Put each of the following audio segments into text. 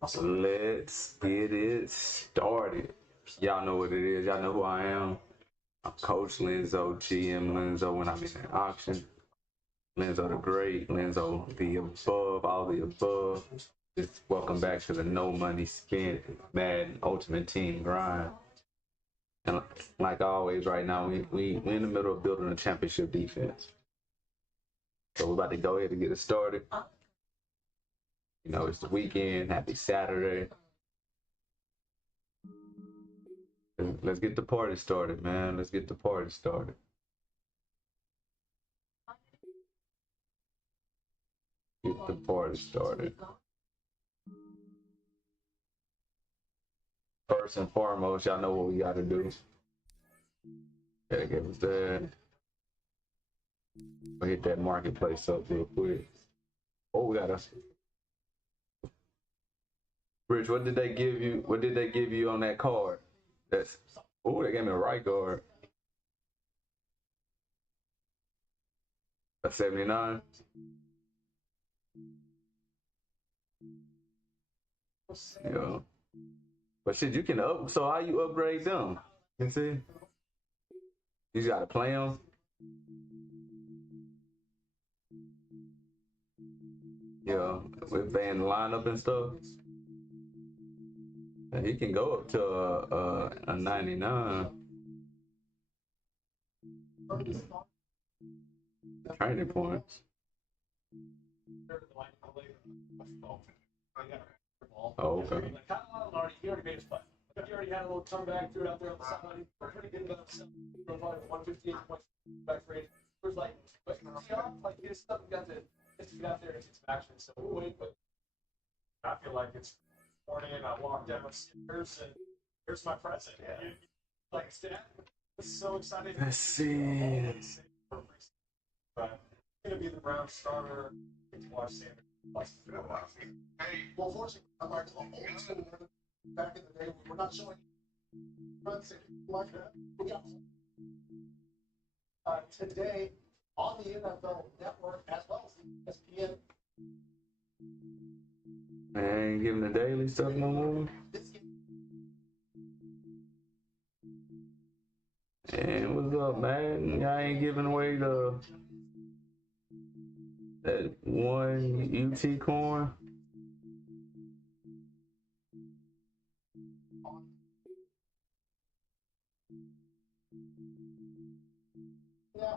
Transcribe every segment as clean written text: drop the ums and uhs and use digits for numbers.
Let's get it started. Y'all know what it is. Y'all know who I am. I'm Coach Lenzo, GM Lenzo when I'm in an auction. Lenzo the Great, Lenzo the above, all the above. Just welcome back to the No Money Spent Madden Ultimate Team Grind. And like always, right now, we in the middle of building a championship defense. So we're about to go ahead and get it started. You know, it's the weekend. Happy Saturday. Let's get the party started, man. Let's get the party started. Get the party started. First and foremost, y'all know what we got to do. Gotta give us that. We'll hit that marketplace up real quick. Oh, we got us. Rich, what did they give you? What did they give you on that card? That's they gave me a right guard. A 79. Yeah. But shit, you can up. So how you upgrade them? You see? You gotta play them. Yeah, with Van lineup and stuff. And he can go up to a 99. Training points. Oh, okay. He already made his play. He already had a little comeback, threw it out there on the side. Pretty good enough. Probably 158 points back for it. Was like, but see, like his stuff got there and get some action. So we'll wait. But I feel like it's morning and I walk downstairs and here's my present. Yeah. Like Stan, so excited. Let's see. But it's gonna be the Browns starter. Get to watch Sanders. Hey, well, fortunately, I'm like old school. Back in the day, we're not showing runs like that. We got today on the NFL Network as well as ESPN. I ain't giving the daily stuff no more. And what's up, man? Y'all ain't giving away that one UT coin. Yeah.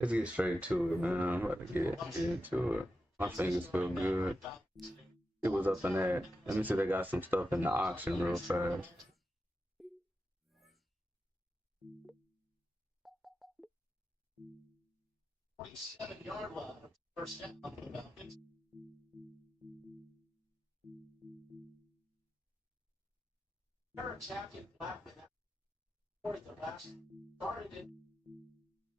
Let's get straight to it, man. I'm about to get into it. My fingers feel good. It was up in that. Let me see, they got some stuff in the auction real fast. Yard line, first down, about it. They're attacking Blackman. The last started it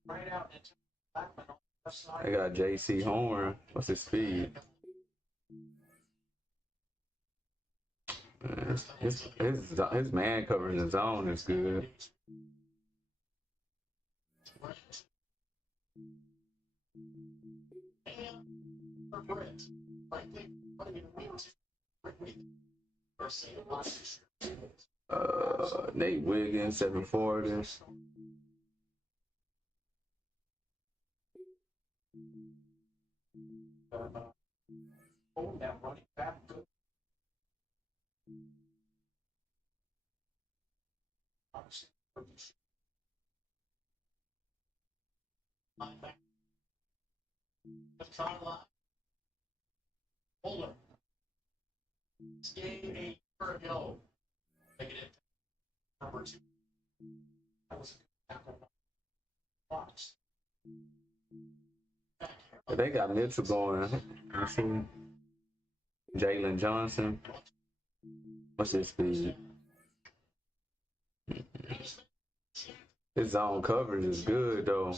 right out into Blackman on the left side. They got JC Horn. What's his speed? His man covering the zone is good. Nate Wiggins, 740. That running back good. Holder. This game a year ago. Make it number 2. That was a good box. They got Mitchell going. I see Jalen Johnson. What's his speed? His zone coverage is good though.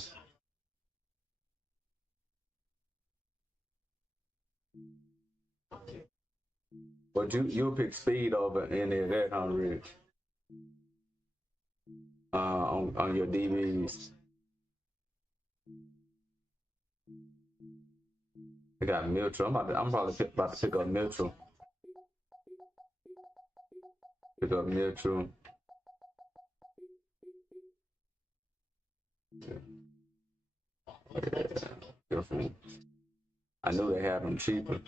But you'll pick speed over any of that, huh, Rich? On your DBs. They got Mitchell. I'm probably about to pick up Mitchell. Pick up Mitchell. Yeah. I knew they had him cheaper.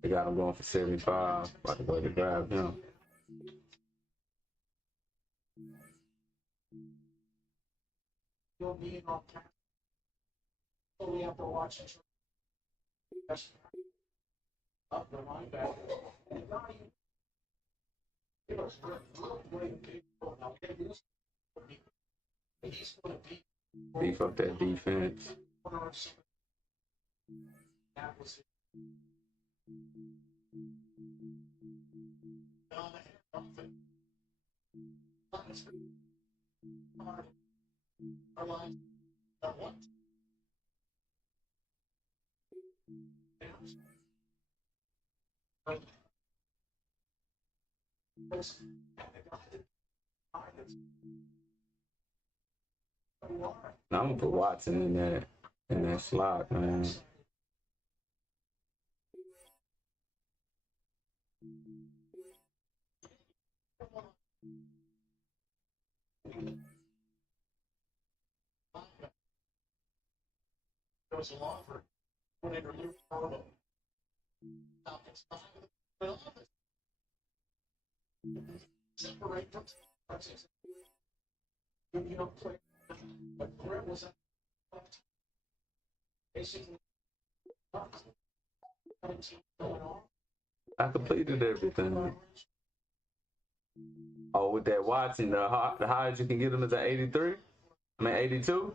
They got him going for 75. About to go to grab him. You'll be on camera. So we have to watch it. Up the line back. Beef up that defense. Our line are one. Now I'm gonna put Watson in that slot, man. There was an offer when they removed Carlo. Separate them. You know, play. But Brett was basically going on. I completed everything. Oh, with that Watson, the highest you can get him is at 83? I mean, 82?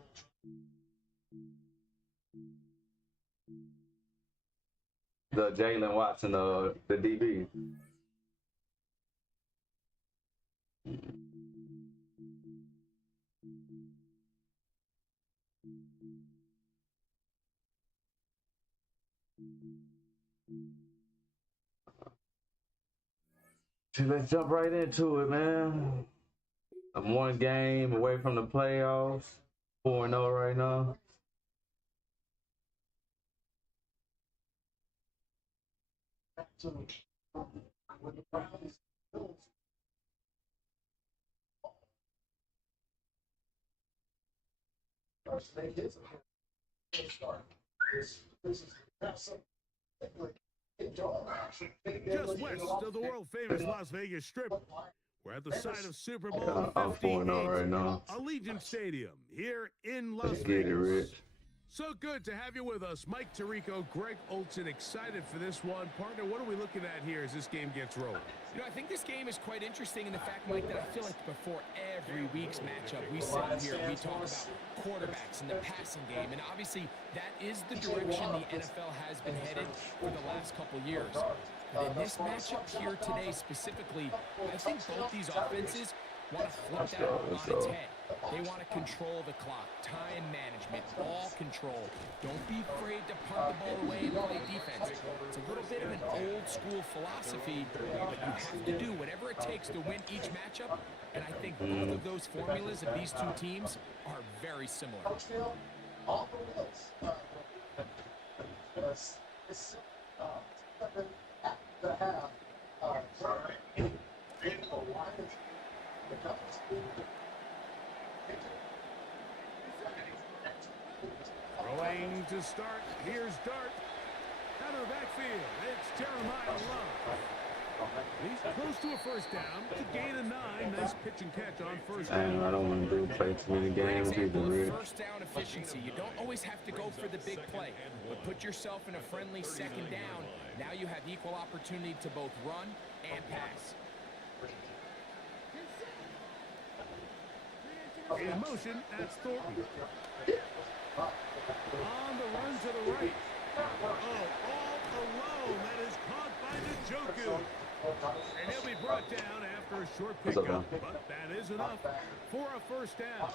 The Jalen Watson, the DB. So let's jump right into it, man. I'm one game away from the playoffs. 4-0 right now. With the Browns, they did start. This is just west of the world-famous Las Vegas Strip. We're at the site of Super Bowl I'm 4-0 right now. Allegiant Stadium here in Las Let's Vegas. get it, Rich. So good to have you with us. Mike Tirico, Greg Olson, excited for this one. Partner, what are we looking at here as this game gets rolling? You know, I think this game is quite interesting in the fact, Mike, that I feel like before every week's matchup, we sit here and we talk about quarterbacks and the passing game, and obviously that is the direction the NFL has been headed for the last couple years. But in this matchup here today specifically, I think both these offenses want to flip that on its head. They want to control the clock, time management, ball control. Don't be afraid to punt the ball away and play defense. It's a little bit of an old school philosophy, but you have to do whatever it takes to win each matchup. And I think both of those formulas of these two teams are very similar. Throwing to start. Here's Dart. Out of the backfield, it's Jeremiah Love. He's close to a first down. To gain a 9. Nice pitch and catch on first down. I don't want to play too many games either, Rich. First down efficiency. You don't always have to go for the big play, but put yourself in a friendly second down. Now you have equal opportunity to both run and pass. In motion, that's Thornton. On the run to the right. Oh, all alone. That is caught by Njoku. And he'll be brought down after a short pickup, but that is enough for a first down.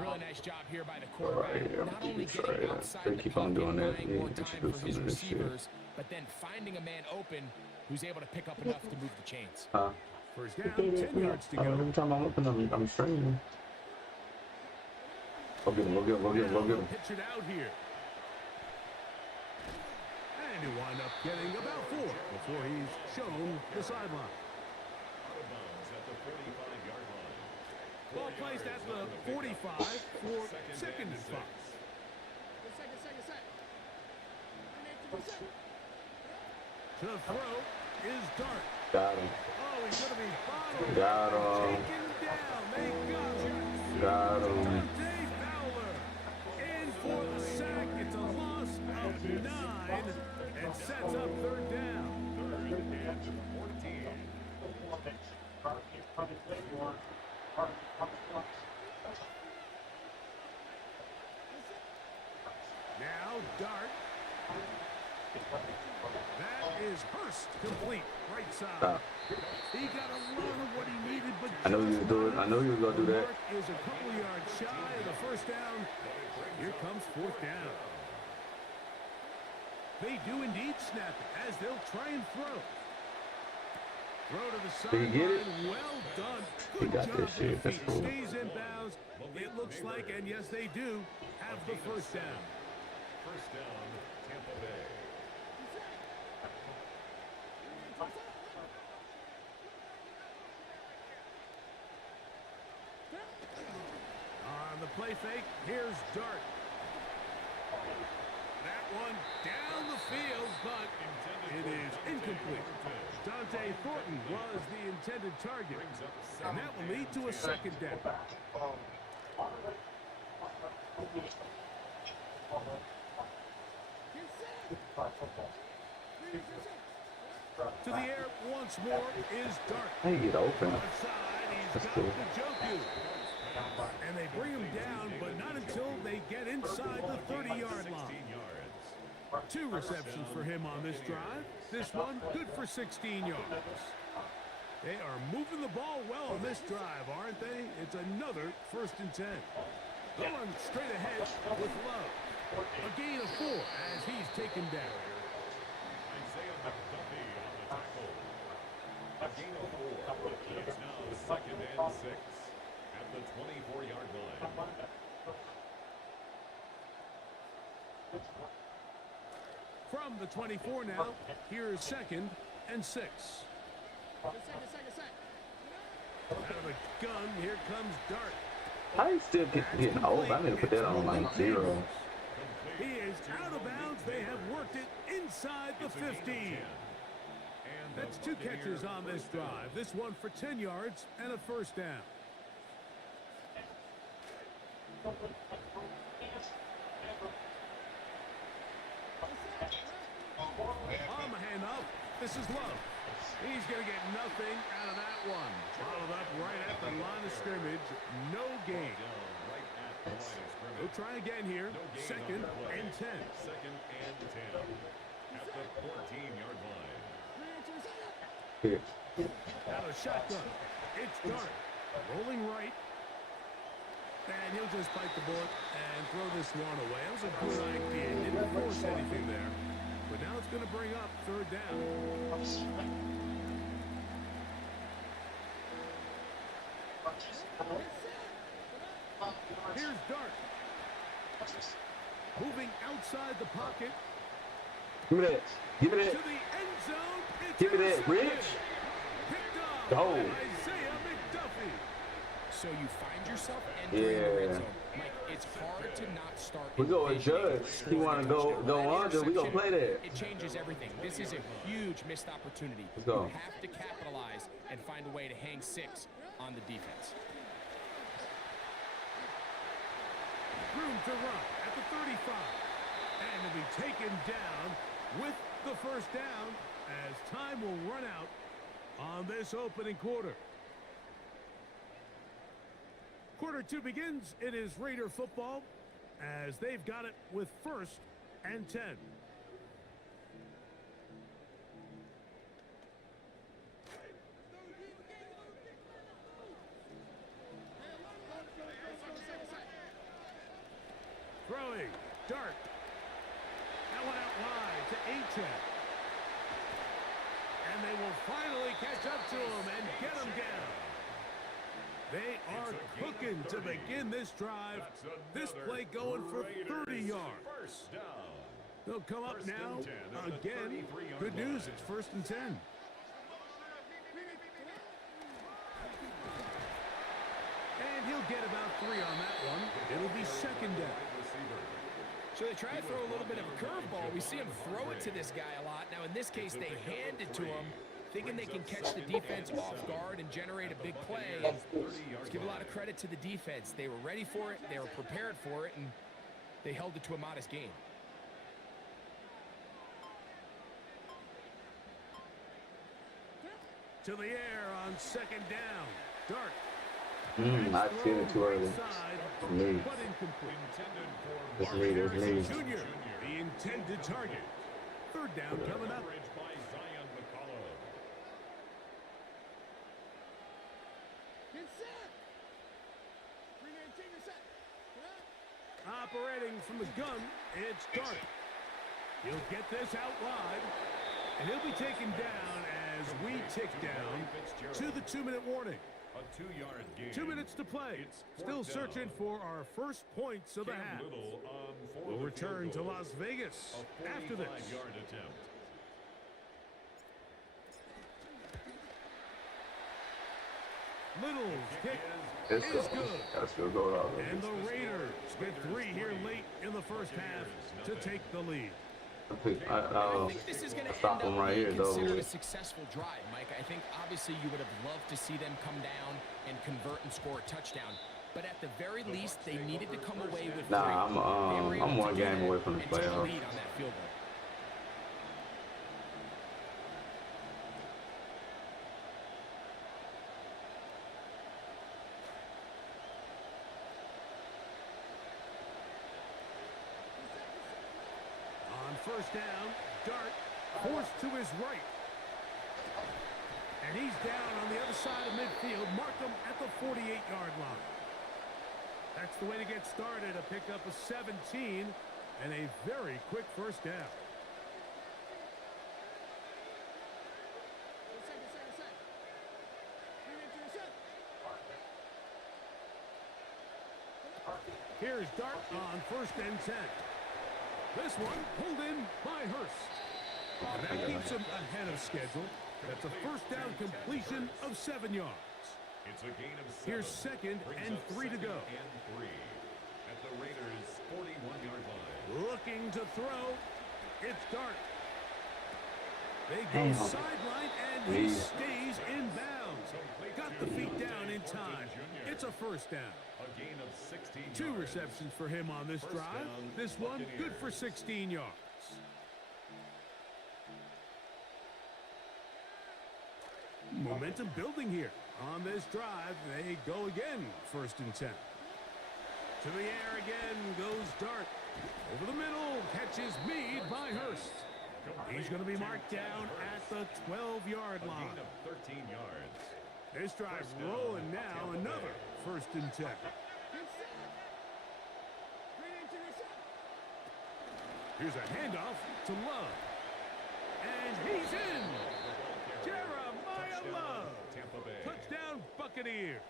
Really nice job here by the quarterback. Not only getting outside the keep pocket on doing that. buying more time for his receivers, but then finding a man open who's able to pick up enough to move the chains. First down, 10 yards to go. Every time I'm open, I'm streaming. Go get him. Pitch it out here. up getting about 4 before he's shown the sideline. Ball placed at the 45 for 2nd and 5. To throw is Dart. Got him. Oh, he's going to be bottled. Got him. Taken down. They Got him. Dante Fowler in for the sack. It's a loss of 9 and sets up 3rd down. 3rd and 14. Now Dart. That is Hurst complete right side. Stop. He got a lot of what he needed, but I know you was doing. I know you was gonna do that. Mark is a couple yards shy of the 1st down. Here comes 4th down. They do indeed snap it as they'll try and throw. Throw to the Did he get it? sideline. Well done. He Good got job this shit. with the That's feet. cool. Stays in bounds. It looks like, and yes, they do have the 1st down. 1st down, Tampa Bay. On the play fake, here's Dart. That one down the field, but it is incomplete. Dante Thornton was the intended target, and that will lead to a 2nd down. To the air once more is Dart. How you get open? Outside, he's That's got cool. the Joku. And they bring him down, but not until they get inside the 30-yard line. 2 receptions for him on this drive. This one good for 16 yards. They are moving the ball well on this drive, aren't they? It's another 1st and 10. Going straight ahead with Love. A gain of 4 as he's taken down. A gain of 4. It's now 2nd and 6 at the 24-yard line. From the 24 now, here's 2nd and 6. Out of the gun, here comes Dart. How you still getting old? I need to put that on like 0. He is out of bounds. They have worked it inside the 15. That's 2 catches on this drive. This one for 10 yards and a 1st down. On the handoff, this is Love. He's going to get nothing out of that one. Followed up right at the line of scrimmage. No gain. We'll try again here. 2nd and 10. 2nd and 10 at the 14-yard line. Here. Out of shotgun. It's Dart. Rolling right. And he'll just bite the bullet and throw this one away. That was a good idea. Didn't force anything there. But now it's going to bring up 3rd down. Here's Dart. Moving outside the pocket. Give me that. Give me To that. the end zone. It's Give me that, intercepted. Rich. Picked up Go. by Isaiah McDuffie. So you find yourself entering the red Yeah. zone. Mike, it's hard to not start. We go with envisioning Judge. He scoring want a to go touchdown. under. We gonna play that. It changes everything. This is a huge missed opportunity. Let's go. You have to capitalize and find a way to hang 6 on the defense. Room to run at the 35. And to be taken down with the 1st down as time will run out on this opening quarter. Quarter 2 begins. It is Raider football as they've got it with 1st and 10. Throwing. Dart. That one out wide to Achane. And they will finally catch up to him and get him down. They are cooking to begin this drive. This play going for 30 yards. 1st down. They'll come up now. Again, good news, it's 1st and 10. And he'll get about 3 on that one. It'll be 2nd down. So they try to throw a little bit of a curveball. We see him throw it to this guy a lot. Now, in this case, they hand it to him, thinking they can catch the defense off guard and generate a big play. Let's give a lot of credit to the defense. They were ready for it, they were prepared for it, and they held it to a modest gain. To the air on 2nd down. Dart. I've seen it too early. Me. But incomplete. It's me. Junior, the intended target. 3rd down coming up. Operating from the gun, it's Dart. He'll get this out wide, and he'll be taken down as we tick down to the 2-minute warning. A 2-yard gain. 2 minutes to play. Still searching for our first points of the half. We'll return to Las Vegas after this. 45-yard attempt. Little's kick It's is good. That's still go out. And the Raiders get 3 here late in the first half to take the lead. I think this is going to stop end them up right being here, though. considered a successful drive, Mike. I think obviously you would have loved to see them come down and convert and score a touchdown. But at the very least, they needed to come away with 3. I'm one game away from the and take a playoffs. lead on that field goal. On 1st down, Dart forced to his right. And he's down on the other side of midfield. Mark him at the 48-yard line. That's the way to get started, a pickup of 17 and a very quick 1st down. Here's Dart on 1st and 10. This one pulled in by Hurst. And that keeps him ahead of schedule. That's a 1st down completion of 7 yards. It's a gain of 7. Here's 2nd and 3 to go. And 3 at the Raiders' 41-yard line. Looking to throw. It's Dart. They go sideline, and he stays in bounds. Got the feet down in time. It's a 1st down. A gain of 16 2 yards. receptions for him on this drive. This one good for 16 yards. Momentum building here. On this drive, they go again, 1st and 10. To the air again goes Dart. Over the middle, catches Meade by Hurst. He's going to be marked down at the 12-yard A line. gain of 13 yards. This drive rolling now, another 1st and 10. Here's a handoff to Love. And he's in! Jeremiah Love! Tampa Bay. Touchdown, Buccaneers!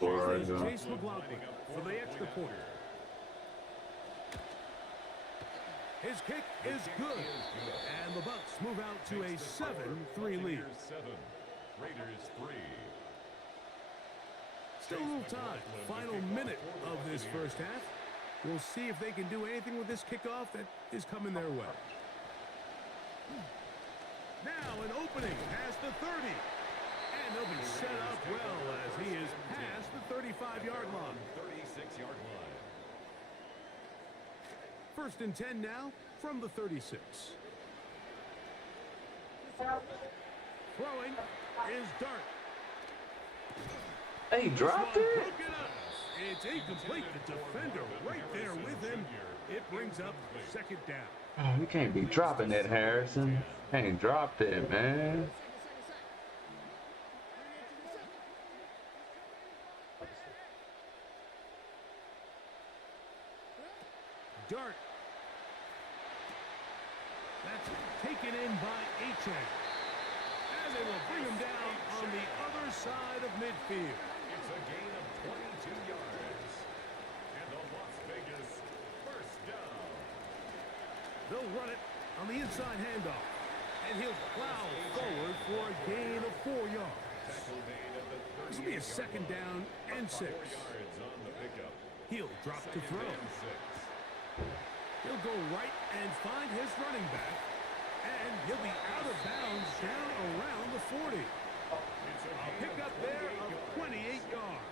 Or, Here's Chase McLaughlin for the extra point. His kick is good. And the Bucs move out to a 7-3 lead. 7, Raiders 3. Still a little time. Final minute of this first half. We'll see if they can do anything with this kickoff that is coming their way. Now an opening past the 30. And they'll be set up well as he is past the 35-yard line. 36-yard line. 1st and 10 now from the 36. Throwing is Dart. Hey, dropped it. Broken up. It's incomplete. The defender right there with him. It brings up 2nd down. Oh, you can't be dropping that, Harrison. Can't drop that, man. Dart. That's taken in by H.A. And they will bring him down on the other side of midfield. It's a gain of 22 yards. And the Las Vegas 1st down. They'll run it on the inside handoff. And he'll plow forward for a gain of 4 yards. This will be a second down and 6. He'll drop to throw. He'll go right and find his running back. And he'll be out of bounds down around the 40. A pickup there of 28 yards.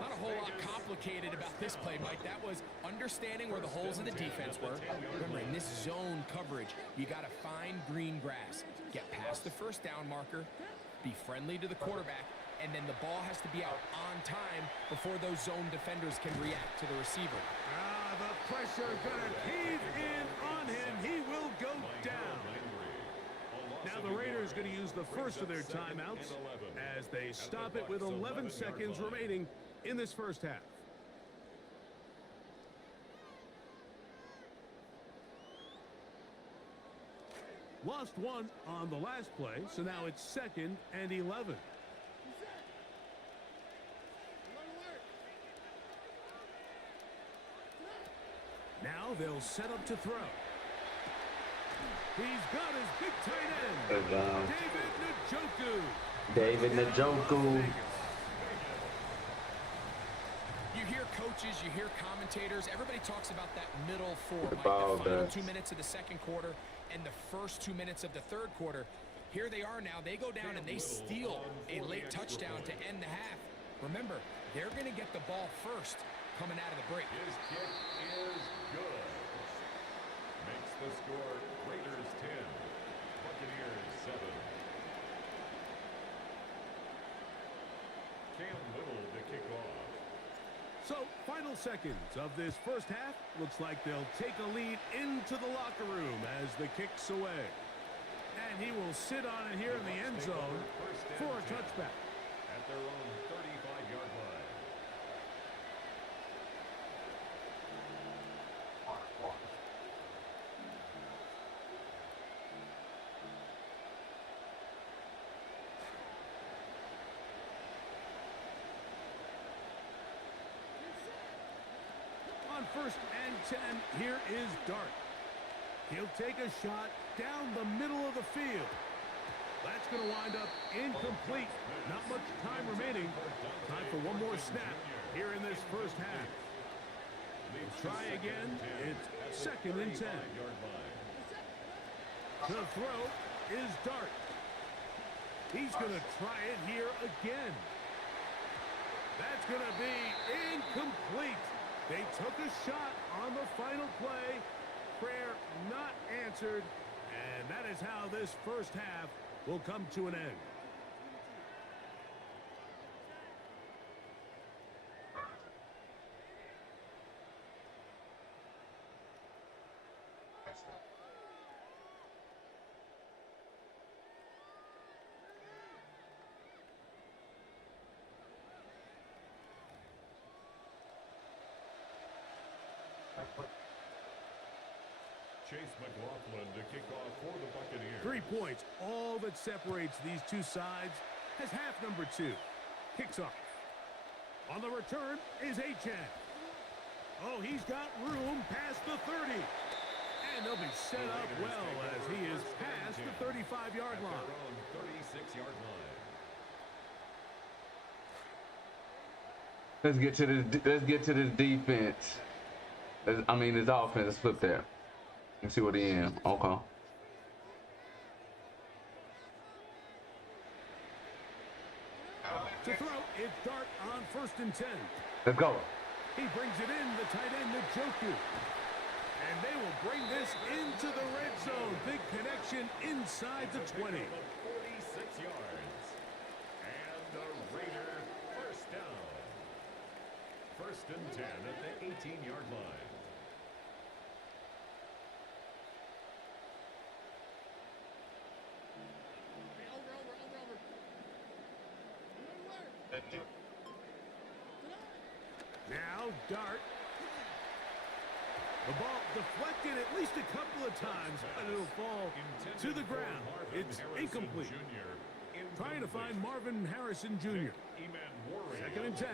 Not a whole lot complicated about this play, Mike. That was understanding where the holes in the defense were. Remember, in this zone coverage, you got to find green grass. Get past the first down marker, be friendly to the quarterback, and then the ball has to be out on time before those zone defenders can react to the receiver. The pressure gonna cave in on him. He will go down. Now the Raiders going to use the first of their timeouts as they stop it with 11 seconds remaining in this first half. Lost one on the last play, so now it's 2nd and 11. Now they'll set up to throw. He's got his big tight end, David Njoku. You hear coaches, you hear commentators, everybody talks about that middle 4, Mike, the final 2 minutes of the second quarter and the first 2 minutes of the third quarter. Here they are now. They go down and they steal a late touchdown to end the half. Remember, they're going to get the ball first coming out of the break. His kick is good. Makes the score Raiders 10, Buccaneers 7. Cam Little to kick off. So, final seconds of this first half. Looks like they'll take a lead into the locker room as the kick's away. And he will sit on it here in the end zone for a touchback. At their own 35-yard line. On 1st and 10, here is Dart. He'll take a shot down the middle of the field. That's going to wind up incomplete. Not much time remaining. Time for one more snap here in this first half. We'll try again. It's 2nd and 10. The throw is Dart. He's going to try it here again. That's going to be incomplete. They took a shot on the final play. Prayer not answered. And that is how this first half will come to an end. Chase McLaughlin to kick off for the Buccaneers. 3 points, all that separates these two sides, as half number 2 kicks off. On the return is Achan. Oh, he's got room past the 30. And they'll be set up well as he is past the 35-yard line. 36-yard line. Let's get to this defense. I mean, this offense. Let's flip there. Let's see what he in. Okay. To throw, it's Dart on 1st and 10. Let's go. He brings it in, the tight end, Njoku. And they will bring this into the red zone. Big connection inside the 20. 46 yards. And the Raider first down. 1st and 10 at the 18-yard line. Now Dart. The ball deflected at least a couple of times, but it'll fall to the ground. It's incomplete. Trying to find Marvin Harrison Jr. 2nd and 10.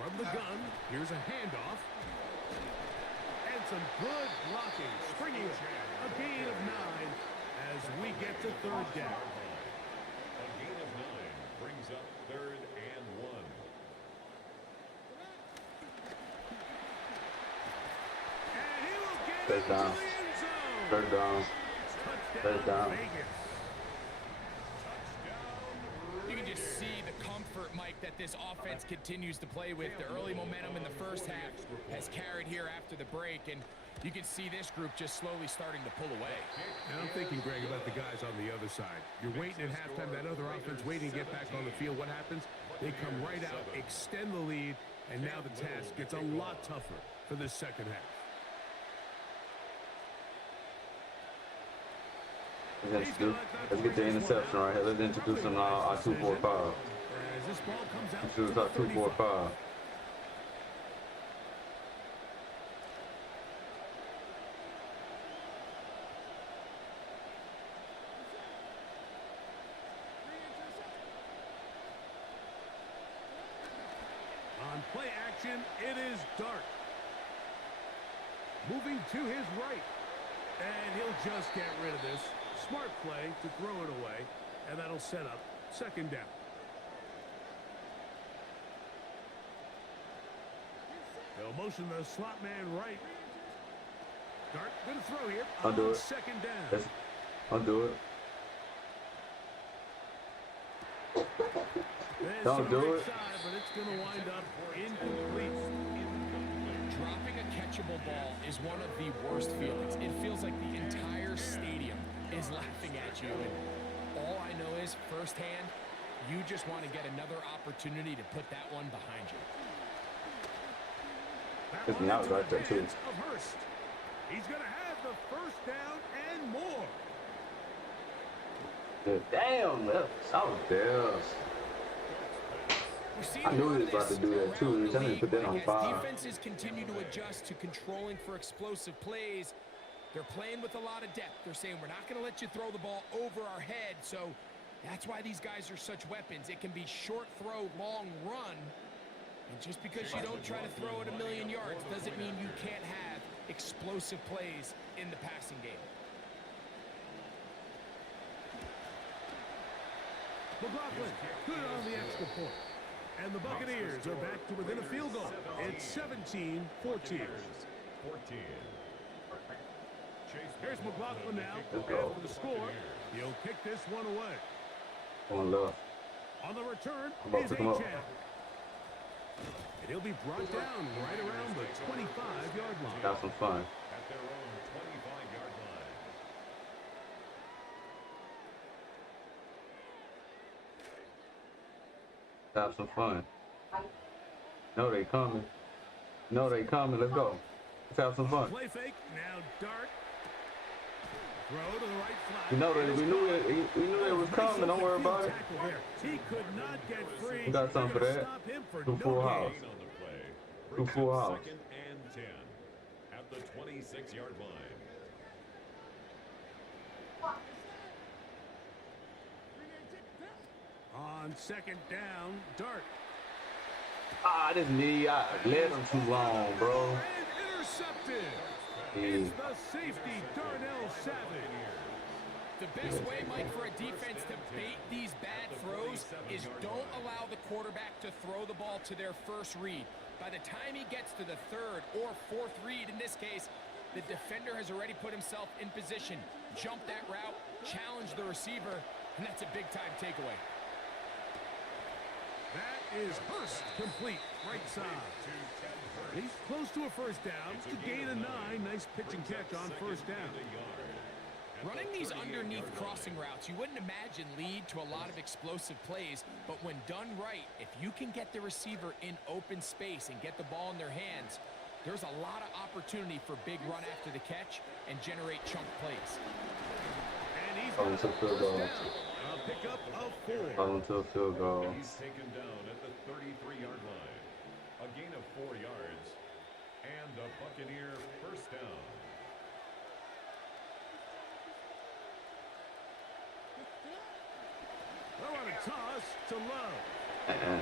From the gun, here's a handoff. And some good blocking. Springing it. A gain of 9 as we get to third down. A gain of 9 brings up 3rd and 1. And he will get Third it down. to the end zone. Third down. Third down. Vegas. You can just see the comfort, Mike, that this offense continues to play with. The early momentum in the first half has carried here after the break, and you can see this group just slowly starting to pull away. And I'm thinking, Greg, about the guys on the other side. You're waiting at halftime, that other offense waiting to get back on the field. What happens? They come right out, extend the lead, and now the task gets a lot tougher for the second half. Let's get the interception right here. Let's introduce them our 2-4-5. As this ball comes out Introduce our 2-4-5. On play action, it is Dart. Moving to his right. And he'll just get rid of this. Smart play to throw it away. And that'll set up second down. They'll motion the slot man right. Dart, good throw here. I'll do it. Second down. Yes, I'll do it. There's Don't some do right it. Side, but it's going to wind up incomplete. Dropping a catchable ball is one of the worst feelings. It feels like the entire stadium is laughing at you. And all I know is, firsthand, you just want to get another opportunity to put that one behind you. Took me out right there, too. Of Hurst. He's going to have the first down and more. Damn, that was there. I knew he was about to do that too. He was telling me to put that on fire. Defenses continue to adjust to controlling for explosive plays. They're playing with a lot of depth. They're saying, we're not going to let you throw the ball over our head. So that's why these guys are such weapons. It can be short throw, long run. And just because you don't try to throw it 1,000,000 yards doesn't mean you can't have explosive plays in the passing game. McLaughlin, good on the extra point. And the Buccaneers are back to within a field goal. It's 17-14. 14. Here's McLaughlin now. Let's go. After the score, he'll kick this one away. On left. On the return I'm about is to come up. Achane. And he'll be brought down right around the 25-yard line. Got some fun. At their own 25-yard line. Have some fun. No, they coming. No, they coming. Let's go. Let's have some fun. Play fake. Now Dart. Throw to the right flat. You know that we knew it was coming. Don't worry about it. He could not get free. We got something for that. Stop him for Two no full gain. house. On the play. Two Brings full up house. 2nd and 10 at the 26-yard line. On second down, Dart. Ah, this knee. I led him too long, bro. And intercepted. Yeah. It's the safety, Darnell Savage. The best way, Mike, for a defense to bait these bad throws is don't allow the quarterback to throw the ball to their first read. By the time he gets to the third or fourth read, in this case, the defender has already put himself in position, jump that route, challenge the receiver, and that's a big-time takeaway. That is Hurst complete, right side. He's close to a first down. To gain a 9. Nice pitch and catch on first down. Running these underneath crossing routes, you wouldn't imagine lead to a lot of explosive plays, but when done right, if you can get the receiver in open space and get the ball in their hands, there's a lot of opportunity for big run after the catch and generate chunk plays. And he's Oh, got it's a a field first goal. down. A pickup of 4. Hold him to a field goal. He's taken down at the 33-yard line. A gain of 4 yards. And a Buccaneer first down. They're on a toss to Love. And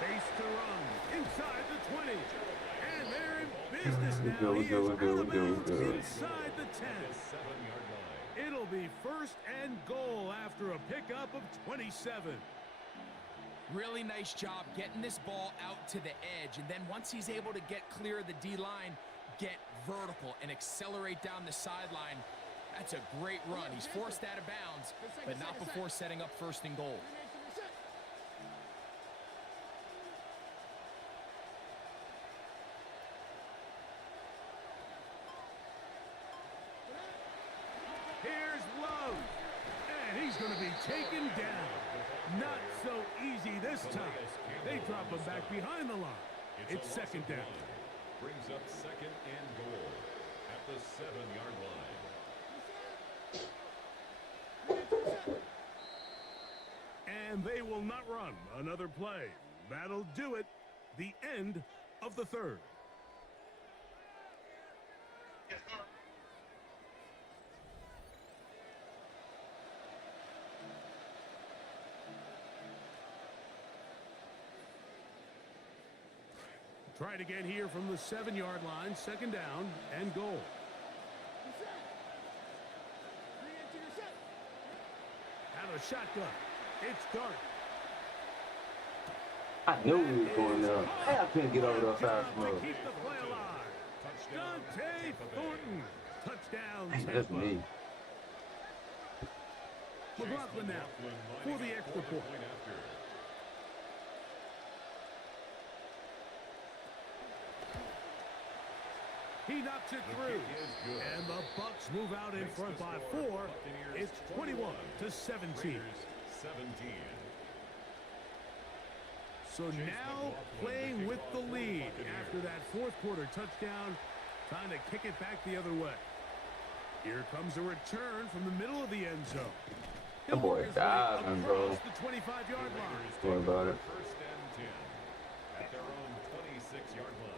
Face to run. Inside the 20. And they're in business now. We He is go. out of bounds inside the 10. It'll be first and goal after a pickup of 27. Really nice job getting this ball out to the edge. And then once he's able to get clear of the D-line, get vertical and accelerate down the sideline. That's a great run. He's forced out of bounds, but not before setting up first and goal. Here's Love. And he's going to be taken down. Not so easy this time. They drop him back behind the line. It's second down. Brings up second and goal at the 7-yard line. And they will not run another play. That'll do it. The end of the third. Try it again here from the 7-yard line. Second down and goal. Out of shotgun. It's Dart. I knew he was going there. Hey, I couldn't get over that fast To move. keep the play alive. Dante Thornton. Touchdown. Hey, that's Tampa. me. McLaughlin now for the extra point. He knocks it through. And the Bucs move out in front by 4. It's 21-17. 17. So now playing with the lead after that fourth quarter touchdown, trying to kick it back the other way. Here comes a return from the middle of the end zone. That boy diving, bro. Across the 25-yard line. What about it? First and 10 at their own 26-yard line.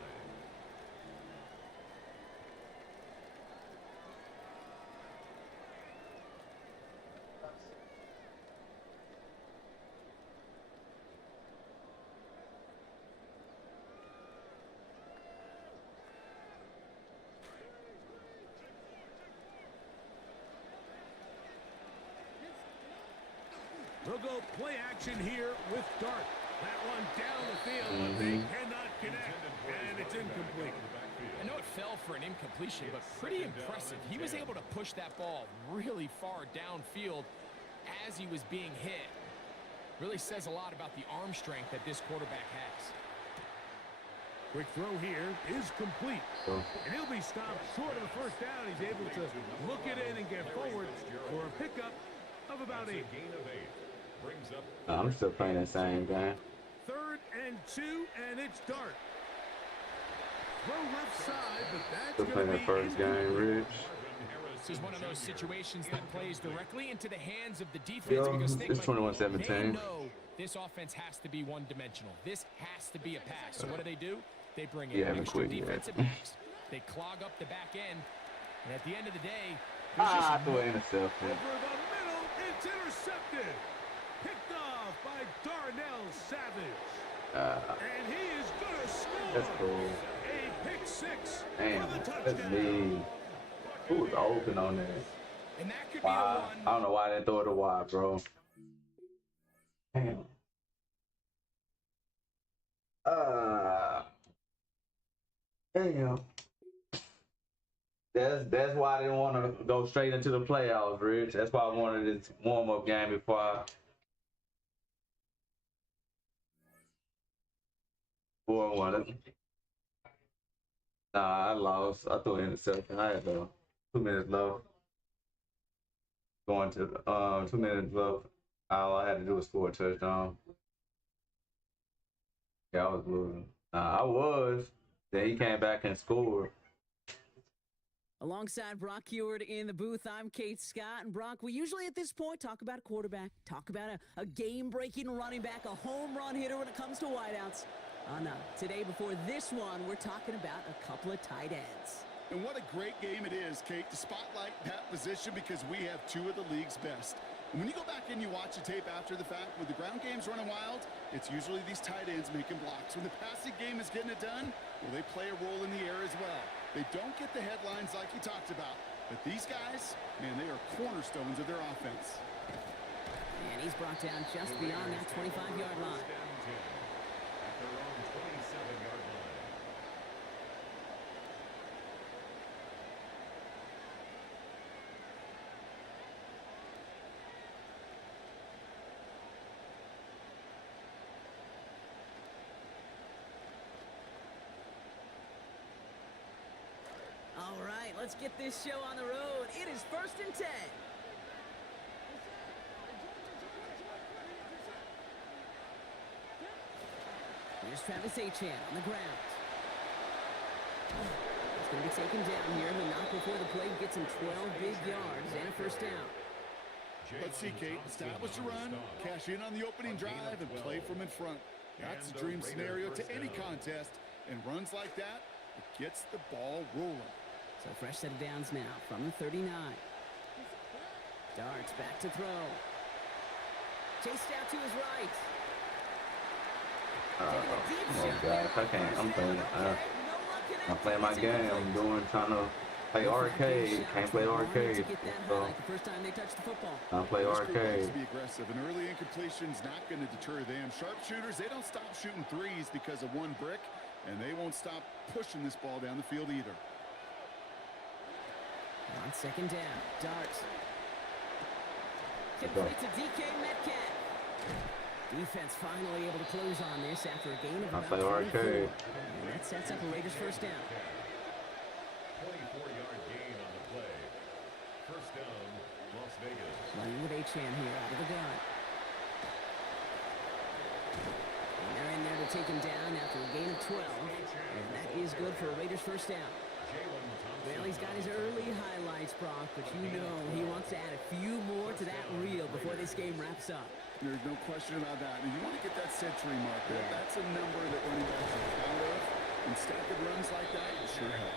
They'll go play action here with Dart. That one down the field, but they cannot connect, and it's incomplete. I know it fell for an incompletion, but pretty impressive. He was able to push that ball really far downfield as he was being hit. Really says a lot about the arm strength that this quarterback has. Quick throw here is complete. And he'll be stopped short of the first down. He's able to look it in and get forward for a pickup of about 8. Gain of 8. Brings up I'm still playing that same game. 3rd and 2, and it's Dart. Throw left side, but Still that's playing going that to be first game, Rich. This is one of those situations that plays directly into the hands of the defense. Yo, because it's 21-17. They know this offense has to be one-dimensional. This has to be a pass. So what do? They bring in extra defensive backs. They clog up the back end. And at the end of the day, I threw an interception. over the middle. It's intercepted. Picked off by Darnell Savage. And he is going to score. That's cool. A pick 6 Damn, for the that's touchdown. me. Who was open on that? and that could be the Wide. one. I don't know why I didn't throw it to wide, bro. Damn. Damn. That's why I didn't want to go straight into the playoffs, Rich. That's why I wanted this warm-up game before I... 4-1. Nah, I lost. I threw an interception. I had 2 minutes left. Going to 2 minutes left. All I had to do was score a touchdown. Yeah, I was losing. I was. Then he came back and scored. Alongside Brock Heward in the booth, I'm Kate Scott. And Brock, we usually at this point talk about a quarterback, talk about a game-breaking running back, a home run hitter when it comes to wideouts. Oh no, today before this one, we're talking about a couple of tight ends. And what a great game it is, Kate, to spotlight that position because we have 2 of the league's best. And when you go back and you watch the tape after the fact, when the ground game's running wild, it's usually these tight ends making blocks. When the passing game is getting it done, well, they play a role in the air as well. They don't get the headlines like you talked about. But these guys, man, they are cornerstones of their offense. And he's brought down just beyond that 25-yard line. At their own 27-yard line. All right, let's get this show on the road. It is 1st and 10. Here's Travis Achan on the ground. It's going to be taken down here, but not before the play gets him 12 big yards and a first down. Let's see, Kate. Establish a run, cash in on the opening drive, and play from in front. That's a dream scenario to any contest, and runs like that, it gets the ball rolling. So fresh set of downs now from the 39. Darts back to throw. Chased out to his right. Oh gosh, I can't. I'm playing my game. Trying to play arcade. Can't play arcade. So I play arcade. To be aggressive, and early incompletion's not going to deter them. Sharpshooters, they don't stop shooting threes because of one brick, and they won't stop pushing this ball down the field either. On second down, Dart. Complete to DK Metcalf. Defense finally able to close on this after a gain of about 24. And that sets up a Raiders first down. 24-yard gain on the play. First down, Las Vegas. Running with Achan here out of the gun. And they're in there to take him down after a gain of 12. And that is good for a Raiders first down. Well, he's got his early highlights, Brock, but you know he wants to add a few more to that reel before this game wraps up. There's no question about that. And you want to get that century marker. That's a number that running backs are proud of. And stacking runs like that sure help.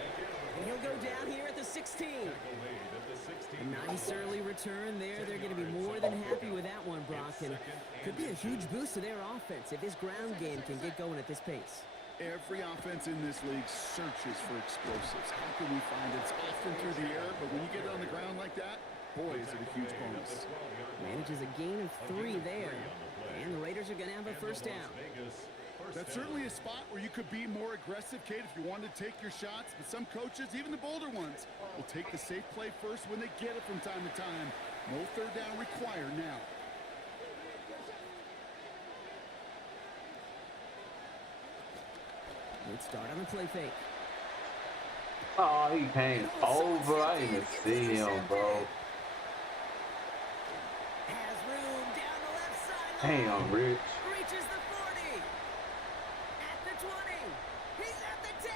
And he'll go down here at the 16. A nice early return there. They're going to be more than happy with that one, Brock. And could be a huge boost to their offense if this ground game can get going at this pace. Every offense in this league searches for explosives. How can we find it? It's often through the air, but when you get it on the ground like that, boy, is it a huge bonus. Manages a gain of 3 there. And the Raiders are going to have a first down. That's certainly a spot where you could be more aggressive, Kate, if you wanted to take your shots. But some coaches, even the bolder ones, will take the safe play first when they get it from time to time. No third down required now. Good start on the play fake. Oh, he came over. I didn't even see him, bro. Has room down the left side. Damn, Rich. Reaches the 40. At the 20. He's at the 10.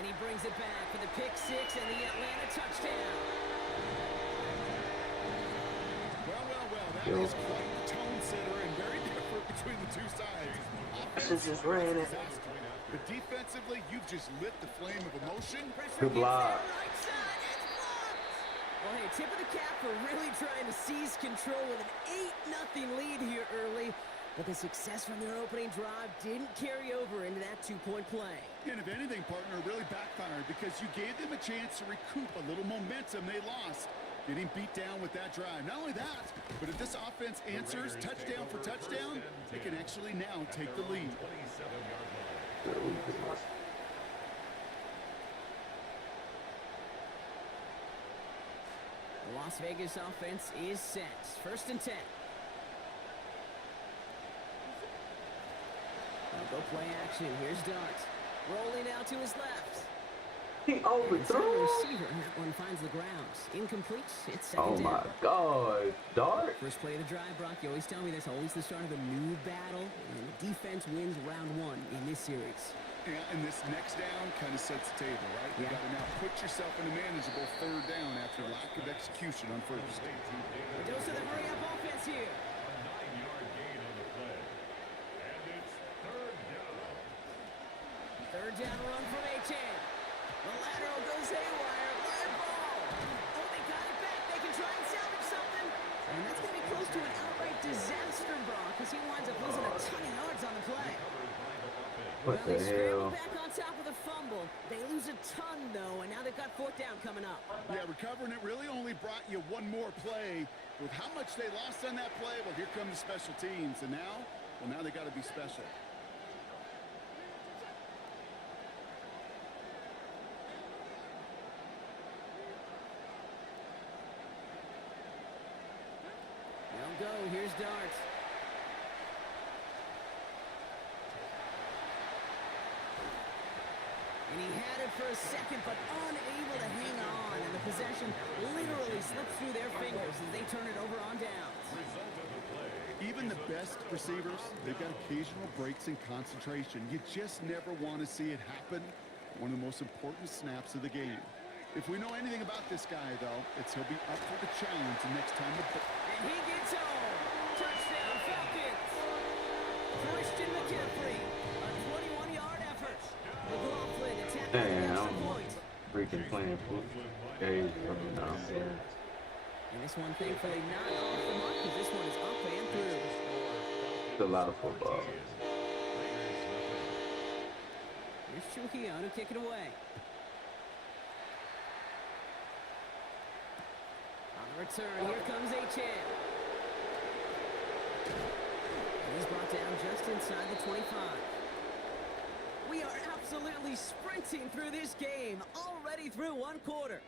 And he brings it back for the pick 6 and the Atlanta touchdown. Well, that is quite the tone setter and very different between the two sides. This is raining. But defensively, you've just lit the flame of emotion. Good block. Right side, it's blocked. Well, hey, tip of the cap for really trying to seize control with an 8-0 lead here early. But the success from their opening drive didn't carry over into that 2-point play. And if anything, partner, really backfired because you gave them a chance to recoup a little momentum they lost. Getting beat down with that drive. Not only that, but if this offense answers touchdown for touchdown, they can actually now take the lead. The Las Vegas offense is set. 1st and 10. They'll go play action. Here's Dart. Rolling out to his left. He overthrew. Receiver. That one finds the ground. Incomplete. It's second down. Oh my God, Dart. First play of the drive, Brock. You always tell me that's always the start of a new battle, and the defense wins round 1 in this series. Yeah, and this next down kind of sets the table, right? You got to now put yourself in a manageable 3rd down after lack of execution on first. A dose of the hurry-up offense here. A 9-yard gain on the play. And it's 3rd down. 3rd down run from Achan. The lateral goes haywire. Live ball. Oh, they got it back. They can try and salvage something. And that's going to goes to an outright disaster, Brock, because he winds up losing a ton of yards on the play. What Well, they the scramble hell? back on top of the fumble. They lose a ton, though, and now they've got fourth down coming up. Yeah, recovering it really only brought you one more play. With how much they lost on that play, well, here come the special teams. And now, well, now they got to be special. They'll go. Here's Darts. And he had it for a second, but unable to hang on. And the possession literally slips through their fingers as they turn it over on downs. Even the best receivers, they've got occasional breaks in concentration. You just never want to see it happen. One of the most important snaps of the game. If we know anything about this guy, though, it's he'll be up for the challenge the next time. And he gets home. Touchdown, Falcons. Christian McCaffrey, a 21-yard effort. McLaughlin attacking the extra Damn, point. freaking playing football. Games coming down. And this one, thankfully, not off the mark, because this one is up and through. It's a lot of football. Here's Trujillo to kick it away. On the return, here comes Achane. And he's brought down just inside the 25. We are absolutely sprinting through this game, already through one quarter.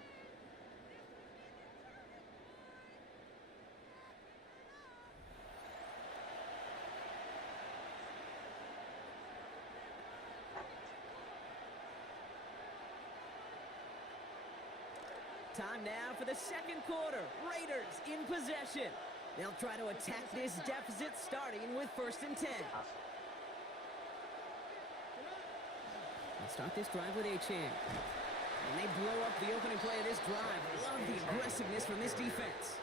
Time now for the second quarter. Raiders in possession. They'll try to attack this deficit starting with 1st and 10. Let's start this drive with Achane. And they blow up the opening play of this drive. Love the aggressiveness from this defense.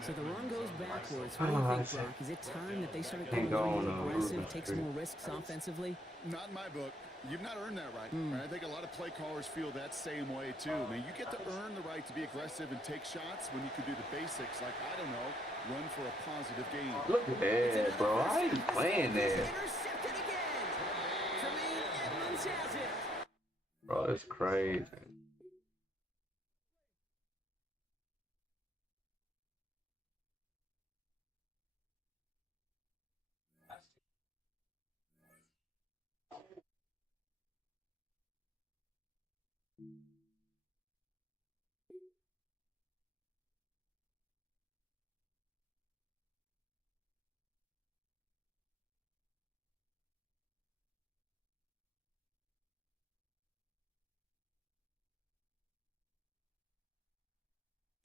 So the run goes backwards. What do you think, Brock? Is it time that they start getting more aggressive, take some more risks offensively? Not in my book. You've not earned that right. I think a lot of play callers feel that same way, too. I mean, you get to earn the right to be aggressive and take shots when you can do the basics, like, I don't know, run for a positive gain. Look at that, bro. How you playing that? Intercepted again. Tremaine Edmonds has it. Bro, it's crazy.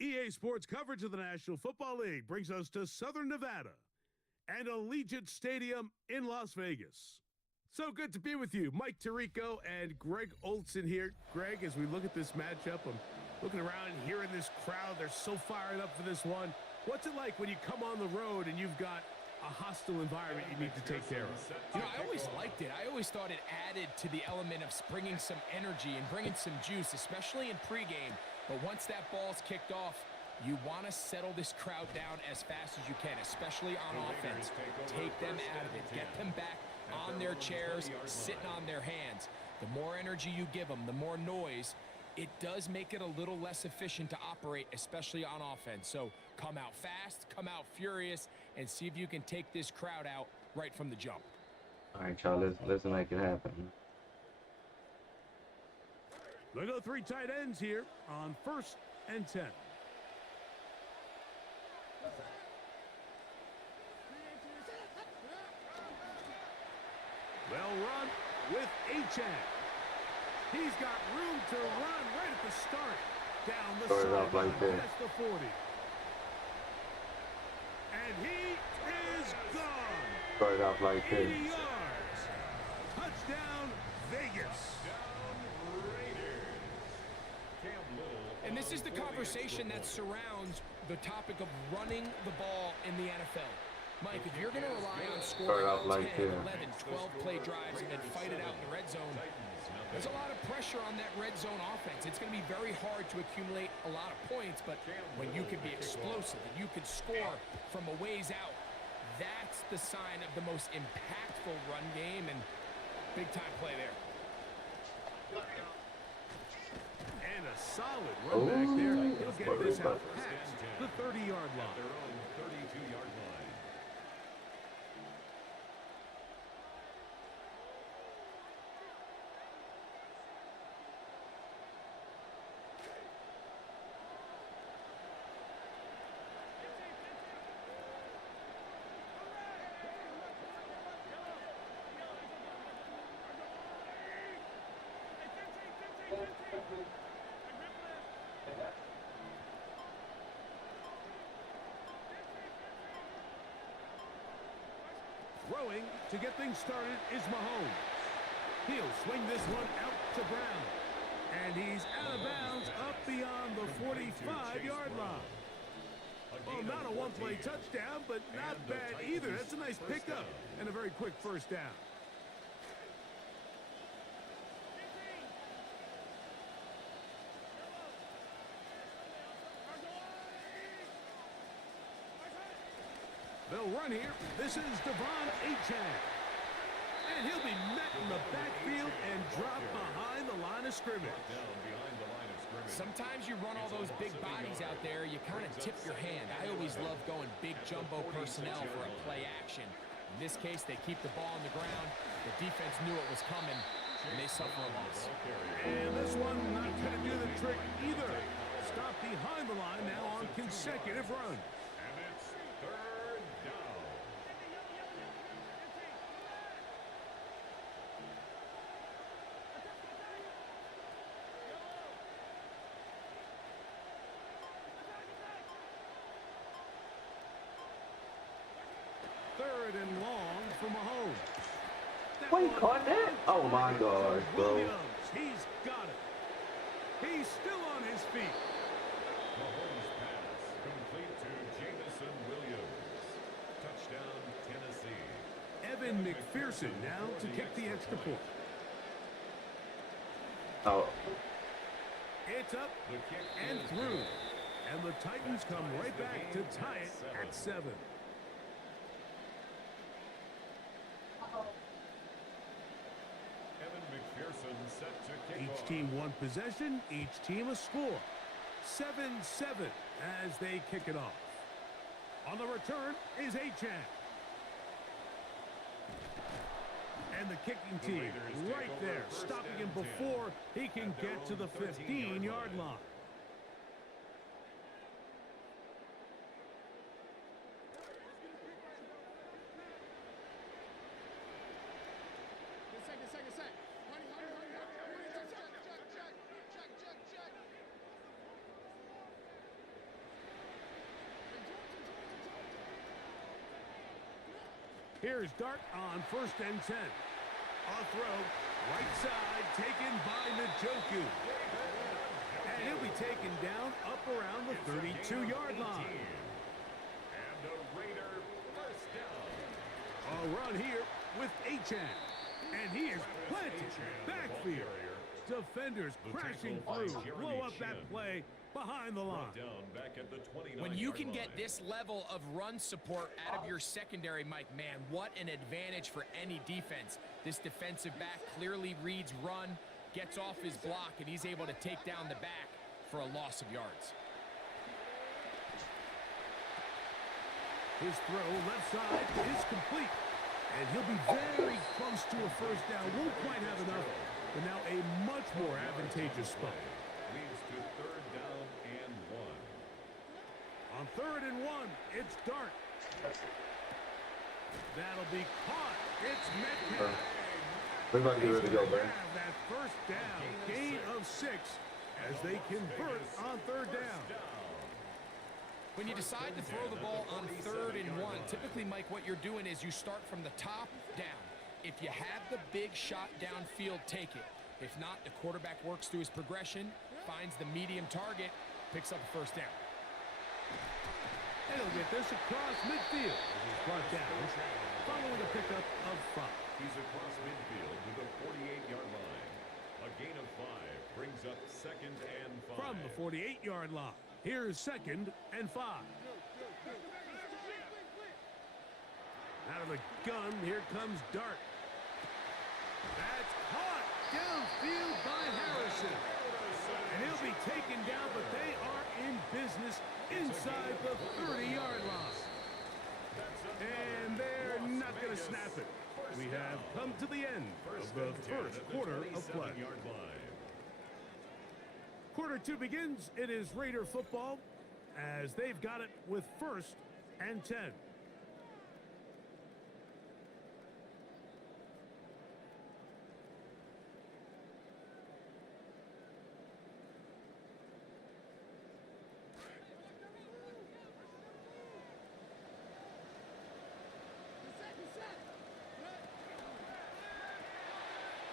EA Sports coverage of the National Football League brings us to Southern Nevada and Allegiant Stadium in Las Vegas. So good to be with you. Mike Tirico and Greg Olson here. Greg, as we look at this matchup, I'm looking around, hearing this crowd. They're so fired up for this one. What's it like when you come on the road and you've got a hostile environment you need to take care of? You know, I always liked it. I always thought it added to the element of bringing some energy and bringing some juice, especially in pregame. But once that ball's kicked off, you want to settle this crowd down as fast as you can, especially on offense. Take them out of it. Get them back on their chairs, sitting on their hands. The more energy you give them, the more noise, it does make it a little less efficient to operate, especially on offense. So come out fast, come out furious, and see if you can take this crowd out right from the jump. All right, y'all, let's make it happen. They go 3 tight ends here on 1st and 10. They'll run with Achane. He's got room to run right at the start. Down the sideline past the 40. And he is gone. Start off like 80 this. yards. Touchdown, Vegas. And this is the conversation that surrounds the topic of running the ball in the NFL. Mike, if you're going to rely on Start scoring out like 10, that. 11, 12 play drives and then fight it out in the red zone, there's a lot of pressure on that red zone offense. It's going to be very hard to accumulate a lot of points, but when you can be explosive and you can score from a ways out, that's the sign of the most impactful run game, and big-time play there. And a solid run back there. He'll get this out past the 30-yard line. Their own 32-yard line. Throwing to get things started is Mahomes. He'll swing this one out to Brown. And he's out of bounds up beyond the 45-yard line. Well, not a one-play touchdown, but not bad either. That's a nice pickup and a very quick first down. They'll run here. This is Devon Achane. And he'll be met in the backfield and dropped behind the line of scrimmage. Sometimes you run all those big bodies out there, you kind of tip your hand. I always love going big jumbo personnel for a play action. In this case, they keep the ball on the ground. The defense knew it was coming, and they suffer a loss. And this one not going to do the trick either. Stop behind the line now on consecutive runs. And it's third down. Third and long for Mahomes. Wait, caught that? Oh my gosh, bro. Williams, he's got it. He's still on his feet. Mahomes pass complete to Jamison Williams. Touchdown, Tennessee. Evan McPherson now to kick the extra point. Oh, It's up The kick and is through. good. And the Titans come right back to tie it at 7. Evan McPherson set to kick Each off. team one possession, each team a score. 7-7 as they kick it off. On the return is Achane. And the kicking team right there, stopping him before he can get to the 15-yard line. Here's Dart on 1st and 10. On throw, right side, taken by Njoku. And he'll be taken down up around the 32-yard line. And a Raider first down. A run here with Achane. And he is planted backfield. Defenders crashing through, blow up that play behind the line. Down back at the 29-yard When you can get line. this level of run support out of your secondary, Mike, man, what an advantage for any defense. This defensive back clearly reads run, gets off his block, and he's able to take down the back for a loss of yards. His throw left side is complete. And he'll be very close to a first down. Won't quite have enough, but now a much more advantageous spot. Leads to third down and 1. On 3rd and 1, it's Dart. That'll be caught. It's Metcalf. we about to get ready to go, man. Have that first down, gain of 6 as they convert on 3rd down. When you decide to throw the ball on 3rd and 1, typically, Mike, what you're doing is you start from the top down. If you have the big shot downfield, take it. If not, the quarterback works through his progression, finds the medium target, picks up a first down. And he'll get this across midfield. He's brought down following a pickup of 5. He's across midfield to the 48-yard line. A gain of 5 brings up 2nd and 5. From the 48-yard line, here's 2nd and 5. Out of the gun, here comes Dart. That's caught downfield by Harrison. And he'll be taken down, but they are in business inside the 30-yard line. And they're not going to snap it. We have come to the end of the first quarter of play. Quarter 2 begins. It is Raider football as they've got it with 1st and 10.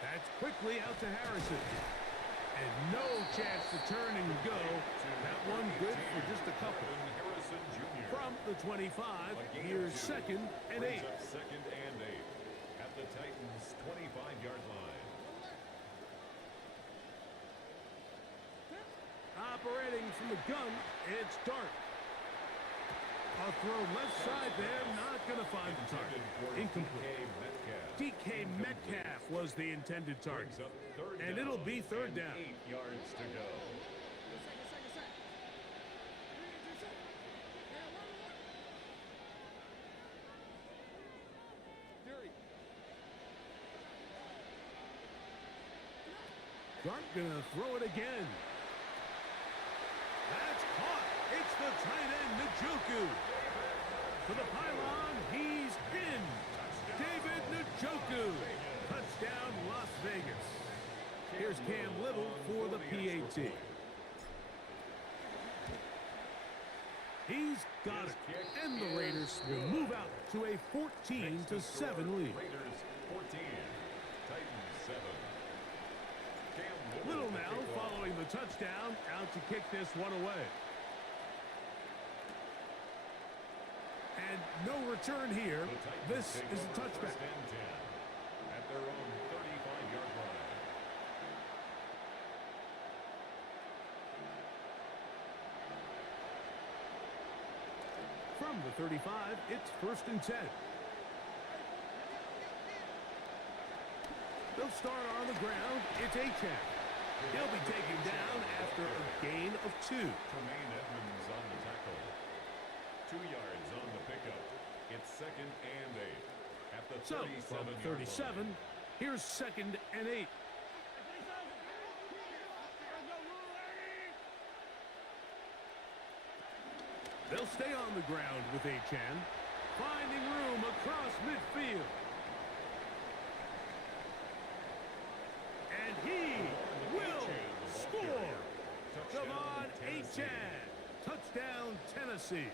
That's quickly out to Harrison. And no chance to turn and go. That one good for just a couple. From the 25, here's 2nd and 8. 2nd and 8 at the Titans' 25-yard line. Operating from the gun, it's Dart. A throw left side there, not going to find the target. Incomplete. DK Metcalf was the intended target. And it'll be 3rd down. 8 yards to go. Dart gonna throw it again. That's caught. It's the tight end, Njoku. To the pylon, he's in. David Njoku. Touchdown, Las Vegas. Here's Cam Little for the PAT. He's got it. And the Raiders will move out to a 14-7 lead. Raiders 14, Titans 7. Little now following the touchdown, out to kick this one away. And no return here. This is a touchback. At their own 35-yard line. From the 35, it's 1st and 10. They'll start on the ground. It's Achane. He'll be taken down after a gain of 2. Tremaine Edmonds on the tackle. 2 yards on the pickup. It's 2nd and 8. At the 37-yard So, from 37, line. here's 2nd and 8. They'll stay on the ground with Achane, finding room across midfield. And he will score. Javon Achane. Touchdown, Tennessee.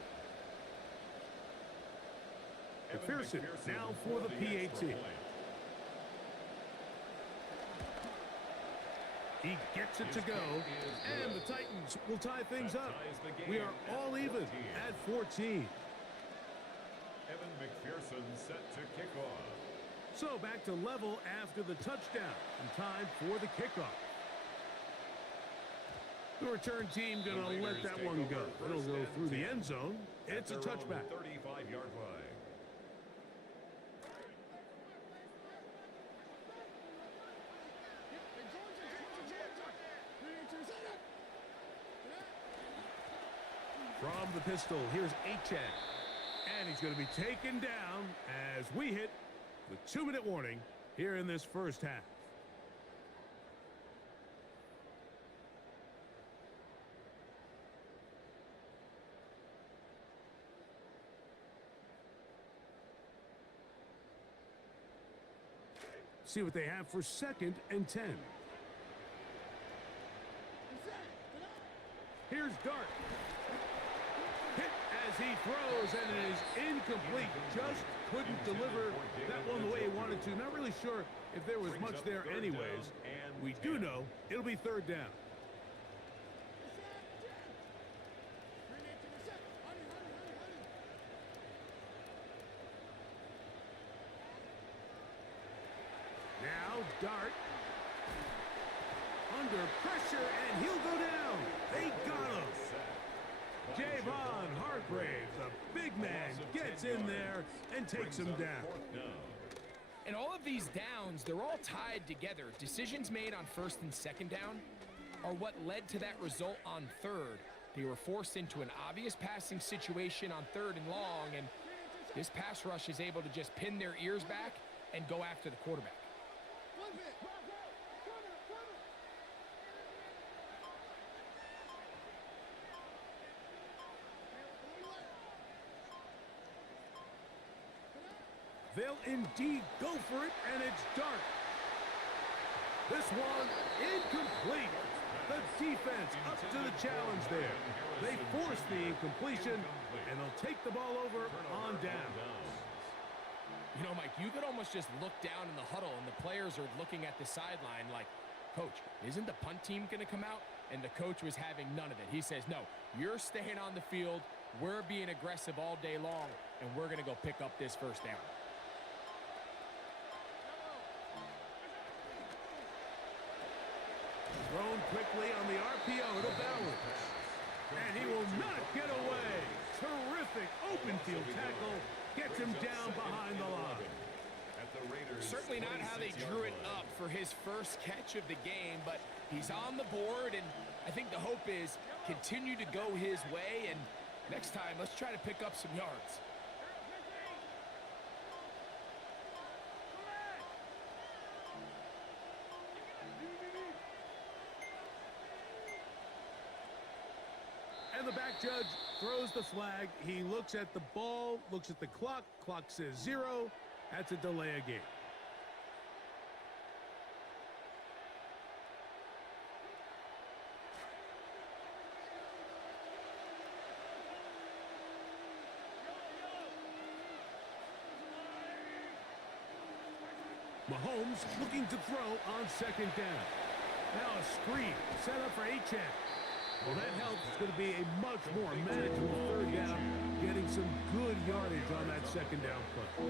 McPherson now for the PAT. He gets it to go, and the Titans will tie things up. We are all even at 14. Evan McPherson set to kick off. So back to level after the touchdown, and time for the kickoff. The return team going to let that one go. It'll go through the end zone. It's a touchback. 35-yard line. From the pistol, here's Achane. And he's going to be taken down as we hit the 2-minute warning here in this first half. See what they have for 2nd and 10. Here's Dart. Hit as he throws, and it is incomplete. Just couldn't deliver that one the way he wanted to. Not really sure if there was much there anyways. We do know it'll be 3rd down. dart. Under pressure, and he'll go down. They got him. Javon Hargraves, a big man, gets in there and takes him down. And all of these downs, they're all tied together. Decisions made on first and second down are what led to that result on third. They were forced into an obvious passing situation on third and long, and this pass rush is able to just pin their ears back and go after the quarterback. They'll indeed go for it, and it's dark. This one incomplete. The defense up to the challenge there. They force the incompletion, and they'll take the ball over on down. You know, Mike, you could almost just look down in the huddle, and the players are looking at the sideline like, Coach, isn't the punt team going to come out? And the coach was having none of it. He says, no, you're staying on the field. We're being aggressive all day long, and we're going to go pick up this first down. Thrown quickly on the RPO to Ballard. And he will not get away. Terrific open field tackle. Gets him down behind the line. Certainly not how they drew it up for his first catch of the game, but he's on the board, and I think the hope is continue to go his way, and next time, let's try to pick up some yards. And the back judge throws the flag. He looks at the ball, looks at the clock. Clock says 0. That's a delay of game. Mahomes looking to throw on second down. Now a screen set up for Achane. Well, that helps. It's going to be a much more manageable third down, getting some good yardage on that second down play.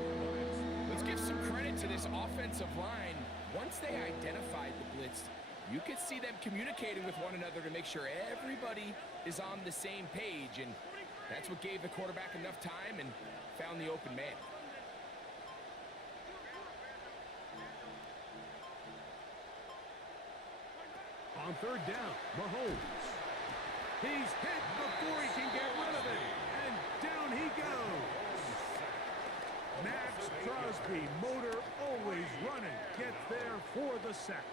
Let's give some credit to this offensive line. Once they identified the blitz, you could see them communicating with one another to make sure everybody is on the same page, and that's what gave the quarterback enough time and found the open man. On third down, Mahomes. He's hit before he can get rid of it, and down he goes. Max Crosby, motor always running, gets there for the sack.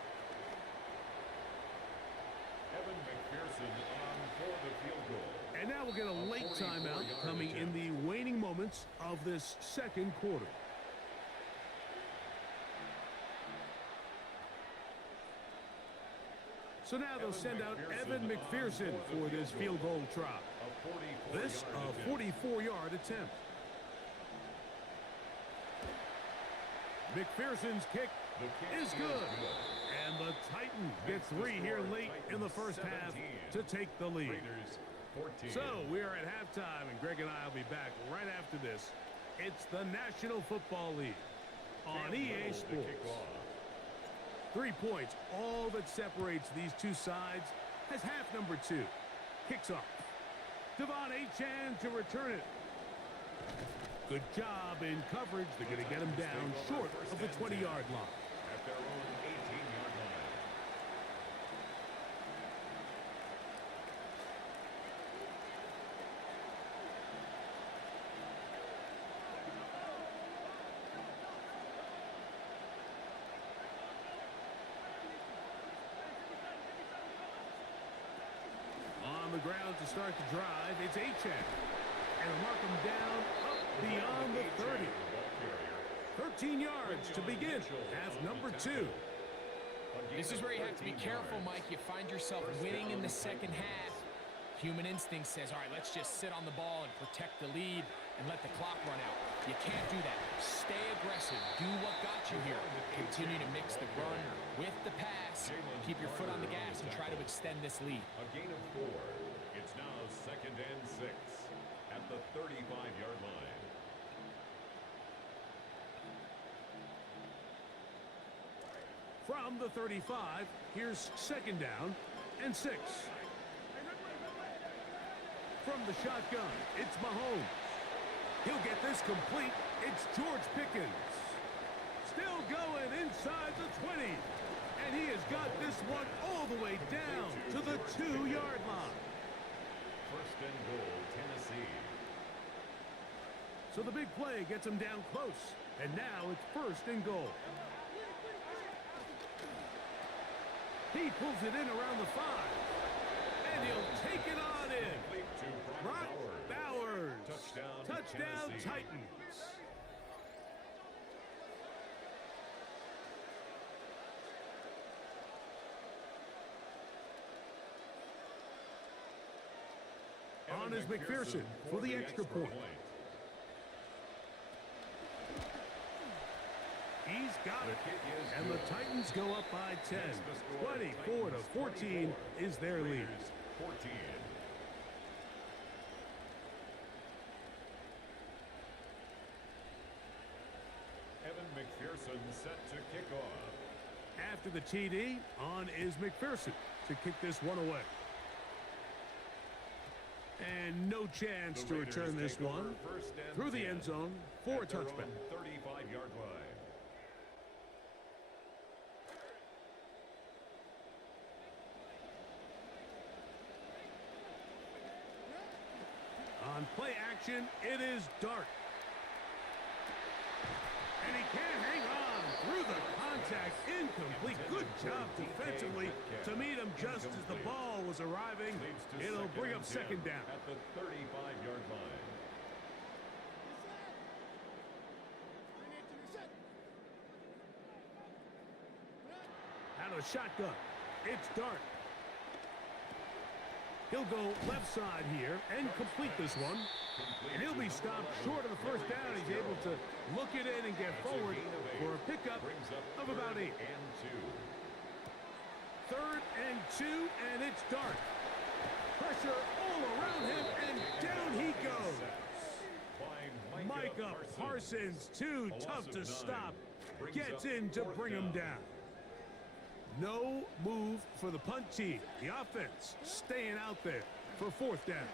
Evan McPherson on for the field goal. And now we'll get a late timeout coming in the waning moments of this second quarter. So now they'll send out Evan McPherson for this field goal try. This a 44-yard attempt. McPherson's kick is good. And the Titan gets 3 here late in the first half to take the lead. So we are at halftime, and Greg and I will be back right after this. It's the National Football League on EA Sports. 3 points, all that separates these two sides, as half number 2 kicks off. Devon Achane to return it. Good job in coverage. They're going to get him down short of the 20-yard line. At their own 18-yard line. On the ground to start the drive, it's Achane. And mark him down up beyond the 30. 13 yards to begin half number 2. This is where you have to be careful, Mike. You find yourself winning in the second half. Human instinct says, all right, let's just sit on the ball and protect the lead and let the clock run out. You can't do that. Stay aggressive. Do what got you here. Continue to mix the run with the pass. Keep your foot on the gas and try to extend this lead. A gain of 4. It's now 2nd and 6 at the 35-yard line. From the 35, here's second down and 6. From the shotgun, it's Mahomes. He'll get this complete. It's George Pickens. Still going inside the 20. And he has got this one all the way down to the 2-yard line. First and goal, Tennessee. So the big play gets him down close. And now it's first and goal. He pulls it in around the 5. And he'll take it on in. Brock Bowers. Touchdown Titans. On is McPherson for the extra point. He's got it. And the Titans go up by 10. 24-14 is their lead. 14. Evan McPherson set to kick off. After the TD, on is McPherson to kick this one away. And no chance to return this one through the end zone for a touchback. 35-yard line. On play action, it is Dart. And he can't hang on through the contact. Incomplete. Good job defensively to meet him just as the ball was arriving. It'll bring up second down. At the 35-yard line. Out of shotgun, it's Dart. He'll go left side here and complete this one. And he'll be stopped short of the first down. He's able to look it in and get forward for a pickup of about 8. Third and 2, and it's Dart. Pressure all around him, and down he goes. Micah Parsons, too tough to stop, gets in to bring him down. No move for the punt team. The offense staying out there for fourth down.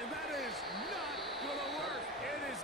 And that is not going to work. It is.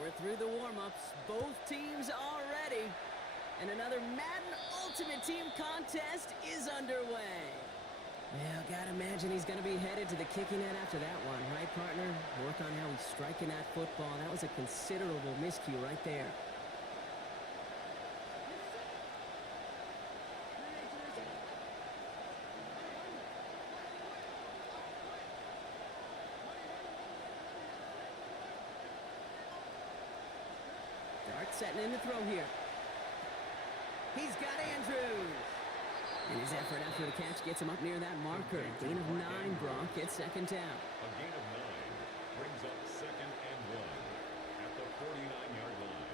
We're through the warm-ups. Both teams are ready. And another Madden Ultimate Team contest is underway. Well, gotta imagine he's gonna be headed to the kicking net after that one, right, partner? Work on how he's striking that football. That was a considerable miscue right there. Dart setting in the throw here. He's got Andrews. And his effort after the catch gets him up near that marker. Gain of 9, Brock. It's second down. A gain of 9 brings up second and 1 at the 49-yard line.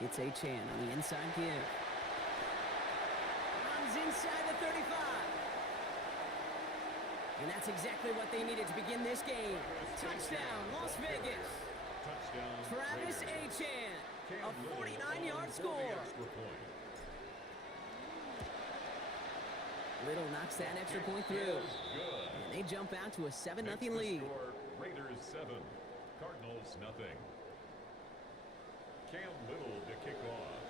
It's Achan on the inside give. Runs inside the 35. And that's exactly what they needed to begin this game. Touchdown, Las Vegas. Touchdown, Travis Raiders. Achan, Cam a 49-yard Little score. for the extra point. Little knocks that extra point through. And they jump out to a 7-0 lead. Score, Raiders 7, Cardinals nothing. Cam Little to kick off.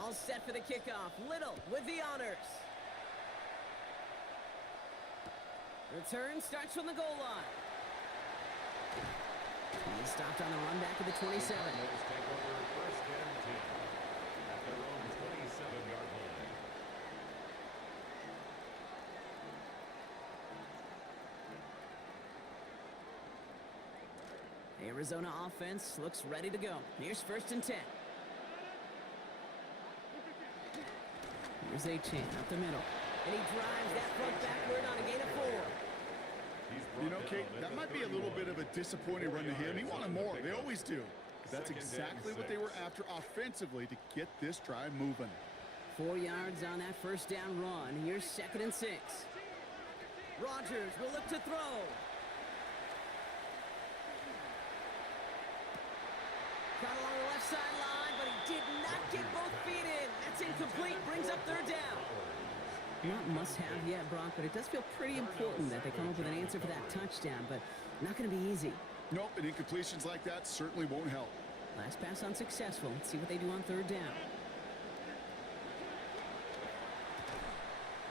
All set for the kickoff. Little with the honors. Return starts from the goal line. He stopped on the run back of the 27. Cardinals take over first and 10 at their own 27-yard line. Arizona offense looks ready to go. Here's first and 10. Here's Achane up the middle. And he drives that front backward on a gain of 4. You know, Kate, that might be a little bit of a disappointing run to him. He wanted more. They always do. That's exactly what they were after offensively to get this drive moving. 4 yards on that first down run. Here's second and 6. Rodgers will look to throw. Got along the left sideline, but he did not get both feet in. That's incomplete. Brings up third down. Not must-have yet, Brock, but it does feel pretty important that they come up with an answer for that touchdown, but not going to be easy. Nope, and incompletions like that certainly won't help. Last pass unsuccessful. Let's see what they do on third down.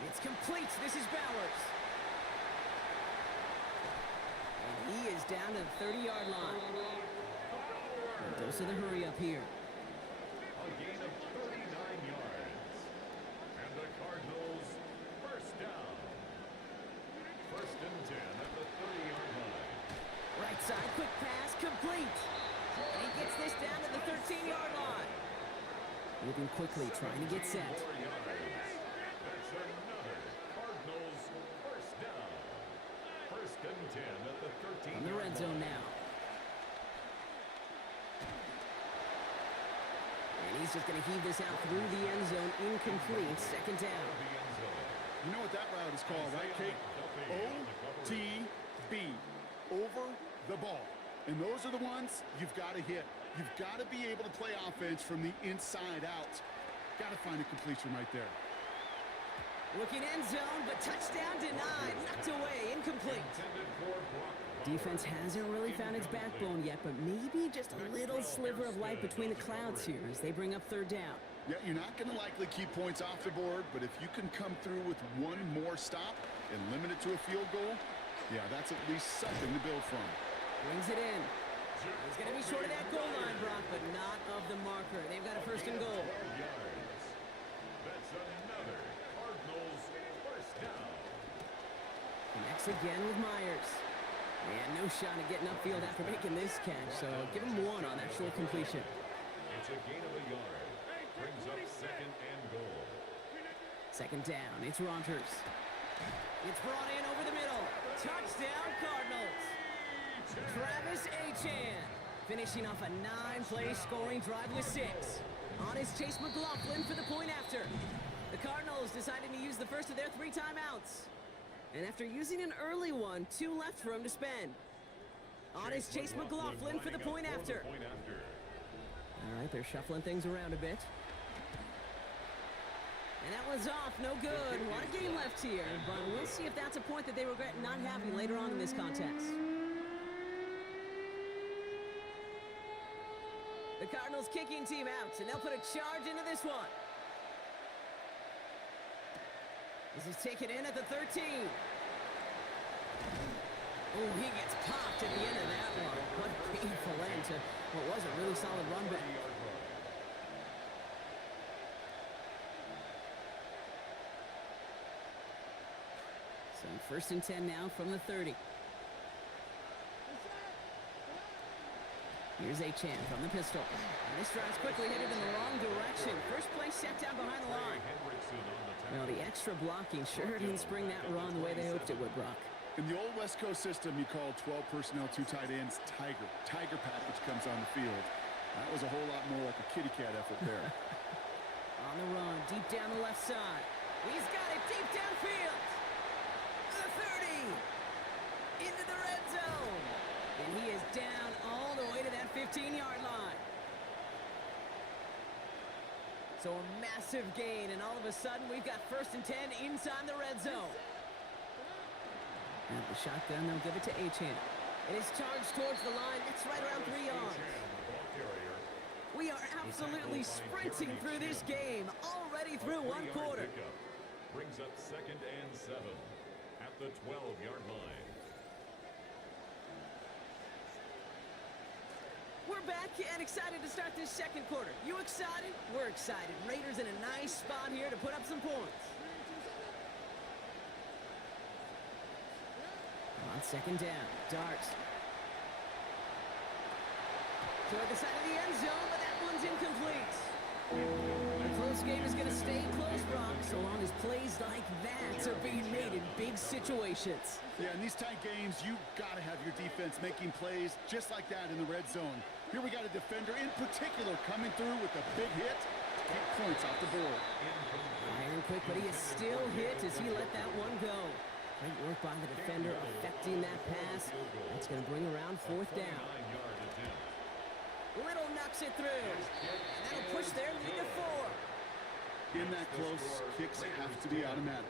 It's complete. This is Bowers. And he is down to the 30-yard line. And those are the hurry up here. A gain of 39 yards. And the Cardinals first down. First and 10 at the 30-yard line. Right side, quick pass, complete. And he gets this down to the 13-yard line. Moving quickly, trying to get set. 4 yards. That's another Cardinals first down. First and 10 at the 13-yard line. On the red zone now. And he's just going to heave this out through the end zone, incomplete, second down. You know what that route is called, right, Kate? OTB, over the ball. And those are the ones you've got to hit. You've got to be able to play offense from the inside out. Got to find a completion right there. Looking end zone, but touchdown denied, knocked away, incomplete. Defense hasn't really found its backbone yet, but maybe just a little sliver of light between the clouds here as they bring up third down. Yeah, you're not going to likely keep points off the board, but if you can come through with one more stop and limit it to a field goal, yeah, that's at least something to build from. Brings it in. He's going to be short of that goal line, Brock, but not of the marker. They've got a first and goal. That's another Cardinals first down. Connects again with Myers. And no shot at getting upfield after making this catch, so give him 1 on that short completion. It's a gain of a yard. Brings up second and goal. Second down, it's Rodgers. It's brought in over the middle. Touchdown, Cardinals. Travis Achane finishing off a 9-play scoring drive with 6. On is Chase McLaughlin for the point after. The Cardinals decided to use the first of their 3 timeouts. And after using an early one, 2 left for him to spend. On is Chase McLaughlin for the point after. All right, they're shuffling things around a bit. And that one's off, no good. A lot of game left here, but we'll see if that's a point that they regret not having later on in this contest. The Cardinals kicking team out, and they'll put a charge into this one. This is taken in at the 13. Oh, he gets popped at the end of that one. What a painful end to what was a really solid run back. So first and 10 now from the 30. Here's Achane from the pistol. And this drive's quickly headed in the wrong direction. First play set down behind the line. Well, the extra blocking sure didn't spring that run the way they hoped it would, Brock. In the old West Coast system, you called 12 personnel, 2 tight ends, Tiger. Tiger package comes on the field. That was a whole lot more like a kitty cat effort there. On the run, deep down the left side. He's got it deep downfield. The 30. Into the red zone. And he is down all the way to that 15-yard line. So a massive gain, and all of a sudden we've got 1st and 10 inside the red zone. And the shotgun, they'll give it to Achan. It is charged towards the line. That's right around 3 yards. We are absolutely sprinting through this game, already through 1 quarter. Brings up 2nd and 7 at the 12-yard line. We're back and excited to start this 2nd quarter. You excited? We're excited. Raiders in a nice spot here to put up some points. On 2nd down, Dart. Toward the side of the end zone, but that one's incomplete. A close game is going to stay close, Brock, so long as plays like that are being made in big situations. Yeah, in these tight games, you've got to have your defense making plays just like that in the red zone. Here we got a defender in particular coming through with a big hit to get points off the board. Iron quick, but he is still hit as he let that one go. Great work by the defender affecting that pass. That's going to bring around 4th down. Little knocks it through. And that'll push their lead to 4. In that close, kicks have to be automatic.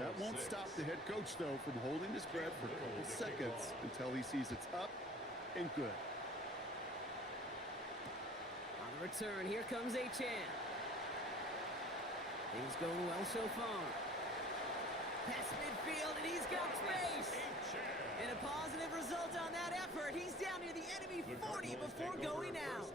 That won't stop the head coach, though, from holding his breath for a couple seconds until he sees it's up and good. On the return, here comes Achan. Things going well so far. Past midfield, and he's got space. And a positive result on that effort. He's down near the enemy 40 before going out.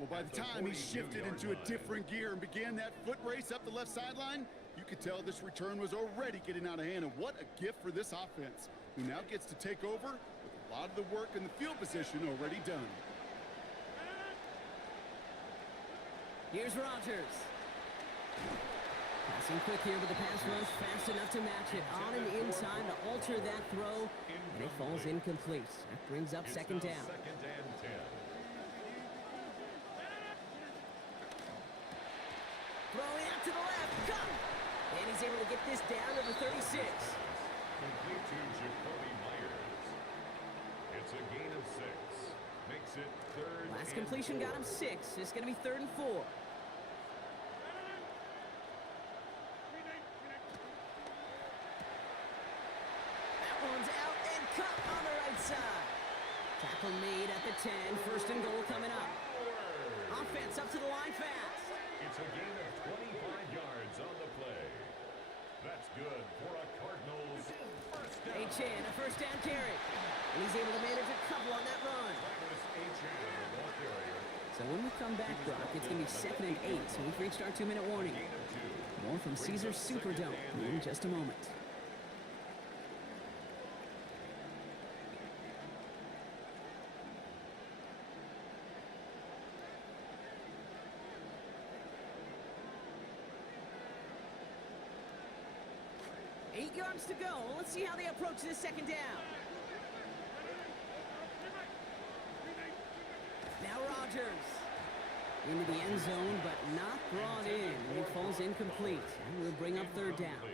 Well, by the time he shifted into a different gear and began that foot race up the left sideline, you could tell this return was already getting out of hand. And what a gift for this offense, who now gets to take over with a lot of the work in the field position already done. Here's Rodgers. Passing quick here, but the pass rush fast enough to match it. On and in time to alter that throw, and it falls incomplete. That brings up 2nd down. 2nd and 10. Throwing out to the left, come! And he's able to get this down to the 36. Complete to Jacoby Myers. It's a gain of 6. Makes it 3rd. Last completion got him 6. It's going to be 3rd and 4. One's out and cut on the right side. Tackle made at the 10. 1st and goal coming up. Offense up to the line fast. It's a gain of 25 yards on the play. That's good for a Cardinals 1st down. Achan, a 1st down carry. And he's able to manage a couple on that run. So when we come back, Brock, it's going to be 2nd and 8. So we've reached our 2-minute warning. More from Caesars Superdome in just a moment. Eight yards to go. Let's see how they approach this 2nd down. Now Rodgers. Into the end zone, but not brought in. And it falls incomplete. And we'll bring up 3rd down.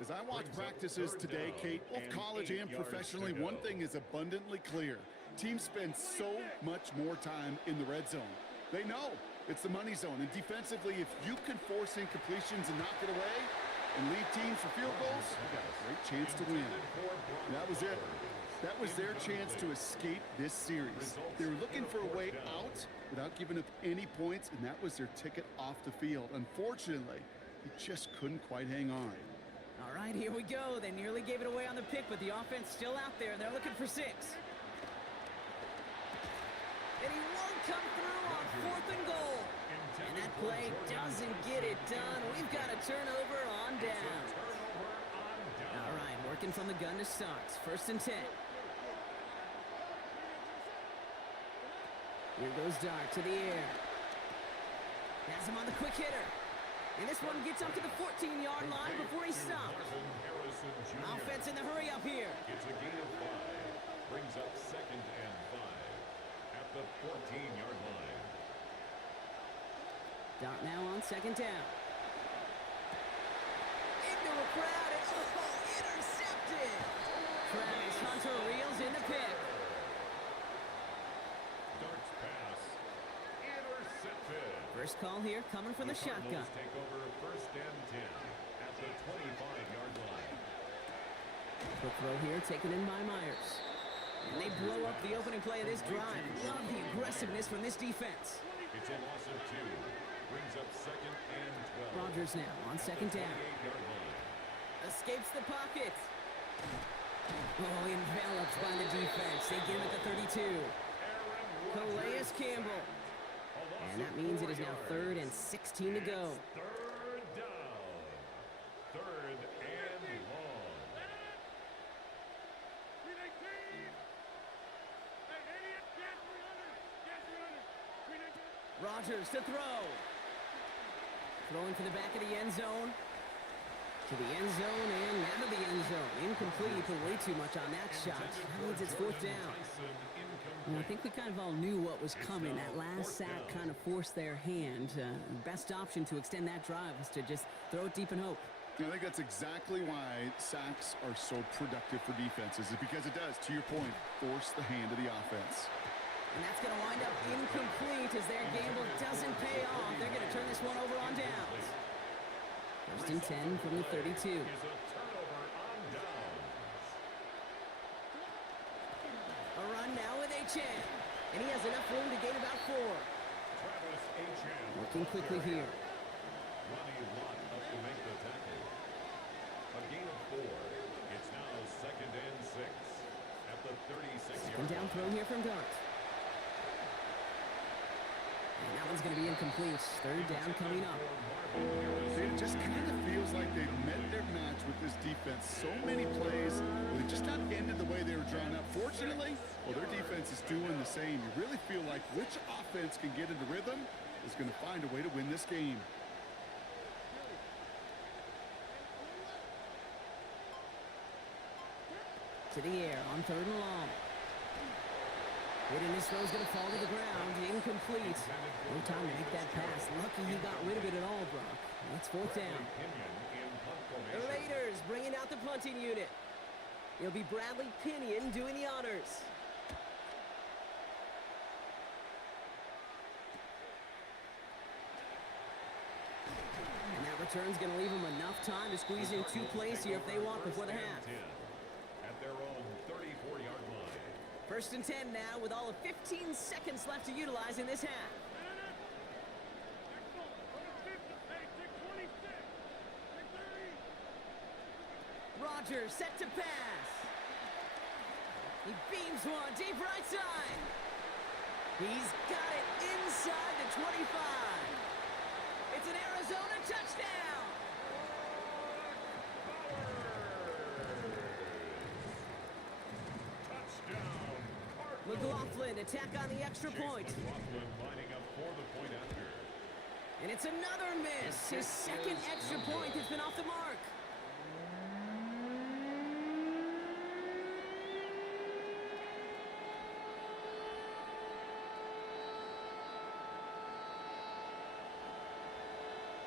As I watch practices today, Kate, both college and professionally, one thing is abundantly clear. Teams spend so much more time in the red zone. They know it's the money zone. And defensively, if you can force incompletions and knock it away, and lead teams for field goals, you got a great chance to win. And that was it. That was their chance to escape this series. They were looking for a way out without giving up any points, and that was their ticket off the field. Unfortunately, he just couldn't quite hang on. All right, here we go. They nearly gave it away on the pick, but the offense still out there. They're looking for 6. And he won't come through on 4th and goal. And that play doesn't get it done. We've got a turnover on down. All right, working from the gun to start. 1st and 10. Here goes Dart to the air. Has him on the quick hitter. And this one gets up to the 14-yard line before he stops. Offense in the hurry up here. It's a gain of 5. Brings up 2nd and 5 at the 14-yard line. Dart now on 2nd down. Into a crowd and intercepted. Travis Hunter reels in the pick. Dart's pass intercepted. First call here coming from the shotgun. Take over first and 10 at the 25-yard line. Quick throw here taken in by Myers. And they blow up the opening play of this drive. Love the aggressiveness from this defense. It's a loss of 2. Brings up second and 12. Rodgers now on second down. 28-yard line. Escapes the pocket. Oh, enveloped by the defense. They get him at the 32. Calais Campbell. And that means it is now 3rd and 16 to go. Third down. 3rd and long. Rodgers to throw. Throwing to the back of the end zone. To the end zone and out of the end zone. Incomplete. He put way too much on that shot. That means it's 4th down. I think we kind of all knew what was coming. That last sack kind of forced their hand. Best option to extend that drive was to just throw it deep and hope. I think that's exactly why sacks are so productive for defenses, is because it does, to your point, force the hand of the offense. And that's going to wind up incomplete as their gamble doesn't pay off. They're going to turn this one over on downs. 1st and 10 from the 32. Is a turnover on downs. A run now with Achane. And he has enough room to gain about 4. Travis Achane. Working quickly here. Ronnie Lott up to make the tackle. A gain of 4. It's now 2nd and 6 at the 36-yard line. Second down throw here from Dart. And that one's going to be incomplete. 3rd down coming up. It just kind of feels like they've met their match with this defense. So many plays, they just not ended the way they were drawn up. Fortunately, well, their defense is doing the same. You really feel like which offense can get into rhythm is going to find a way to win this game. To the air on 3rd and long. Hitting this throw's going to fall to the ground. Incomplete. No time to make that pass. Lucky he got rid of it at all, Brock. It's 4th down. The Raiders bringing out the punting unit. It'll be Bradley Pinion doing the honors. And that return's going to leave them enough time to squeeze in 2 plays here if they want before the half. At their own 34-yard line. 1st and 10 now with all of 15 seconds left to utilize in this half. Rodgers set to pass. He beams one deep right side. He's got it inside the 25. It's an Arizona touchdown. McLaughlin attack on the extra point. McLaughlin lining up for the point after. And it's another miss. His second extra point has been off the mark.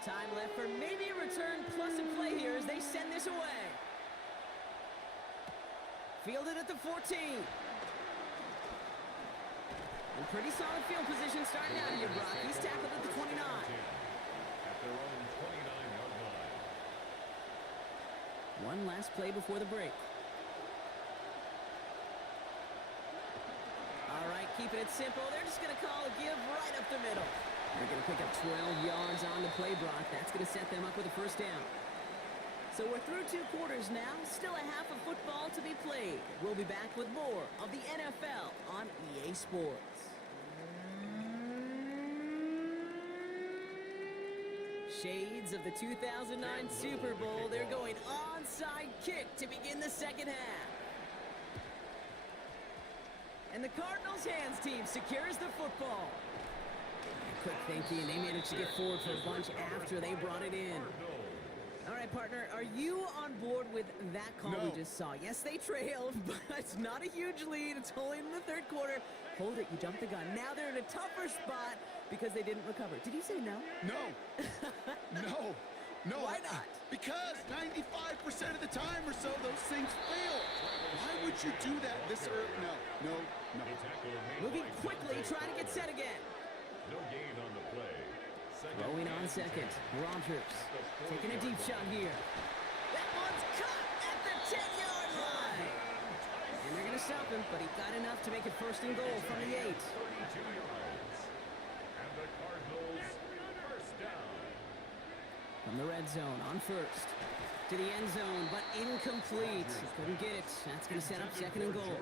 Time left for maybe a return plus a play here as they send this away. Fielded at the 14. And pretty solid field position starting out here, Brock. He's tackled at the 29. At their own 29-yard line. One last play before the break. All right, keeping it simple. They're just going to call a give right up the middle. They're going to pick up 12 yards on the play, Brock. That's going to set them up with a 1st down. So we're through 2 quarters now. Still a half of football to be played. We'll be back with more of the NFL on EA Sports. Shades of the 2009 Super Bowl. They're going onside kick to begin the second half. And the Cardinals hands team secures the football. Quick thinking, they managed to get forward for a bunch after they brought it in. All right, partner, are you on board with that call we just saw? Yes, they trailed, but it's not a huge lead. It's only in the 3rd quarter. Hold it, you jumped the gun. Now they're in a tougher spot because they didn't recover. Did you say no? No. No. Why not? Because 95% of the time or so, those things fail. Why would you do that this early? No. Moving quickly, trying to get set again. No gain on the play. Throwing on second. Rodgers taking a deep shot here. That one's caught at the 10-yard line. And they're going to stop him, but he got enough to make it first and goal from the 8. 32 yards. And the Cardinals first down. From the red zone on first. To the end zone, but incomplete. He couldn't get it. That's going to set up second and goal.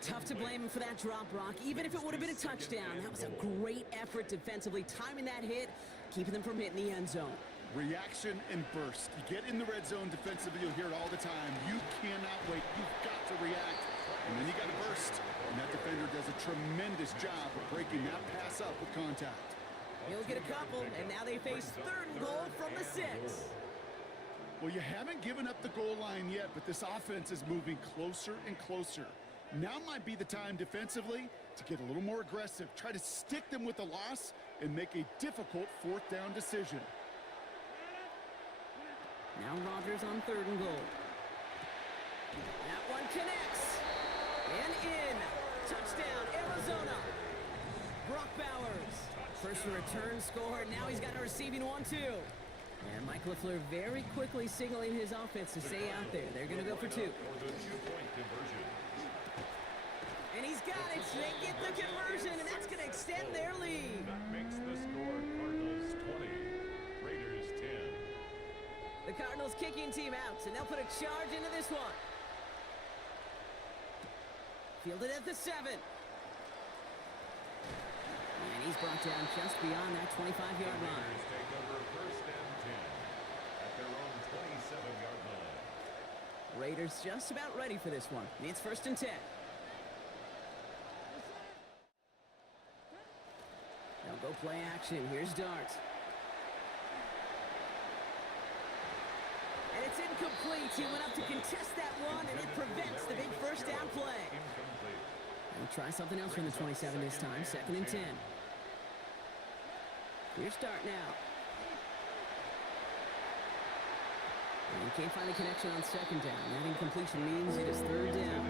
Tough to blame him for that drop, Brock. Even if it would have been a touchdown, that was a great effort defensively, timing that hit, keeping them from hitting the end zone. Reaction and burst. You get in the red zone defensively, you'll hear it all the time. You cannot wait. You've got to react. And then you got to burst. And that defender does a tremendous job of breaking that pass up with contact. He'll get a couple, and now they face third and goal from the 6. Well, you haven't given up the goal line yet, but this offense is moving closer and closer. Now might be the time defensively to get a little more aggressive. Try to stick them with the loss and make a difficult fourth down decision. Now Rodgers on third and goal. That one connects. And in. Touchdown, Arizona. Brock Bowers. First return score. Now he's got a receiving one, too. And Mike LaFleur very quickly signaling his offense to stay out there. They're going to go for 2. And he's got it. They get the conversion, and that's going to extend their lead. That makes the score Cardinals 20, Raiders 10. The Cardinals kicking team out, and they'll put a charge into this one. Fielded at the 7. And he's brought down just beyond that 25-yard line. Raiders take over first and 10 at their own 27-yard line. Raiders just about ready for this one. It's first and 10. They'll go play action. Here's Dart. And it's incomplete. He went up to contest that one, and it prevents the big first down play. We'll try something else from the 27 this time. Second and 10. Here's Dart now. And he can't find the connection on second down. That incompletion means it is third down.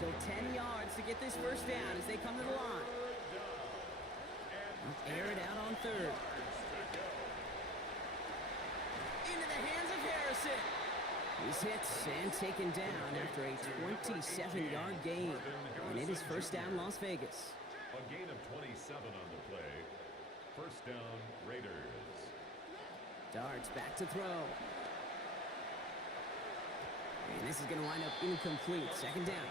So 10 yards to get this first down as they come to the line. Air it out on third. Into the hands of Harrison. He's hit and taken down after a 27-yard gain. And it is first down Las Vegas. A gain of 27 on the play. First down, Raiders. Darts back to throw. And this is going to wind up incomplete. Second down.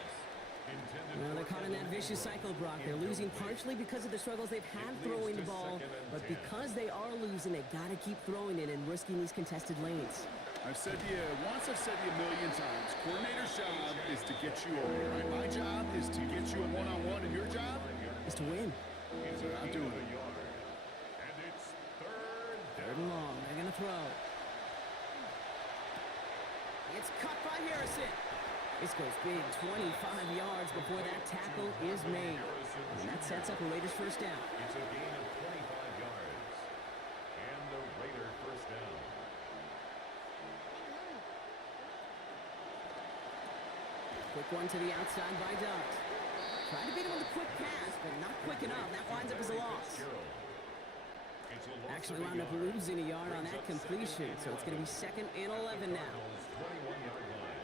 Well, they're caught in that vicious cycle, Brock. They're losing partially because of the struggles they've had throwing the ball, but because they are losing, they've got to keep throwing it and risking these contested lanes. I've said to you once, I've said to you a million times, coordinator's job is to get you over, right? My job is to get you a one-on-one, and your job Is to win. is what I'm doing. And it's Third and long. They're going to throw. It's cut by Harrison. This goes big, 25 yards before that tackle is made. And that sets up a Raiders first down. It's a gain of 25 yards. And the Raider first down. Quick one to the outside by Dart. Tried to beat him with a quick pass, but not quick enough. That winds up as a loss. Actually wound up losing a yard on that completion, so it's going to be second and 11 now. 21-yard line.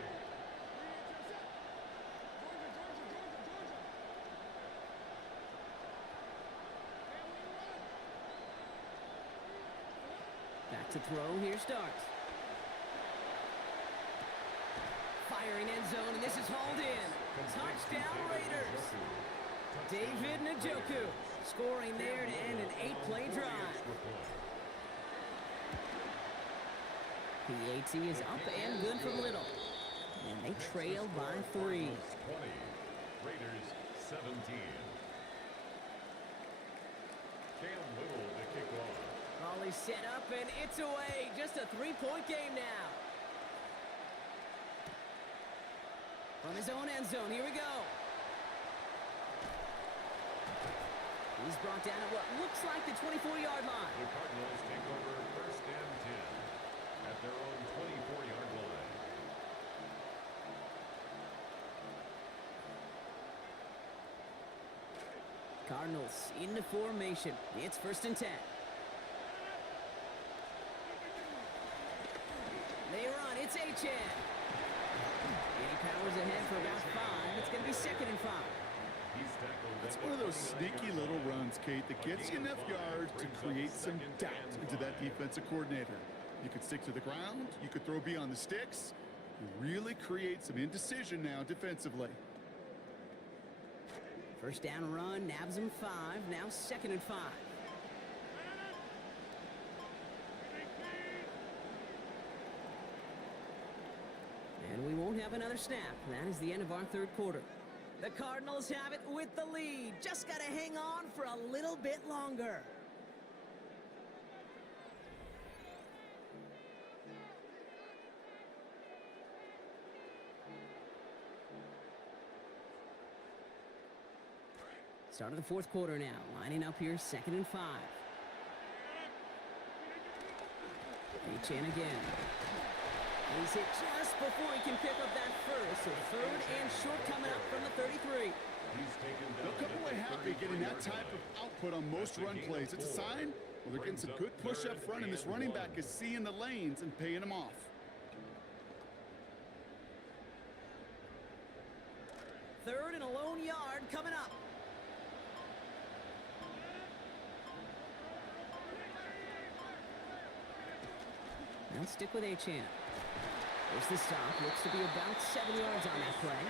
Back to throw. Here's Dart. Firing end zone, and this is hauled in. Touchdown Raiders. David Njoku scoring there to end an 8-play drive. PAT is up and good from Little. And they trail by 3. 20. Raiders 17. Cam Little to kick off. Volley set up, and it's away. Just a 3-point game now. From his own end zone, here we go. He's brought down at what looks like the 24-yard line. The Cardinals take over first and 10 at their own 24-yard line. Cardinals into formation. It's 1st and 10. They run. It's Achan. And he powers ahead for about 5. It's going to be 2nd and 5. It's one of those sneaky little runs, Kate, that gets you enough yards to create some doubt into that defensive coordinator. You could stick to the ground. You could throw beyond the sticks. You really create some indecision now defensively. 1st down run, nabs him 5. Now 2nd and 5. And we won't have another snap. That is the end of our 3rd quarter. The Cardinals have it with the lead. Just got to hang on for a little bit longer. Start of the 4th quarter now. Lining up here, 2nd and 5. Achan again. He's hit just before he can pick up that first. So 3rd and short coming up from the 33. They'll come away happy getting that type of output on most run plays. It's a sign, well, they're getting some good push up front, and this running back is seeing the lanes and paying them off. 3rd and a lone yard coming up. They'll stick with Achan. There's the stop. Looks to be about 7 yards on that play.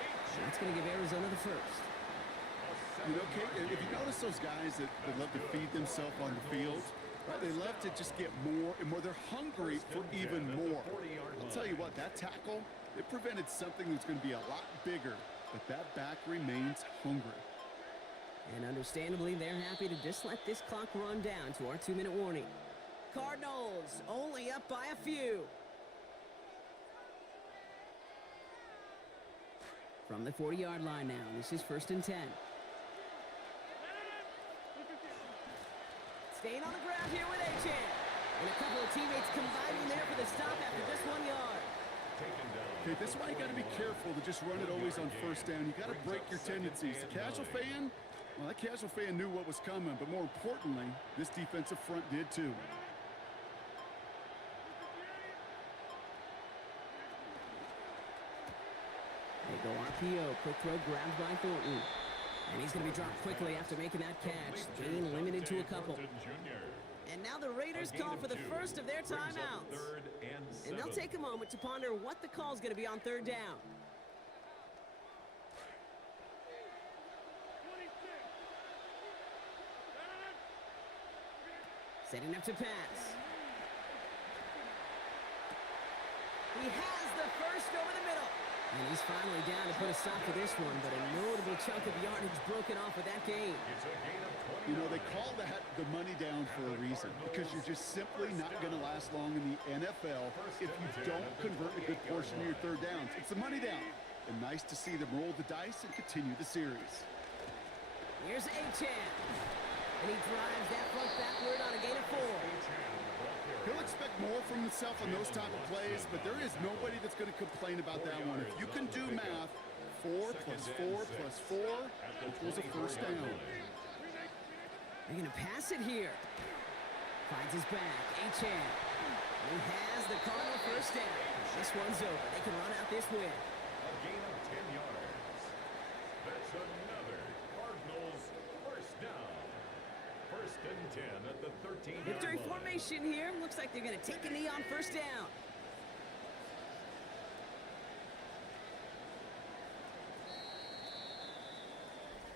That's going to give Arizona the first. You know, Kate, if you notice those guys that love to feed themselves on the field, right, they love to just get more and more. They're hungry for even more. I'll tell you what, that tackle, it prevented something that's going to be a lot bigger, but that back remains hungry. And understandably, they're happy to just let this clock run down to our 2-minute warning. Cardinals only up by a few. From the 40-yard line now, this is 1st and 10. Staying on the ground here with Achan. And a couple of teammates combining there for the stop after just 1 yard. Okay, this is why you got to be careful to just run it always on 1st down. You got to break your tendencies. The casual fan, well, that casual fan knew what was coming, but more importantly, this defensive front did too. They go RPO, quick throw grabbed by Thornton. And he's going to be dropped quickly after making that catch. Gain limited to a couple. And now the Raiders call for the first of their timeouts. And they'll take a moment to ponder what the call is going to be on 3rd down. Setting up to pass. He has the first over the middle. And he's finally down to put a stop to this one, but a notable chunk of yardage broken off with that gain. You know, they call that the money down for a reason, because you're just simply not going to last long in the NFL if you don't convert a good portion of your 3rd downs. It's the money down. And nice to see them roll the dice and continue the series. Here's Achan. And he drives that front backward on a gain of 4. He'll expect more from himself on those type of plays, but there is nobody that's going to complain about that one. If you can do math, 4 plus 4 plus 4 equals a 1st down. They're going to pass it here. Finds his back. Achan. He has the Cardinal 1st down. This one's over. They can run out this win. A gain of 10 yards. That's another Cardinals 1st down. 1st and 10 at the 13-yard Victory line. formation here. Looks like they're going to take a knee on 1st down.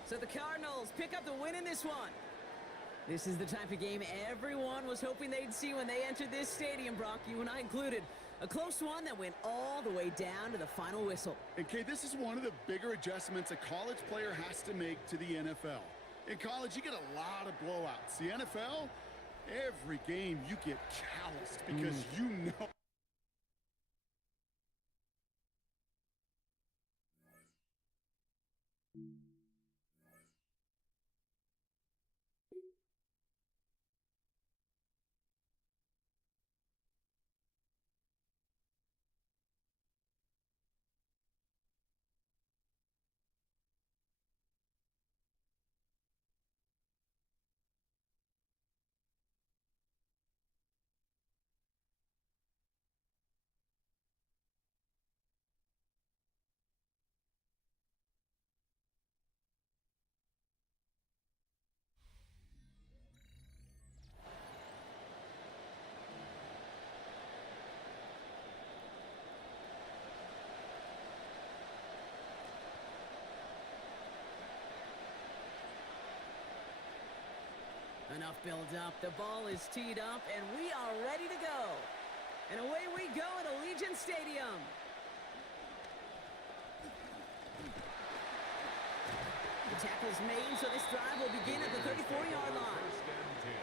So the Cardinals pick up the win in this one. This is the type of game everyone was hoping they'd see when they entered this stadium, Brock, you and I included. A close one that went all the way down to the final whistle. And, Kay, this is one of the bigger adjustments a college player has to make to the NFL. In college, you get a lot of blowouts. The NFL, every game you get calloused because you know enough build-up. The ball is teed up, and we are ready to go. And away we go at Allegiant Stadium. The tackle's made, so this drive will begin at the 34-yard line. First and 10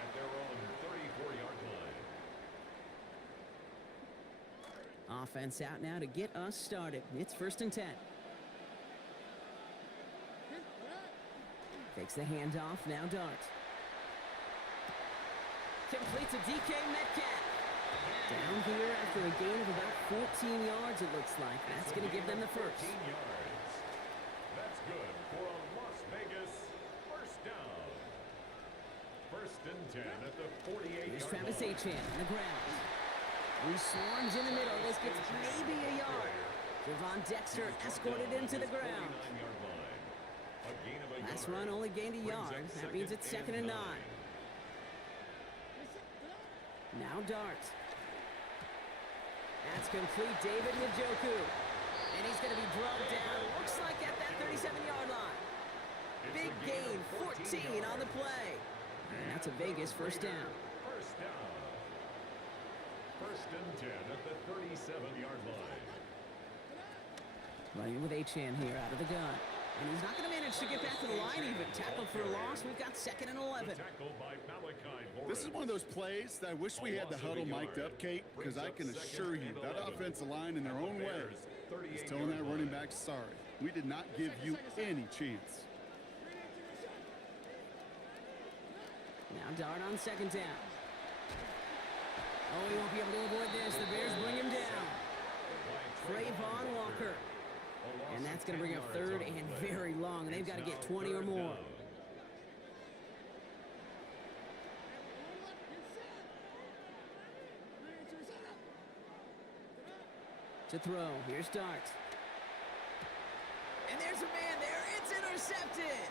at their own 34-yard line. Offense out now to get us started. It's first and 10. Takes the handoff, now Dart. Complete to DK Metcalf. Down here after a gain of about 14 yards, it looks like. That's going to give them the first. 14 yards. That's good for a Las Vegas first down. First and 10 at the 48-yard Here's line. Travis Etienne on the ground. He swarms in the middle. This gets maybe a yard. Javon Dexter escorted into the ground. 49-yard line. A gain of a Last yard. run only gained a yard. That means it's second and 9. Now Dart. That's complete. David Njoku. And he's going to be drugged down. Looks like at that 37-yard line. Big gain, 14 on the play. And that's a Vegas first down. First down. First and 10 at the 37-yard line. Running with Achane here out of the gun. And he's not going to manage to get back to the line even. Tackled for a loss. We've got second and 11. Tackle by Malachi Morris. This is one of those plays that I wish we had the huddle mic'd up, Kate, because I can assure you that offensive line in their own way is telling that running back, sorry, we did not give you any chance. Now Dart on second down. Oh, he won't be able to avoid this. The Bears bring him down. Trayvon Walker. And that's going to bring up third and very long. They've got to get 20 or more. To throw. Here's Dart. And there's a man there. It's intercepted.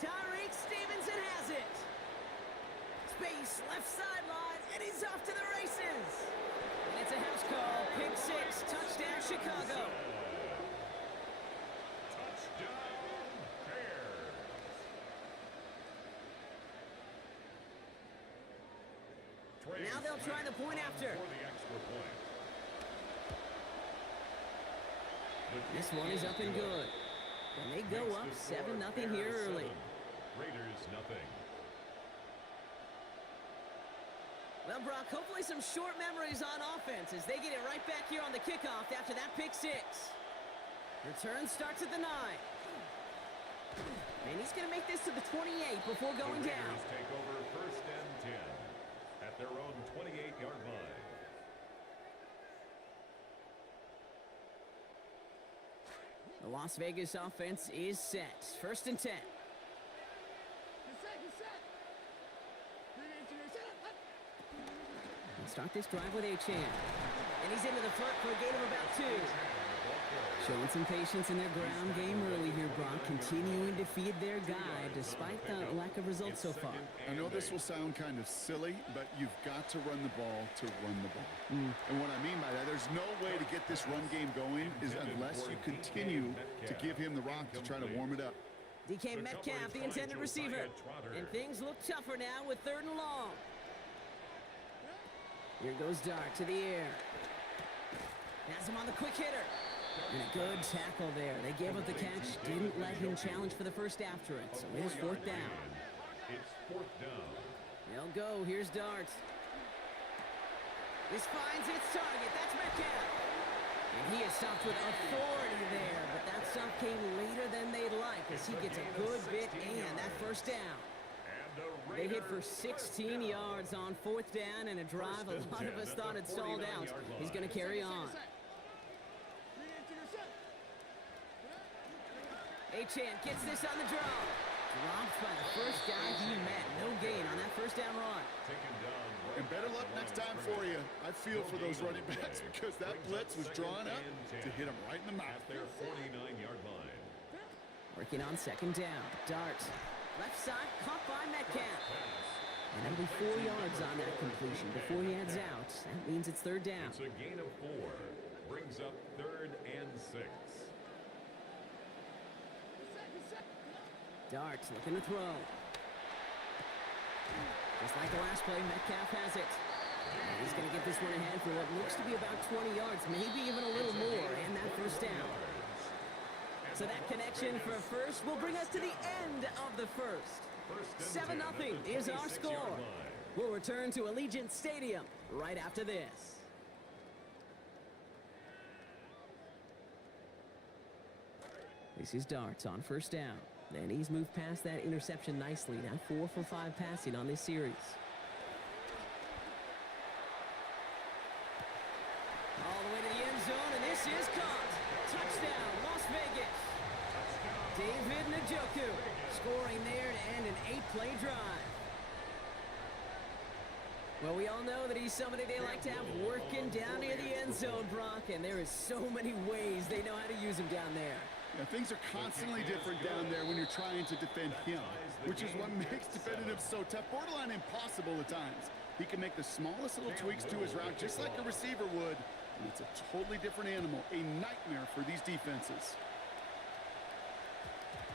Tyreek Stevenson has it. Space, left sideline, and he's off to the races. And it's a house call. Pick 6. Touchdown, Chicago. Now they'll try the point after. This one is up and good. And they go up 7-0 here early. Raiders nothing. Well, Brock, hopefully some short memories on offense as they get it right back here on the kickoff after that pick 6. Return starts at the 9. And he's going to make this to the 28 before going The down. Raiders take over first and 10 at their own 28-yard line. The Las Vegas offense is set. First and 10. Let's start this drive with Achane. And he's into the front for a gain of about 2. Showing some patience in their ground game early here, Brock. Continuing to feed their guy despite the lack of results so far. I know this will sound kind of silly, but you've got to run the ball to run the ball. And what I mean by that, there's no way to get this run game going is unless you continue to give him the rock to try to warm it up. DK Metcalf, the intended receiver. And things look tougher now with 3rd and long. Here goes Dart to the air. Has him on the quick hitter. And a good tackle there. They gave up the catch, didn't let him challenge for the first after it. So it is 4th down. It's 4th down. They'll go. Here's Dart. This finds its target. That's Metcalf. And he is stopped with authority there. But that stop came later than they'd like as he gets a good bit and that first down. They hit for 16 yards on 4th down and a drive a lot of us thought had stalled out. He's going to carry on. Achane gets this on the draw. Dropped by the first guy he met. No gain on that first down run. And better luck next time for you. I feel for those running backs because that blitz was drawn up to hit him right in the mouth. At their 49-yard line. Working on second down. Dart. Left side, caught by Metcalf. And that'll be 4 yards on that completion before he heads out. That means it's 3rd down. It's a gain of 4. Brings up 3rd and 6. Dart looking to throw. Just like the last play, Metcalf has it. And he's going to get this one ahead for what looks to be about 20 yards, maybe even a little more, and that first down. So that connection for first will bring us to the end of the first. 7-0 is our score. We'll return to Allegiant Stadium right after this. This is Darts on first down. And he's moved past that interception nicely. Now 4 for 5 passing on this series. All the way to the end zone, and this is caught. Touchdown, Las Vegas. David Njoku scoring there to end an 8-play drive. Well, we all know that he's somebody they like to have working down near the end zone, Brock, and there is so many ways they know how to use him down there. Yeah, things are constantly different down there when you're trying to defend him, which is what makes defending him so tough, borderline impossible at times. He can make the smallest little tweaks to his route just like a receiver would, and it's a totally different animal, a nightmare for these defenses.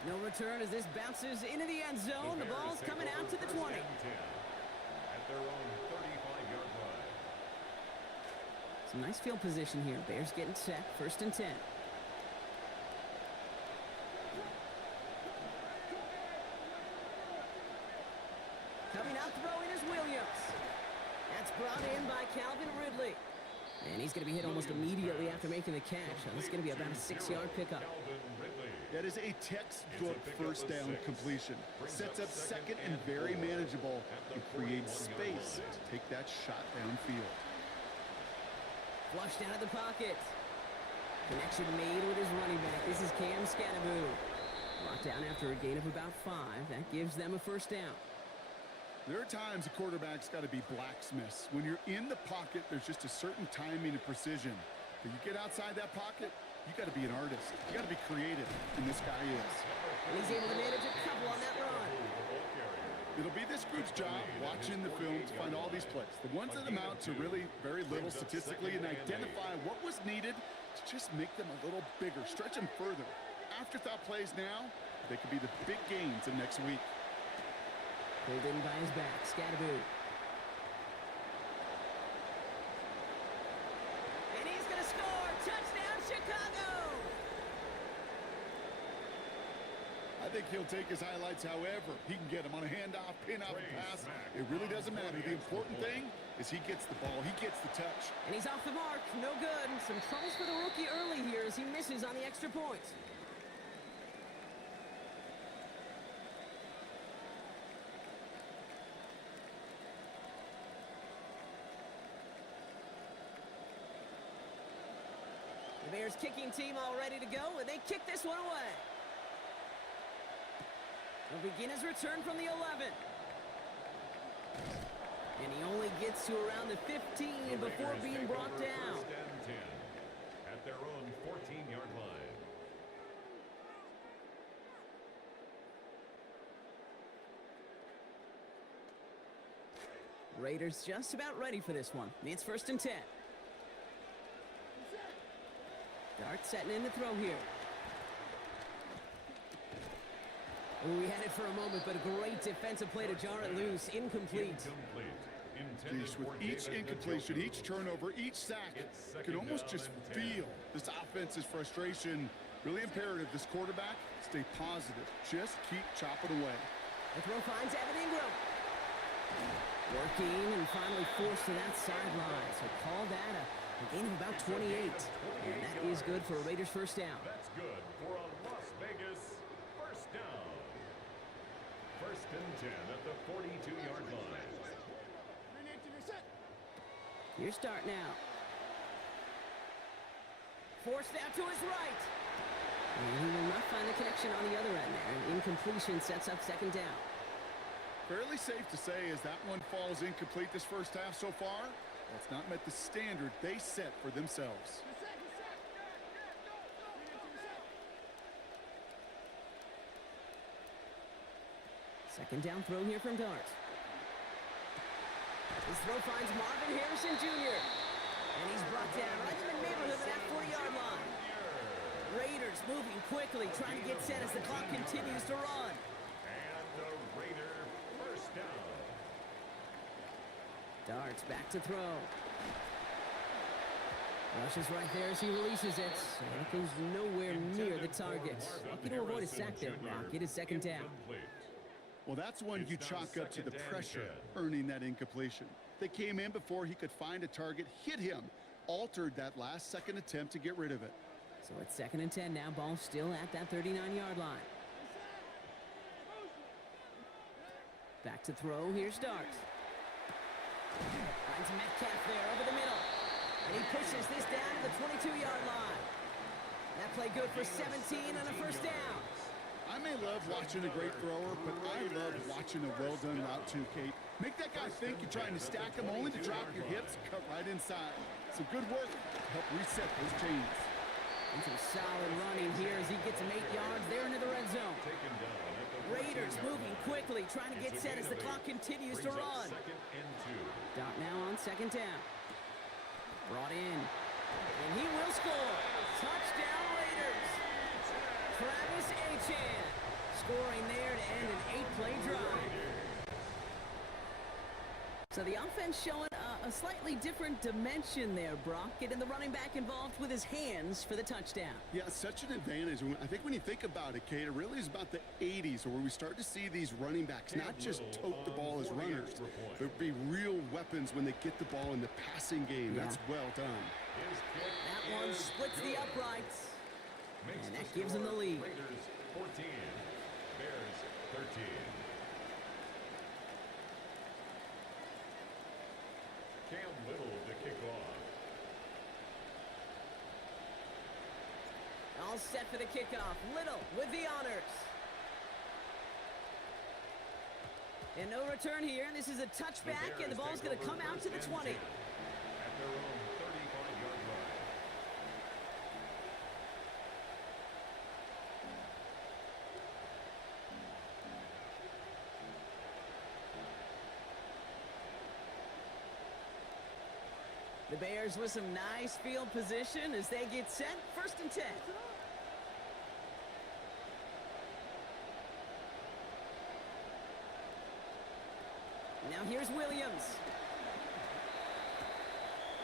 No return as this bounces into the end zone. The ball's coming out to the 20. At their own 35-yard line. Some nice field position here. Bears getting set. 1st and 10. Coming out throwing is Williams. That's brought in by Calvin Ridley. And he's going to be hit almost immediately after making the catch. So this is going to be about a 6-yard pickup. That is a textbook first down completion. Sets up second and very manageable and creates space to take that shot downfield. Flushed out of the pocket. Connection made with his running back. This is Cam Scatteroo. Brought down after a gain of about 5. That gives them a first down. There are times a quarterback's got to be blacksmiths. When you're in the pocket, there's just a certain timing and precision. But you get outside that pocket, you got to be an artist. You got to be creative, and this guy is. And he's able to manage a couple on that run. It'll be this group's job watching the film to find all these plays. The ones that amount to really very little statistically and identify what was needed to just make them a little bigger, stretch them further. Afterthought plays now, they could be the big gains of next week. Pulled in by his back, Scatteroo. And he's going to score! Touchdown, Chicago! I think he'll take his highlights however he can get them on a handoff, pin-off, pass. It really doesn't matter. The important thing is he gets the ball. He gets the touch. And he's off the mark. No good. Some troubles for the rookie early here as he misses on the extra point. The Bears kicking team all ready to go, and they kick this one away. He'll begin his return from the 11. And he only gets to around the 15 before being brought down. 1st and 10 at their own 14-yard line. Raiders just about ready for this one. It's 1st and 10. Dart setting in the throw here. Ooh, we had it for a moment, but a great defensive play to jar it loose. Incomplete. With each incompletion, each turnover, each sack, you can almost just feel this offense's frustration. Really imperative this quarterback stay positive. Just keep chopping away. The throw finds Evan Ingram. Working and finally forced to that sideline. So call that a gain of about 28. And that is good for a Raiders first down. That's good for a Las Vegas first down. 1st and 10 at the 42-yard line. Here's Dart now. Forced out to his right. And he will not find the connection on the other end there. Incompletion sets up 2nd down. Fairly safe to say as that one falls incomplete this first half so far, that's not met the standard they set for themselves. Second down throw here from Dart. His throw finds Marvin Harrison Jr. And he's brought down right in the neighborhood of that 40-yard line. Raiders moving quickly, trying to get set as the clock continues to run. And a Raider first down. Starts back to throw. Rushes right there as he releases it. And it goes nowhere near the target. Lucky to avoid a sack there, Brock. It is second down. Well, that's one you chalk up to the pressure, earning that incompletion. They came in before he could find a target, hit him, altered that last-second attempt to get rid of it. So it's 2nd and 10 now. Ball still at that 39-yard line. Back to throw. Here's Starks. Finds Metcalf there over the middle. And he pushes this down to the 22-yard line. That play good for 17 and a first down. I may love watching a great thrower, but I love watching a well-done route too, Kate. Make that guy think you're trying to stack him only to drop your hips, cut right inside. Some good work to help reset those chains. And some solid running here as he gets him 8 yards there into the red zone. Raiders moving quickly, trying to get set as the clock continues to run. Dot now on 2nd down. Brought in. And he will score. Touchdown Raiders. Travis Etienne scoring there to end an 8-play drive. So the offense showing a slightly different dimension there, Brock. Getting the running back involved with his hands for the touchdown. Yeah, such an advantage. I think when you think about it, Kate, it really is about the 80s where we start to see these running backs not just tote the ball as runners, but be real weapons when they get the ball in the passing game. Yeah. That's well done. That one splits the uprights. And that gives him the lead. Raiders 14, Bears 13. Cam Little to kick off. All set for the kickoff. Little with the honors. And no return here. This is a touchback, and the ball's going to come out to the 20. At their own 35-yard line. The Bears with some nice field position as they get set. 1st and 10. Now here's Williams.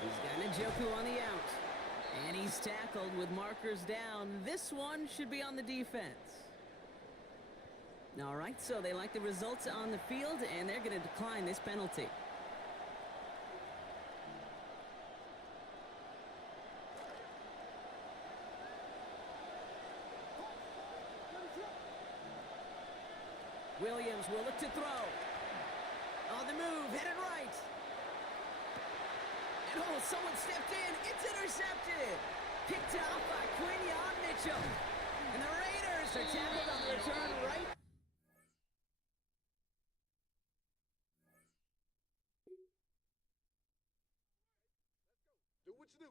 He's got Njoku on the out. And he's tackled with markers down. This one should be on the defense. All right, so they like the results on the field, and they're going to decline this penalty. Williams will look to throw. On the move, headed right. And oh, someone stepped in. It's intercepted. Picked off by Quinion Mitchell. And the Raiders are tackled on the return right. Do what you do.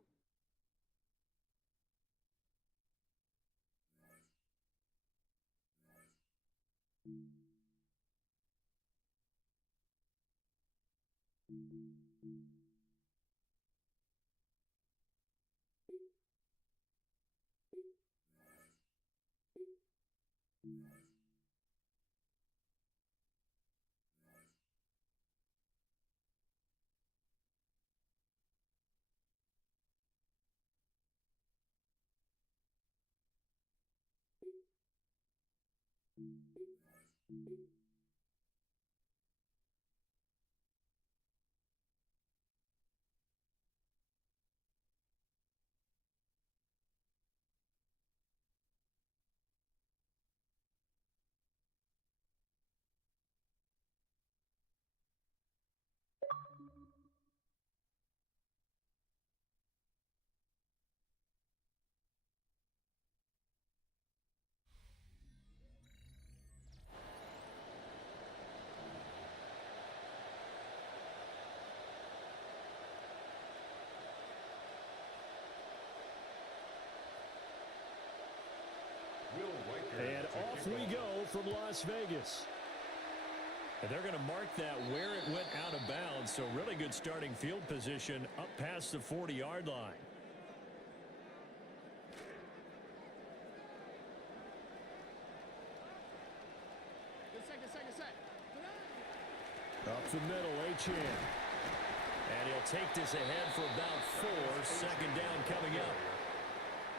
And off we go from Las Vegas. And they're going to mark that where it went out of bounds. So really good starting field position up past the 40-yard line. Up the middle, Etienne. And he'll take this ahead for about 4. Second down coming up.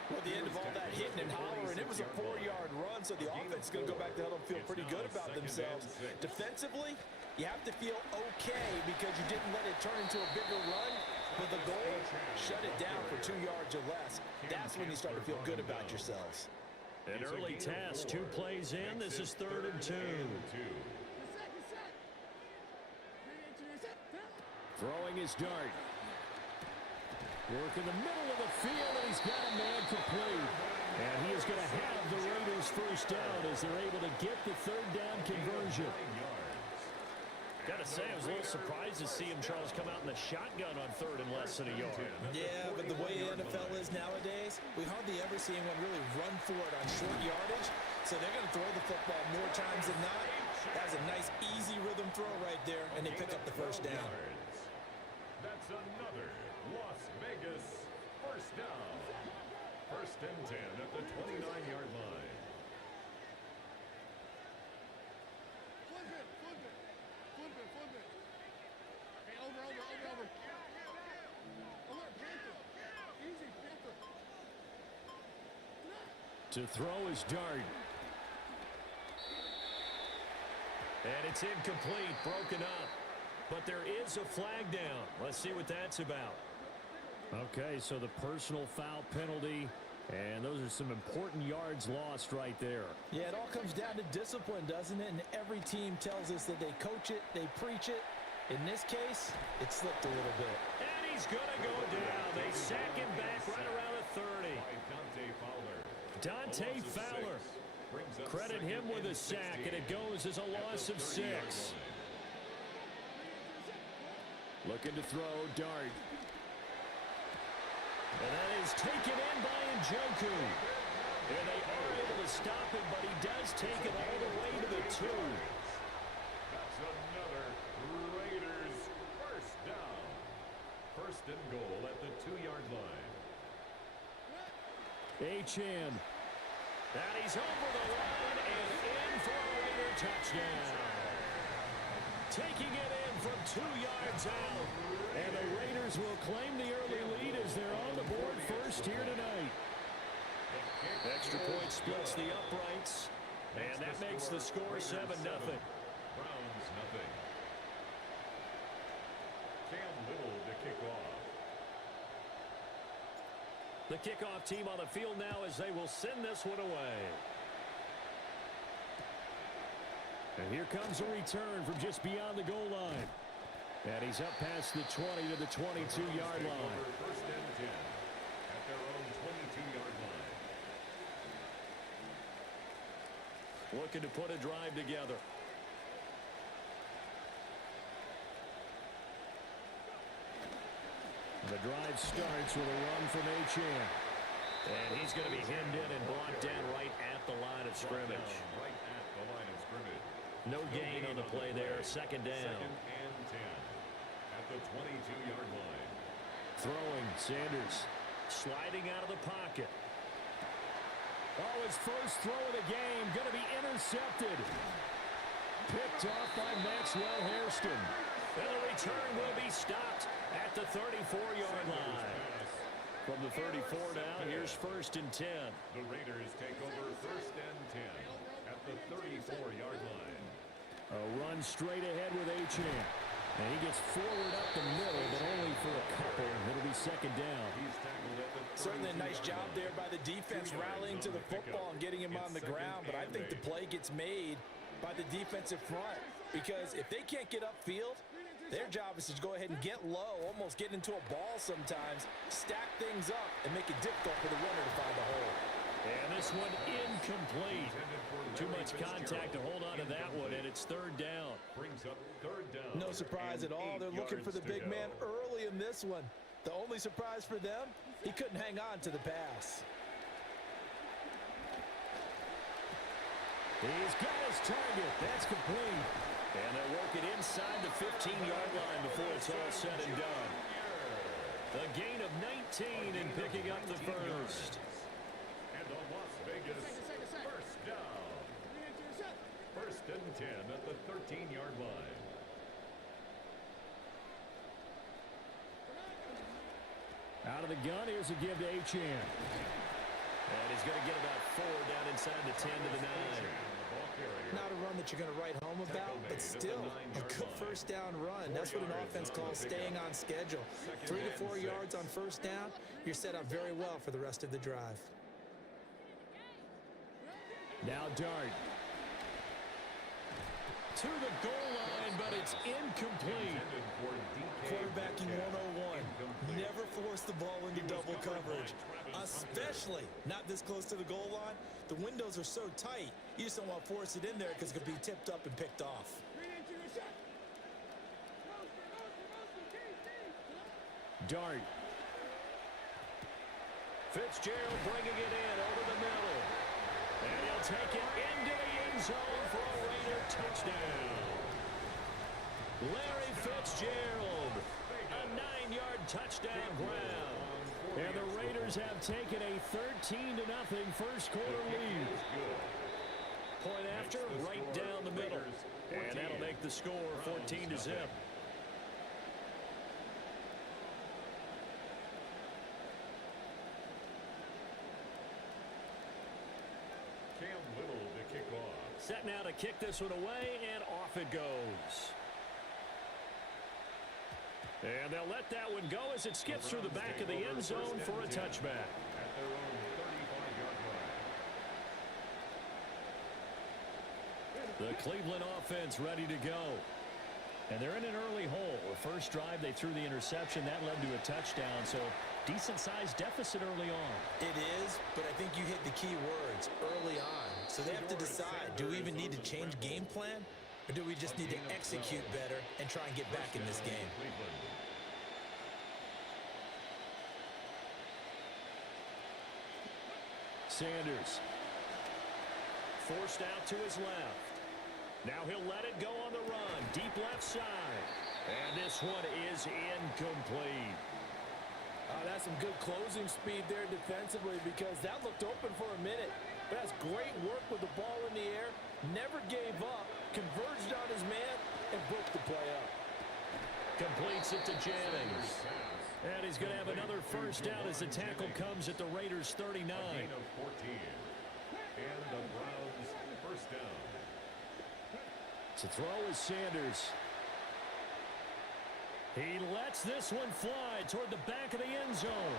Well, at the end of all that hitting and hollering, it was a 4-yard run, so the offense is going to go back to huddle and feel pretty good about themselves. Defensively, you have to feel okay because you didn't let it turn into a bigger run, but the goal, shut it down for 2 yards or less. That's when you start to feel good about yourselves. An early task, 2 plays in. This is 3rd and 2. Throwing his dart. Work in the middle of the field, and he's got a man complete. And he is going to have the Raiders first down as they're able to get the 3rd down conversion. Got to say, I was a little surprised to see him, Charles, come out in the shotgun on 3rd and less than a yard. Yeah, but the way the NFL is nowadays, we hardly ever see anyone really run for it on short yardage. So they're going to throw the football more times than not. That was a nice, easy rhythm throw right there, and they pick up the first down. That's another Las Vegas first down. 1st and 10 at the 29-yard line. To throw his dart. And it's incomplete, broken up. But there is a flag down. Let's see what that's about. Okay, so the personal foul penalty, and those are some important yards lost right there. Yeah, it all comes down to discipline, doesn't it? And every team tells us that they coach it, they preach it. In this case, it slipped a little bit. And he's going to go down. They sack him back right around the 30. Dante Fowler. Credit him with a sack, and it goes as a loss of 6. Looking to throw, dart. And that is taken in by Njoku. And they are able to stop him, but he does take it all the way to the 2. That's another Raiders first down. 1st and goal at the 2-yard line. Achane. And he's over the line and in for a Raider touchdown. Taking it in from 2 yards out. And the Raiders will claim the early lead as they're on the board first here tonight. Extra point splits the uprights. And that makes the score 7-0. Browns nothing. Cam Little to kick off. The kickoff team on the field now as they will send this one away. And here comes a return from just beyond the goal line. And he's up past the 20 to the 22-yard line. 1st and 10 at their own 22-yard line. Looking to put a drive together. The drive starts with a run from Achane. And he's going to be hemmed in and blocked down right at the line of scrimmage. Right at the line of scrimmage. No gain on the play there. 2nd down. 2nd and 10 at the 22-yard line. Throwing, Sanders sliding out of the pocket. Oh, his first throw of the game going to be intercepted. Picked off by Maxwell Hairston. And the return will be stopped at the 34-yard line. From the 34 now, here's 1st and 10. The Raiders take over 1st and 10 at the 34-yard line. A run straight ahead with Achane. And he gets forward up the middle, but only for a couple. It'll be 2nd down. He's tackled at the Certainly a nice job there by the defense rallying to the football and getting him on the ground. But I think the play gets made by the defensive front. Because if they can't get upfield, their job is to go ahead and get low, almost get into a ball sometimes, stack things up, and make it difficult for the runner to find the hole. And this one incomplete. Too much contact to hold on to that one, and it's 3rd down. Brings up 3rd down. No surprise at all. They're looking for the big man early in this one. The only surprise for them, he couldn't hang on to the pass. He's got his target. That's complete. And they'll work it inside the 15-yard line before it's all said and done. A gain of 19 and picking up the first. And the Las Vegas first down. 1st and 10 at the 13-yard line. of the gun. Here's a give to Achane. And he's going to get about 4 down inside the 10 to the 9. Not a run that you're going to write home about, but still a good first down run. That's what an offense calls staying on schedule. 3 to 4 yards on first down, you're set up very well for the rest of the drive. Now Dart. To the goal line, but it's incomplete. Quarterbacking 101. Never force the ball into double coverage, especially not this close to the goal line. The windows are so tight, you just don't want to force it in there because it could be tipped up and picked off. Dart. Fitzgerald bringing it in over the middle. And he'll take it into the end zone for a Raider touchdown. Larry Fitzgerald, a 9-yard touchdown ground. And the Raiders have taken a 13-0 first quarter lead. Point after, right down the middle. And that'll make the score 14-0. Set now to kick this one away, and off it goes. And they'll let that one go as it skips through the back of the end zone for a touchback. The Cleveland offense ready to go. And they're in an early hole. The first drive, they threw the interception. That led to a touchdown, so decent-sized deficit early on. It is, but I think you hit the key words, early on. So they have to decide, do we even need to change game plan, or do we just need to execute better and try and get back in this game? Sanders. Forced out to his left. Now he'll let it go on the run. Deep left side. And this one is incomplete. That's some good closing speed there defensively because that looked open for a minute. But that's great work with the ball in the air. Never gave up. Converged on his man and broke the play up. Completes it to Jennings. And he's going to have another first down as the tackle comes at the Raiders' 39. And the Browns first down. To throw is Sanders. He lets this one fly toward the back of the end zone.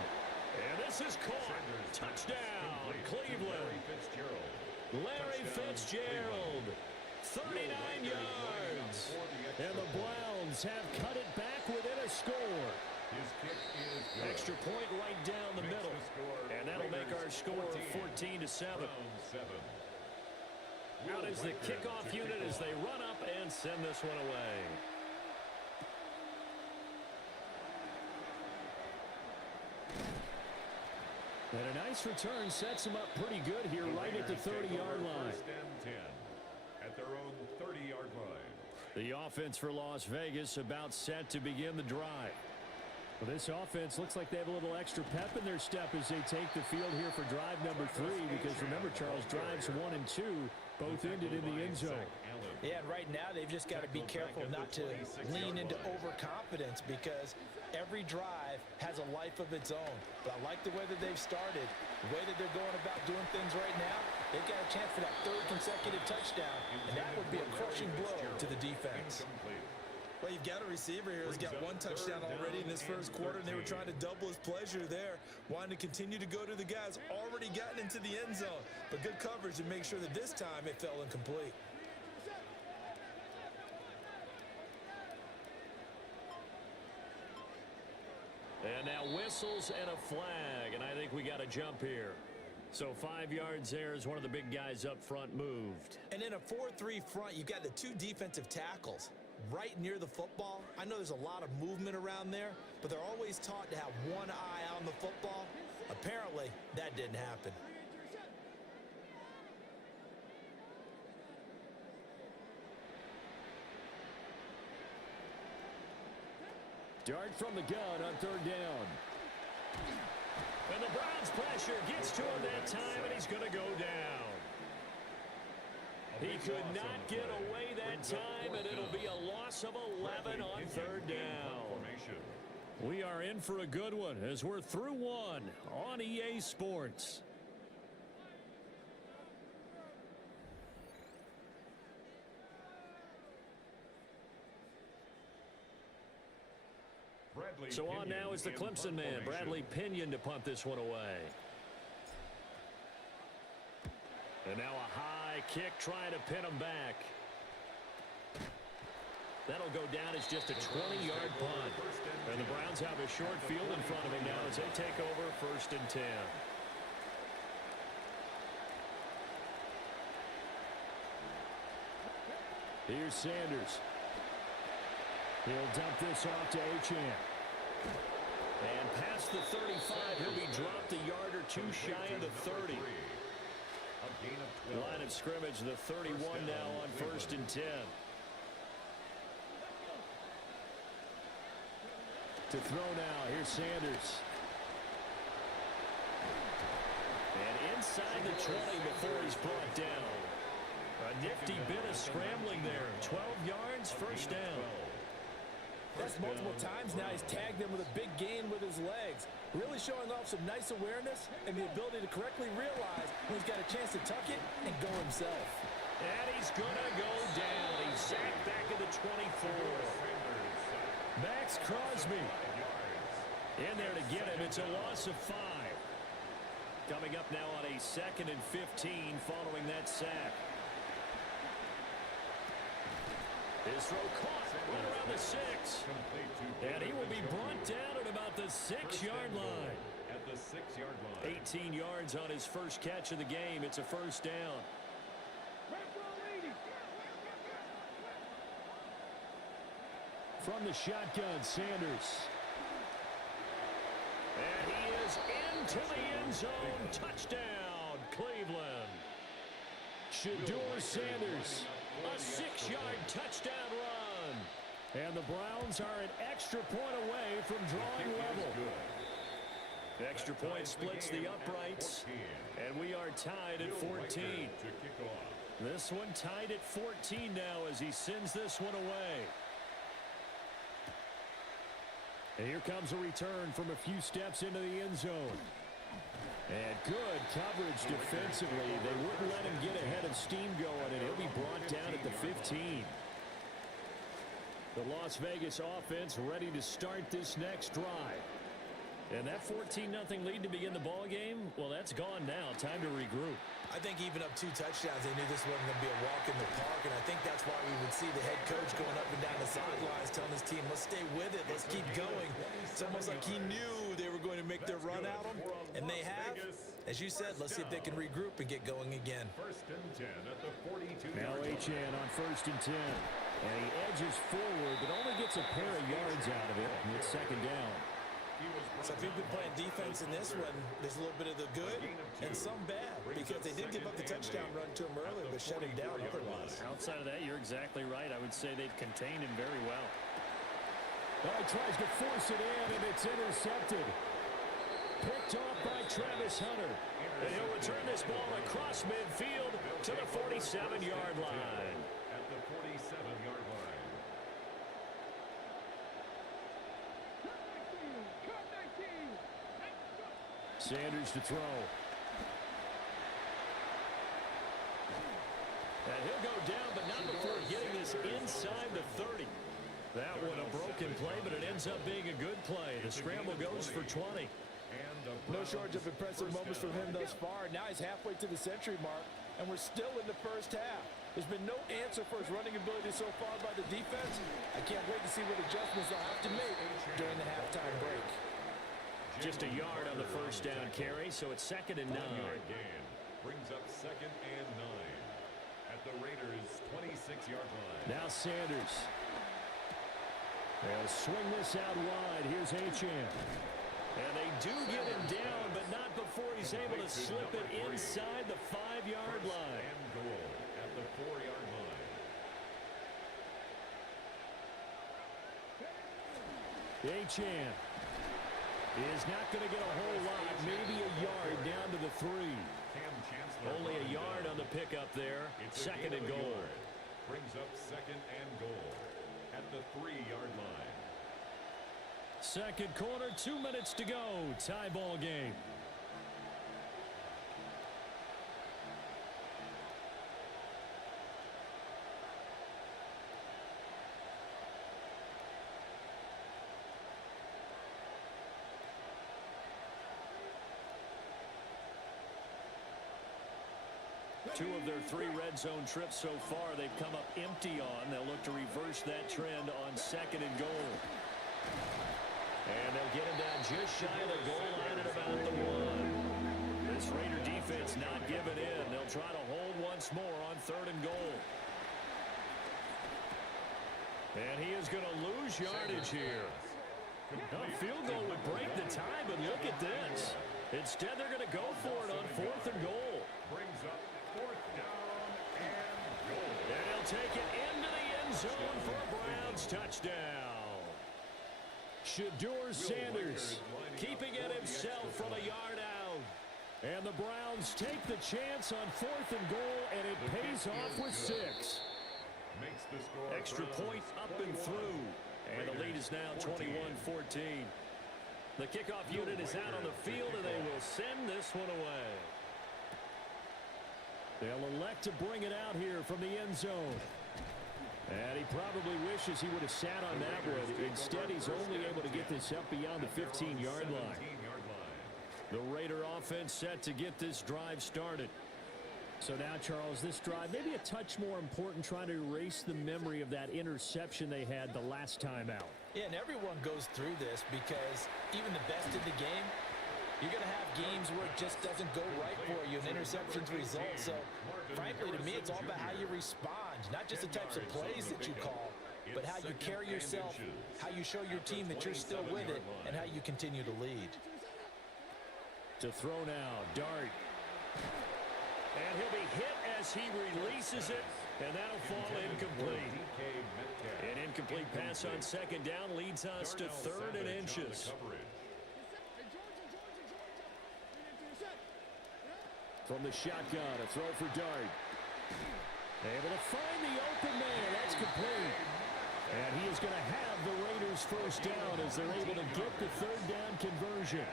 And this is caught. Touchdown, Cleveland. Larry Fitzgerald, 39 yards. And the Browns have cut it back within a score. Extra point right down the middle. And that'll make our score 14-7. Out is the kickoff unit as they run up and send this one away. And a nice return sets them up pretty good here right at the 30-yard line. First and 10 at their own 30-yard line. The offense for Las Vegas about set to begin the drive. Well, this offense looks like they have a little extra pep in their step as they take the field here for drive number 3 because remember, Charles, drives 1 and 2 both ended in the end zone. Yeah, and right now they've just got to be careful not to lean into overconfidence because every drive has a life of its own. But I like the way that they've started, the way that they're going about doing things right now. They've got a chance for that 3rd consecutive touchdown, and that would be a crushing blow to the defense. Well, you've got a receiver here who's got 1 touchdown already in this first quarter, and they were trying to double his pleasure there, wanting to continue to go to the guys already gotten into the end zone. But good coverage to make sure that this time it fell incomplete. And now whistles and a flag, and I think we got a jump here. So 5 yards there as one of the big guys up front moved. And in a 4-3 front, you've got the 2 defensive tackles right near the football. I know there's a lot of movement around there, but they're always taught to have one eye on the football. Apparently, that didn't happen. Dart from the gun on 3rd down. And the Browns pressure gets to him that time, and he's going to go down. He could not get away that time, and it'll be a loss of 11 on 3rd down. We are in for a good one as we're through one on EA Sports. So on now is the Clemson man, Bradley Pinion, to punt this one away. And now a high kick trying to pin him back. That'll go down as just a 20-yard punt. And the Browns have a short field in front of them now as they take over 1st and 10. Here's Sanders. He'll dump this off to Achane. And past the 35, he'll be dropped a yard or two shy of the 30. Line of scrimmage, the 31 now on 1st and 10. To throw now, here's Sanders. And inside the 20 before he's brought down. A nifty bit of scrambling there. 12 yards, 1st down. That's multiple times now. He's tagged them with a big gain with his legs. Really showing off some nice awareness and the ability to correctly realize when he's got a chance to tuck it and go himself. And he's going to go down. He's sacked back at the 24. Max Crosby in there to get him. It's a loss of 5. Coming up now on a 2nd and 15 following that sack. His throw caught right around the 6. And he will be brought down at about the 6-yard line. At the 6-yard line. 18 yards on his first catch of the game. It's a 1st down. From the shotgun, Sanders. And he is into the end zone. Touchdown, Cleveland. Shedeur Sanders. A 6-yard touchdown run. And the Browns are an extra point away from drawing level. Extra point splits the uprights. And we are tied at 14. This one tied at 14 now as he sends this one away. And here comes a return from a few steps into the end zone. And good coverage defensively. They wouldn't let him get ahead of steam going, and he'll be brought down at the 15. The Las Vegas offense ready to start this next drive. And that 14-0 lead to begin the ball game, well, that's gone now. Time to regroup. I think even up 2 touchdowns, they knew this wasn't going to be a walk in the park, and I think that's why we would see the head coach going up and down the sidelines telling his team, let's stay with it, let's keep going. It's almost like he knew they were going to make their run at him, and they have. As you said, let's see if they can regroup and get going again. 1st and 10 at the 42. Now Achane on 1st and 10. And he edges forward, but only gets a pair of yards out of it, and it's 2nd down. So if you've been playing defense in this one, there's a little bit of the good and some bad, because they did give up the touchdown run to him earlier, but shut him down otherwise. Outside of that, you're exactly right. I would say they've contained him very well. Oh, he tries to force it in, and it's intercepted. Picked off by Travis Hunter. And he'll return this ball across midfield to the 47-yard line. At the 47-yard line. Sanders to throw. And he'll go down, but not before getting this inside the 30. That one a broken play, but it ends up being a good play. The scramble goes for 20. No shortage of impressive moments from him thus far. Now he's halfway to the century mark, and we're still in the 1st half. There's been no answer for his running ability so far by the defense. I can't wait to see what adjustments they'll have to make during the halftime break. Just a yard on the 1st down carry, so it's 2nd and 9. Brings up 2nd and 9 at the Raiders' 26-yard line. Now Sanders. They'll swing this out wide. Here's Achane. And they do get him down, but not before he's able to slip it inside the 5-yard line. And goal at the 4-yard line. Achane is not going to get a whole lot, maybe a yard down to the 3. Only a yard on the pickup there. 2nd and goal. Brings up 2nd and goal at the 3-yard line. Second quarter, 2 minutes to go. Tie ball game. Two of their 3 red zone trips so far, they've come up empty on. They'll look to reverse that trend on second and goal. And they'll get him down just shy of the goal line at about the 1. This Raider defense not giving in. They'll try to hold once more on third and goal. And he is going to lose yardage here. No, field goal would break the tie, but look at this. Instead, they're going to go for it on fourth and goal. Brings up fourth down and goal. And he'll take it into the end zone for a Browns touchdown. Shedeur Sanders keeping it himself from a yard out. And the Browns take the chance on fourth and goal, and it pays off with 6. Makes the score Extra point up and through. And the lead is now 21-14. The kickoff unit is out on the field, and they will send this one away. They'll elect to bring it out here from the end zone. And he probably wishes he would have sat on that one. Instead, he's only able to get this up beyond the 15-yard line. The Raider offense set to get this drive started. So now, Charles, this drive maybe a touch more important, trying to erase the memory of that interception they had the last time out. Yeah, and everyone goes through this because even the best in the game, you're going to have games where it just doesn't go right for you, and interceptions result. So, frankly, to me, it's all about how you respond, not just the types of plays that you call, but how you carry yourself, how you show your team that you're still with it, and how you continue to lead. To throw now, Dart. And he'll be hit as he releases it, and that'll fall incomplete. An incomplete pass on second down leads us to third and inches. From the shotgun, a throw for Dart. Able to find the open man. That's complete. And he is going to have the Raiders first down as they're able to get the third down conversion.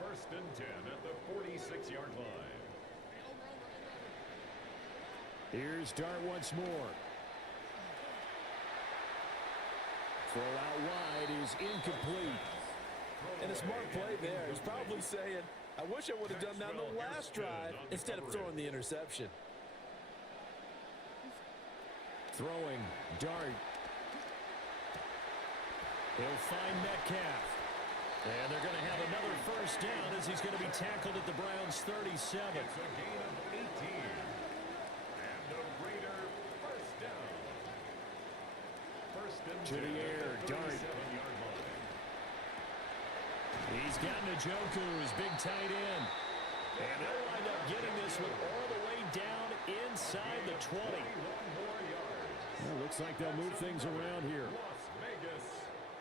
First and 10 at the 46-yard line. Here's Dart once more. Throw out wide is incomplete. And a smart play there. He's probably saying, I wish I would have done that on the last drive instead of throwing the interception. Throwing, Dart. He'll find Metcalf. And they're going to have another first down as he's going to be tackled at the Browns' 37. It's a gain of 18. And the Raider first down. First and to the air, Dart. He's got Njoku's big tight end. And they'll wind up getting this one all the way down inside the 20. Well, looks like they'll move things around here. Las Vegas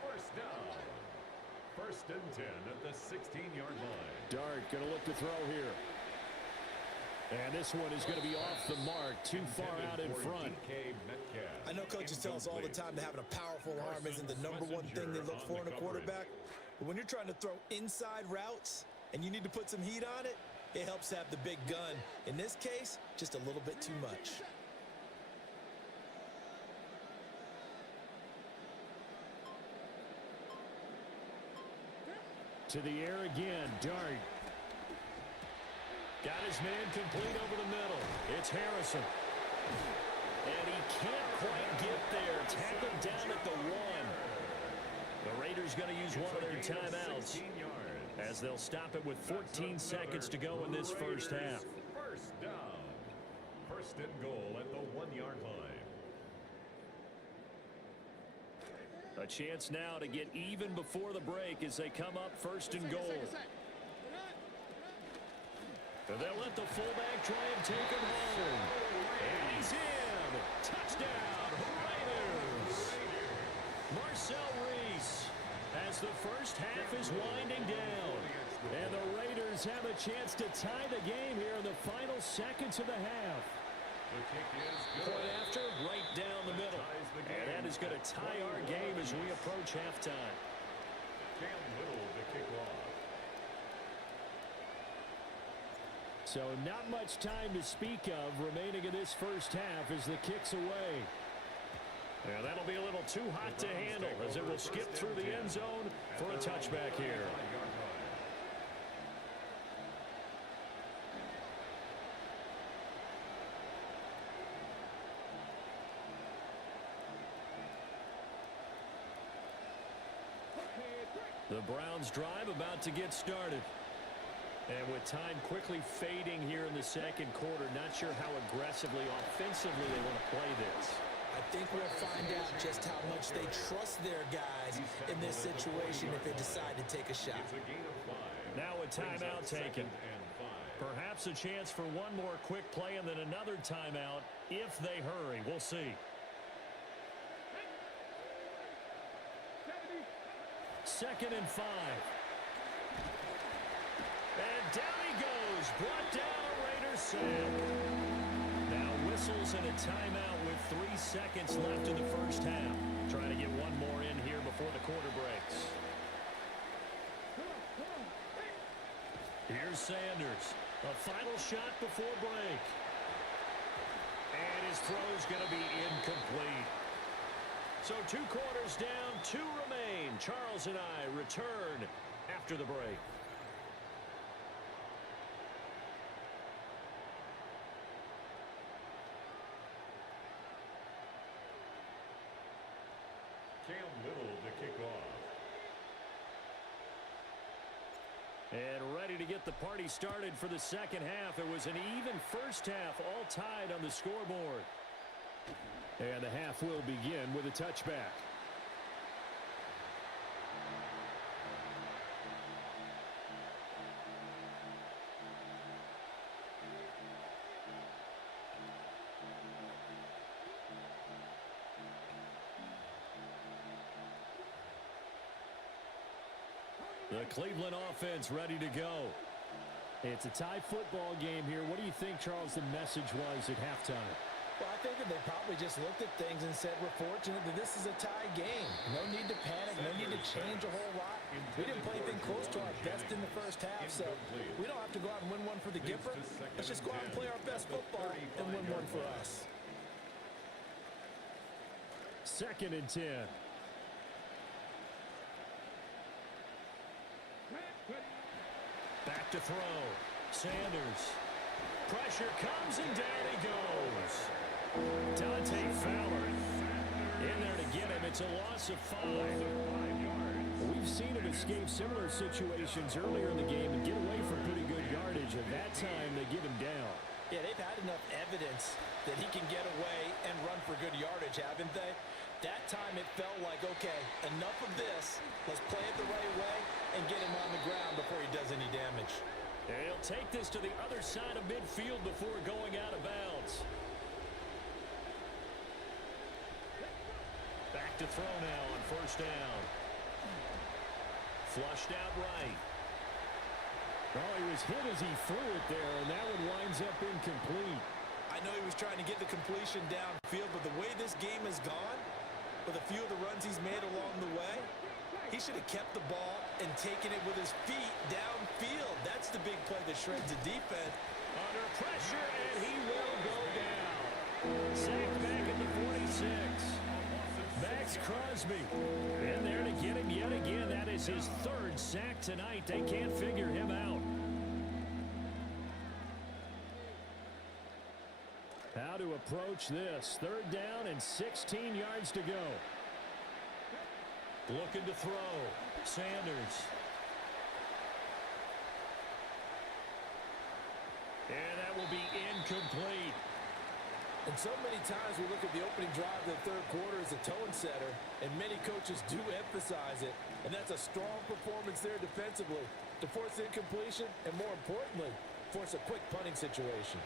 first down. First and 10 at the 16-yard line. Dart going to look to throw here. And this one is going to be off the mark, too far out in front. I know coaches tell us all the time that having a powerful arm isn't the #1 thing they look for in a quarterback. But when you're trying to throw inside routes and you need to put some heat on it, it helps have the big gun. In this case, just a little bit too much. To the air again, Dart. Got his man complete over the middle. It's Harrison. And he can't quite get there. Tackled down at the 1. The Raiders going to use one of their timeouts as they'll stop it with 14 seconds to go in this first half. First down. First and goal at the 1-yard line. A chance now to get even before the break as they come up first and goal. And they'll let the fullback try and take him home. And he's in. Touchdown, Raiders. Marcel Reese as the first half is winding down. And the Raiders have a chance to tie the game here in the final seconds of the half. The kick is good. Point after, right down the middle. And that is going to tie our game as we approach halftime. Cam Little to kick off. So not much time to speak of remaining in this first half as the kick's away. Yeah, that'll be a little too hot to handle as it will skip through the end zone for a touchback here. The Browns drive about to get started. And with time quickly fading here in the second quarter, not sure how aggressively, offensively they want to play this. I think we'll find out just how much they trust their guys in this situation if they decide to take a shot. Now a timeout taken. Perhaps a chance for one more quick play and then another timeout if they hurry. We'll see. Second and 5. And down he goes. Brought down a Raiders sack. Now whistles and a timeout with 3 seconds left in the first half. Trying to get one more in here before the quarter breaks. Here's Sanders. A final shot before break. And his throw's going to be incomplete. So 2 quarters down, 2 remain. Charles and I return after the break. Cam Little to kick off. And ready to get the party started for the second half. It was an even first half, all tied on the scoreboard. And the half will begin with a touchback. The Cleveland offense ready to go. It's a tie football game here. What do you think, Charles, the message was at halftime? Well, I think that they probably just looked at things and said, we're fortunate that this is a tie game. No need to panic, no need to change a whole lot. We didn't play anything close to our best in the first half, so we don't have to go out and win one for the Gipper. Let's just go out and play our best football and win one for us. Second and 10. Back to throw. Sanders. Pressure comes and down he goes. Dante Fowler in there to get him. It's a loss of 5. We've seen him escape similar situations earlier in the game and get away from pretty good yardage. At that time, they get him down. Yeah, they've had enough evidence that he can get away and run for good yardage, haven't they? That time it felt like, okay, enough of this. Let's play it the right way and get him on the ground before he does any damage. And he'll take this to the other side of midfield before going out of bounds. Back to throw now on first down. Flushed out right. Oh, he was hit as he threw it there, and that one winds up incomplete. I know he was trying to get the completion downfield, but the way this game has gone, with a few of the runs he's made along the way, he should have kept the ball and taken it with his feet downfield. That's the big play that shreds the defense. Under pressure, and he will go down. Sacked back at the 46. Max Crosby in there to get him yet again. That is his 3rd sack tonight. They can't figure him out. How to approach this. 3rd down and 16 yards to go. Looking to throw. Sanders. And that will be incomplete. And so many times we look at the opening drive of the 3rd quarter as a tone setter, and many coaches do emphasize it. And that's a strong performance there defensively to force incompletion and, more importantly, force a quick punting situation.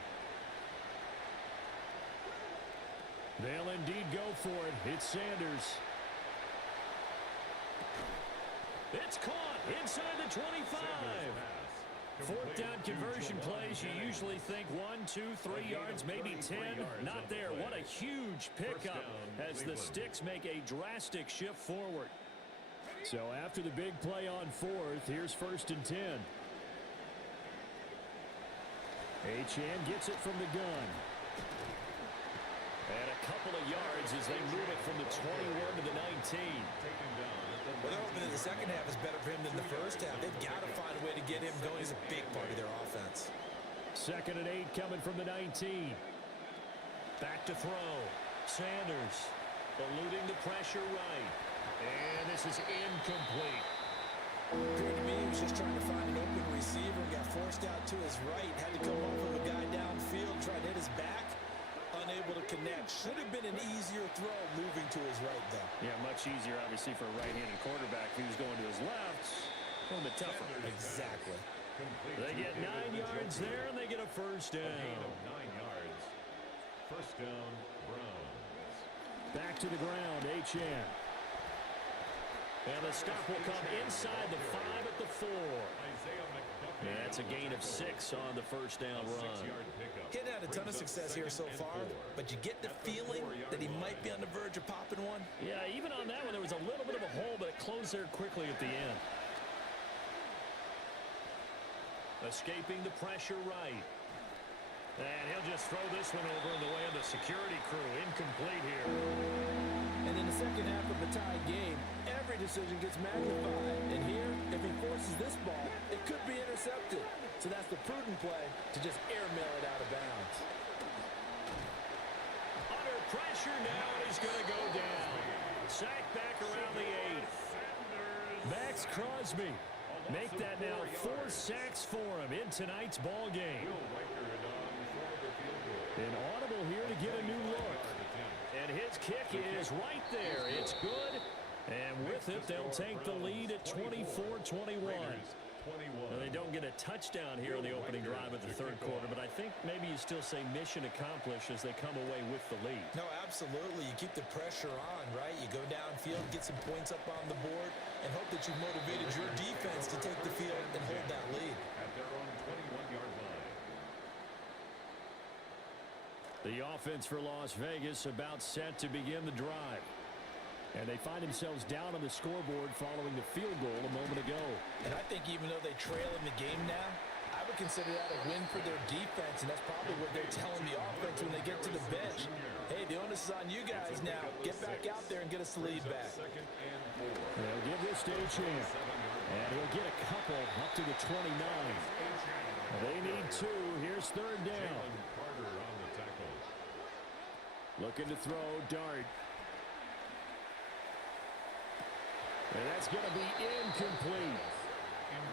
They'll indeed go for it. It's Sanders. It's caught inside the 25. Fourth down conversion plays, you usually think 1, 2, 3 yards, maybe 10. Not there. What a huge pickup as the Sticks make a drastic shift forward. So after the big play on fourth, here's 1st and 10. Achane gets it from the gun. And a couple of yards as they move it from the 21 to the 19. Well, they're hoping that the second half is better for him than the first half. They've got to find a way to get him going. He's a big part of their offense. 2nd and 8 coming from the 19. Back to throw. Sanders eluding the pressure right. And this is incomplete. Appeared to me he was just trying to find an open receiver and got forced out to his right. Had to come off of a guy downfield, tried to hit his back. Unable to connect. Should have been an easier throw moving to his right, though. Yeah, much easier, obviously, for a right-handed quarterback. If he was going to his left, a little bit tougher. Exactly. They get 9 yards there, and they get a first down. A gain of 9 yards. First down, Browns. Back to the ground, Achane. And the stop will come inside the 5 at the 4. And that's a gain of 6 on the first down run. He hadn't had a ton of success here so far, but you get the feeling that he might be on the verge of popping one. Yeah, even on that one, there was a little bit of a hole, but it closed there quickly at the end. Escaping the pressure right. And he'll just throw this one over in the way of the security crew. Incomplete here. And in the second half of the tied game, every decision gets magnified. And here, if he forces this ball, it could be intercepted. So that's the prudent play to just airmail it out of bounds. Under pressure now, and he's going to go down. Sacked back around the 8. Max Crosby. Make that now 4 sacks for him in tonight's ball game. An audible here to get a new look. And his kick is right there. It's good. And with it, they'll take the lead at 24-21. Well, they don't get a touchdown here in the opening drive of the third quarter, but I think maybe you still say mission accomplished as they come away with the lead. No, absolutely. You keep the pressure on, right? You go downfield, get some points up on the board, and hope that you've motivated your defense to take the field and hold that lead. At their own 21-yard line. The offense for Las Vegas about set to begin the drive. And they find themselves down on the scoreboard following the field goal a moment ago. And I think even though they trail in the game now, I would consider that a win for their defense, and that's probably what they're telling the offense when they get to the bench. Hey, the onus is on you guys now. Get back out there and get us the lead back. They'll give this to Achane. And he'll get a couple up to the 29. They need 2. Here's third down. Looking to throw, Dart. And that's going to be incomplete.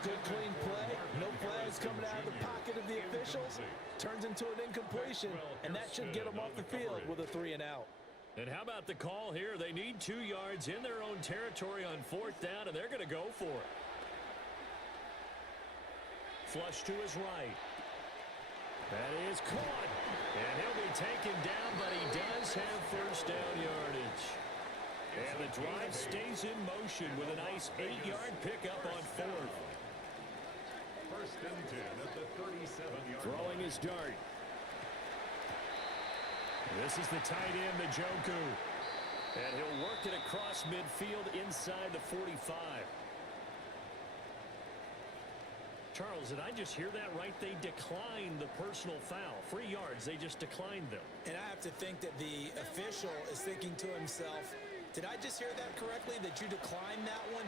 Good clean play. No flags coming out of the pocket of the officials. Turns into an incompletion, and that should get them off the field with a 3 and out. And how about the call here? They need 2 yards in their own territory on fourth down, and they're going to go for it. Flush to his right. That is caught. And he'll be taken down, but he does have first down yardage. And the drive stays in motion with a nice 8-yard pickup on fourth. First and 10 at the 37-yard line. Throwing his Dart. This is the tight end, Njoku. And he'll work it across midfield inside the 45. Charles, did I just hear that right? They declined the personal foul. 3 yards, they just declined them. And I have to think that the official is thinking to himself, did I just hear that correctly, that you declined that one?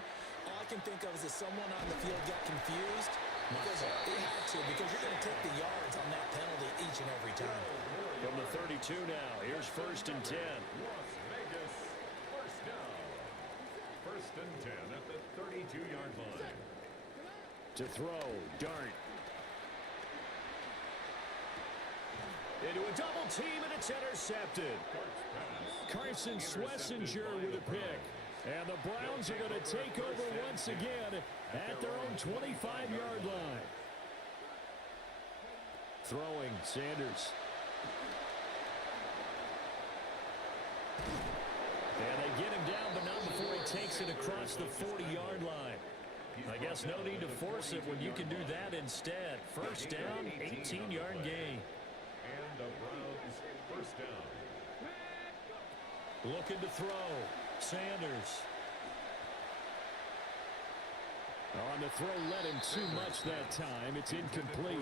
All I can think of is that someone on the field got confused because they had to, because you're going to take the yards on that penalty each and every time. From the 32 now, here's first and 10. Las Vegas, first down. First and 10 at the 32-yard line. To throw, Dart. Into a double team, and it's intercepted. Carson Schlesinger with a pick. And the Browns are going to take over once again at their own 25-yard line. Throwing, Sanders. And they get him down, but not before he takes it across the 40-yard line. I guess no need to force it when you can do that instead. First down, 18-yard gain. And the Browns first down. Looking to throw. Sanders. On the throw, led him too much that time. It's incomplete.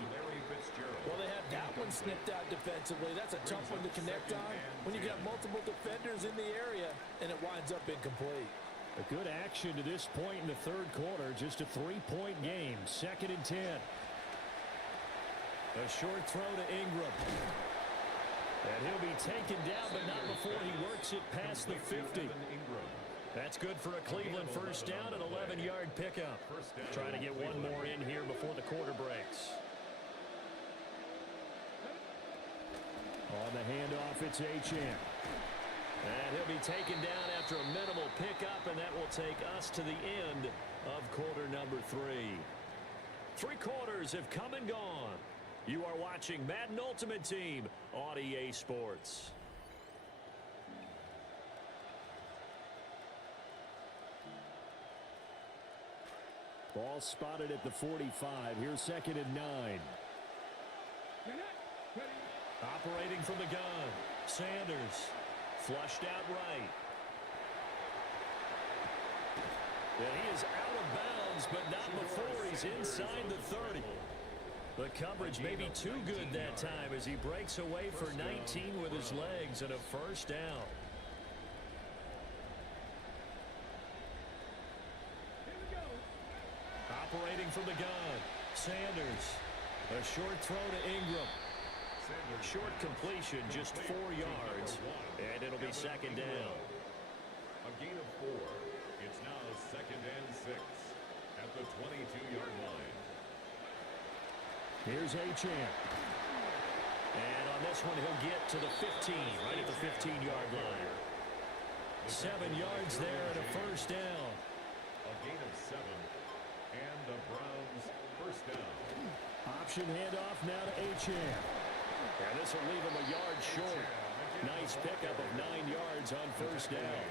Well, they had that one snipped out defensively. That's a tough one to connect on when you got multiple defenders in the area, and it winds up incomplete. A good action to this point in the third quarter. Just a 3-point game. 2nd and 10. A short throw to Ingram. And he'll be taken down, but not before he works it past the 50. That's good for a Cleveland first down, an 11-yard pickup. Trying to get one more in here before the quarter breaks. On the handoff, it's Achane. And he'll be taken down after a minimal pickup, and that will take us to the end of quarter number 3. 3 quarters have come and gone. You are watching Madden Ultimate Team on EA Sports. Ball spotted at the 45. Here's 2nd and 9. Operating from the gun. Sanders. Flushed out right. And he is out of bounds, but not before he's inside the 30. The coverage may be too good that time as he breaks away for 19 with his legs and a first down. Operating from the gun. Sanders. A short throw to Ingram. Short completion, just 4 yards, and it'll be 2nd down. A gain of 4. It's now 2nd and 6 at the 22-yard line. Here's Achane. And on this one, he'll get to the 15, right at the 15-yard line. 7 yards there and a first down. A gain of 7, and the Browns first down. Option handoff now to Achane. And this will leave him a yard short. Nice pickup of 9 yards on first down.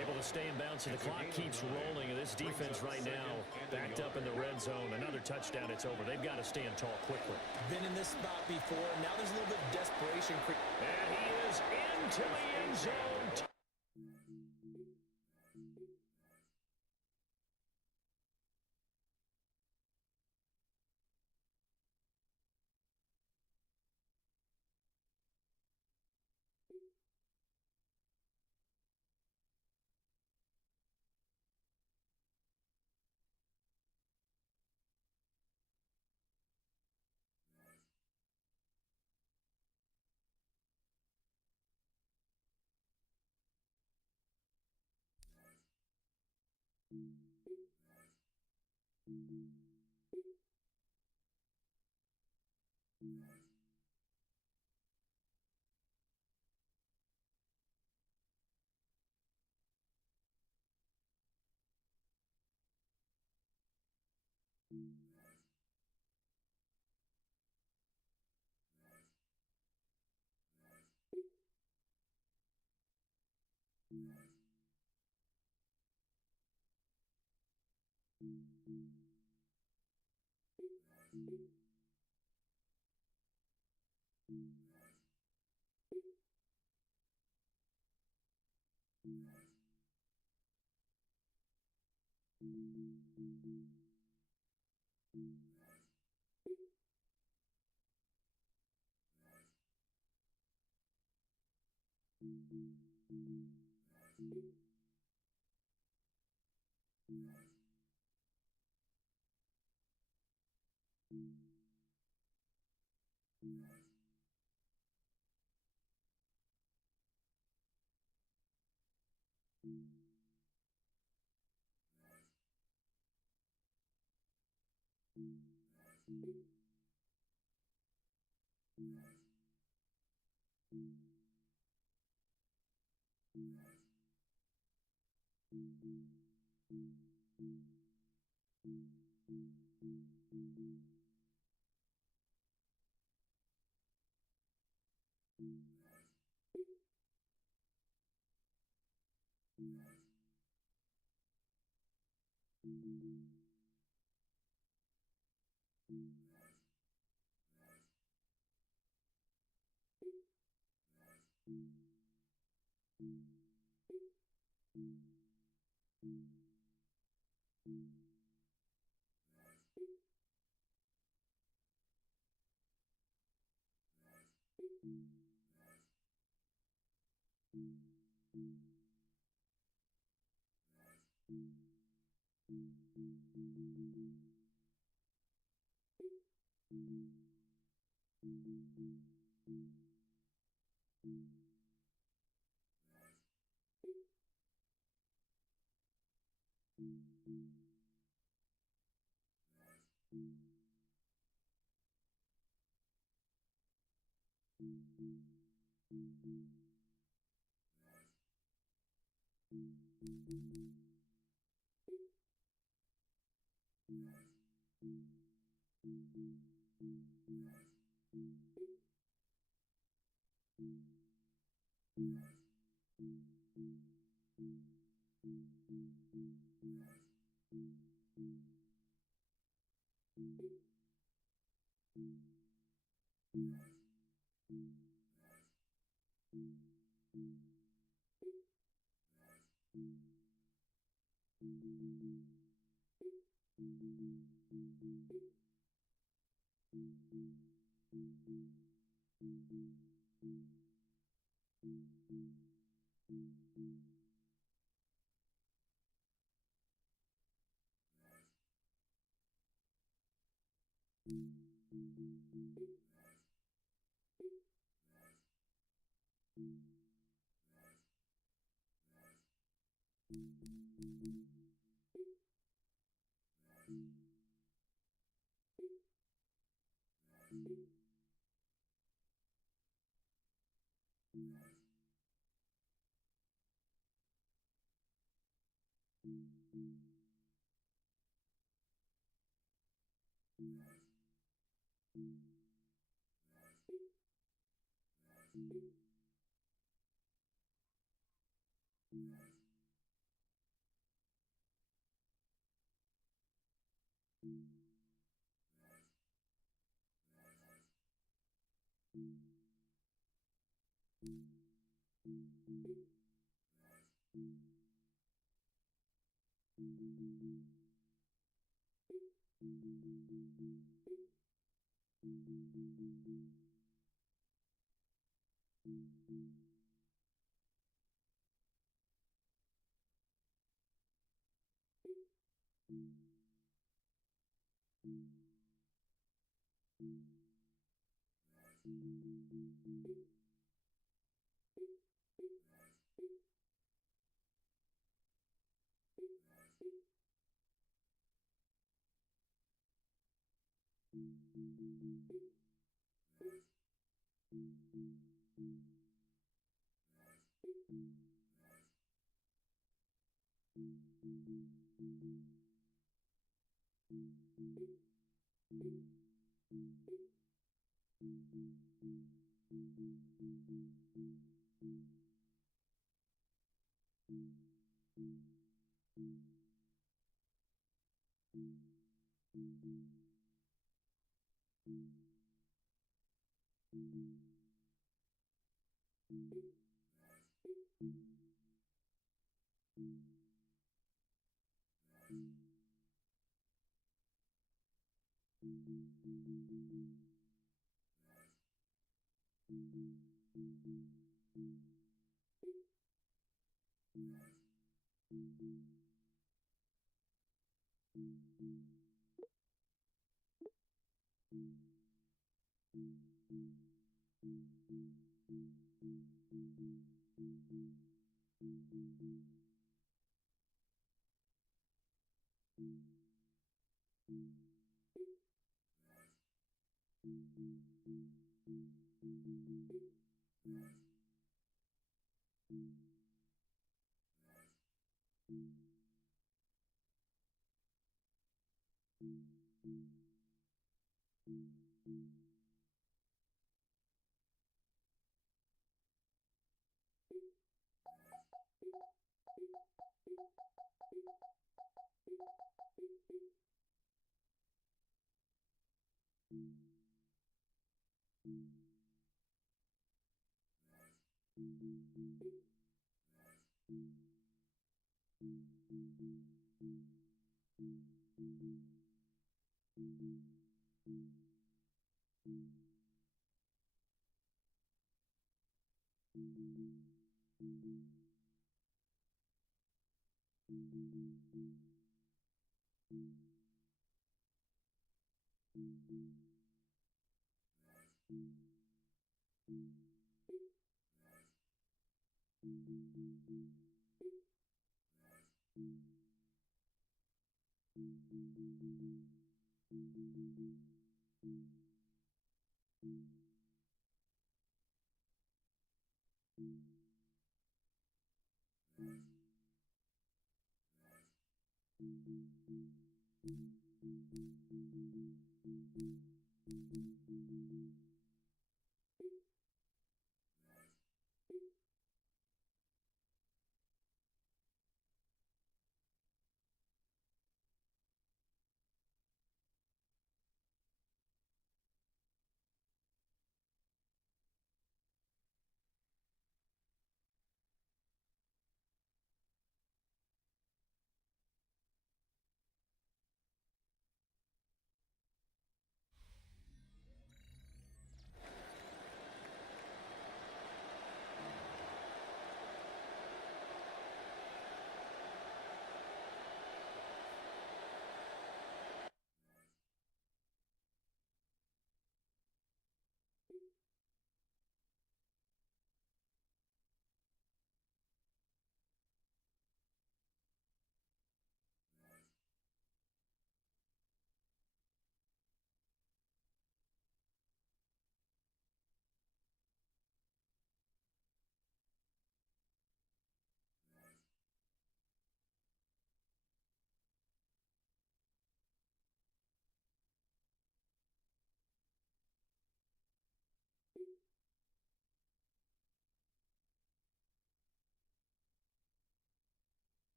Able to stay in bounds, and the clock keeps rolling. And this defense right now backed up in the red zone. Another touchdown, it's over. They've got to stand tall quickly. Been in this spot before. Now there's a little bit of desperation. And he is into the end zone.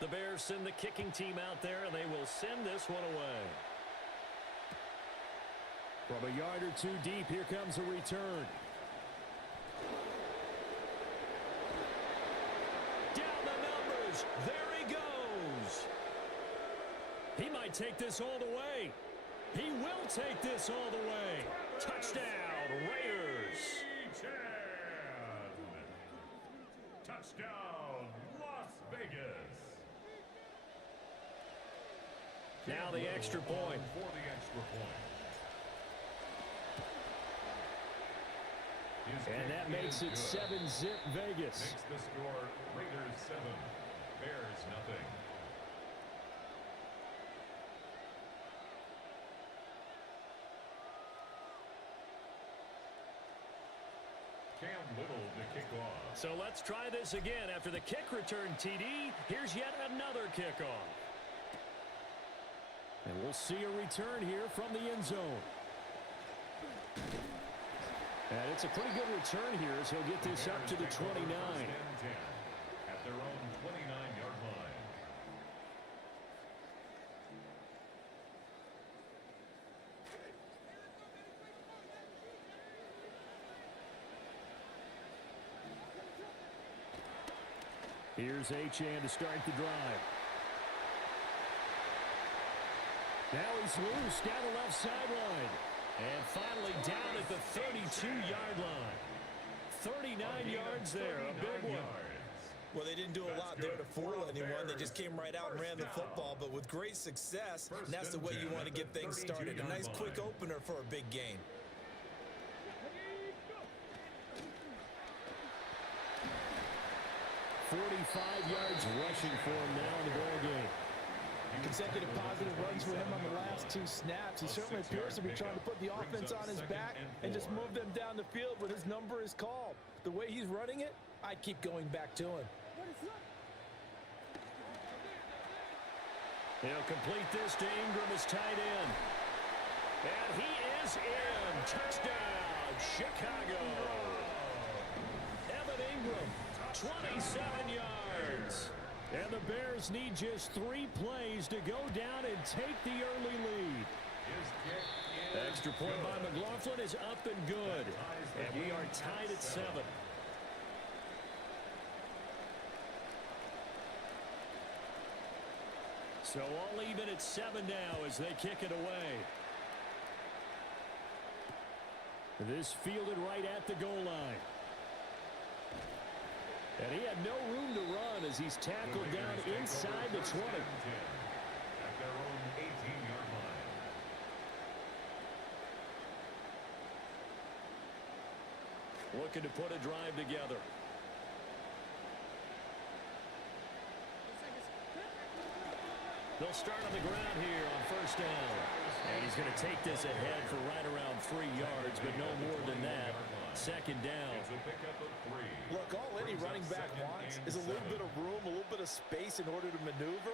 The Bears send the kicking team out there, and they will send this one away. From a yard or two deep, here comes a return. Down the numbers. There he goes. He might take this all the way. He will take this all the way. Touchdown, Raiders. Touchdown, Las Vegas. Now the extra point. For the extra point. And that makes it 7-zip Vegas. Makes the score Raiders 7, Bears nothing. Cam Little to kick off. So let's try this again. After the kick return TD, here's yet another kickoff. And we'll see a return here from the end zone. And it's a pretty good return here as he'll get this up to the 29. At their own 29-yard line. Here's Achane to start the drive. Now he's loose down the left sideline. And finally down at the 32-yard line. 39 yards there, a big one. Well, they didn't do a lot there to fool anyone. They just came right out and ran the football, but with great success, and that's the way you want to get things started. A nice quick opener for a big game. $45 yards rushing for him now in the ball game. Consecutive positive runs for him on the last 2 snaps. He certainly appears to be trying to put the offense on his back and just move them down the field when his number is called. The way he's running it, I'd keep going back to him. He'll complete this to Ingram as tight end. And he is in. Touchdown, Chicago. Evan Ingram, 27 yards. And the Bears need just 3 plays to go down and take the early lead. Extra point by McLaughlin is up and good. And we are tied at 7. So all even at 7 now as they kick it away. This fielded right at the goal line. And he had no room to run as he's tackled down inside the 20. At their own 18-yard line. Looking to put a drive together. They'll start on the ground here on first down. And he's going to take this ahead for right around 3 yards, but no more than that. Second down. Look, all any running back wants is a little bit of room, a little bit of space in order to maneuver.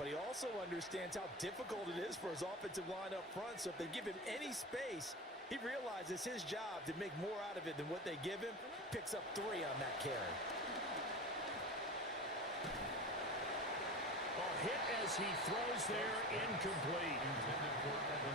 But he also understands how difficult it is for his offensive line up front. So if they give him any space, he realizes his job to make more out of it than what they give him. Picks up 3 on that carry. Hit as he throws there, incomplete.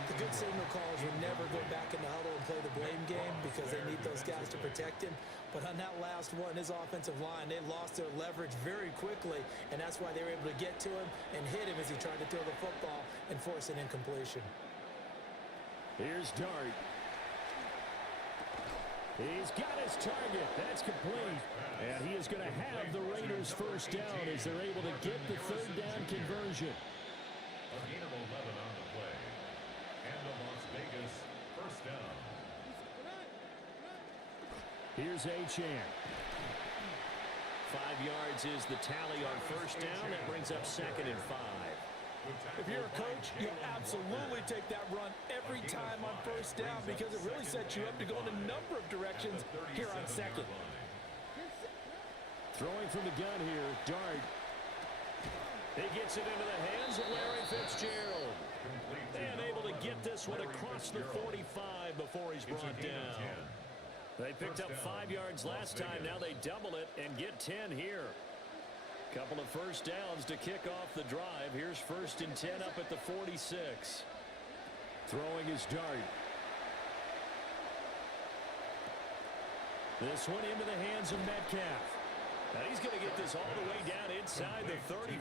The good signal callers would never go back in the huddle and play the blame game because they need those guys to protect him. But on that last one, his offensive line, they lost their leverage very quickly, and that's why they were able to get to him and hit him as he tried to throw the football and force an incompletion. Here's Dart. He's got his target. That's complete. And he is going to have the Raiders first down as they're able to get the third down conversion. A gain of 11 on the play. And the Las Vegas first down. Here's Achane. 5 yards is the tally on first down. That brings up 2nd and 5. If you're a coach, you'll absolutely take that run every time on first down because it really sets you up to go in a number of directions here on 2nd. Throwing from the gun here, Dart. He gets it into the hands of Larry Fitzgerald. And able to get this one across the 45 before he's brought down. They picked up 5 yards last time. Now they double it and get 10 here. Couple of first downs to kick off the drive. Here's 1st and 10 up at the 46. Throwing his Dart. This one into the hands of Metcalf. Now he's going to get this all the way down inside the 35.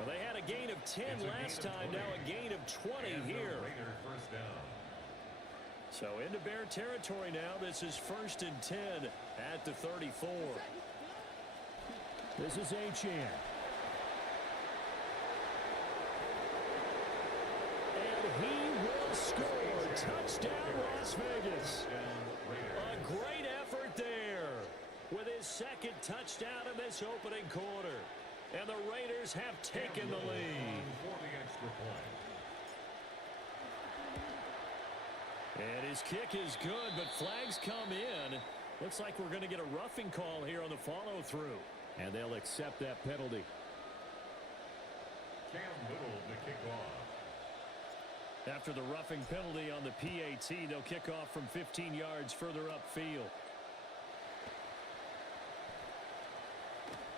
Well, they had a gain of 10 last time, now a gain of 20 here. So into Bear territory now. This is 1st and 10 at the 34. This is Achane. And he will score. Touchdown, Las Vegas. A great effort there with his 2nd touchdown in this opening quarter. And the Raiders have taken the lead. And his kick is good, but flags come in. Looks like we're going to get a roughing call here on the follow-through. And they'll accept that penalty. Cam Little to kick off. After the roughing penalty on the PAT, they'll kick off from 15 yards further upfield.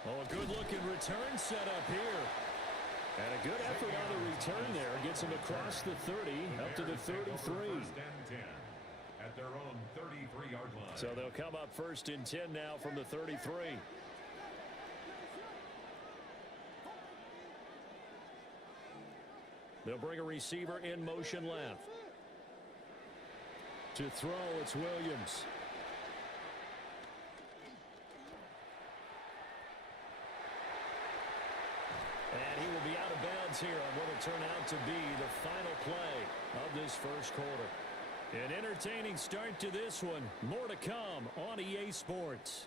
Oh, a good-looking return set up here. And a good effort on the return there. Gets him across the 30, up to the 33. 1st and 10 at their own 33-yard line. So they'll come up 1st and 10 now from the 33. They'll bring a receiver in motion left. To throw, it's Williams. And he will be out of bounds here on what will turn out to be the final play of this first quarter. An entertaining start to this one. More to come on EA Sports.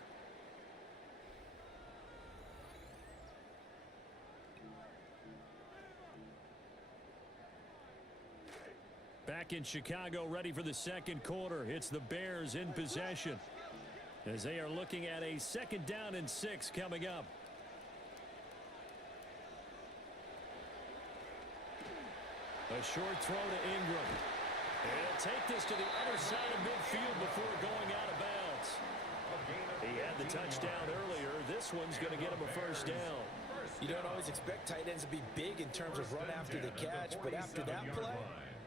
Back in Chicago, ready for the second quarter. It's the Bears in possession as they are looking at a 2nd down and 6 coming up. A short throw to Ingram. And he'll take this to the other side of midfield before going out of bounds. He had the touchdown earlier. This one's going to get him a 1st down. You don't always expect tight ends to be big in terms of run after the catch, but after that play,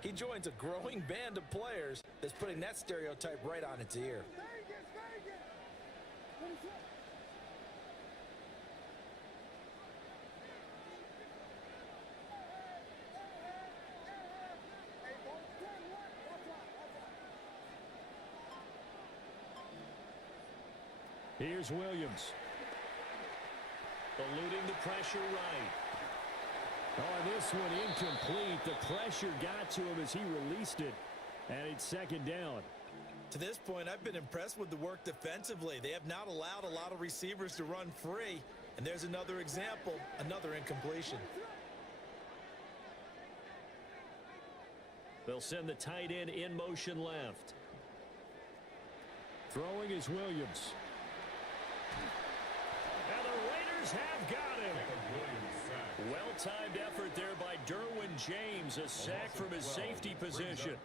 he joins a growing band of players that's putting that stereotype right on its ear. Here's Williams. Eluding the pressure right. Oh, this one incomplete. The pressure got to him as he released it. And it's 2nd down. To this point, I've been impressed with the work defensively. They have not allowed a lot of receivers to run free. And there's another example, another incompletion. They'll send the tight end in motion left. Throwing is Williams. And the Raiders have got him. Well-timed effort there by Derwin James. A sack from his safety position.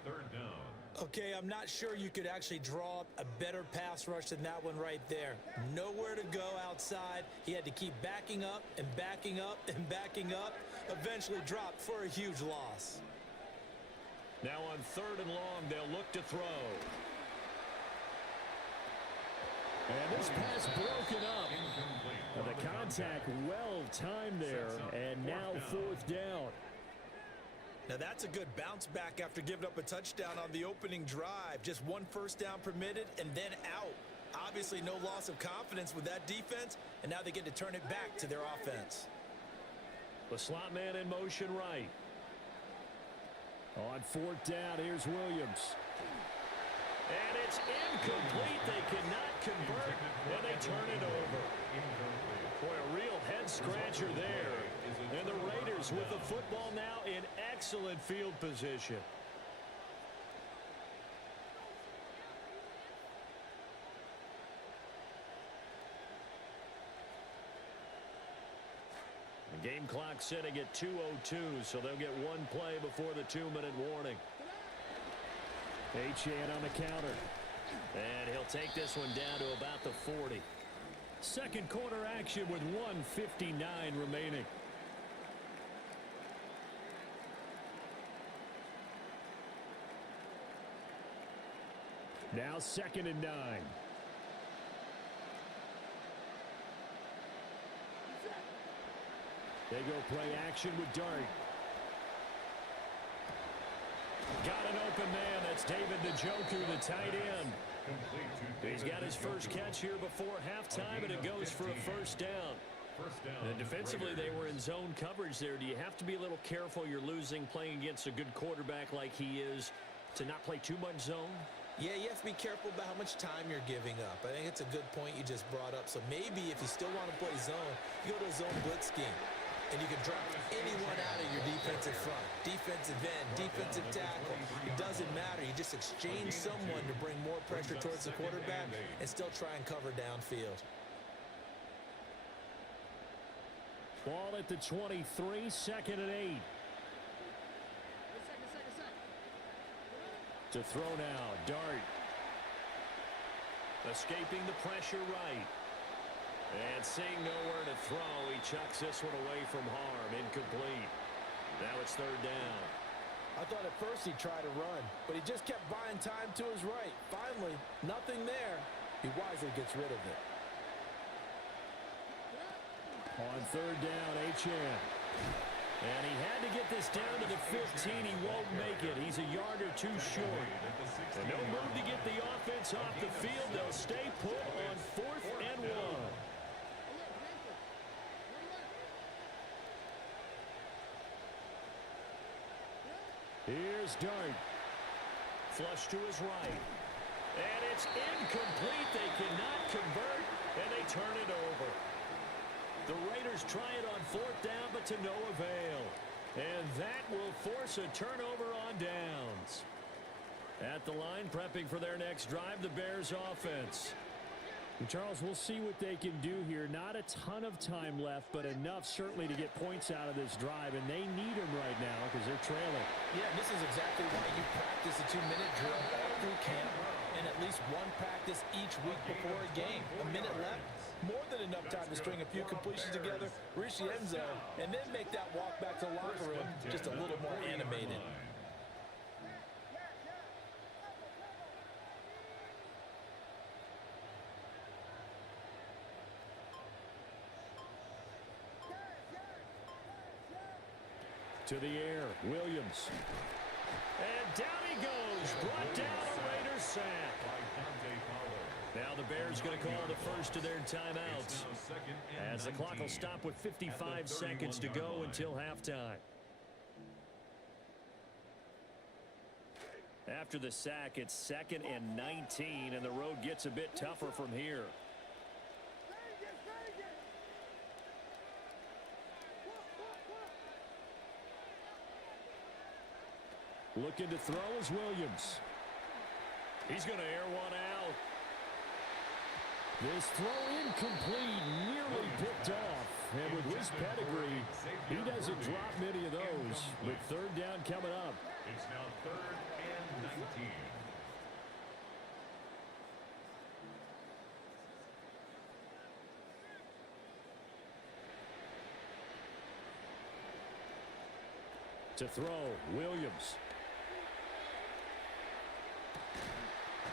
Okay, I'm not sure you could actually draw up a better pass rush than that one right there. Nowhere to go outside. He had to keep backing up and backing up and backing up. Eventually dropped for a huge loss. Now on 3rd and long, they'll look to throw. And this pass broken up. And the contact well timed there. And now 4th down. Now that's a good bounce back after giving up a touchdown on the opening drive. Just 1 first down permitted and then out. Obviously no loss of confidence with that defense. And now they get to turn it back to their offense. The slot man in motion right. On 4th down, here's Williams. And it's incomplete. They cannot convert, and they turn it over. Boy, a real head-scratcher there. And the Raiders with the football now in excellent field position. The game clock sitting at 2:02, so they'll get 1 play before the 2-minute warning. H.A. on the counter. And he'll take this one down to about the 40. Second quarter action with 1:59 remaining. Now 2nd and 9. They go play action with Dart. Got an open man. That's David Njoku, the tight end. He's got his first catch here before halftime, and it goes for a 1st down. And defensively, they were in zone coverage there. Do you have to be a little careful? You're losing playing against a good quarterback like he is to not play too much zone? Yeah, you have to be careful about how much time you're giving up. I think it's a good point you just brought up. So maybe if you still want to play zone, you go to a zone blitz scheme. And you can drop anyone out of your defensive front. Defensive end, defensive tackle. It doesn't matter. You just exchange someone to bring more pressure towards the quarterback and still try and cover downfield. Ball at the 23, 2nd and 8. To throw now, Dart. Escaping the pressure right. And seeing nowhere to throw, he chucks this one away from harm. Incomplete. Now it's 3rd down. I thought at first he'd try to run, but he just kept buying time to his right. Finally, nothing there. He wisely gets rid of it. On 3rd down, H.N. And he had to get this down to the 15. He won't make it. He's a yard or 2 short. And no move to get the offense off the field. They'll stay put on 4th and 1. Here's Dart. Flush to his right. And it's incomplete. They cannot convert, and they turn it over. The Raiders try it on 4th down, but to no avail. And that will force a turnover on downs. At the line, prepping for their next drive, the Bears offense. And Charles, we'll see what they can do here. Not a ton of time left, but enough certainly to get points out of this drive, and they need them right now because they're trailing. Yeah, this is exactly why you practice a 2-minute drill all through camp and at least one practice each week before a game. A minute left, more than enough time to string a few completions together, reach the end zone, and then make that walk back to the locker room just a little more animated. To the air, Williams. And down he goes, brought down a Raiders sack. Now the Bears going to call the first of their timeouts, as the clock will stop with 55 seconds to go until halftime. After the sack, it's 2nd and 19, and the road gets a bit tougher from here. Looking to throw is Williams. He's going to air one out. This throw incomplete, nearly picked off. And with his pedigree, he doesn't drop many of those. With third down coming up. It's now 3rd and 19. To throw, Williams.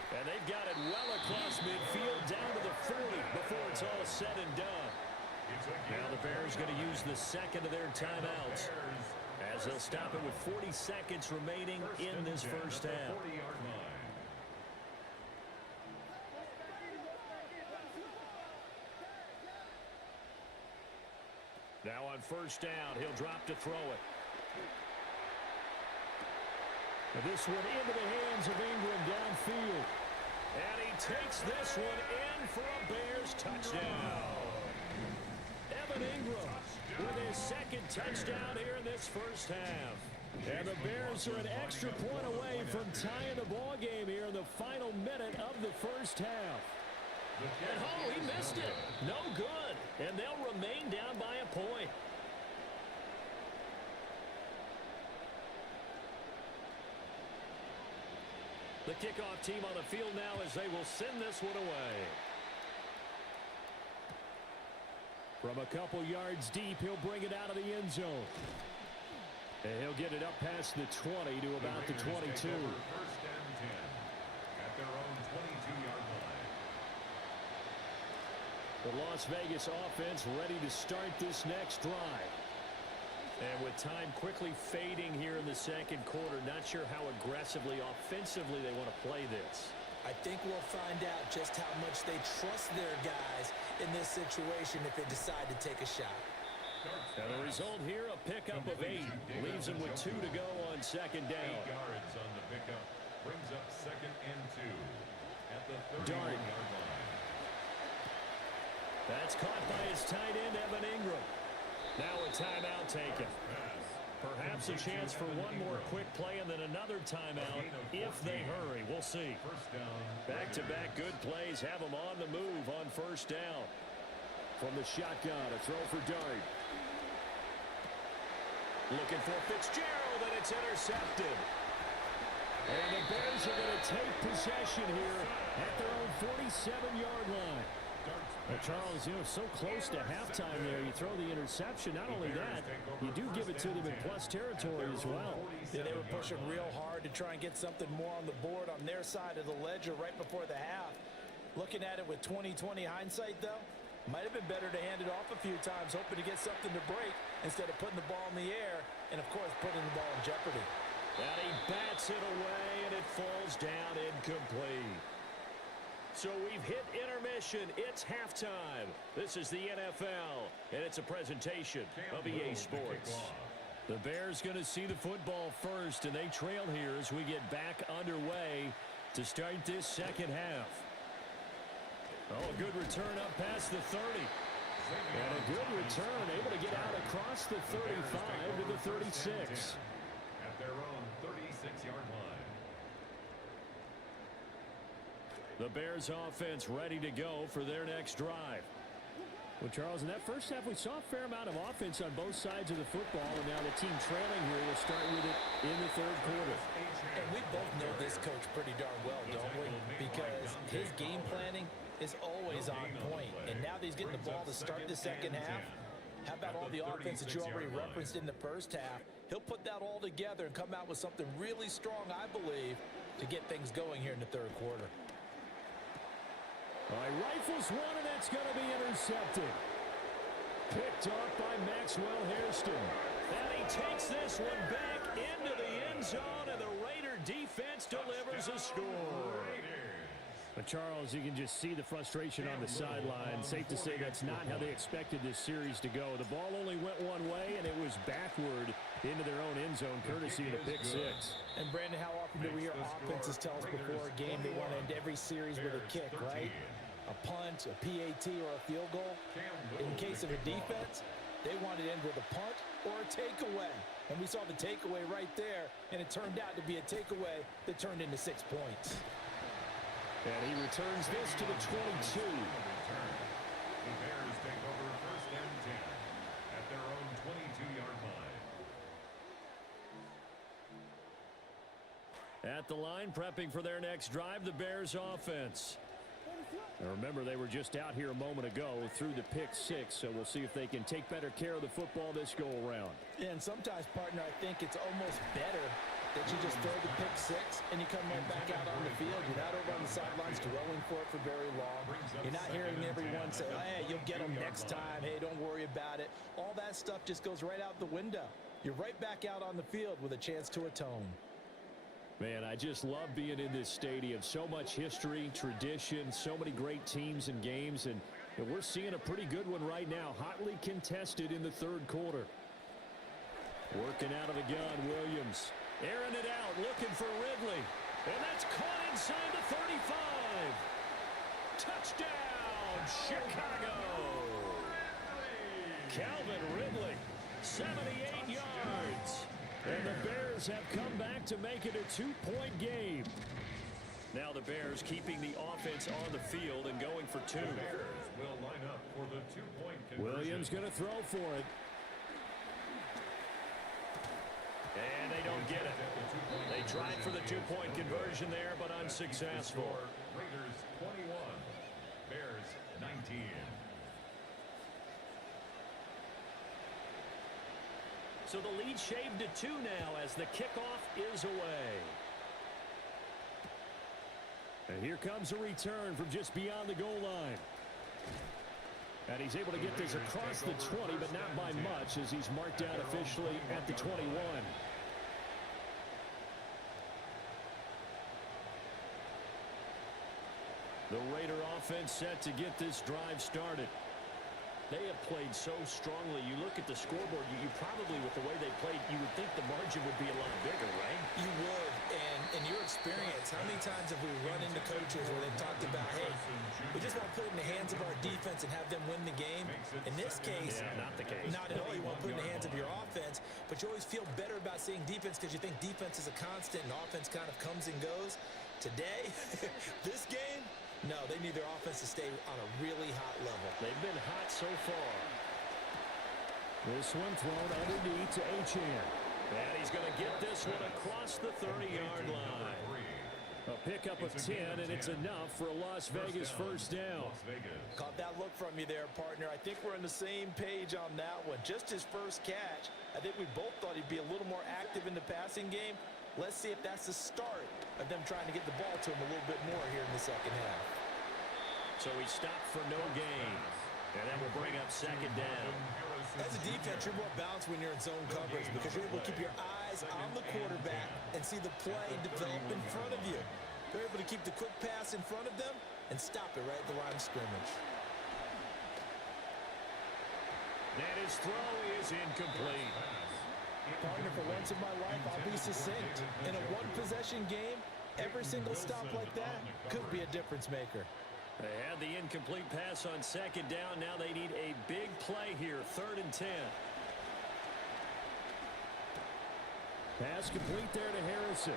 And they've got it well across midfield down to the 40 before it's all said and done. Now the Bears going to use the second of their timeouts, as they'll stop it with 40 seconds remaining in this first half. Now on first down, he'll drop to throw it. And this one into the hands of Ingram downfield. And he takes this one in for a Bears touchdown. Evan Ingram with his second touchdown here in this first half. And the Bears are an extra point away from tying the ball game here in the final minute of the first half. And oh, he missed it. No good. And they'll remain down by a point. The kickoff team on the field now as they will send this one away. From a couple yards deep, he'll bring it out of the end zone. And he'll get it up past the 20 to about the 22. First and 10 at their own 22-yard line. The Las Vegas offense ready to start this next drive. And with time quickly fading here in the second quarter, not sure how aggressively, offensively they want to play this. I think we'll find out just how much they trust their guys in this situation if they decide to take a shot. And the result here, a pickup of 8. Leaves them with 2 to go on second down. 8 yards on the pickup. Brings up 2nd and 2 at the 31-yard line. That's caught by his tight end, Evan Ingram. Now a timeout taken. Perhaps a chance for one more quick play and then another timeout if they hurry. We'll see. Back-to-back good plays have them on the move on first down. From the shotgun, a throw for Dart. Looking for Fitzgerald, and it's intercepted. And the Bears are going to take possession here at their own 47-yard line. Well, Charles, you know, so close to halftime there. You throw the interception. Not only that, you do give it to them in plus territory as well. Yeah, they were pushing real hard to try and get something more on the board on their side of the ledger right before the half. Looking at it with 20/20 hindsight, though, might have been better to hand it off a few times, hoping to get something to break instead of putting the ball in the air and, of course, putting the ball in jeopardy. And he bats it away, and it falls down incomplete. So we've hit intermission. It's halftime. This is the NFL, and it's a presentation of EA Sports. The Bears going to see the football first, and they trail here as we get back underway to start this second half. Oh, a good return up past the 30. And a good return, able to get out across the 35 to the 36. At their own 36-yard line. The Bears offense ready to go for their next drive. Well, Charles, in that first half, we saw a fair amount of offense on both sides of the football, and now the team trailing here will start with it in the third quarter. And we both know this coach pretty darn well, don't we? Because his game planning is always on point. And now that he's getting the ball to start the second half, how about all the offense that you already referenced in the first half? He'll put that all together and come out with something really strong, I believe, to get things going here in the third quarter. All right, rifles one, and that's going to be intercepted. Picked off by Maxwell Hairston. And he takes this one back into the end zone, and the Raider defense delivers a score. But Charles, you can just see the frustration on the sideline. Safe to say that's not how they expected this series to go. The ball only went one way, and it was backward into their own end zone, courtesy of the pick six. And, Brandon, how often do we hear offenses tell us before a game they want to end every series with a kick, right? A punt, a PAT, or a field goal. In case of a defense, they want to end with a punt or a takeaway. And we saw the takeaway right there, and it turned out to be a takeaway that turned into 6 points. And he returns this to the 22. The Bears take over first and 10 at their own 22-yard line. At the line, prepping for their next drive, the Bears offense. Now remember, they were just out here a moment ago through the pick six, so we'll see if they can take better care of the football this go-around. Yeah, and sometimes, partner, I think it's almost better that you just throw the pick six and you come right back out on the field. You're not over on the sidelines dwelling for it for very long. You're not hearing everyone say, hey, you'll get them next time. Hey, don't worry about it. All that stuff just goes right out the window. You're right back out on the field with a chance to atone. Man, I just love being in this stadium. So much history, tradition, so many great teams and games, and we're seeing a pretty good one right now, hotly contested in the third quarter. Working out of the gun, Williams. Airing it out, looking for Ridley. And that's caught inside the 35. Touchdown, Chicago. Calvin Ridley, 78 yards. And the Bears have come back to make it a 2-point game. Now the Bears keeping the offense on the field and going for two. The Bears will line up for the 2-point conversion. Williams going to throw for it. And they don't get it. They tried for the 2-point conversion there, but unsuccessful. Raiders 21, Bears 19. So the lead shaved to 2 now as the kickoff is away. And here comes a return from just beyond the goal line. And he's able to get this across the 20, but not by much as he's marked out officially at the 21. The Raider offense set to get this drive started. They have played so strongly. You look at the scoreboard, you probably, with the way they played, you would think the margin would be a lot bigger, right? You would, and in your experience, how many times have we run into coaches where they've talked about, hey, we just want to put it in the hands of our defense and have them win the game? In this case, not the case. Not at all. You want to put it in the hands of your offense, but you always feel better about seeing defense because you think defense is a constant and offense kind of comes and goes. Today, this game, no, they need their offense to stay on a really hot level. They've been hot so far. This one thrown underneath to Achane. And he's going to get this one across the 30-yard line. A pickup of 10, and it's enough for a Las Vegas first down. Caught that look from you there, partner. I think we're on the same page on that one. Just his first catch. I think we both thought he'd be a little more active in the passing game. Let's see if that's the start of them trying to get the ball to him a little bit more here in the second half. So he stopped for no gain. And that will bring up second down. As a defense, you're more balanced when you're in zone coverage because you're able to keep your eyes on the quarterback and see the play develop in front of you. They're able to keep the quick pass in front of them and stop it right at the line of scrimmage. And his throw is incomplete. Partner, for once in my life, I'll be succinct. In a one-possession game, every single stop like that could be a difference maker. They had the incomplete pass on second down. Now they need a big play here, 3rd and 10. Pass complete there to Harrison.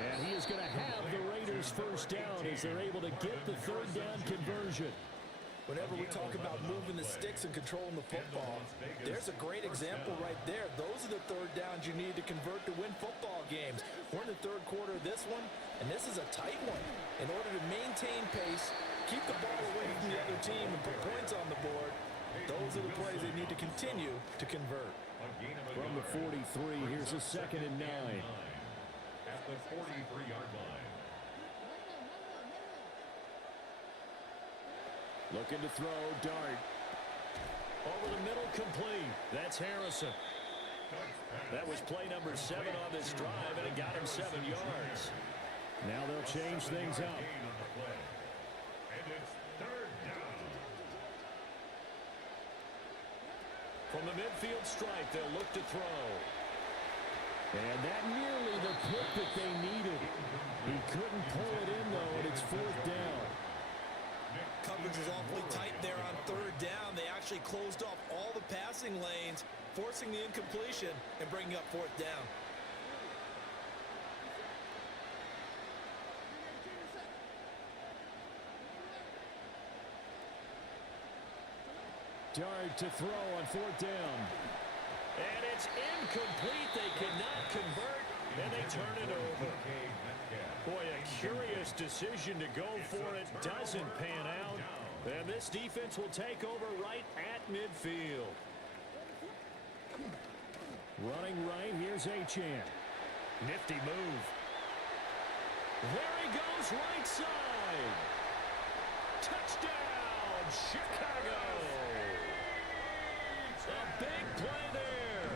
And he is going to have the Raiders first down as they're able to get the third down conversion. Whenever we talk about moving the sticks and controlling the football, there's a great example right there. Those are the third downs you need to convert to win football games. We're in the third quarter of this one, and this is a tight one. In order to maintain pace, keep the ball away from the other team, and put points on the board, those are the plays they need to continue to convert. From the 43, here's a 2nd and 9. At the 43-yard line. Looking to throw, Dart. Over the middle, complete. That's Harrison. That was play number 7 on this drive, and it got him 7 yards. Now they'll change things up. And it's third down. From the midfield stripe, they'll look to throw. And that nearly the pick that they needed. He couldn't pull it in, though, and it's 4th down. Coverage is awfully tight there on third down. They actually closed off all the passing lanes, forcing the incompletion and bringing up 4th down. Dart to throw on 4th down. And it's incomplete. They cannot convert, and they turn it over. Boy, a curious decision to go for it. Doesn't pan out. And this defense will take over right at midfield. Running right, here's Achane. Nifty move. There he goes, right side. Touchdown, Chicago. A big play there.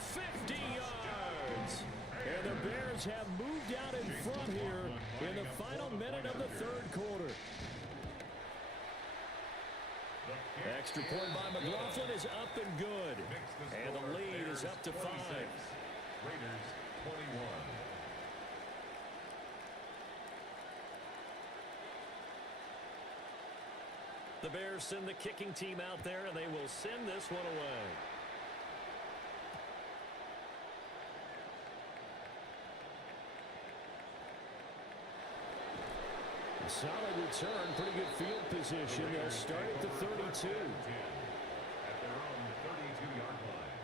50 yards. And the Bears have moved out in front here in the final minute of the third quarter. Extra point by McLaughlin is up and good. And the lead is up to 5. Raiders 21. The Bears send the kicking team out there, and they will send this one away. A solid return, pretty good field position. They'll start at the 32. At their own 32-yard line.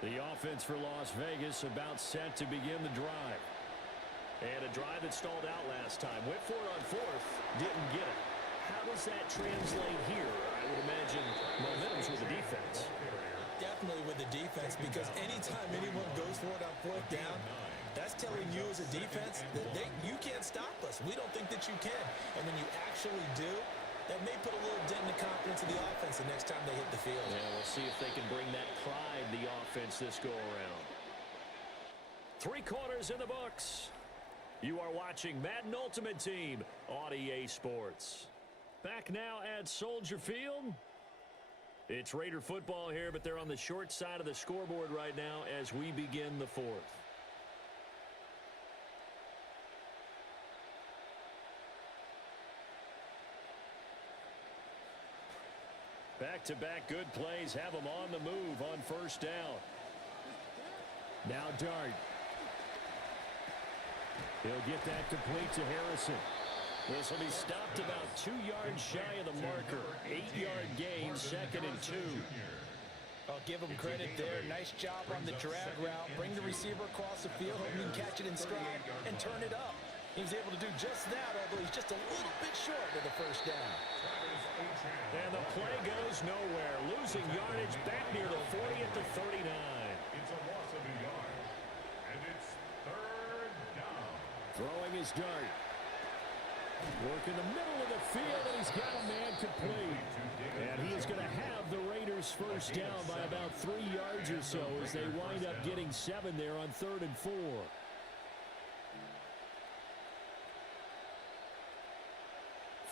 The offense for Las Vegas about set to begin the drive. And a drive that stalled out last time. Went for it on 4th, didn't get it. How does that translate here? I would imagine momentum's with the defense. Definitely with the defense, because anytime anyone goes for it on 4th down, that's telling you as a defense that you can't stop us. We don't think that you can. And when you actually do, that may put a little dent in the confidence of the offense the next time they hit the field. Yeah, we'll see if they can bring that pride to the offense this go-around. 3 quarters in the books. You are watching Madden Ultimate Team on EA Sports. Back now at Soldier Field. It's Raider football here, but they're on the short side of the scoreboard right now as we begin the 4th. Back-to-back good plays have them on the move on 1st down. Now Dart. He'll get that complete to Harrison. This will be stopped about 2 yards shy of the marker. 8-yard gain, 2nd and 2. I'll give him credit there. Nice job on the drag route. Bring the receiver across the field, hoping he can catch it in stride and turn it up. He was able to do just that, although he's just a little bit short of the 1st down. And the play goes nowhere. Losing yardage back near the 40 at the 39. It's a loss of a yard. And it's third down. Throwing his Dart. Work in the middle of the field, and he's got a man complete. And he is going to have the Raiders first down by about 3 yards or so as they wind up getting 7 there on 3rd and 4.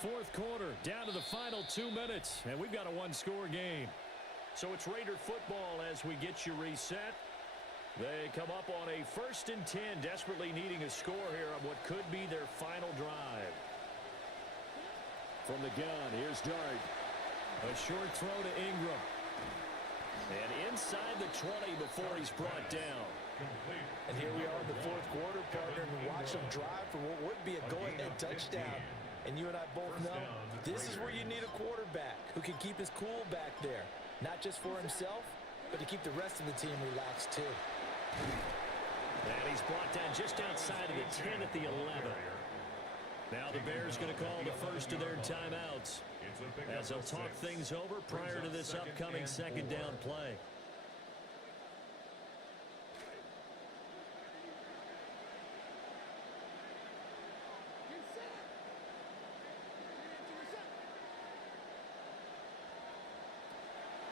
Fourth quarter, down to the final 2 minutes, and we've got a 1-score game. So it's Raider football as we get you reset. They come up on a 1st and 10, desperately needing a score here on what could be their final drive. From the gun, here's Dart. A short throw to Ingram. And inside the 20 before he's brought down. And here we are in the fourth quarter, partner, and watch them drive for what would be a go-ahead touchdown. And you and I both know this is where you need a quarterback who can keep his cool back there, not just for himself, but to keep the rest of the team relaxed too. And he's brought down just outside of the 10 at the 11. Now the Bears going to call the first of their timeouts as they'll talk things over prior to this upcoming second down play.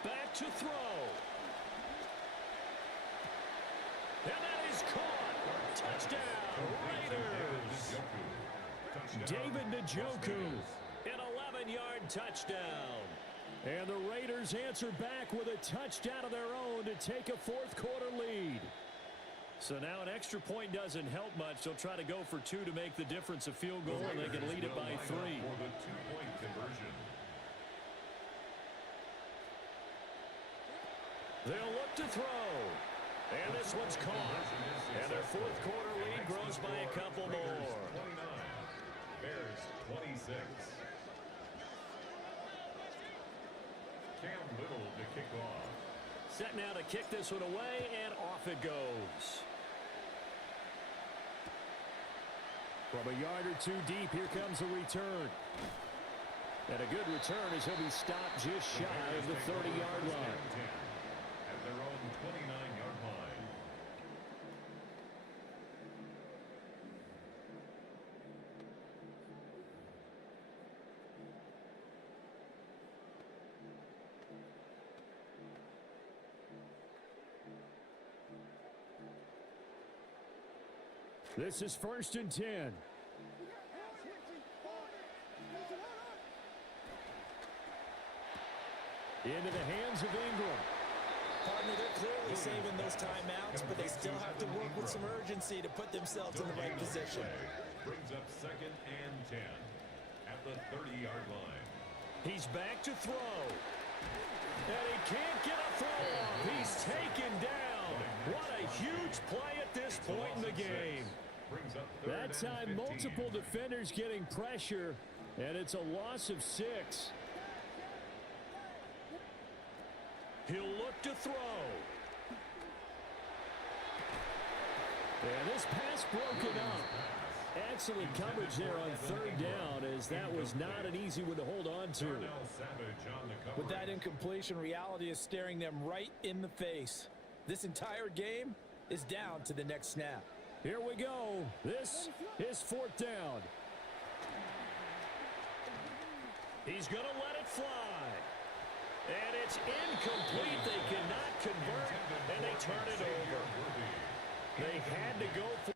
Back to throw. And that is caught. Touchdown, Raiders. David Njoku, an 11-yard touchdown. And the Raiders answer back with a touchdown of their own to take a fourth-quarter lead. So now an extra point doesn't help much. They'll try to go for 2 to make the difference a field goal, and they can lead it by 3. They'll look to throw. And this one's caught. And their fourth-quarter lead grows by a couple more. Bears 26. Cam Little to kick off. Set now to kick this one away, and off it goes. From a yard or 2 deep, here comes a return. And a good return as he'll be stopped just shy of the 30-yard line. At their own 29-yard line. This is 1st and 10. Into the hands of Ingram. Partner, they're clearly saving those timeouts, but they still have to work with some urgency to put themselves in the right position. Brings up 2nd and 10 at the 30-yard line. He's back to throw. And he can't get a throw off. He's taken down. What a huge play at this point in the game. That time, multiple defenders getting pressure, and it's a loss of 6. He'll look to throw. And this pass broken up. Excellent coverage there on 3rd down, as that was not an easy one to hold on to. With that incompletion, reality is staring them right in the face. This entire game is down to the next snap. Here we go. This is 4th down. He's going to let it fly. And it's incomplete. They cannot convert, and they turn it over. They had to go for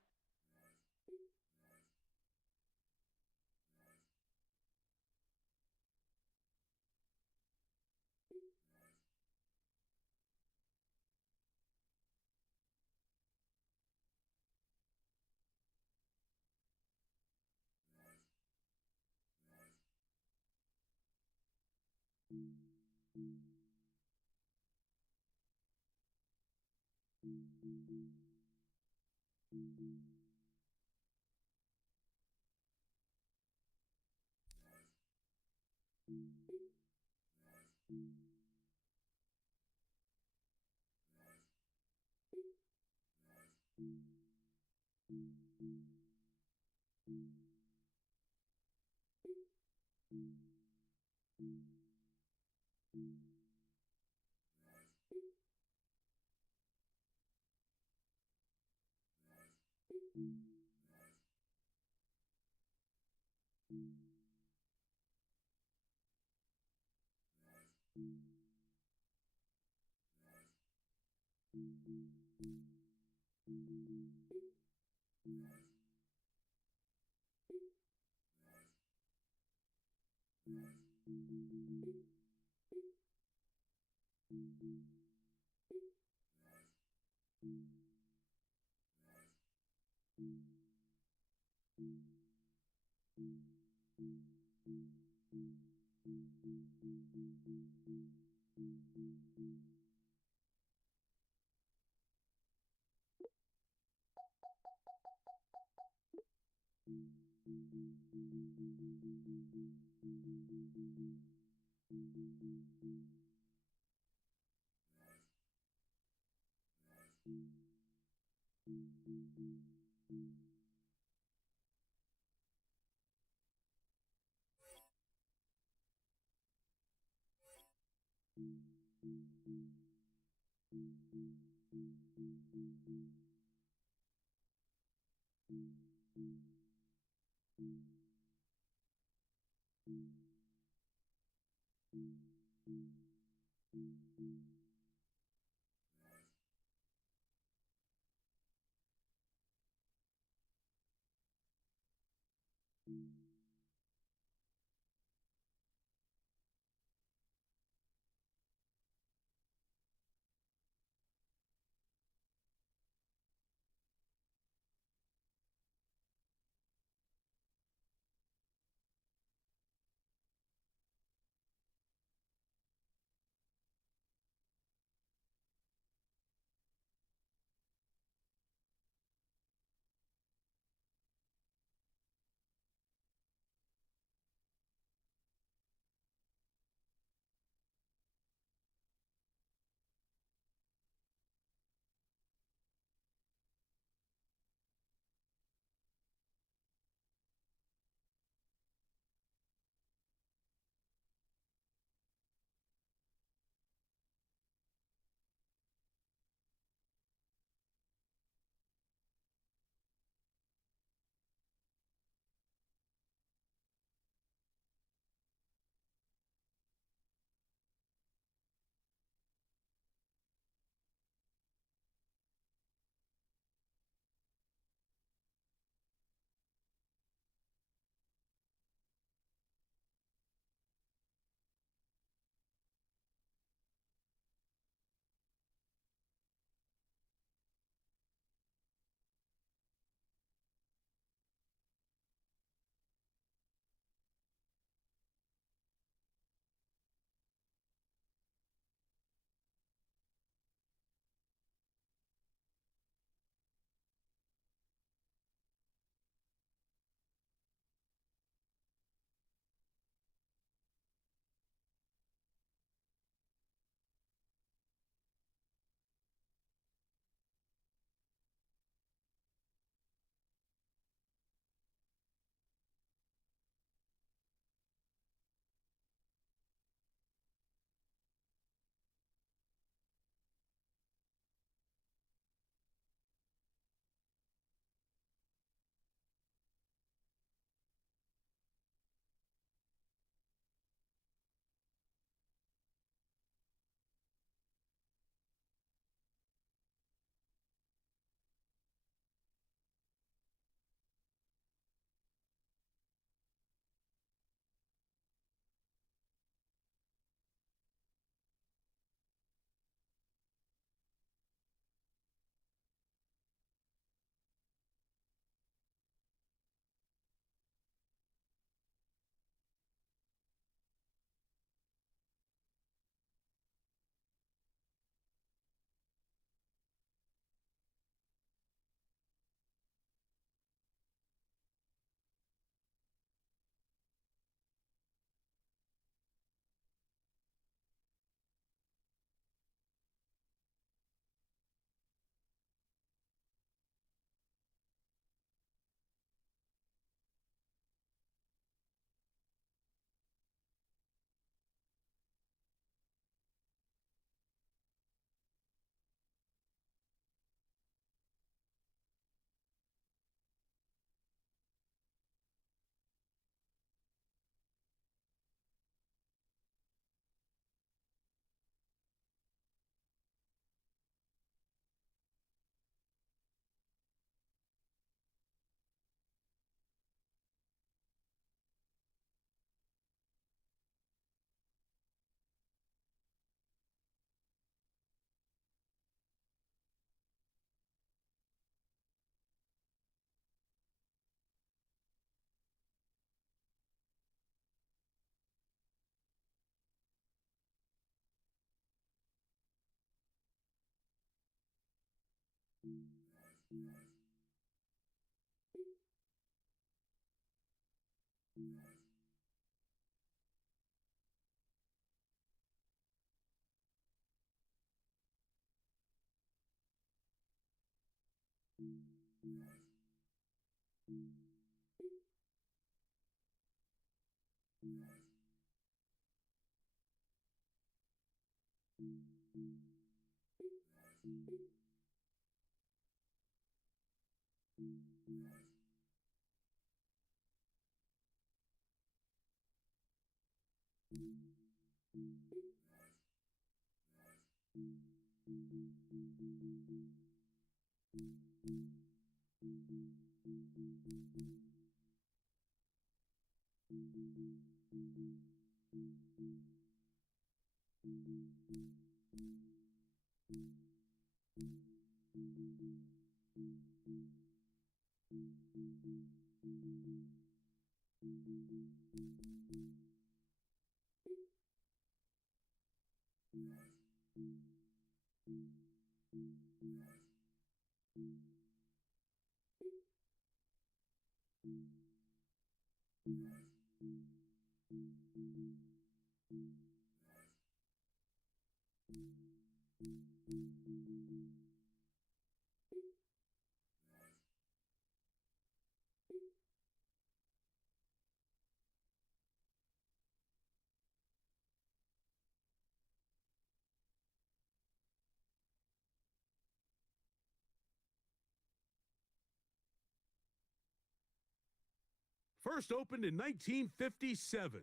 First opened in 1957.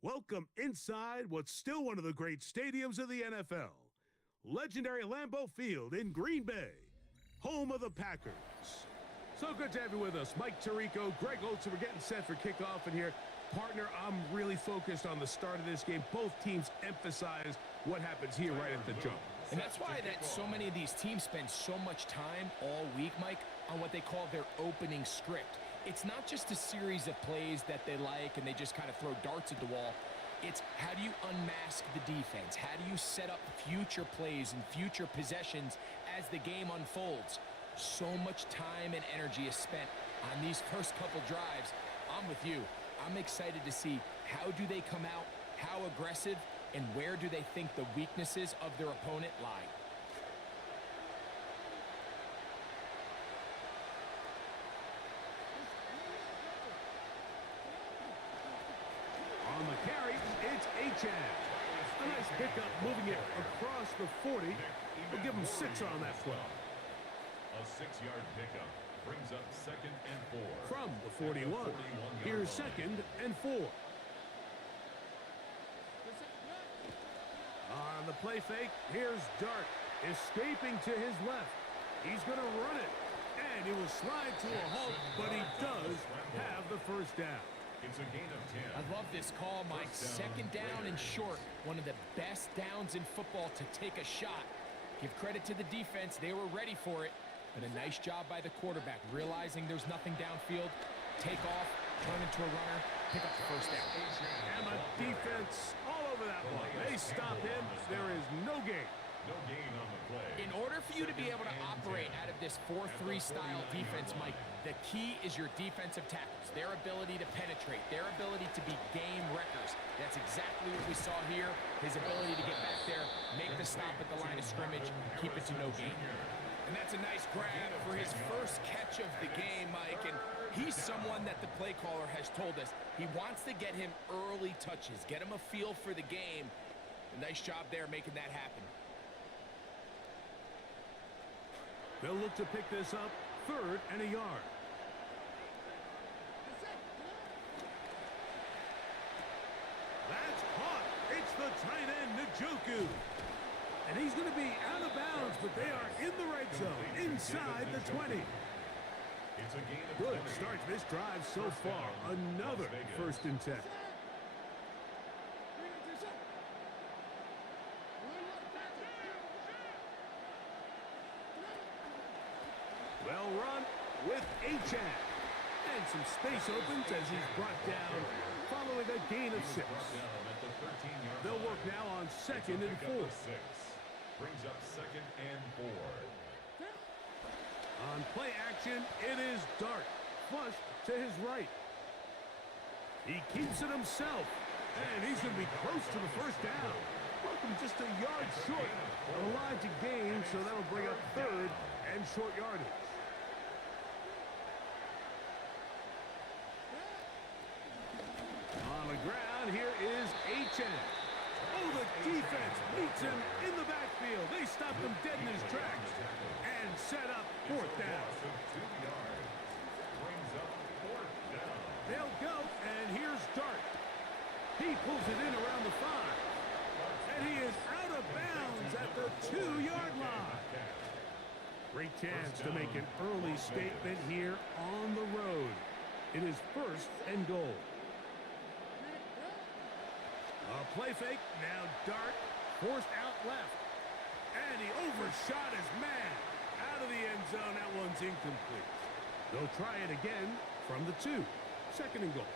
Welcome inside what's still one of the great stadiums of the NFL. Legendary Lambeau Field in Green Bay, home of the Packers. So good to have you with us. Mike Tirico, Greg Olsen, we're getting set for kickoff in here. Partner, I'm really focused on the start of this game. Both teams emphasize what happens here right at the jump. And that's why that so many of these teams spend so much time all week, Mike, on what they call their opening script. It's not just a series of plays that they like and they just kind of throw darts at the wall. It's how do you unmask the defense? How do you set up future plays and future possessions as the game unfolds? So much time and energy is spent on these first couple drives. I'm with you. I'm excited to see how do they come out, how aggressive, and where do they think the weaknesses of their opponent lie. On the carry, it's Achane. A nice pickup, moving it across the 40. We'll give him 6 on that play. A 6-yard pickup brings up 2nd and 4. From the 41, here's 2nd and 4. On the play fake, here's Dart, escaping to his left. He's going to run it, and he will slide to a halt, but he does have the first down. It's a gain of 10. I love this call, Mike. 2nd down and short. One of the best downs in football to take a shot. Give credit to the defense. They were ready for it. But a nice job by the quarterback, realizing there's nothing downfield. Take off, turn into a runner, pick up the first down. And the defense all over that one. They stop him. There is no gain. No gain on the play. In order for you to be able to operate out of this 4-3 style defense, Mike, the key is your defensive tackles, their ability to penetrate, their ability to be game wreckers. That's exactly what we saw here. His ability to get back there, make the stop at the line of scrimmage, keep it to no gain. And that's a nice grab for his first catch of the game, Mike. And he's someone that the play caller has told us he wants to get him early touches, get him a feel for the game. A nice job there making that happen. They'll look to pick this up, 3rd and a yard. That's caught. It's the tight end, Njoku. And he's going to be out of bounds, but they are in the red zone, inside the 20. It's a gain of Good 20. start to this drive so far. Another 1st and 10. Well run with Achane. And some space opens as he's brought down following a gain of 6. They'll work now on 2nd and 4. Brings up 2nd and 4. On play action, it is Dart, flushed to his right. He keeps it himself, and he's going to be close to the first down. Welcome just a yard short of a line to gain, so that'll bring up 3rd and short yardage. On the ground, here is Achane. Oh, the defense meets him in the backfield. They stopped him dead in his tracks and set up fourth down. They'll go, and here's Dart. He pulls it in around the 5. And he is out of bounds at the 2-yard line. Great chance to make an early statement here on the road. It is first and goal. A play fake. Now Dart forced out left. And he overshot his man. Out of the end zone. That one's incomplete. They'll try it again from the 2. Second and goal.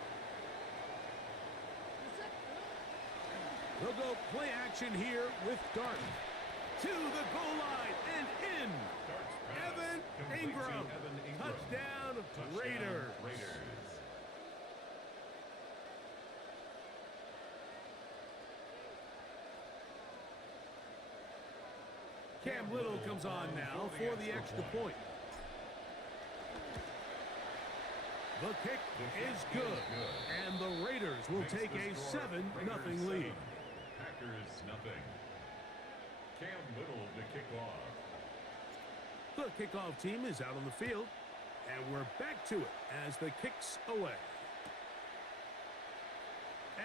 They'll go play action here with Dart. To the goal line and in. Evan Ingram. Touchdown, Raiders. Cam Little comes on now for the extra point. The kick is good, and the Raiders will take a 7-0 lead. Packers nothing. Cam Little to kick off. The kickoff team is out on the field, and we're back to it as the kick's away.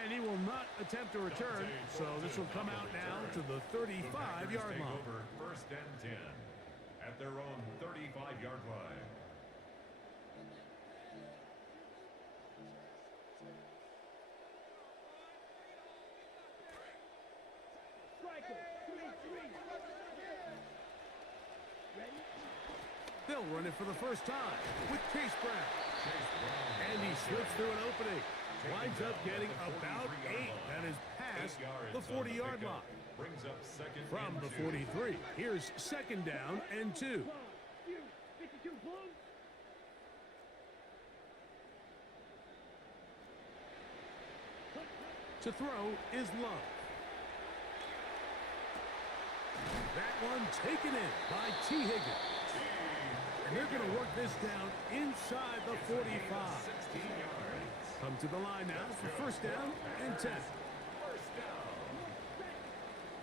And he will not attempt a return, so this will come out now to the 35-yard line. Over first and 10 at their own 35-yard line. They'll run it for the first time with Chase Brown. And he slips through an opening. Winds up getting about 8. That is past the 40-yard line. Brings up second From the 43, here's second down and 2. To throw is Love. That one taken in by T. Higgins. And they're going to work this down inside the 45. 16 yards. Come to the line now for first down and 10. First down.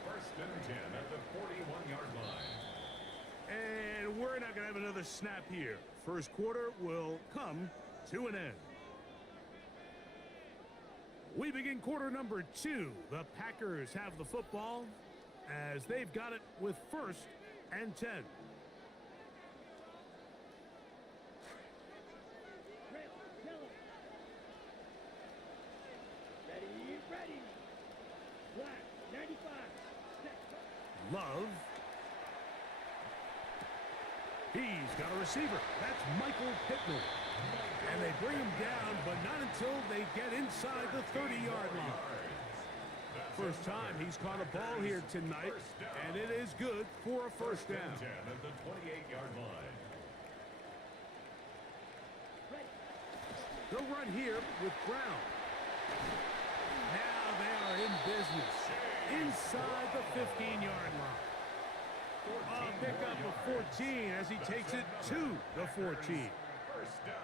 First and 10 at the 41-yard line. And we're not going to have another snap here. First quarter will come to an end. We begin quarter number 2. The Packers have the football as they've got it with first and 10. Love. He's got a receiver. That's Michael Pittman. And they bring him down, but not until they get inside the 30-yard line. First time he's caught a ball here tonight, and it is good for a first down. 10 at the 28-yard line. They'll run here with Brown. Now they are in business inside the 15-yard line. A pickup of 14 as he takes it to the 14. First down.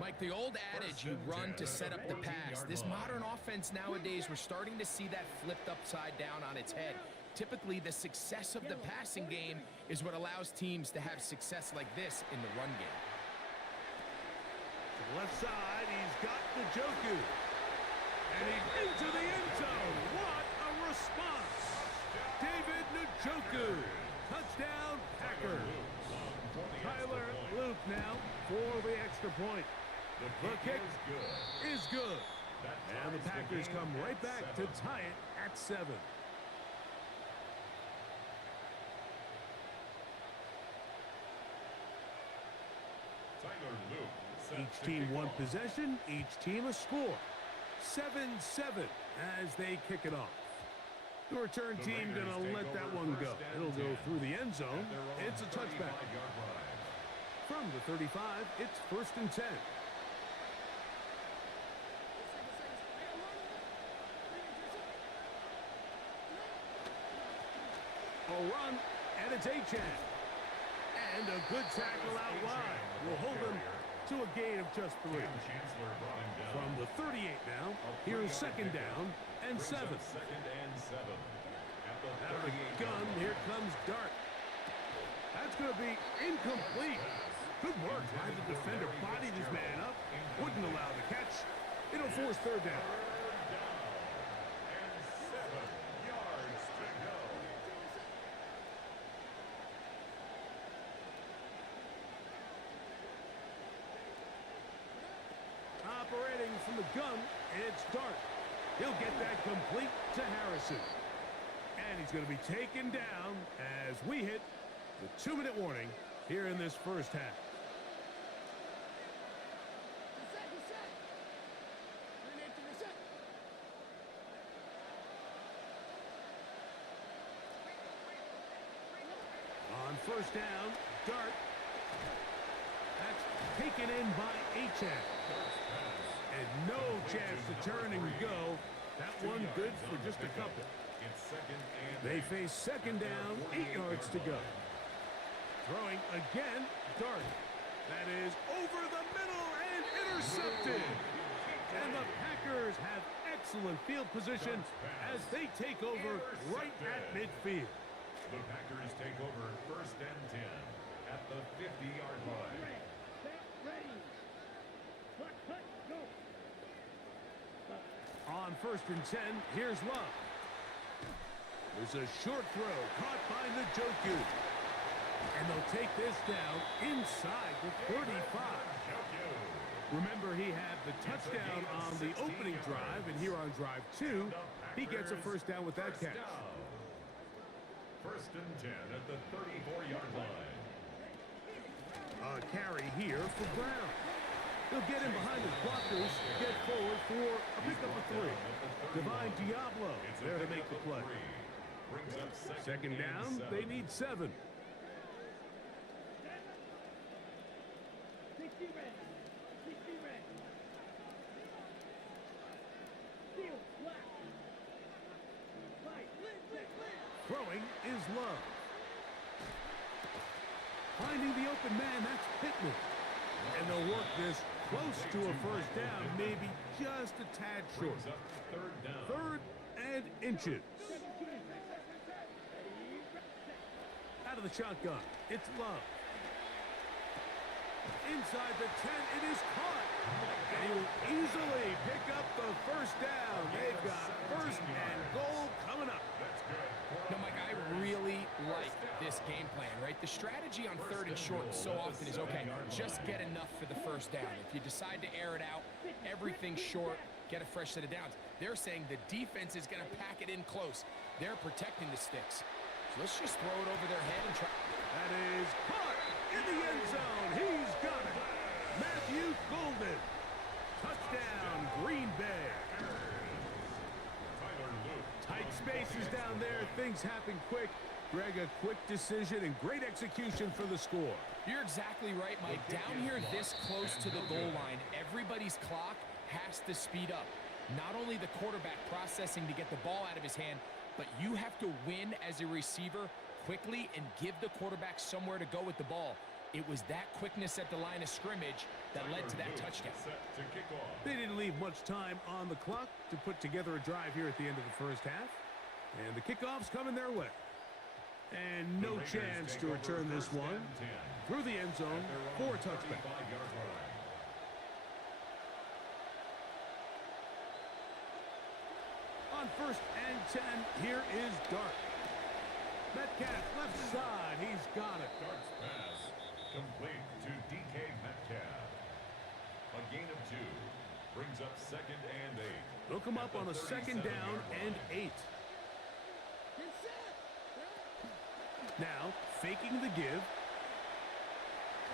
Mike, the old adage, you run to set up the pass. This modern offense nowadays, we're starting to see that flipped upside down on its head. Typically, the success of the passing game is what allows teams to have success like this in the run game. To the left side, he's got Njoku. And he's into the end zone. What a response. David Njoku. Touchdown, Packers. Tyler Luke now for the extra point. The kick is good. And the Packers come right back to tie it at 7. Each team one possession, each team a score. 7-7 as they kick it off. The return team going to let that one go. It'll go through the end zone. It's a touchback. From the 35, it's first and 10. A run, and it's Achane. And a good tackle out wide will hold him to a gain of just 3. From the 38 now, here's second down and 7. Second and 7 at Out of the gun, here comes Dart. That's going to be incomplete. Good work by the defender. Bodied his man up. Wouldn't allow the catch. It'll force third down. And 7 yards to go. Operating from the gun, it's Dart. He'll get that complete to Harrison. And he's going to be taken down as we hit the 2-minute warning here in this first half. On first down, Dart. That's taken in by Achan. And no chance to turn and go. That one good for just a couple. They face second down, 8 yards to go. Throwing again, Dart. That is over the middle and intercepted. And the Packers have excellent field position as they take over right at midfield. The Packers take over first and 10 at the 50-yard line. On first and 10, here's Love. There's a short throw caught by Njoku. And they'll take this down inside the 35. Remember, he had the touchdown on the opening drive, and here on drive 2, he gets a first down with that catch. First and 10 at the 34-yard line. A carry here for Brown. He'll get in behind his blockers, get forward for a pickup of 3. Divine Diablo there to make the play. Second down, they need 7. Throwing is Love. Finding the open man, that's Pittman. And they'll work this close to a first down, maybe just a tad short. Third and inches. Out of the shotgun, it's Love. Inside the 10, it is caught. And he will easily pick up the first down. They've got first and goal coming up. No, Mike, I really like this game plan, right? The strategy on third and short so often is, okay, just get enough for the first down. If you decide to air it out, everything's short, get a fresh set of downs. They're saying the defense is going to pack it in close. They're protecting the sticks. So let's just throw it over their head and try. That is caught in the end zone. He's got it. Matthew Golden. Touchdown, Green Bay. Tight spaces down there. Things happen quick. Greg, a quick decision and great execution for the score. You're exactly right, Mike. Down here this close to the goal line, everybody's clock has to speed up. Not only the quarterback processing to get the ball out of his hand, but you have to win as a receiver quickly and give the quarterback somewhere to go with the ball. It was that quickness at the line of scrimmage that led to that touchdown. They didn't leave much time on the clock to put together a drive here at the end of the first half. And the kickoff's coming their way. And no chance to return this one through the end zone for a touchback. On first and 10, here is Dart. Metcalf left side, he's got it. Dart's pass complete to DK Metcalf. A gain of 2 brings up second and 8. They'll come up on a second down and 8. Now, faking the give.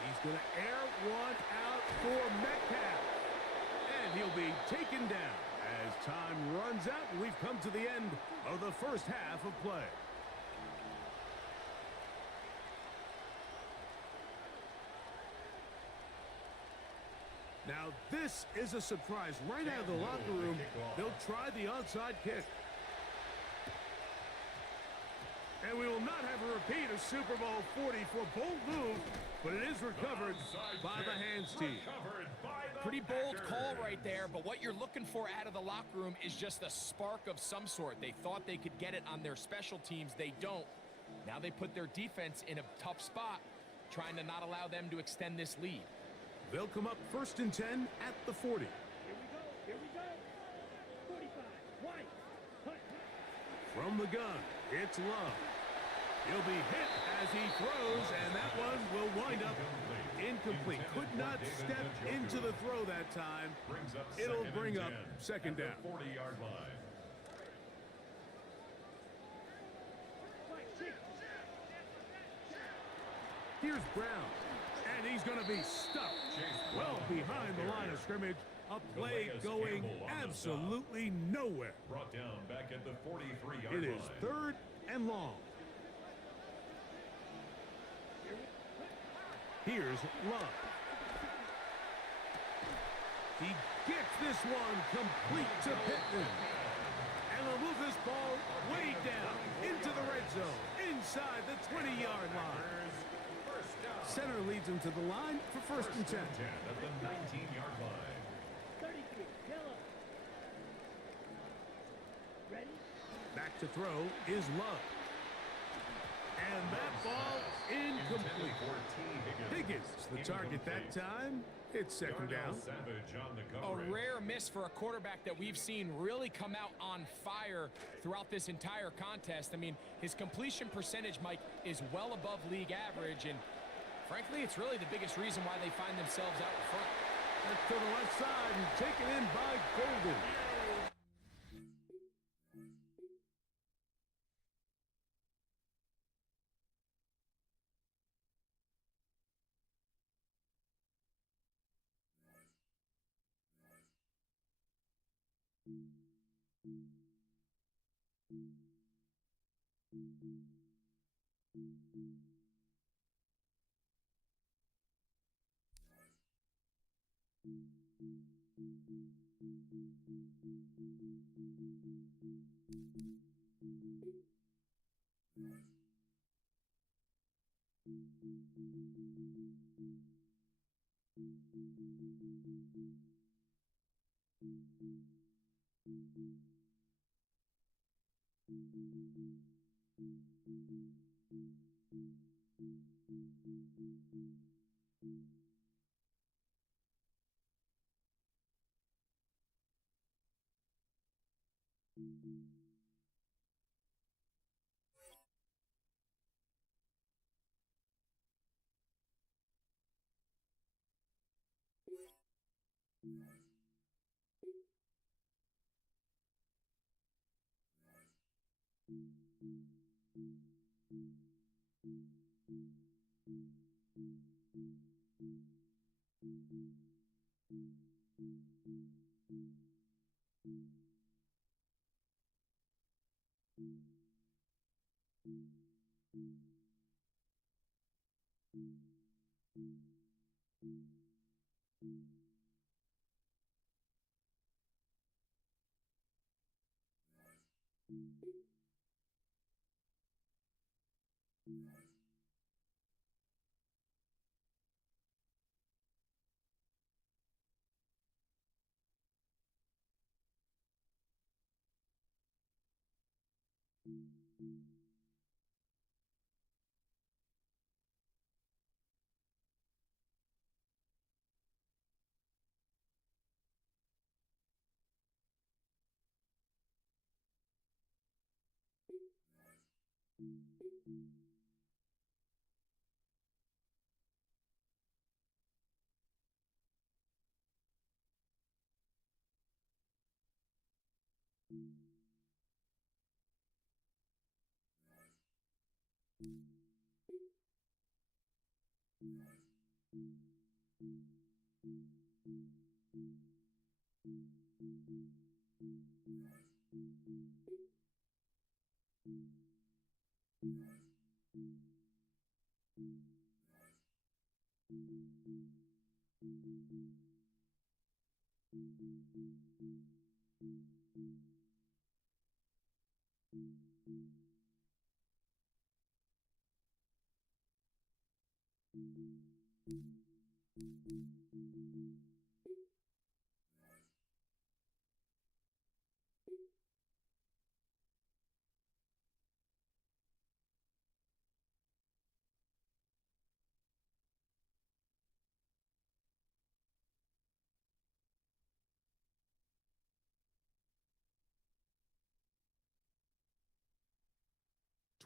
He's going to air one out for Metcalf. And he'll be taken down as time runs out and we've come to the end of the first half of play. Now, this is a surprise. Right out of the locker room, they'll try the onside kick. And we will not have a repeat of Super Bowl 40 for a bold move, but it is recovered by the hands team. Pretty bold call right there, but what you're looking for out of the locker room is just a spark of some sort. They thought they could get it on their special teams. They don't. Now they put their defense in a tough spot, trying to not allow them to extend this lead. They'll come up 1st and 10 at the 40. Here we go. 45, white. From the gun, it's Love. He'll be hit as he throws, and that one will wind up incomplete. Could not step into the throw that time. It'll bring up 2nd down. 40-yard line. Here's Brown, and he's going to be stuck well behind the line of scrimmage. A play going absolutely nowhere. Brought down back at the 43-yard It line. is 3rd and long. Here's Love. He gets this one complete to Pittman. And they'll move this ball way down into the red zone, inside the 20-yard line. Center leads him to the line for 1st and 10. At the 19-yard line. 33, yellow. Ready? Back to throw is Love. And that ball incomplete. Higgins, the target that time. It's 2nd down. Savage on the A coverage. rare miss for a quarterback that we've seen really come out on fire throughout this entire contest. I mean, his completion percentage, Mike, is well above league average, and frankly, it's really the biggest reason why they find themselves out in front. That's to the left side and taken in by Golden.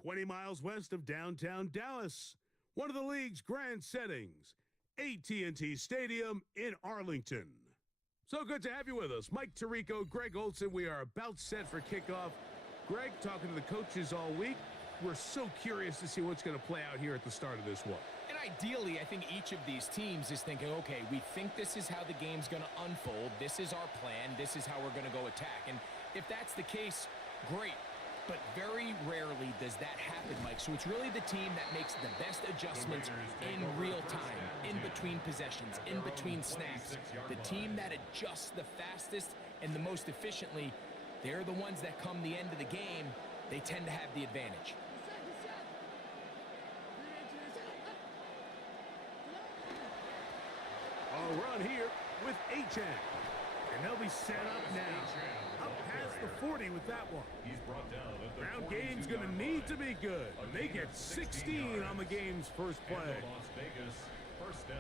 20 miles west of downtown Dallas, one of the league's grand settings, AT&T Stadium in Arlington. So good to have you with us. Mike Tirico, Greg Olson, we are about set for kickoff. Greg, talking to the coaches all week, we're so curious to see what's going to play out here at the start of this one. And ideally, I think each of these teams is thinking, okay, we think this is how the game's going to unfold. This is our plan. This is how we're going to go attack. And if that's the case, great. But very rarely does that happen, Mike. So it's really the team that makes the best adjustments in real time, in between possessions, in between snaps. The team that adjusts the fastest and the most efficiently, they're the ones that come the end of the game, they tend to have the advantage. A run here with H.N. And they'll be set up now. Up past the 40 with that one. He's brought down at the Ground game's going to need to be good. They get 16 on the game's first play. Las Vegas, first down.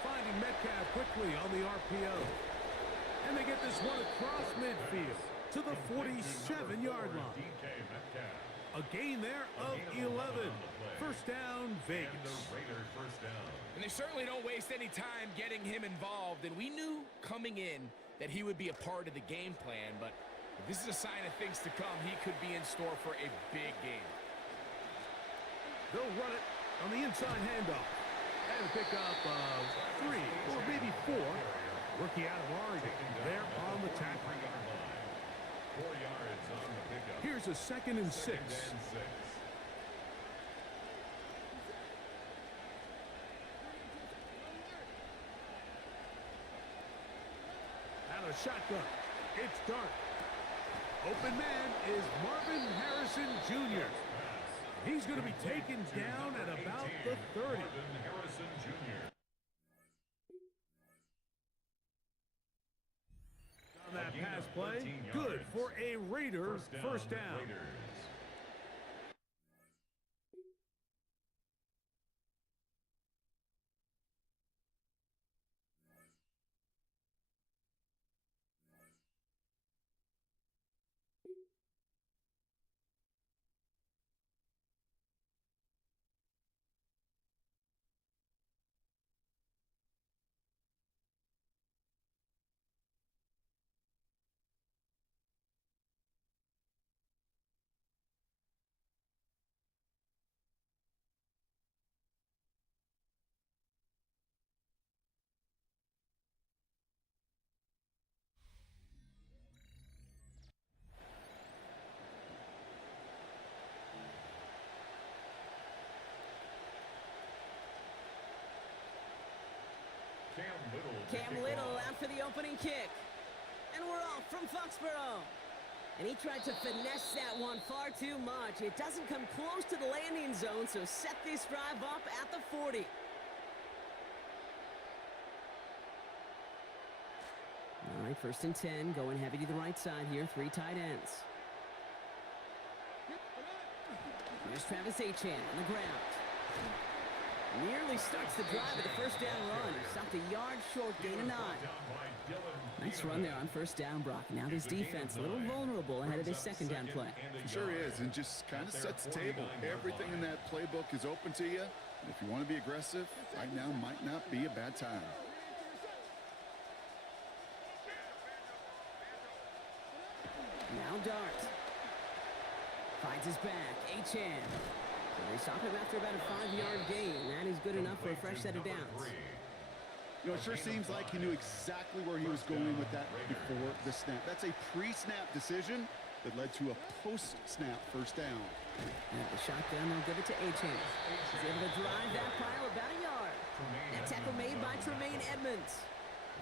Finding Metcalf quickly on the RPO. And they get this one across midfield to the 47-yard line. DK Metcalf. A gain there of 11. First down, Vegas. And the Raiders first down. And they certainly don't waste any time getting him involved. And we knew coming in that he would be a part of the game plan. But if this is a sign of things to come, he could be in store for a big game. They'll run it on the inside handoff. And a pickup of 3 or maybe 4. Rookie out of Oregon. They're on the tackle. 4 yards on the pickup. Here's a 2nd and 6. Second and 6. Out of shotgun. It's dark. Open man is Marvin Harrison Jr. He's going to be taken down at about the 30. Marvin Harrison Jr. On that pass play, good for a Raider first down. Raiders. Cam Little out for the opening kick. And we're off from Foxborough. And he tried to finesse that one far too much. It doesn't come close to the landing zone, so set this drive up at the 40. All right, 1st and 10, going heavy to the right side here, 3 tight ends. Here's Travis Etienne on the ground. Nearly starts the drive with a first down run. He stopped a yard short, gain of 9. Nice run there on first down, Brock. Now this defense a little vulnerable ahead of this 2nd down play. Sure is, and just kind of sets the table. Everything in that playbook is open to you. And if you want to be aggressive, right now might not be a bad time. Now Dart. Finds his back. Etienne. So they stop him after about a 5-yard gain. That is good enough for a fresh set of downs. You know, it sure seems like he knew exactly where he was going with that before the snap. That's a pre-snap decision that led to a post-snap first down. And at the shotgun, they'll give it to Etienne. He's able to drive that pile about a yard. That tackle made by Tremaine Edmonds.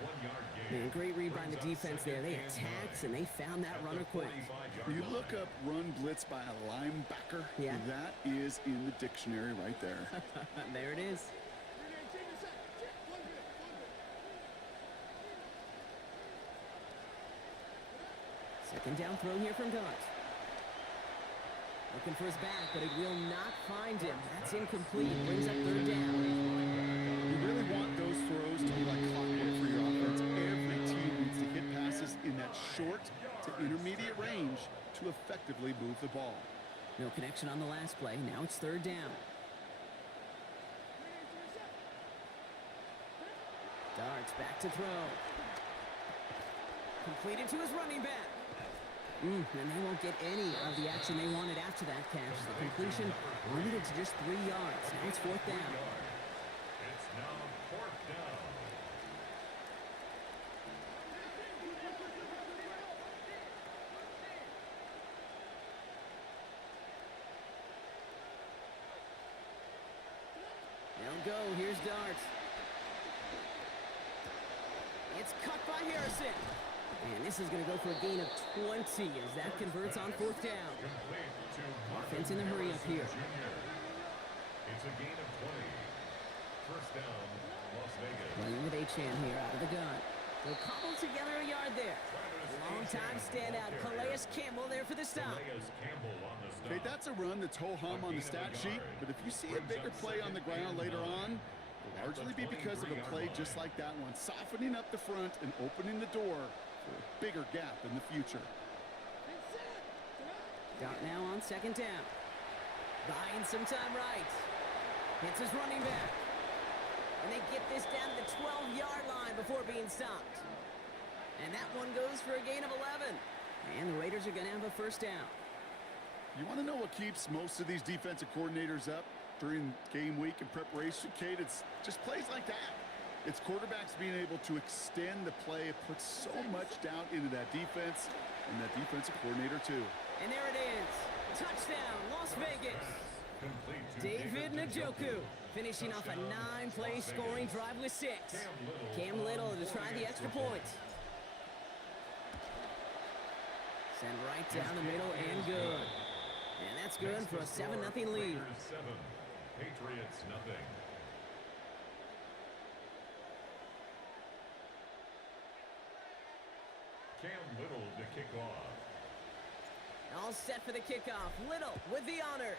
gain. Man, great read by the defense there. They attacked and they found that runner quick. You look up run blitz by a linebacker. Yeah. That is in the dictionary right there. There it is. Second down throw here from Dart. Looking for his back, but it will not find him. That's incomplete. Brings up third down. You really want those throws to be like clockwork for your offense. Every team needs to hit passes in that short to intermediate range to effectively move the ball. No connection on the last play. Now it's third down. Darts back to throw. Completed to his running back. And they won't get any of the action they wanted after that catch. The completion limited to just 3 yards. Now it's fourth down. It's now fourth down. They'll go. Here's Dart. It's cut by Harrison. And this is going to go for a gain of 20 as that converts on fourth down. Offense in a hurry up here. It's a gain of 20. First down, Las Vegas. Running with H-Man here out of the gun. They'll cobble together a yard there. Long-time standout Calais Campbell there for the stop. Okay, that's a run that's ho-hum on the stat sheet, but if you see a bigger play on the ground later on, it'll largely be because of a play just like that one, softening up the front and opening the door for a bigger gap in the future. Dart now on second down. Buying some time right. Hits his running back. And they get this down to the 12-yard line before being stopped. And that one goes for a gain of 11. And the Raiders are going to have a first down. You want to know what keeps most of these defensive coordinators up during game week and preparation, Kate? It's just plays like that. It's quarterbacks being able to extend the play. It puts so much doubt into that defense and that defensive coordinator too. And there it is. Touchdown, Las Vegas. David Njoku finishing off a 9-play scoring drive with 6. Cam Little to try the extra point. Sent right down the middle and good. And that's good for a 7-0 lead. Patriots nothing. Cam Little to kick off. All set for the kickoff. Little with the honors.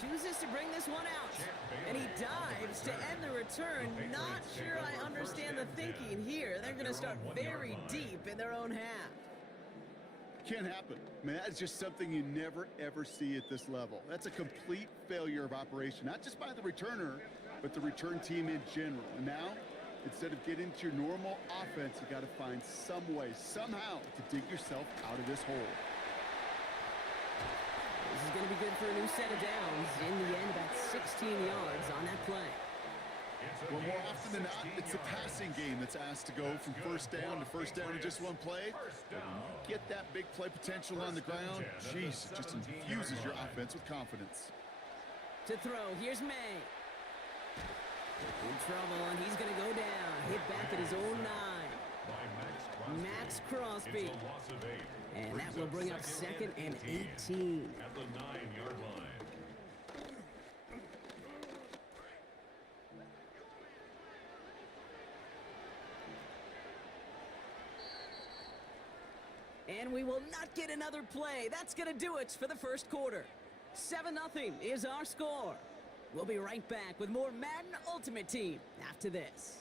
Chooses to bring this one out. And he dives to end the return. Not sure I understand the thinking here. They're going to start very deep in their own half. Can't happen. I mean, that's just something you never, ever see at this level. That's a complete failure of operation, not just by the returner, but the return team in general. And now, instead of getting to your normal offense, you got to find some way, somehow, to dig yourself out of this hole. This is going to be good for a new set of downs. In the end, about 16 yards on that play. Well, more often than not, it's the passing game that's asked to go from first down in just one play. But when you get that big play potential on the ground, geez, it just infuses your offense with confidence. To throw, here's May. In trouble, and he's going to go down. Hit back at his own 9. Max Crosby. And that will bring up 2nd and 18. At the 9-yard line. And we will not get another play. That's going to do it for the first quarter. 7-0 is our score. We'll be right back with more Madden Ultimate Team after this.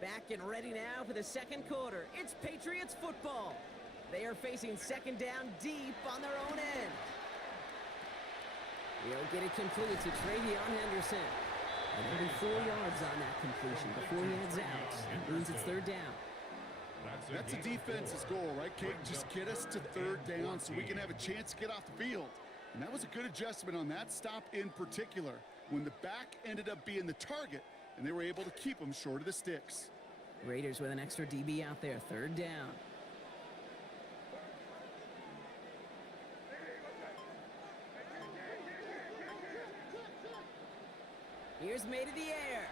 Back and ready now for the second quarter. It's Patriots football. They are facing second down deep on their own end. He'll get it complete to Travion Henderson. And he'll be 4 yards on that completion before he heads out. That means it's third down. That's a defense's goal, right, Kate? Just get us to third down so we can have a chance to get off the field. And that was a good adjustment on that stop in particular, when the back ended up being the target, and they were able to keep him short of the sticks. Raiders with an extra DB out there, third down. Here's May to the air.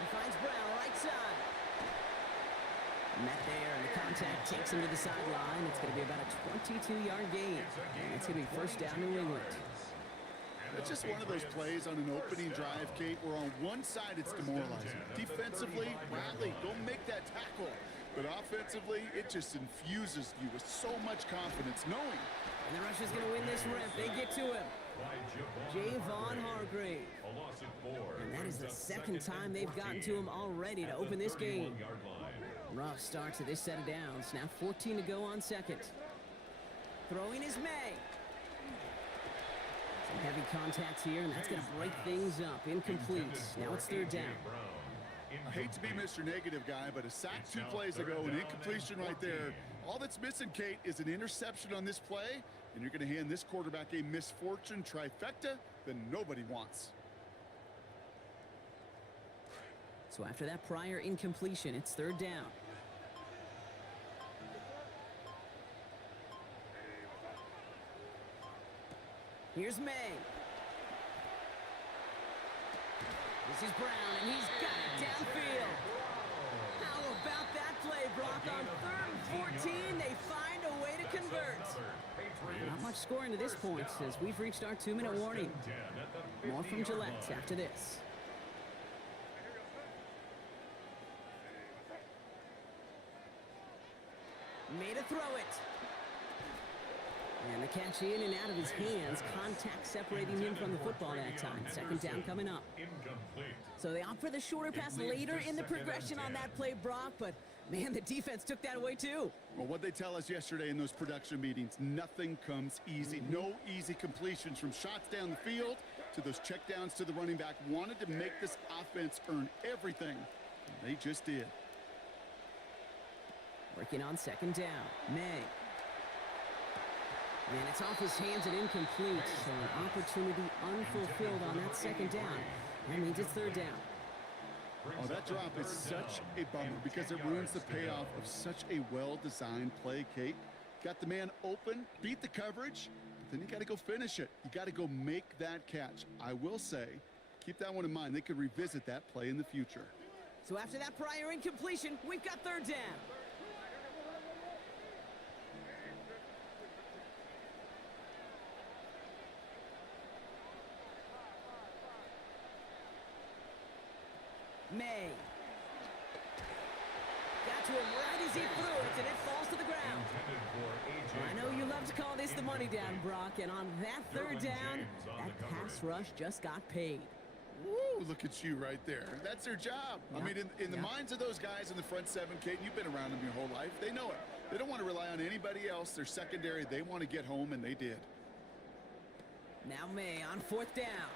He finds Brown right side. Met there, and the contact takes him to the sideline. It's going to be about a 22-yard gain. And it's going to be first down New England. It's just one of those plays on an opening drive, Kate, where on one side it's demoralizing. Defensively, rally, go make that tackle. But offensively, it just infuses you with so much confidence, knowing. And the Rush is going to win this rep. They get to him. Javon Hargrave. And that is the second time they've gotten to him already to open this game. Rough start to this set of downs. Now 14 to go on second. Throwing is May. Some heavy contact here, and that's going to break things up. Incomplete. Now it's third down. I hate to be Mr. Negative guy, but a sack 2 plays ago, an incompletion right there. All that's missing, Kate, is an interception on this play, and you're going to hand this quarterback a misfortune trifecta that nobody wants. So after that prior incompletion, it's third down. Here's May. This is Brown, and he's got it downfield. How about that play, Brock? On 3rd and 14, they find a way to convert. Not much scoring to this point, as we've reached our 2-minute warning. More from Gillette after this. Made a throw it. And the catch in and out of his hands. Contact separating him from the football that time. Second down coming up. So they opt for the shorter pass later in the progression on that play, Brock. But, man, the defense took that away, too. Well, what they tell us yesterday in those production meetings, nothing comes easy. No easy completions from shots down the field to those checkdowns to the running back. Wanted to make this offense earn everything. And they just did. Working on second down. May. And it's off his hands and incomplete. So an opportunity unfulfilled on that second down. That means it's third down. Oh, that drop is such a bummer because it ruins the payoff of such a well-designed play, Kate. Got the man open, beat the coverage, but then you got to go finish it. You got to go make that catch. I will say, keep that one in mind. They could revisit that play in the future. So after that prior incompletion, we've got third down. May. Got to him right as he threw it, and it falls to the ground. I know you love to call this the money down, Brock, and on that third down, that pass rush just got paid. Woo, look at you right there. That's their job. Yep. I mean, in the minds of those guys in the front seven, Kate, you've been around them your whole life. They know it. They don't want to rely on anybody else. They're secondary. They want to get home, and they did. Now May on fourth down.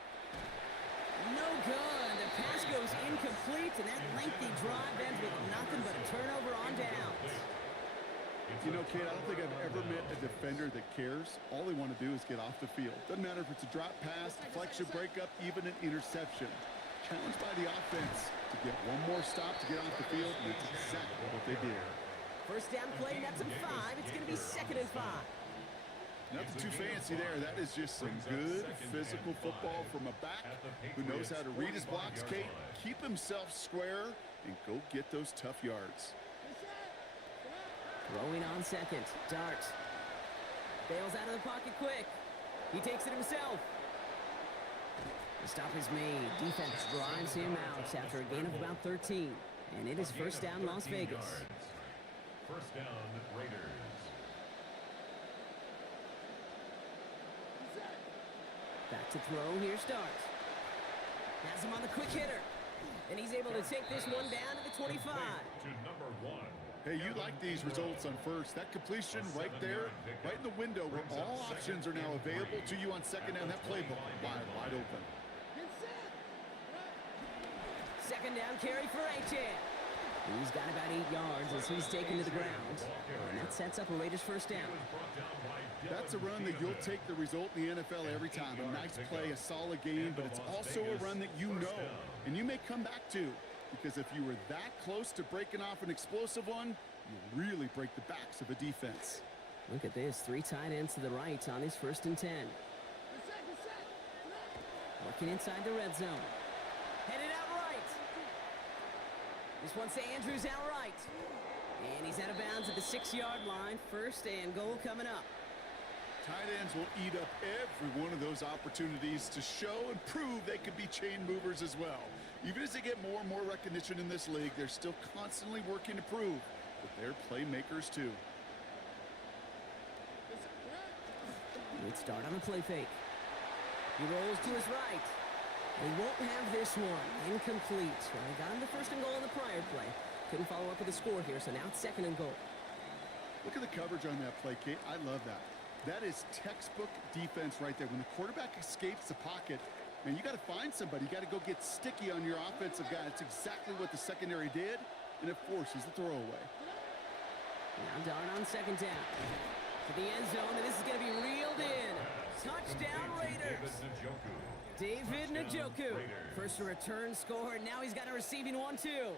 No good. The pass goes incomplete, and that lengthy drive ends with nothing but a turnover on downs. You know, Kate, I don't think I've ever met a defender that cares. All they want to do is get off the field. Doesn't matter if it's a drop pass, deflection, breakup, even an interception. Challenged by the offense to get one more stop to get off the field, and that's exactly what they did. First down play, that's a 5. It's going to be 2nd and 5. Nothing too fancy there. That is just some good physical football from a back who knows how to read his blocks, Kate, keep himself square, and go get those tough yards. Throwing on second. Dart. Bails out of the pocket quick. He takes it himself. The stop is made. Defense drives him out after a gain of about 13. And it is first down Las Vegas. First down Raiders. Back to throw. Here starts. Has him on the quick hitter. And he's able to take this one down to the 25. To number 1. Hey, you like these results on first. That completion right there, right in the window where all options are now available to you on second down. That playbook wide open. Second down carry for Achan. He's got about 8 yards as he's taken to the ground. And that sets up a Raiders first down. That's a run that you'll take the result in the NFL every time. A nice play, a solid game, but it's also a run that you know and you may come back to. Because if you were that close to breaking off an explosive one, you really break the backs of a defense. Look at this. 3 tight ends to the right on his 1st and 10. Working inside the red zone. Headed out right. This one's to Andrews out right. And he's out of bounds at the 6-yard line. First and goal coming up. Tight ends will eat up every one of those opportunities to show and prove they could be chain movers as well. Even as they get more and more recognition in this league, they're still constantly working to prove that they're playmakers too. Good start on the play fake. He rolls to his right. They won't have this one. Incomplete. Well, they got him the first and goal in the prior play. Couldn't follow up with a score here, so now it's second and goal. Look at the coverage on that play, Kate. I love that. That is textbook defense right there. When the quarterback escapes the pocket, man, you got to find somebody. You got to go get sticky on your offensive guy. It's exactly what the secondary did, and it forces the throwaway. Now Dart on second down. To the end zone, and this is going to be reeled in. Touchdown Raiders. David Njoku. First a return score, and now he's got a receiving one too.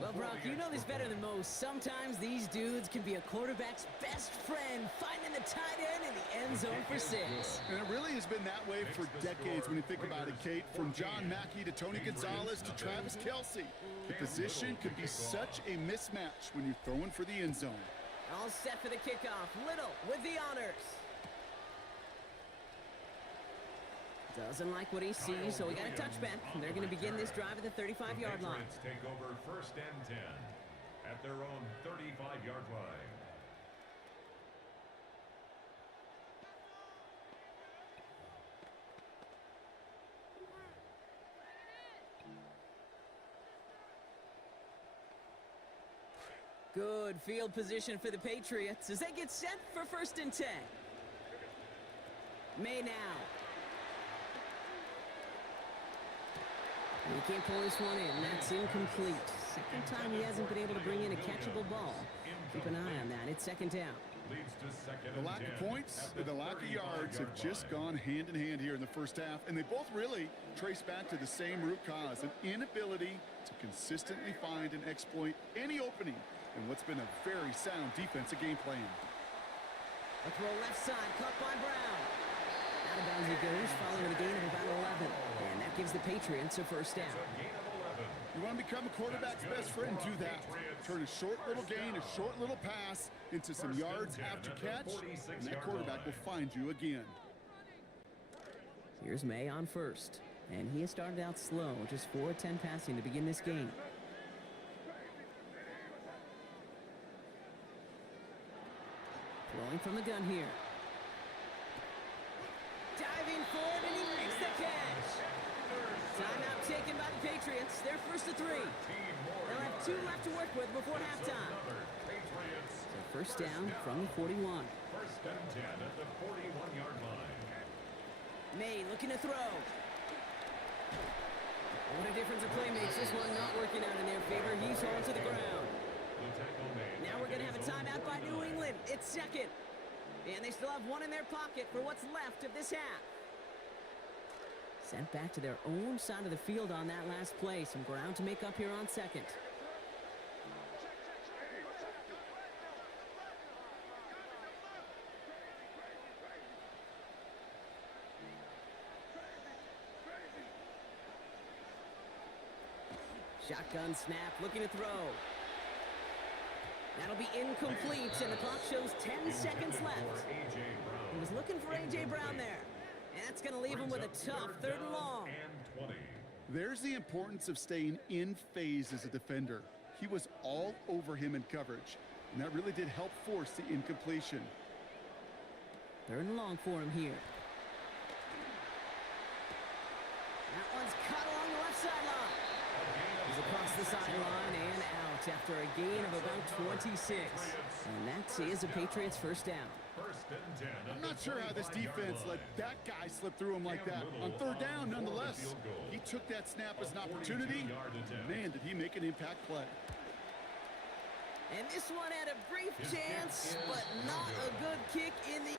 Well, Brock, you know this better than most. Sometimes these dudes can be a quarterback's best friend, finding the tight end in the end zone for 6. And it really has been that way for decades when you think about it, Kate. From John Mackey to Tony Gonzalez to Travis Kelce. The position could be such a mismatch when you're throwing for the end zone. All set for the kickoff. Little with the honors. Doesn't like what he sees, so we got a touchback. They're going to begin this drive at the 35-yard line. Take over first and 10 at their own 35-yard line. Good field position for the Patriots as they get set for first and 10. May now. He can't pull this one in. That's incomplete. Second time he hasn't been able to bring in a catchable ball. Keep an eye on that. It's second down. The lack of points and the lack of yards have just gone hand in hand here in the first half, and they both really trace back to the same root cause, an inability to consistently find and exploit any opening in what's been a very sound defensive game plan. A throw left side, caught by Brown. Out of bounds he goes, following a gain of about 11. And that gives the Patriots a first down. You want to become a quarterback's best friend, do that. Turn a short little gain, a short little pass into some yards after catch, and that quarterback will find you again. Here's May on first. And he has started out slow, just 4 of 10 passing to begin this game. Throwing from the gun here. Diving forward, and he makes the catch. Timeout taken by the Patriots. They're first to 3. They'll have 2 left to work with before halftime. So first down from the 41. First and 10 at the 41-yard line. May looking to throw. What a difference a play makes. This one not working out in their favor. He's on to the ground. Now we're going to have a timeout by New England. It's second. And they still have 1 in their pocket for what's left of this half. Sent back to their own side of the field on that last play. Some ground to make up here on second. Shotgun snap, looking to throw. That'll be incomplete, and the clock shows 10 seconds left. He was looking for A.J. Brown there. And that's going to leave him with a tough 3rd and long. There's the importance of staying in phase as a defender. He was all over him in coverage, and that really did help force the incompletion. 3rd and long for him here. That one's cut along the left sideline. He's across the sideline and out after a gain of about 26. And that is a Patriots first down. I'm not sure how this defense let that guy slip through him like that. On 3rd down, nonetheless, he took that snap as an opportunity. Man, did he make an impact play. And this one had a brief chance, but not a good kick in the...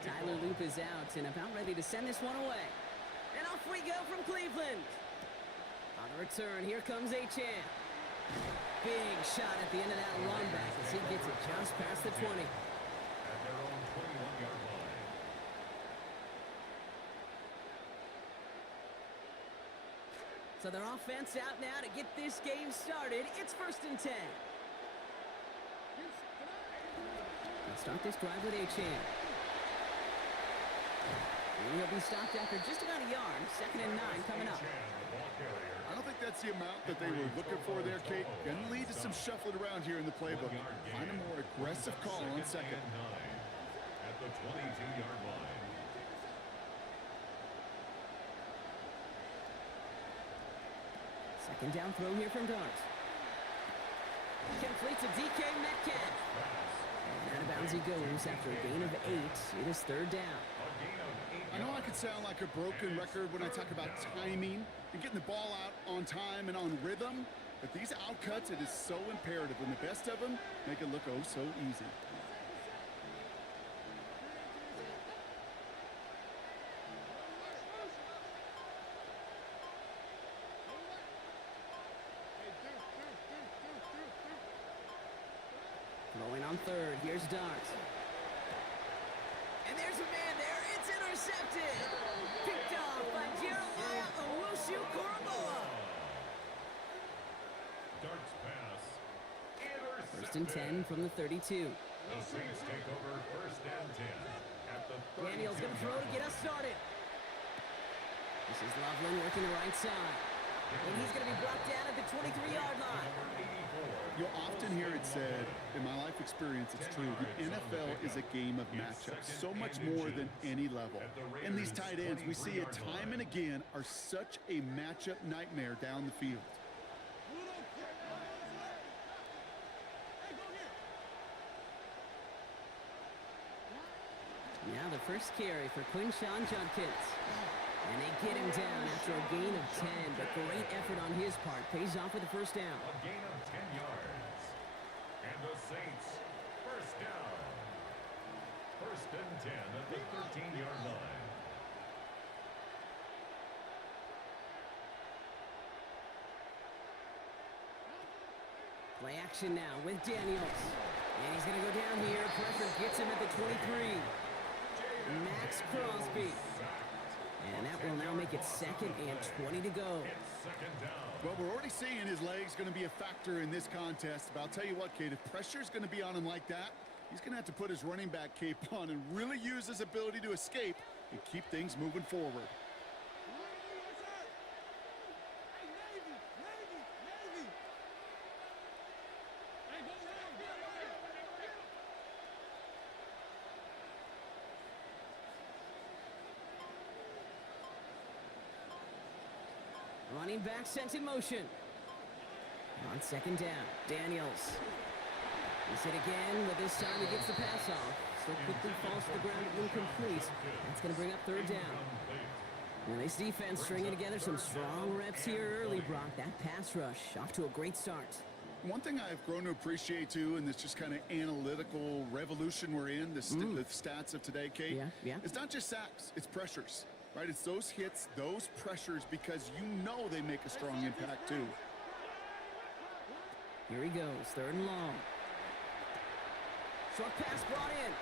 Tyler Loop is out and about ready to send this one away. And off we go from Cleveland. On the return, here comes Achane. Big shot at the end of that run back as he gets it just past the 20. At their own 21-yard line. So their offense out now to get this game started. It's 1st and 10. They'll start this drive with Achane. He'll be stopped after just about a yard. 2nd and 9 coming up. I don't think that's the amount that they were looking for there, Kate. Going to lead to some shuffling around here in the playbook. Find a more aggressive call on 2nd. At the 22-yard line. Second down throw here from Dart. Complete to DK Metcalf. And out of bounds he goes after a gain of 8. It is 3rd down. I know I could sound like a broken record when I talk about timing and getting the ball out on time and on rhythm, but these outcuts, it is so imperative, and the best of them make it look oh so easy. Throwing on 3rd, here's Dart. And there's a man there, it's intercepted! Picked off by Jeremiah Owusu-Koramoah. Dart's pass. 1st and 10 from the 32. The Saints take over 1st and 10 at the 32. Daniel's going to throw to get us started. This is Loveland working the right side. And he's going to be brought down at the 23-yard line. You'll often hear it said, in my life experience, it's true, the NFL is a game of matchups, so much more than any level. And these tight ends, we see it time and again, are such a matchup nightmare down the field. Now the first carry for Quinshawn Judkins. And they get him down after a gain of 10, but great effort on his part. Pays off with the 1st down. A gain of 10 yards. And the Saints, 1st down. 1st and 10 at the 13-yard line. Play action now with Daniels. And he's going to go down here. Pressure gets him at the 23. Max Crosby. And that will now make it 2nd and 20 to go. Well, we're already seeing his legs going to be a factor in this contest. But I'll tell you what, Kate, if pressure's going to be on him like that, he's going to have to put his running back cape on and really use his ability to escape and keep things moving forward. Running back sent in motion. On 2nd down, Daniels. He's hit again, but this time he gets the pass off. So quickly falls to the ground, incomplete. That's going to bring up 3rd down. And this defense stringing together some strong reps here early, Brock. That pass rush off to a great start. One thing I've grown to appreciate, too, in this just kind of analytical revolution we're in, the stats of today, Kate, it's not just sacks, it's pressures. Right, it's those hits, those pressures, because you know they make a strong impact, too. Here he goes, 3rd and long. Short pass brought in.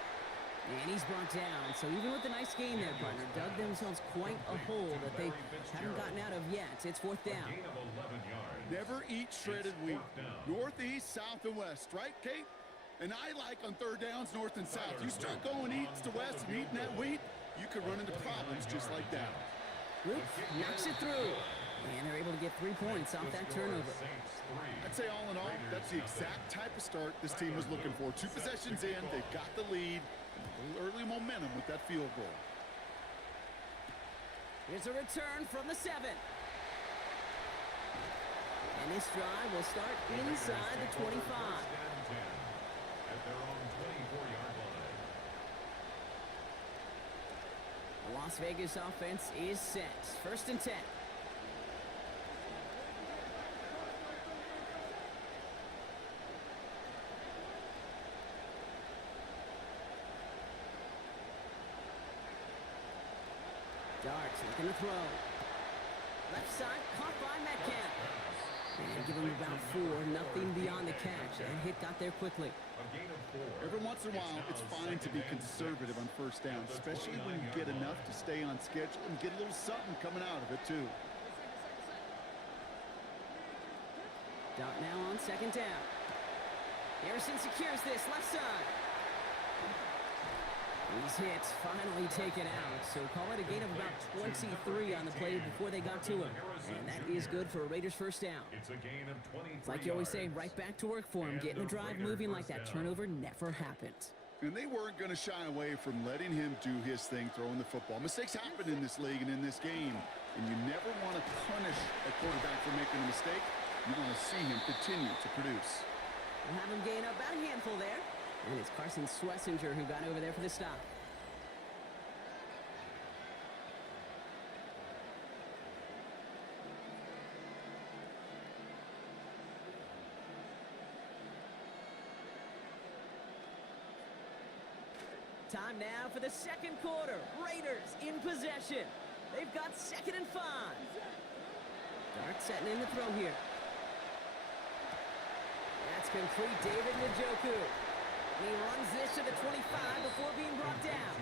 And he's brought down. So even with the nice gain there, partner, dug themselves quite a hole that they haven't gotten out of yet. It's fourth down. Gain of 11 yards. Never eat shredded wheat. Northeast, south, and west. Right, Kate? And I like on third downs, north and south. You start going east to west and eating that wheat, you could run into problems just like that. Luke knocks it through. And they're able to get 3 points off that turnover. I'd say all in all, that's the exact type of start this team was looking for. 2 possessions in, they've got the lead, and a little early momentum with that field goal. Here's a return from the 7. And this drive will start inside the 25. At their own 24-yard line. The Las Vegas offense is set. First and 10. Darts looking to throw. Left side caught by Metcalf. And give him about 4, nothing beyond the catch. And hit got there quickly. Every once in a while, it's fine to be conservative on first down, especially when you get enough to stay on schedule and get a little something coming out of it, too. Dart now on second down. Harrison secures this left side. These hits finally taken out, so call it a gain of about 23 on the play before they got to him. And that is good for a Raiders first down. It's a gain of 23 Like you always say, right back to work for him, getting the drive moving like that turnover never happened. And they weren't going to shy away from letting him do his thing, throwing the football. Mistakes happen in this league and in this game, and you never want to punish a quarterback for making a mistake. You want to see him continue to produce. We'll have him gain about a handful there. And it's Carson Schlesinger who got over there for the stop. Time now for the second quarter. Raiders in possession. They've got 2nd and 5. Dart setting in the throw here. That's complete. David Njoku. And he runs this to the 25 before being brought down.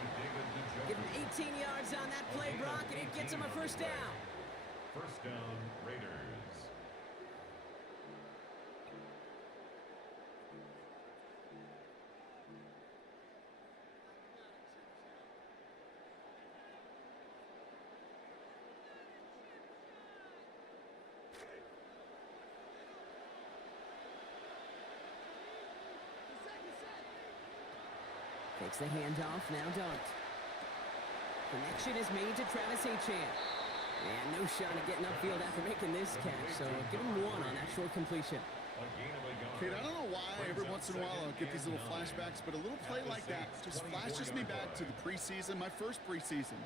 Give him 18 yards on that play, Brock, and it gets him a first down. First down, Raiders. Takes the handoff, now Dart. Connection is made to Travis Achan. And no shot at getting upfield after making this catch, so give him 1 on that short completion. Kate, I don't know why every once in a while I'll get these little flashbacks, but a little play like that just flashes me back to the preseason, my first preseason,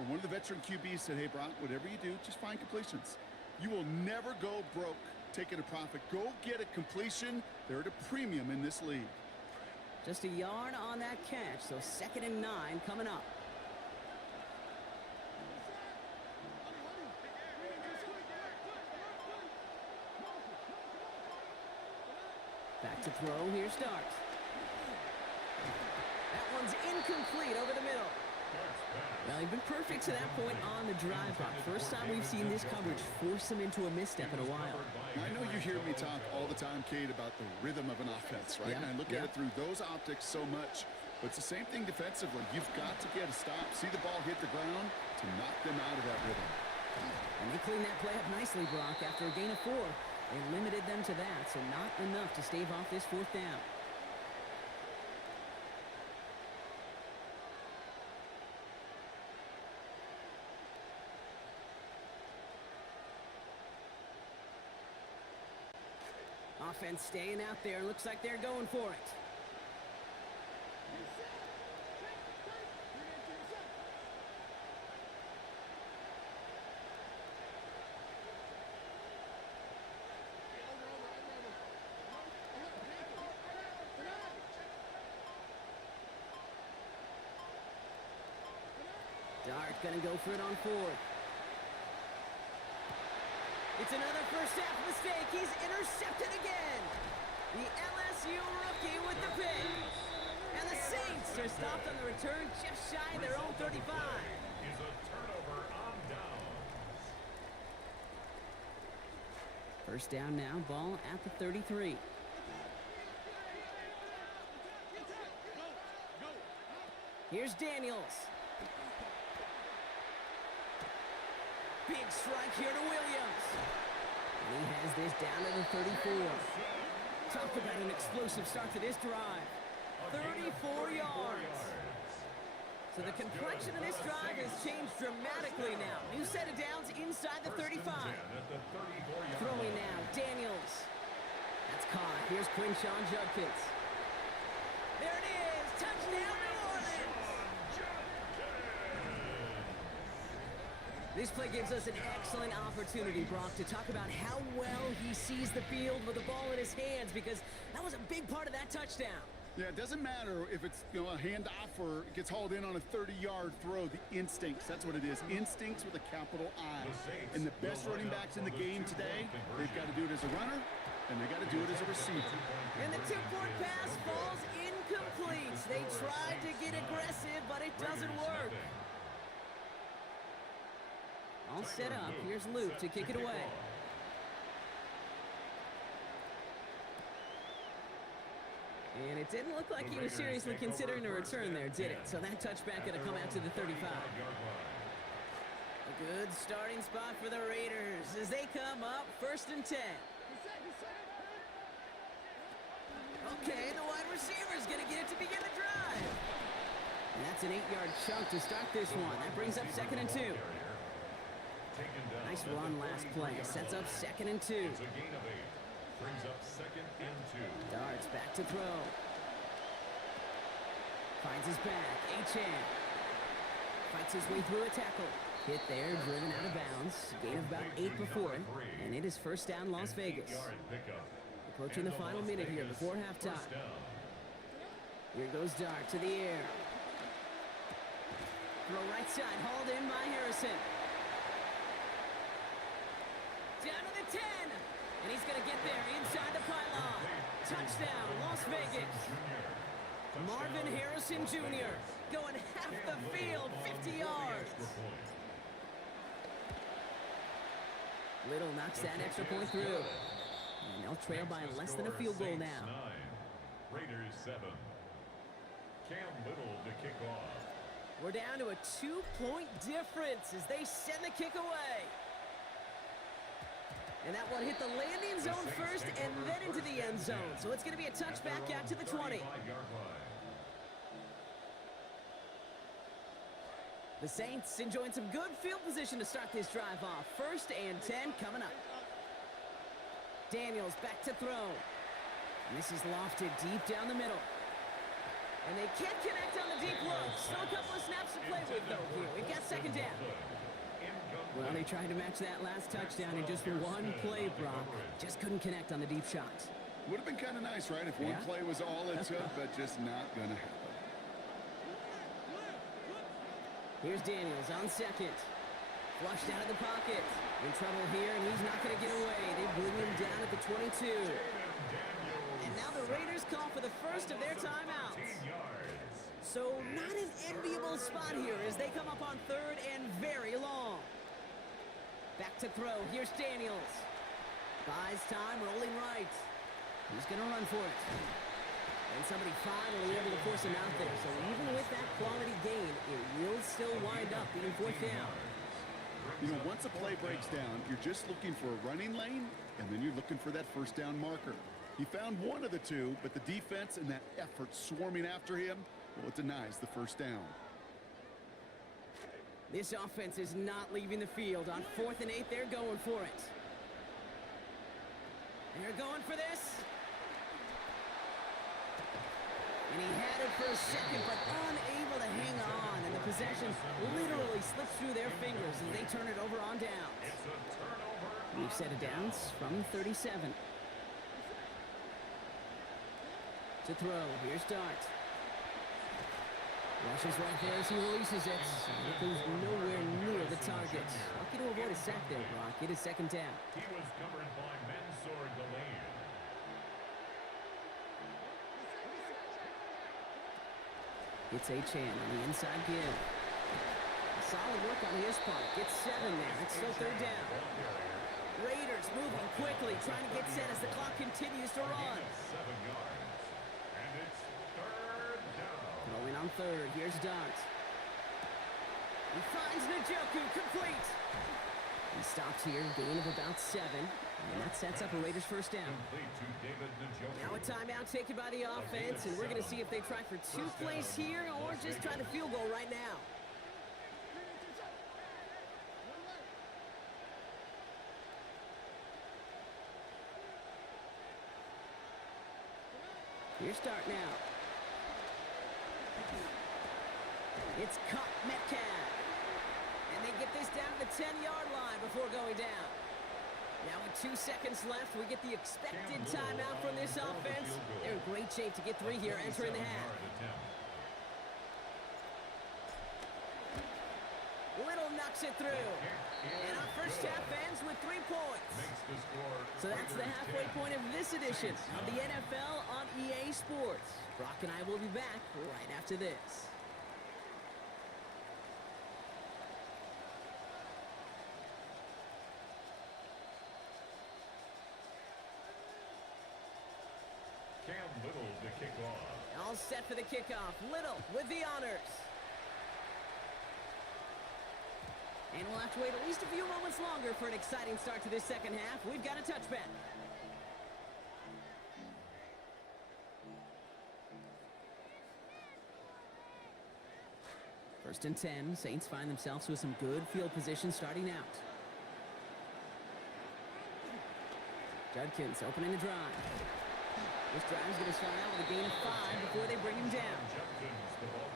where one of the veteran QBs said, hey, Brock, whatever you do, just find completions. You will never go broke taking a profit. Go get a completion. They're at a premium in this league. Just a yard on that catch, so 2nd and 9 coming up. Back to throw, here's Dart. That one's incomplete over the middle. Well, he's been perfect to that point on the drive, Brock. First time we've seen this coverage force him into a misstep in a while. I know you hear me talk all the time, Kate, about the rhythm of an offense, right? Yeah, and I look at it through those optics so much. But it's the same thing defensively. You've got to get a stop, see the ball hit the ground to knock them out of that rhythm. And they cleaned that play up nicely, Brock. After a gain of 4, they limited them to that, so not enough to stave off this 4th down. Offense staying out there. Looks like they're going for it. Dart gonna go for it on 4th. It's another first half mistake. He's intercepted again. The LSU rookie with the pick. And the Saints are stopped on the return just shy of their own 35. Is a turnover on downs. First down now, ball at the 33. Here's Daniels. Big strike here to Williams. And he has this down to the 34. Talk about an explosive start to this drive. 34 yards. So the complexion of this drive has changed dramatically now. New set of downs inside the 35. Throwing now, Daniels. That's caught. Here's Quinshawn Judkins. There it is. Touchdown, New Orleans. This play gives us an excellent opportunity, Brock, to talk about how well he sees the field with the ball in his hands, because that was a big part of that touchdown. Yeah, it doesn't matter if it's a handoff or it gets hauled in on a 30-yard throw. The instincts, that's what it is. Instincts with a capital I. And the best running backs in the game today, they've got to do it as a runner, and they got to do it as a receiver. And the two-point pass falls incomplete. They tried to get aggressive, but it doesn't work. All set up. Here's Luke to kick it away. And it didn't look like he was seriously considering a return there, did it? So that touchback going to come out to the 35. A good starting spot for the Raiders as they come up 1st and 10. Okay, the wide receiver's going to get it to begin the drive. And that's an 8-yard chunk to start this one. That brings up 2nd and 2. Nice run last play. Sets up 2nd and 2. It's a gain of 8. Brings up 2nd and 2. Darts back to throw. Finds his back. Achane. Fights his way through a tackle. Hit there, driven out of bounds. Gain of about 8 before it. And it is 1st down Las Vegas. Approaching the final minute here before halftime. Here goes Dart to the air. Throw right side, hauled in by Harrison. Down to the 10. And he's going to get there inside the pylon. Touchdown, Las Vegas. Marvin Harrison Jr. going half the field, 50 yards. Little knocks that extra point through. And they'll trail by less than a field goal now. 9, Raiders 7. Cam Little to kick off. We're down to a 2-point difference as they send the kick away. And that one hit the landing zone first and then into the end zone. So it's going to be a touchback out to the 20. The Saints enjoying some good field position to start this drive off. 1st and 10 coming up. Daniels back to throw. And this is lofted deep down the middle. And they can't connect on the deep look. Still a couple of snaps to play with, though, here. We've got 2nd down. Well, they tried to match that last touchdown in just one play, Brock. Just couldn't connect on the deep shots. Would have been kind of nice, right, if one play was all it took, but just not going to happen. Here's Daniels on 2nd. Flushed out of the pocket. In trouble here, and he's not going to get away. They bring him down at the 22. And now the Raiders call for the first of their timeouts. So not an enviable spot here as they come up on 3rd and very long. Back to throw. Here's Daniels. Buys time, rolling right. He's going to run for it. And somebody finally able to force him out there. So even with that quality gain, it will still wind up being 4th down. You know, once a play breaks down, you're just looking for a running lane, and then you're looking for that 1st down marker. He found one of the two, but the defense and that effort swarming after him, well, it denies the 1st down. This offense is not leaving the field. On 4th and 8, they're going for it. They're going for this. And he had it for a second, but unable to hang on. And the possession literally slips through their fingers as they turn it over on downs. We've set it downs from 37. To throw. Here's Dart. Rushes right there as he releases it. It goes nowhere near the target. Lucky to avoid a sack there, Brock. It is 2nd down. He was covered by Mansour Delaney. It's Achan on the inside give. Solid work on his part. Gets 7 there. It's still third down. Raiders moving quickly, trying to get set as the clock continues to run. 7 yards. And it's third down. Going on third. Here's Dart. He finds Njoku, complete. He stops here, gain of about 7. And that sets up a Raiders first down. Complete to David Njoku. Now a timeout taken by the offense, and we're going to see if they try for 2 plays here or just try the field goal right now. Here's start now. It's cut Metcalf. And they get this down to the 10-yard line before going down. Now with 2 seconds left, we get the expected timeout from this offense. They're in great shape to get 3 here entering the half. Little knocks it through. And our first half ends with 3 points. So that's the halfway point of this edition of the NFL on EA Sports. Brock and I will be back right after this. Cam Little to kick off. All set for the kickoff. Little with the honors. And we'll have to wait at least a few moments longer for an exciting start to this second half. We've got a touchback. First and 10. Saints find themselves with some good field position starting out. Judkins opening the drive. This drive's going to start out with a gain of 5 before they bring him down.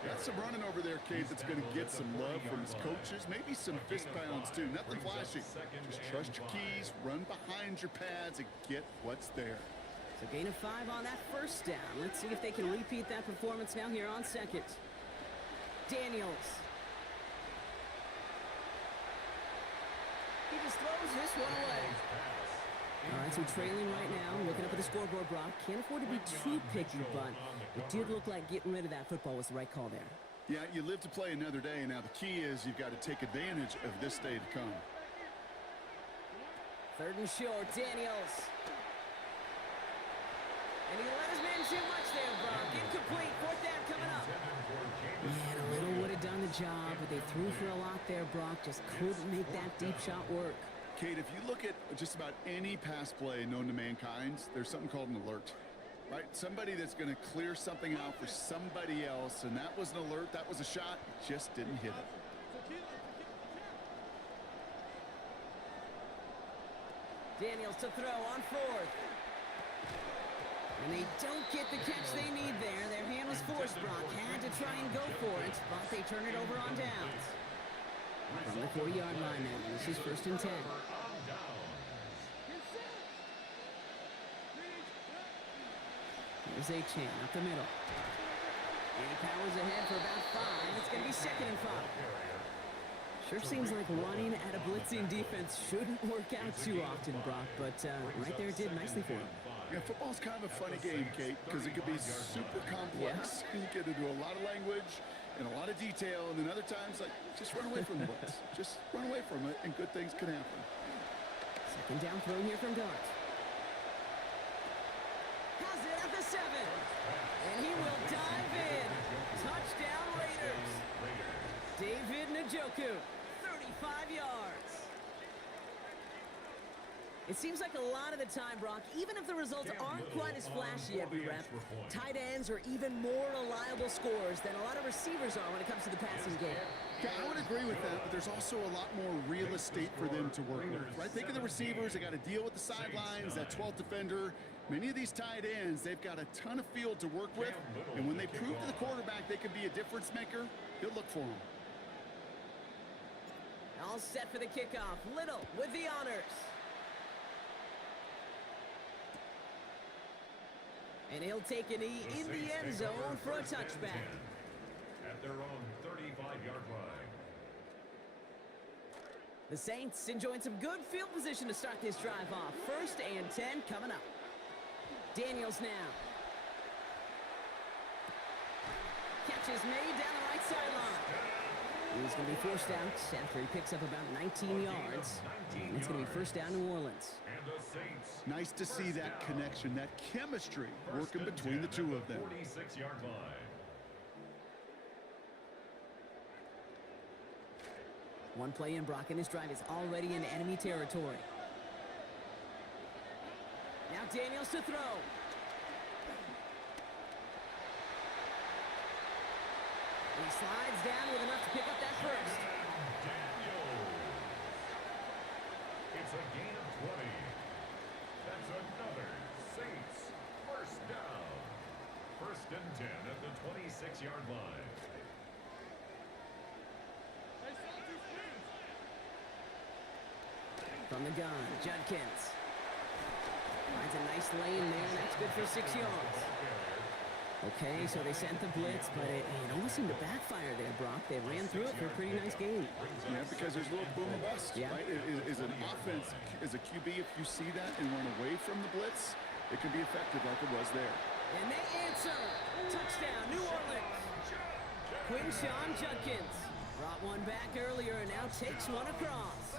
Got some running over there, Kate, that's going to get some love from his coaches. Maybe some fist pounds, too. Nothing flashy. Just trust your keys, run behind your pads, and get what's there. So gain of 5 on that first down. Let's see if they can repeat that performance now here on second. Daniels. He just throws this one away. All right, so trailing right now, looking up at the scoreboard, Brock. Can't afford to be too picky, but it did look like getting rid of that football was the right call there. Yeah, you live to play another day. Now, the key is you've got to take advantage of this day to come. Third and short, Daniels. And he let his man too much there, Brock. Incomplete, 4th down coming up. Man, a little would have done the job, but they threw for a lot there, Brock. Just couldn't make that deep shot work. Kate, if you look at just about any pass play known to mankind, there's something called an alert, right? Somebody that's going to clear something out for somebody else, and that was an alert, that was a shot, just didn't hit it. Daniels to throw on 4th. And they don't get the catch they need there. Their hand was forced, Brock. Had to try and go for it, but they turn it over on downs. From the 40-yard line now, this is 1st and 10. Here's Achan up the middle. And he powers ahead for about 5. It's going to be 2nd and 5. Sure seems like running at a blitzing defense shouldn't work out too often, Brock, but right there it did nicely for him. Yeah, football's kind of a funny game, Kate, because it can be super complex. You get into a lot of language and a lot of detail, and then other times, like, just run away from the blitz. Just run away from it, and good things can happen. 2nd down throw here from Dart. Has it at the 7. And he will dive in. Touchdown Raiders. David Njoku, 35 yards. It seems like a lot of the time, Brock, even if the results aren't quite as flashy every rep, tight ends are even more reliable scorers than a lot of receivers are when it comes to the passing game. Yeah, I would agree with that, but there's also a lot more real estate for them to work with, right? Think of the receivers. They got to deal with the sidelines, that 12th defender. Many of these tight ends, they've got a ton of field to work with, and when they prove to the quarterback they can be a difference maker, he'll look for them. All set for the kickoff. Little with the honors. And he'll take a knee in the end zone for a touchback. At their own 35-yard line. The Saints enjoying some good field position to start this drive off. 1st and 10 coming up. Daniels now. Catch is made down the right sideline. He's going to be forced out after he picks up about 19 yards. And it's going to be first down New Orleans. And the Saints. Nice to see that connection, that chemistry working between the two of them. 46-yard line. One play in, Brock, and this drive is already in enemy territory. Now Daniels to throw. And he slides down with enough to pick up that first. Daniels. It's a gain of 20. That's another Saints first down. First and 10 at the 26-yard line. From the gun, Judkins. Finds a nice lane there, and that's good for 6 yards. Okay, so they sent the blitz, but it almost seemed to backfire there, Brock. They ran through it for a pretty nice gain. Yeah, because there's a little boom or bust, Yeah. right? Is an offense, as a QB, if you see that and run away from the blitz, it can be effective like it was there. And they answer. Touchdown, New Orleans. Quinshawn Judkins brought one back earlier and now takes one across.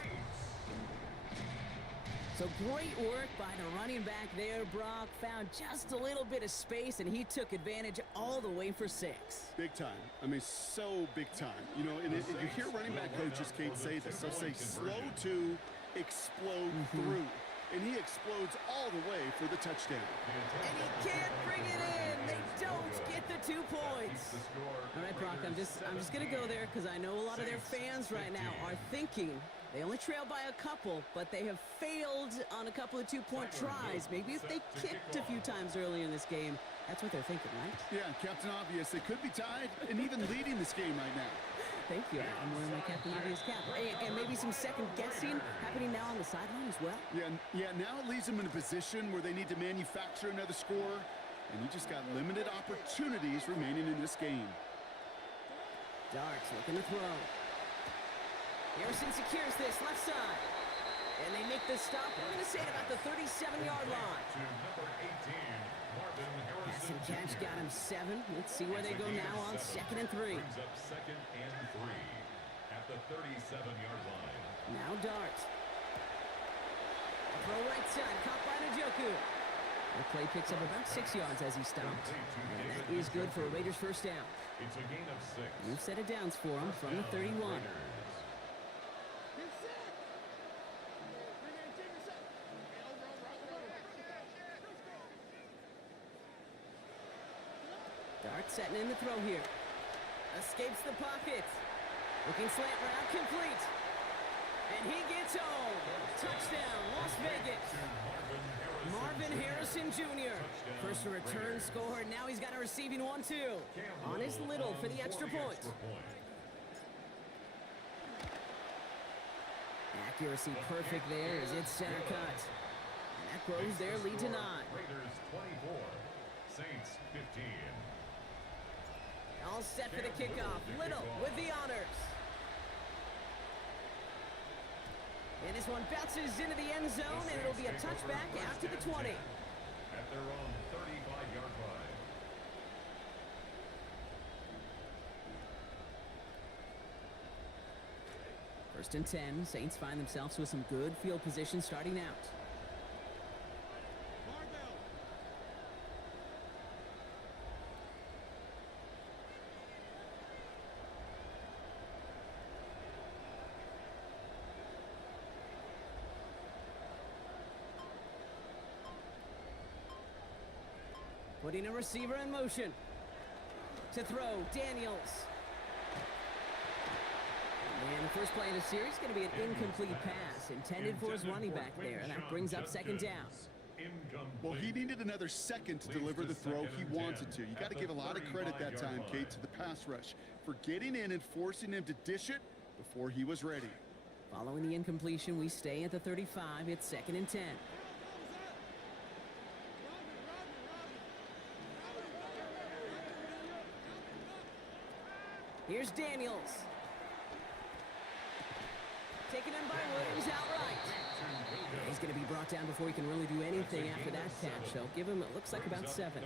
So great work by the running back there, Brock. Found just a little bit of space, and he took advantage all the way for 6. Big time. I mean, so big time. You know, and you hear running back coaches, Kate, say this. They'll say slow to explode through. And he explodes all the way for the touchdown. And he can't bring it in. They don't get the 2 points. All right, Brock, I'm just going to go there because I know a lot of their fans right now are thinking they only trail by a couple, but they have failed on a couple of 2-point tries. Maybe if they kicked a few times earlier in this game, that's what they're thinking, right? Yeah, Captain Obvious. They could be tied and even leading this game right now. Thank you. I'm wearing my Captain Obvious cap. And maybe some second guessing happening now on the sideline as well. Yeah, now it leaves them in a position where they need to manufacture another score, and you just got limited opportunities remaining in this game. Darks looking to throw. Harrison secures this left side. And they make the stop. We're going to say at about the 37-yard line. To number 18, Marvin Pass Harrison and catch Jr. got him 7. Let's see where they go now on 2nd and 3. Brings up 2nd and 3 at the 37-yard line. Now Dart. Throw right side, caught by Njoku. The play picks up about 6 yards as he stopped. And that is good for a Raiders first down. It's a gain of 6. New set of downs for him from the 31. Raiders. Dart setting in the throw here. Escapes the pocket. Looking slant route, complete. And he gets home. Touchdown, Las Vegas. Marvin Harrison Jr. First a return score, now he's got a receiving one, too. On his little for the extra point. Accuracy perfect there as it's center cut. And that grows their lead to 9. Raiders 24, Saints 15. All set for the kickoff. Little with the honors. And this one bounces into the end zone, and it'll be a touchback out to the 20. At their own 35-yard line. First and 10. Saints find themselves with some good field position starting out. Putting a receiver in motion. To throw, Daniels. And the first play in the series is going to be an incomplete pass intended for his running back there, and that brings up 2nd down. Well, he needed another second to deliver the throw he wanted to. You got to give a lot of credit that time, Kate, to the pass rush for getting in and forcing him to dish it before he was ready. Following the incompletion, we stay at the 35. It's 2nd and 10. Here's Daniels. Taken in by Williams outright. He's going to be brought down before he can really do anything after that catch. So give him, it looks like about 7.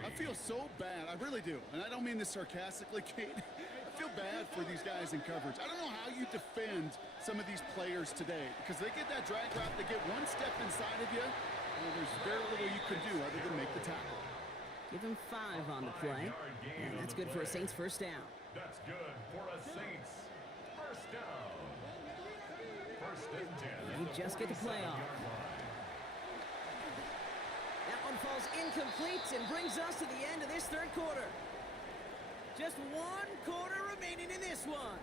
I feel so bad. I really do. And I don't mean this sarcastically, Kate. I feel bad for these guys in coverage. I don't know how you defend some of these players today because they get that drag route, they get one step inside of you, and there's very little you can do other than make the tackle. Give him 5 on the play, and that's good for a Saints first down. That's good for a Saints first down. First and 10. You just get the play off. That one falls incomplete and brings us to the end of this third quarter. Just 1 quarter remaining in this one.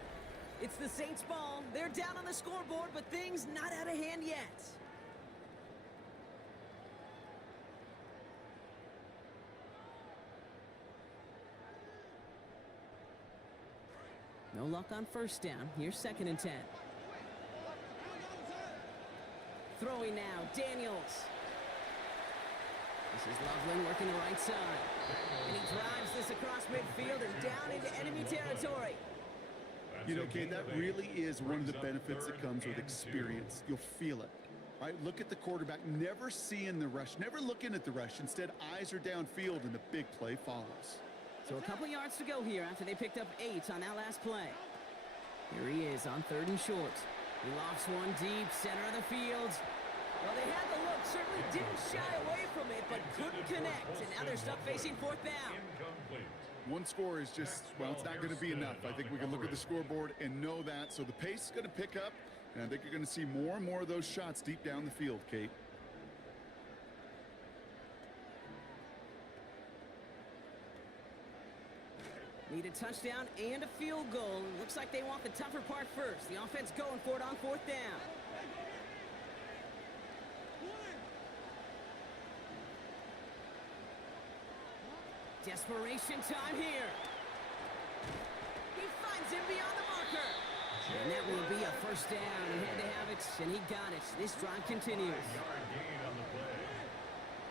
It's the Saints ball. They're down on the scoreboard, but things not out of hand yet. No luck on first down. Here's 2nd and 10. Throwing now, Daniels. This is Loveland working the right side. And he drives this across midfield and down into enemy territory. You know, Kate, that really is one of the benefits that comes with experience. You'll feel it. Right? Look at the quarterback, never seeing the rush, never looking at the rush. Instead, eyes are downfield, and the big play follows. So a couple yards to go here after they picked up 8 on that last play. Here he is on 3rd and short. He lofts one deep, center of the field. Well, they had the look, certainly didn't shy away from it, but couldn't connect. And now they're stuck facing 4th down. One score is just, well, it's not going to be enough. I think we can look at the scoreboard and know that. So the pace is going to pick up, and I think you're going to see more and more of those shots deep down the field, Kate. Need a touchdown and a field goal. Looks like they want the tougher part first. The offense going for it on 4th down. Desperation time here. He finds him beyond the marker. And that will be a first down. He had to have it, and he got it. This drive continues.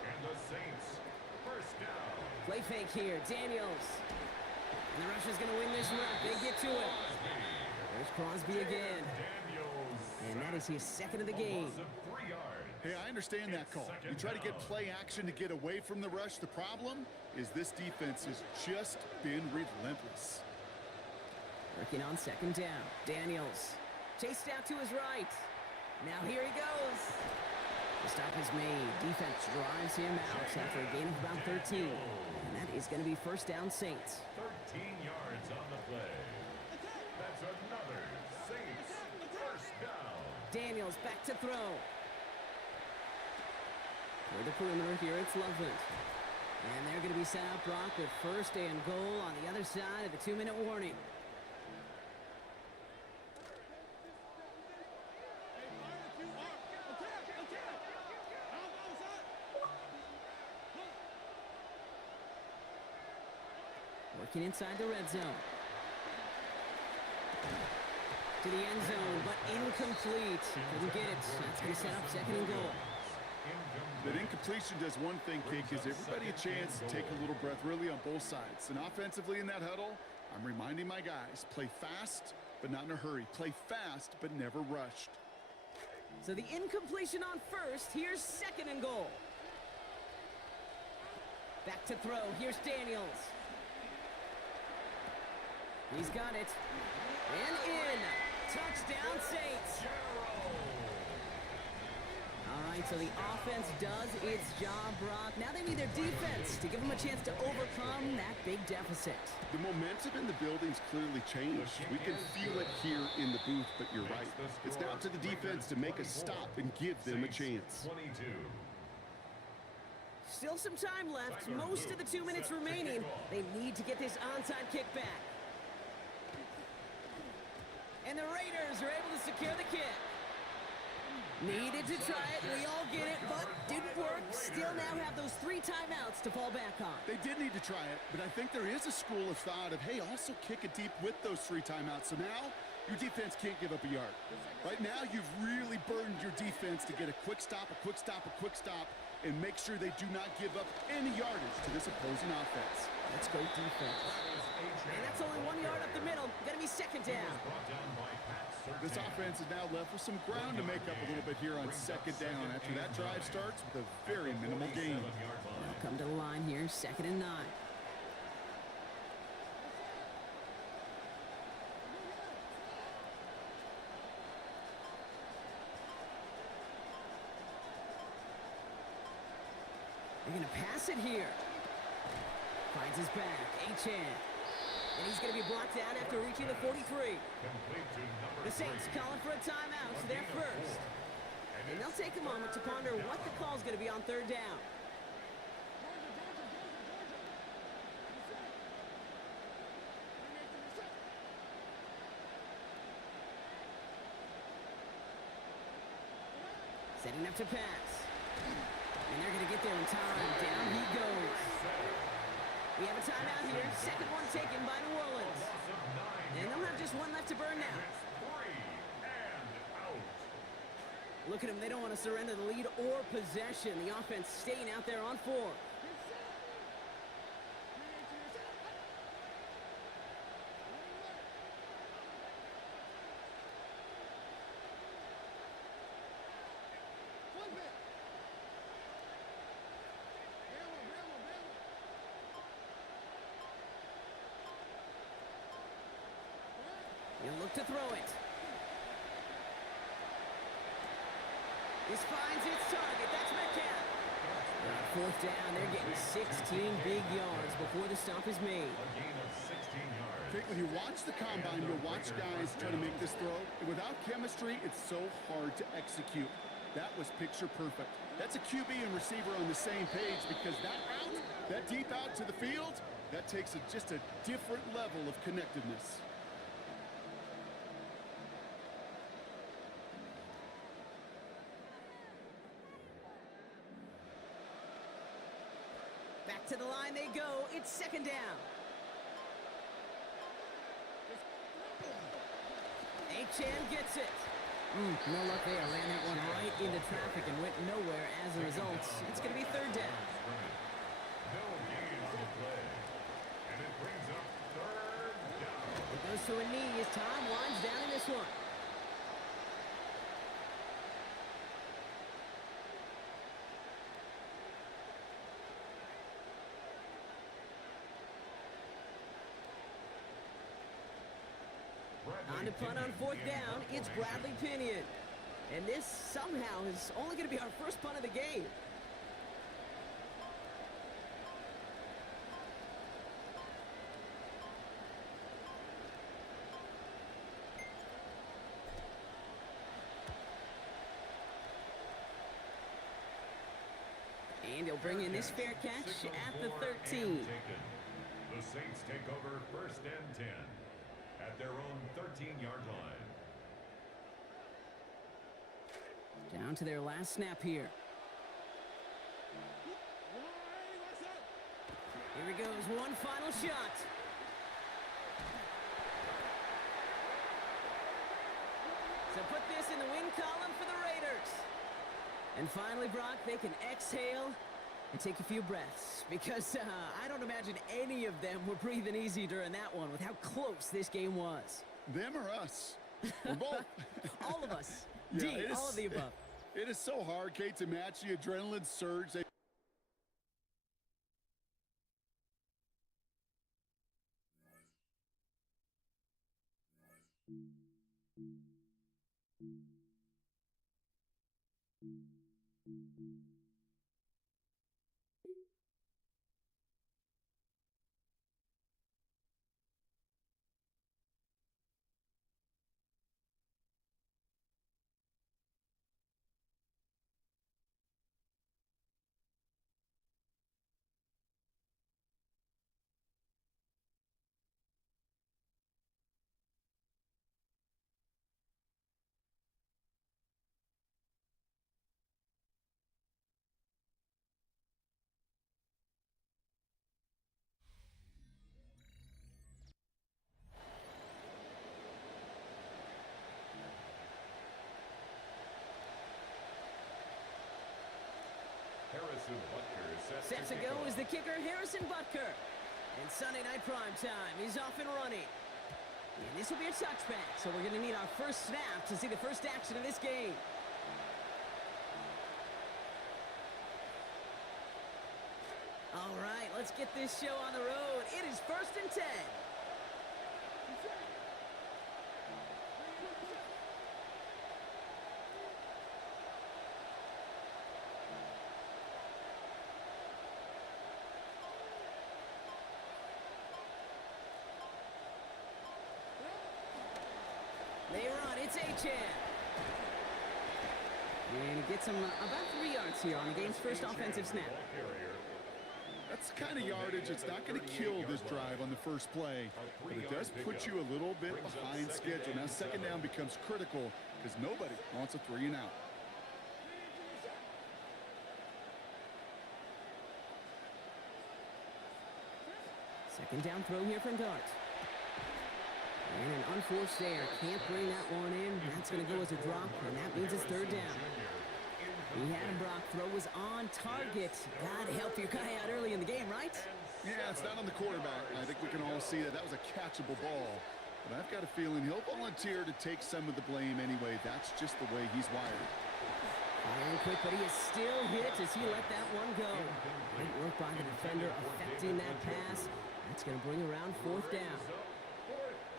And the Saints first down. Play fake here, Daniels. And the rush is going to win this rep. They get to it. There's Crosby again. And that is his 2nd of the game. Hey, I understand that call. You try to get play action to get away from the rush. The problem is this defense has just been relentless. Working on 2nd down. Daniels chased out to his right. Now here he goes. The stop is made. Defense drives him out after a gain of about 13. And that is going to be first down Saints. 13 yards on the play. That's another Saints first down. Daniels back to throw. For the perimeter here, it's Loveland. And they're going to be set up, Brock, with 1st and goal on the other side of the 2-minute warning. Working inside the red zone. To the end zone, but incomplete. Couldn't get it. That's going to set up 2nd and goal. That incompletion does one thing, Kate, gives everybody a chance to take a little breath, really, on both sides. And offensively in that huddle, I'm reminding my guys, play fast, but not in a hurry. Play fast, but never rushed. So the incompletion on 1st. Here's 2nd and goal. Back to throw. Here's Daniels. He's got it. And in. Touchdown, Saints. All right, so the offense does its job, Brock. Now they need their defense to give them a chance to overcome that big deficit. The momentum in the building's clearly changed. We can feel it here in the booth, but you're right. It's down to the defense to make a stop and give them a chance. 22. Still some time left. Most of the 2 minutes remaining. They need to get this onside kick back. And the Raiders are able to secure the kick. Needed to try it. We all get it, but didn't work. Still now have those 3 timeouts to fall back on. They did need to try it, but I think there is a school of thought of, hey, also kick it deep with those 3 timeouts. So now your defense can't give up a yard. Right now, you've really burdened your defense to get a quick stop, a quick stop, a quick stop, and make sure they do not give up any yardage to this opposing offense. Let's go defense. And that's only 1 yard up the middle. Gonna be 2nd down. Brought down by Pat This offense is now left with some ground to make up a little bit here on second down after that drive starts with a very minimal gain. They'll come to the line here, 2nd and 9. They're going to pass it here. Finds his back, Achan. And he's going to be blocked down after reaching the 43. The Saints calling for a timeout, so they're first. And they'll take a moment to ponder what the call's going to be on 3rd down. Setting up to pass. And they're going to get there in time. Down he goes. We have a timeout here. 2nd one taken by New Orleans. And they'll have just one left to burn now. Look at them. They don't want to surrender the lead or possession. The offense staying out there on 4. He'll look to throw it. This finds its target. That's Metcalf. 4th down. They're getting 16 big yards before the stop is made. I think when you watch the combine, you'll watch guys try to make this throw. And without chemistry, it's so hard to execute. That was picture perfect. That's a QB and receiver on the same page because that route, that deep out to the field, that takes just a different level of connectedness. Back to the line they go. It's 2nd down. Achan gets it. No luck there. Ran that one right into traffic and went nowhere as a result. It's going to be 3rd down. No gain on the play. And it brings up 3rd down. It goes to a knee as Tom winds down in this one. On to punt on 4th down, it's Bradley Pinion. And this somehow is only going to be our first punt of the game. And he'll bring in this fair catch at the 13. The Saints take over 1st and 10 at their own 13-yard line. Down to their last snap here. Here he goes, one final shot. So put this in the win column for the Raiders. And finally, Brock, they can exhale and take a few breaths because I don't imagine any of them were breathing easy during that one with how close this game was. Them or us? We're both. All of us. Yeah, D, all of the above. It is so hard, Kate, to match the adrenaline surge. Harrison Butker Set to go is the kicker, Harrison Butker. And Sunday night prime time, he's off and running. And this will be a touchback, so we're going to need our first snap to see the first action of this game. All right, let's get this show on the road. It is 1st and 10. They run, it's Achan. And he gets him about 3 yards here on the game's first offensive snap. That's the kind of yardage. It's not going to kill this drive on the first play, but it does put you a little bit behind schedule. Now, 2nd down becomes critical because nobody wants a 3 and out. Second down throw here from Dart. And an unforced error. Can't bring that one in. That's going to go as a drop, and that means it's 3rd down. He had him, Brock. Throw was on target. Gotta help your guy out early in the game, right? Yeah, it's not on the quarterback. I think we can all see that was a catchable ball. But I've got a feeling he'll volunteer to take some of the blame anyway. That's just the way he's wired. Firing quick, but he is still hit as he let that one go. Great work by the defender affecting that pass. That's going to bring around 4th down.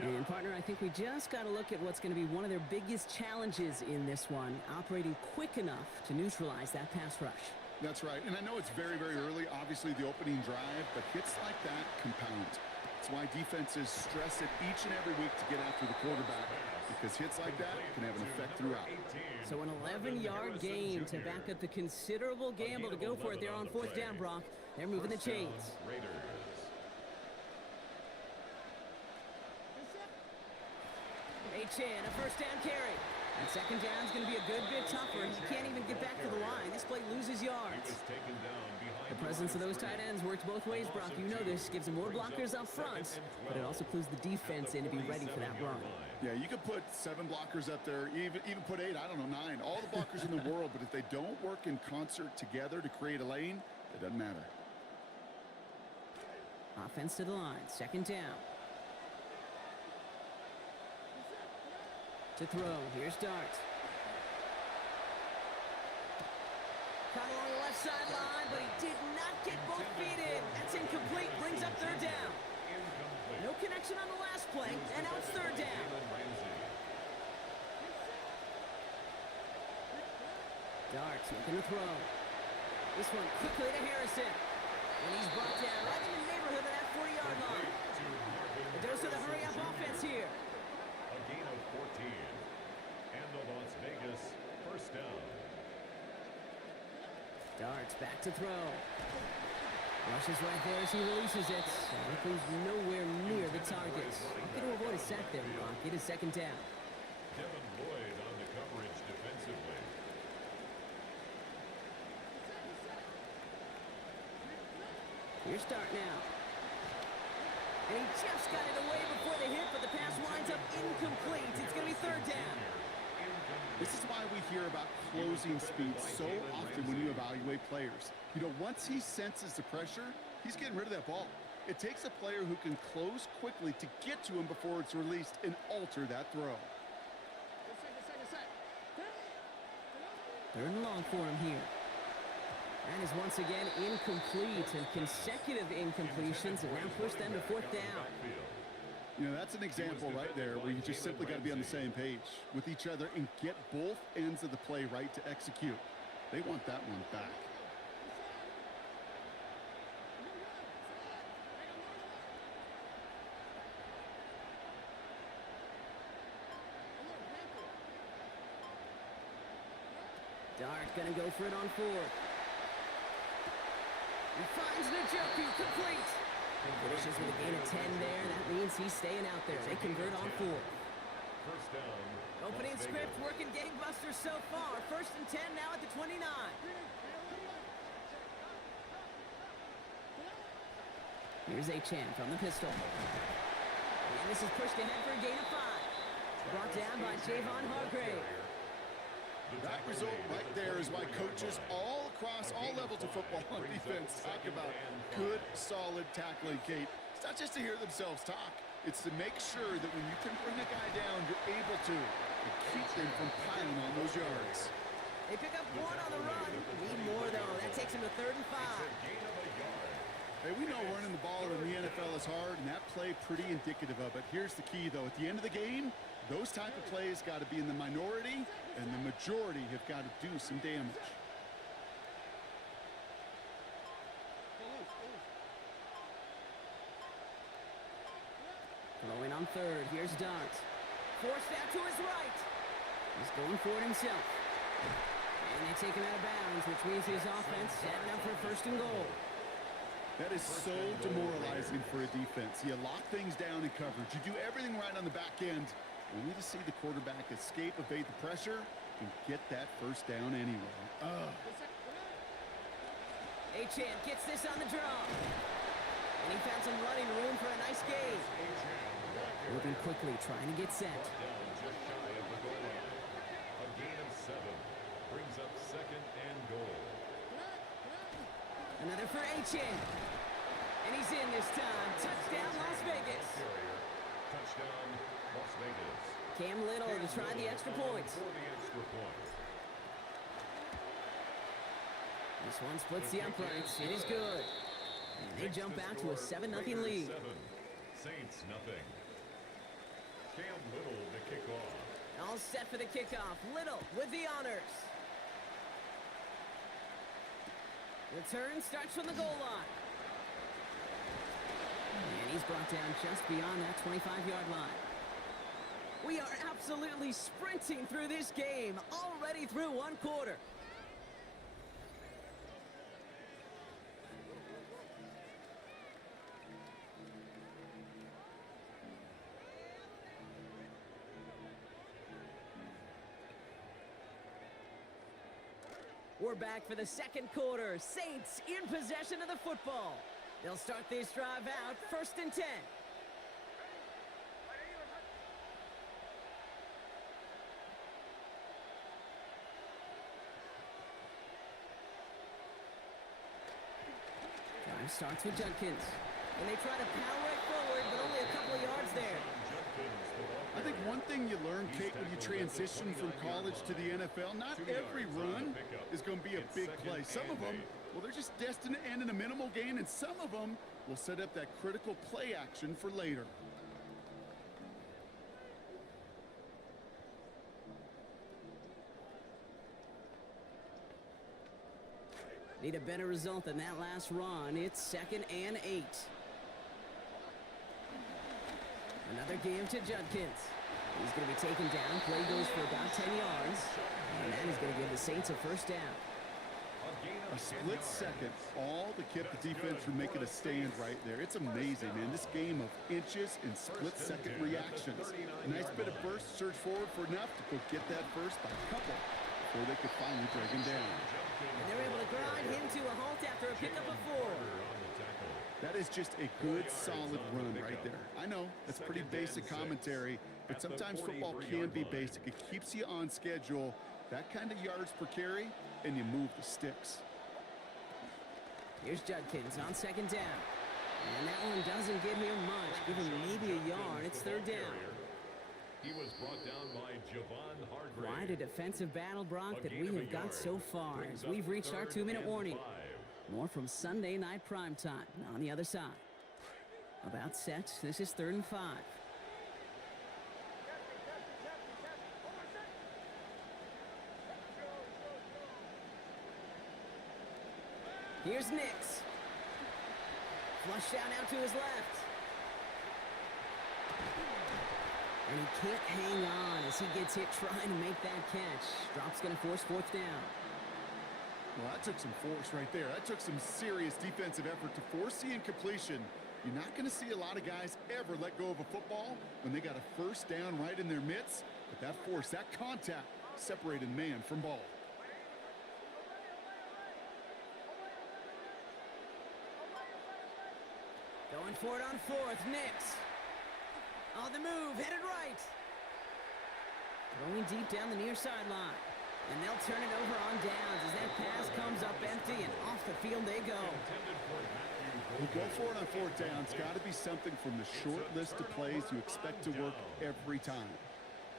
And, partner, I think we just got to look at what's going to be one of their biggest challenges in this one, operating quick enough to neutralize that pass rush. That's right, and I know it's very, very early, obviously the opening drive, but hits like that compound. That's why defenses stress it each and every week to get after the quarterback, because hits like that can have an effect throughout. So an 11-yard gain to back up the considerable gamble to go for it there on 4th down, Brock. They're moving the chains. Achan, a 1st down carry. And 2nd down is going to be a good bit tougher. He can't even get back to the line. This play loses yards. The presence of those tight ends works both ways, Brock. You know this. Gives them more blockers up front, but it also clues the defense in to be ready for that run. Yeah, you could put 7 blockers up there, even put 8, I don't know, 9. All the blockers in the world, but if they don't work in concert together to create a lane, it doesn't matter. Offense to the line. 2nd down. To throw, here's Dart. Caught along the left sideline, but he did not get both feet in. That's incomplete, brings up 3rd down. No connection on the last play, and now it's 3rd down. Dart making the throw. This one quickly to Harrison. And he's brought down right in the neighborhood of that 40-yard line. A dose of the hurry-up offense here. A gain of 14. And the Las Vegas 1st down. Darts back to throw. Rushes right there as he releases it. It goes nowhere near the target. Going to avoid a sack there, Brock. It is 2nd down. Devin Lloyd on the coverage defensively. Here's Dart now. And he just got it away before the hit, but the pass winds up incomplete. It's going to be 3rd down. This is why we hear about closing speed so often when you evaluate players. You know, once he senses the pressure, he's getting rid of that ball. It takes a player who can close quickly to get to him before it's released and alter that throw. 3rd and long for him here. That is once again incomplete, and consecutive incompletions have now pushed them to 4th down. You know, that's an example right there where you just simply got to be on the same page with each other and get both ends of the play right to execute. They want that one back. Dart gonna go for it on 4th. He finds Njoku, complete. Finishes with a gain of 10 there. That means he's staying out there. They convert on 4th. 1st down. Opening script working gangbusters so far. 1st and 10 now at the 29. Here's Achan from the pistol. And this is pushed ahead for a gain of 5. Brought down by Javon Hargrave. That result right there is why coaches all across all levels of football and defense talk about good, solid tackling, Kate. It's not just to hear themselves talk. It's to make sure that when you can bring a guy down, you're able to and keep them from piling on those yards. They pick up 1 on the run. Need more, though. That takes him to 3rd and 5. Hey, we know running the ball in the NFL is hard, and that play pretty indicative of it. Here's the key, though. At the end of the game, those type of plays got to be in the minority, and the majority have got to do some damage. Throwing on 3rd. Here's Dart. Forced out to his right. He's going for it himself. And they take him out of bounds, which means his offense setting up for 1st and goal. That is so demoralizing for a defense. You lock things down in coverage. You do everything right on the back end, only to see the quarterback escape, evade the pressure, and get that 1st down anyway. Achane gets this on the draw. And he found some running room for a nice gain. Moving quickly, trying to get set. Just shy of the goal line. A gain of 7 brings up 2nd and goal. Another for Achane. And he's in this time. Touchdown, Las Vegas. Touchdown, Las Vegas. Cam Little to try the extra point. For the extra point. This one splits the uprights. It is good. And they jump out to a 7-0 lead. 7, Saints nothing. Cam Little the kickoff. All set for the kickoff. Little with the honors. Return starts from the goal line. And he's brought down just beyond that 25-yard line. We are absolutely sprinting through this game, already through 1 quarter. We're back for the 2nd quarter. Saints in possession of the football. They'll start this drive out, 1st and 10. Drive starts with Judkins. And they try to power it forward, but only a couple of yards there. I think one thing you learn, Kate, when you transition from college to the NFL, not every run is going to be a big play. Some of them, well, they're just destined to end in a minimal gain, and some of them will set up that critical play action for later. Need a better result than that last run. It's 2nd and 8. Another give to Judkins. He's going to be taken down. Play goes for about 10 yards. And that is going to give the Saints a 1st down. A split second, all to keep the defense from making a stand right there. It's amazing, man. This game of inches and split-second reactions. A nice bit of burst, surge forward for enough to go get that first by a couple before they could finally drag him down. And they're able to grind him to a halt after a pickup of 4. That is just a good, solid run right there. I know, that's pretty basic commentary, but sometimes football can be basic. It keeps you on schedule, that kind of yards per carry, and you move the sticks. Here's Judkins on 2nd down. And that one doesn't give him much. Give him maybe a yard. It's 3rd down. He was brought down by Javon Hargrave. Quite a defensive battle, Brock, that we have got so far as we've reached our 2-minute warning. More from Sunday night primetime on the other side. About set. This is 3rd and 5. Here's Nix. Flushed out now to his left. And he can't hang on as he gets hit trying to make that catch. Drop's going to force 4th down. Well, that took some force right there. That took some serious defensive effort to force the incompletion. You're not going to see a lot of guys ever let go of a football when they got a 1st down right in their midst. But that force, that contact, separated man from ball. Going for it on 4th, Nix. On the move, headed right. Throwing deep down the near sideline. And they'll turn it over on downs as that pass comes up empty and off the field they go. Intended for Matthew You go for it on fourth down. It's got to be something from the short list of plays you expect to work every time.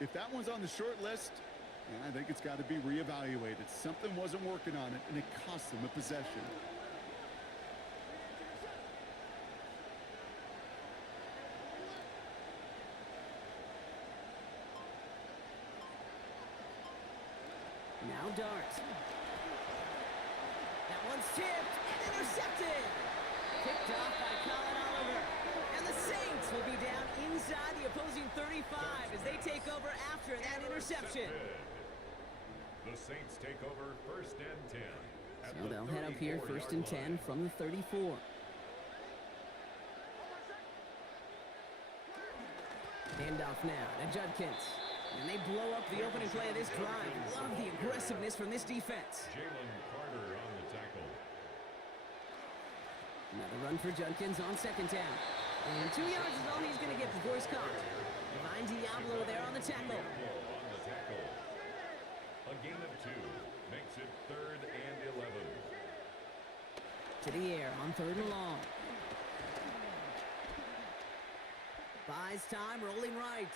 If that one's on the short list, I think it's got to be reevaluated. Something wasn't working on it, and it cost them a possession. Now Dart. That one's tipped and intercepted. Picked off by Colin Oliver. And the Saints will be down inside the opposing 35 as they take over after that interception. The Saints take over first and 10. So they'll head up here first and 10 from the 34. Handoff now to Judkins. And they blow up the opening play of this drive. Love the aggressiveness from this defense. Jalen Carter on the tackle. Another run for Judkins on second down. And 2 yards is all he's going to get before he's caught. Divine Diablo there on the tackle. On the tackle. A gain of 2 makes it third and 11. To the air on third and long. Buys time, rolling right.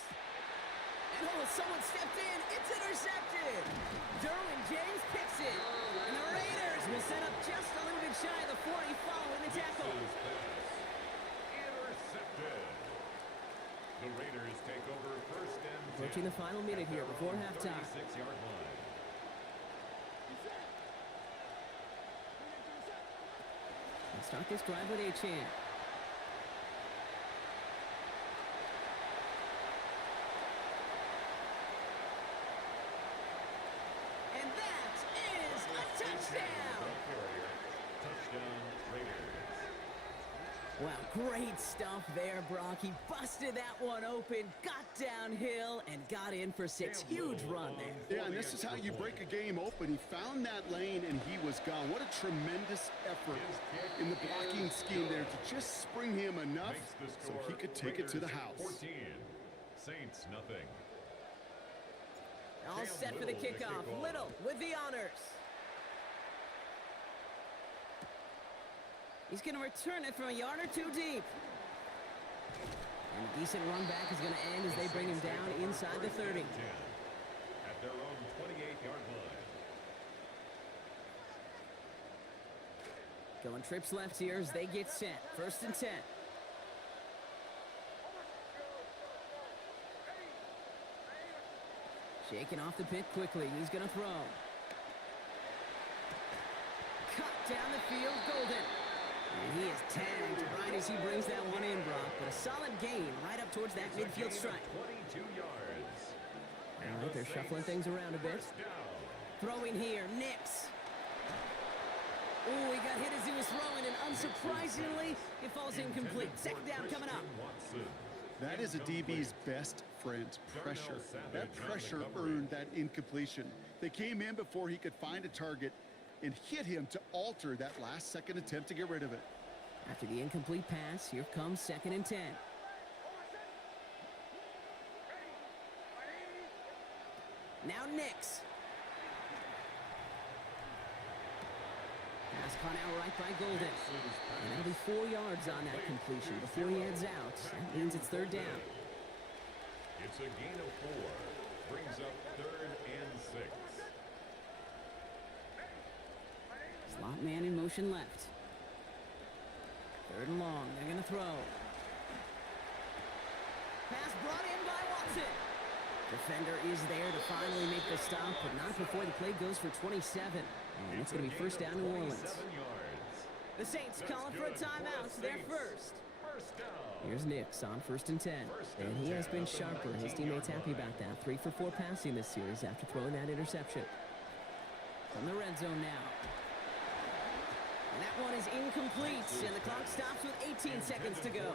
And someone stepped in. It's intercepted. Derwin James picks it. And the Raiders will set up just a little bit shy of the 40 following the tackle. Intercepted. The Raiders take over first and 10. Approaching the final minute here before halftime. 36-yard line. Let's start this drive with Achane. And that is a touchdown! Touchdown Raiders. Wow, great stuff there, Brock. He busted that one open, got downhill, and got in for 6. Huge run there. Yeah, and this is how you break a game open. He found that lane, and he was gone. What a tremendous effort in the blocking scheme there to just spring him enough so he could take it to the house. 14. Saints nothing. All set for the kickoff. Little with the honors. He's going to return it from a yard or 2 deep. And a decent run back is going to end as they bring him down inside the 30. At their own 28-yard line. Going trips left here as they get set. First and 10. Shaking off the pit quickly. He's going to throw. Cut down the field, Golden. And he is tagged right as he brings that one in, Brock. But a solid gain right up towards that midfield stripe. 22 yards. All right, they're shuffling things around a bit. Throwing here, Nix. Oh, he got hit as he was throwing, and unsurprisingly, it falls incomplete. Second down coming up. That is a DB's best friend, pressure. That pressure earned that incompletion. They came in before he could find a target and hit him to alter that last-second attempt to get rid of it. After the incomplete pass, here comes second and 10. Now Nix. Pass caught out right by Golden. And that'll be 4 yards on that completion before he heads out. That means it's third down. It's a gain of 4. Brings up third and 6. Slot man in motion left. Third and long. They're going to throw. Pass brought in by Watson. Defender is there to finally make the stop, but not before the play goes for 27. And it's going to be first down New Orleans. The Saints calling for a timeout. They're first. Here's Nix on first and 10. And he has been sharper. His teammates happy about that. 3 for 4 passing this series after throwing that interception. From the red zone now. And that one is incomplete, and the clock stops with 18 seconds to go.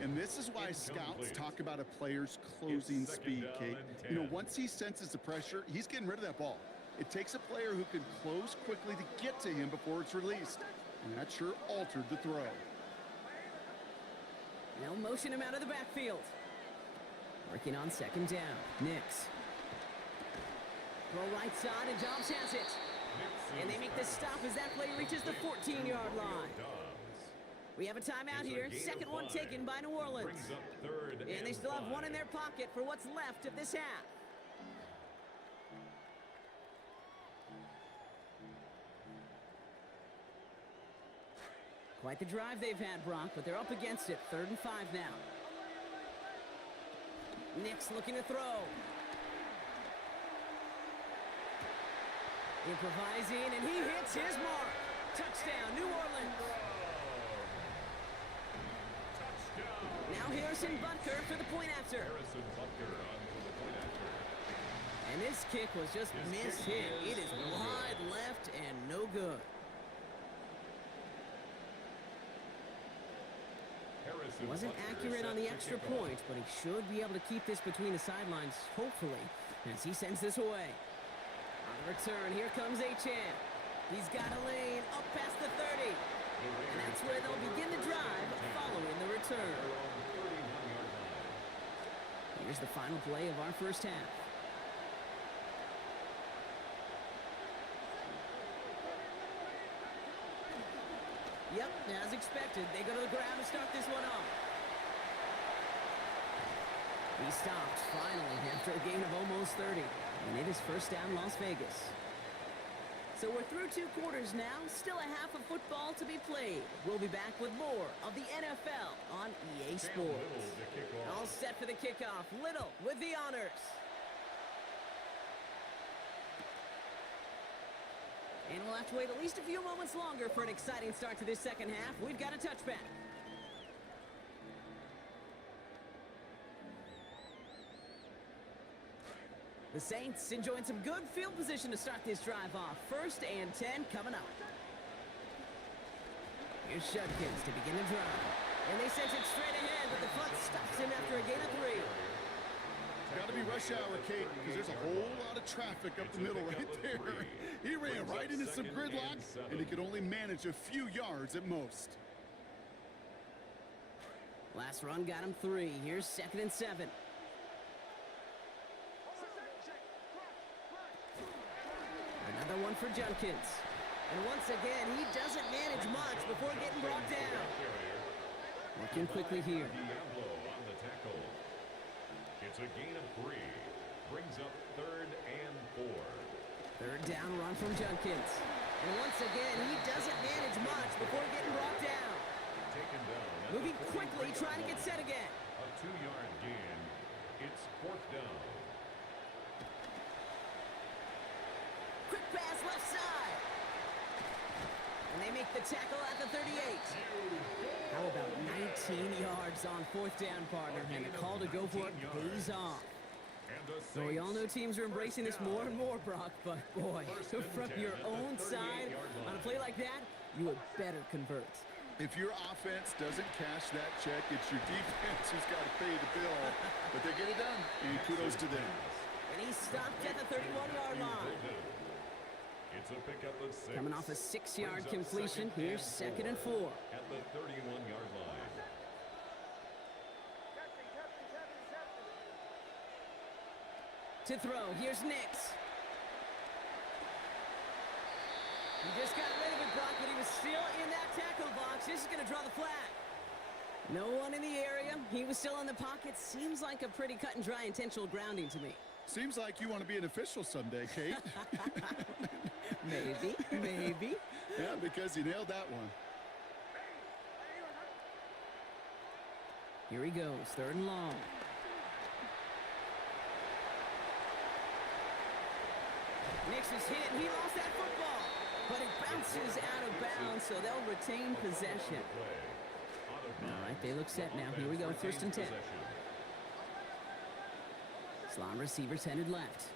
And this is why scouts talk about a player's closing speed, Kate. You know, once he senses the pressure, he's getting rid of that ball. It takes a player who can close quickly to get to him before it's released. And that sure altered the throw. Now motion him out of the backfield. Working on second down. Nix. Throw right side, and Dobbs has it. And they make the stop as that play reaches the 14-yard line. We have a timeout here. Second one taken by New Orleans. Brings up third And they still have one in 5. their pocket for what's left of this half. Quite the drive they've had, Brock, but they're up against it. 3rd and 5 now. Nick's looking to throw. Improvising, and he hits his mark. Touchdown, New Orleans. Touchdown. Now Harrison Butker for the point after. Harrison Butker on for the point after. And this kick was just mishit. It is wide left and no good. Harrison Wasn't Butker accurate on set the to extra kick off. point, but he should be able to keep this between the sidelines, hopefully, as he sends this away. On the return, here comes Achane. He's got a lane up past the 30. And that's where they'll begin the drive following the return. Here's the final play of our first half. Yep, as expected, they go to the ground to start this one off. He stopped, finally, after a gain of almost 30. And it is first down, Las Vegas. So we're through 2 quarters now. Still a half of football to be played. We'll be back with more of the NFL on EA Sports. All set for the kickoff. Little with the honors. And we'll have to wait at least a few moments longer for an exciting start to this second half. We've got a touchback. The Saints enjoying some good field position to start this drive off. 1st and 10 coming up. Here's Judkins to begin the drive. And they sent it straight ahead, but the front stops him after a gain of 3. It's got to be rush hour, Kate, because there's a whole lot of traffic up the middle right there. He ran right into some gridlock, and he could only manage a few yards at most. Last run got him 3. Here's 2nd and 7. Another one for Judkins. And once again, he doesn't manage much before getting brought down. Working quickly here. Diablo on the tackle. It's a gain of 3. Brings up 3rd and 4. 3rd down run from Judkins. And once again, he doesn't manage much before getting brought down. Taken down. Moving quickly, trying to get set again. A 2-yard gain. It's 4th down. Quick pass left side. And they make the tackle at the 38. How about 19 yards on 4th down, partner? And the call to go for it pays off. So we all know teams are embracing this more and more, Brock, but boy, from your own side, on a play like that, you had better convert. If your offense doesn't cash that check, it's your defense who's got to pay the bill. But they get it done, and kudos to them. And he stopped at the 31-yard line. It's a pickup of 6. Coming off a 6-yard completion, here's 2nd and 4. At the 31-yard line. To throw, here's Nix. He just got rid of it, Brock, but he was still in that tackle box. This is going to draw the flag. No one in the area. He was still in the pocket. Seems like a pretty cut and dry intentional grounding to me. Seems like you want to be an official someday, Kate. Maybe. Yeah, because you nailed that one. Here he goes, 3rd and long. Nix is hit, and he lost that football. But it bounces out of bounds, so they'll retain possession. All right, they look set now. Here we go, 1st and 10. Slot receivers headed left.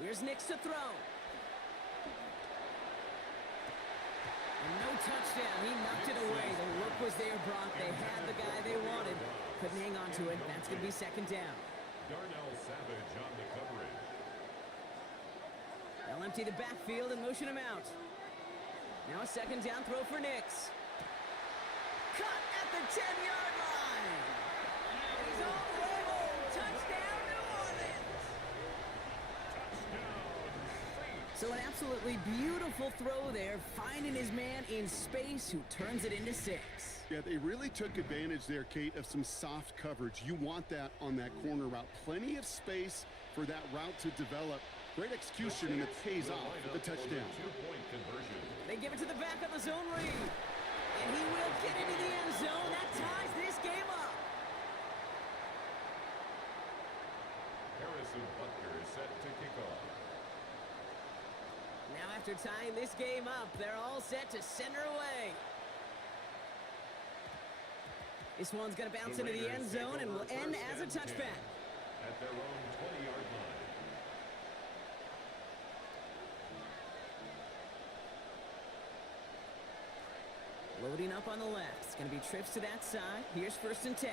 Here's Nix to throw. And no touchdown. He knocked it away. The look was there, Brock. They had the guy they wanted. Couldn't hang on to it. That's going to be 2nd down. Darnell Savage on the coverage. They'll empty the backfield and motion him out. Now a 2nd down throw for Nix. Cut at the 10-yard line. And he's all the way home. Touchdown, New Orleans. So an absolutely beautiful throw there, finding his man in space who turns it into 6. Yeah, they really took advantage there, Kate, of some soft coverage. You want that on that corner route. Plenty of space for that route to develop. Great execution, and it pays off with the touchdown. They give it to the back of the zone read. And he will get into the end zone. That ties this game up. Harrison Butker is set to kick off. Now after tying this game up, they're all set to send her away. This one's going to bounce into the end zone and will end as a touchback. At their own 20-yard line. Loading up on the left. It's going to be trips to that side. Here's 1st and 10.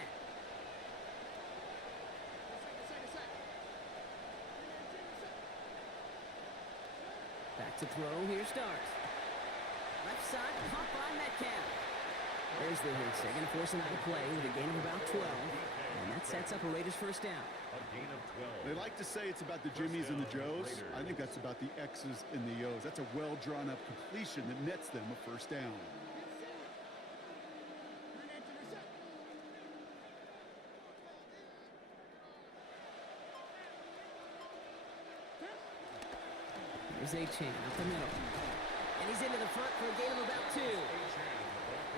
Back to throw. Here starts. Left side, caught by Metcalf. There's the hit. They're going to force him out of play with a gain of about 12. And that sets up a Raiders 1st down. A gain of 12. They like to say it's about the Jimmies and the Joes. I think that's about the X's and the O's. That's a well-drawn-up completion that nets them a 1st down. Here's A-Chain up the middle. And he's into the front for a gain of about 2.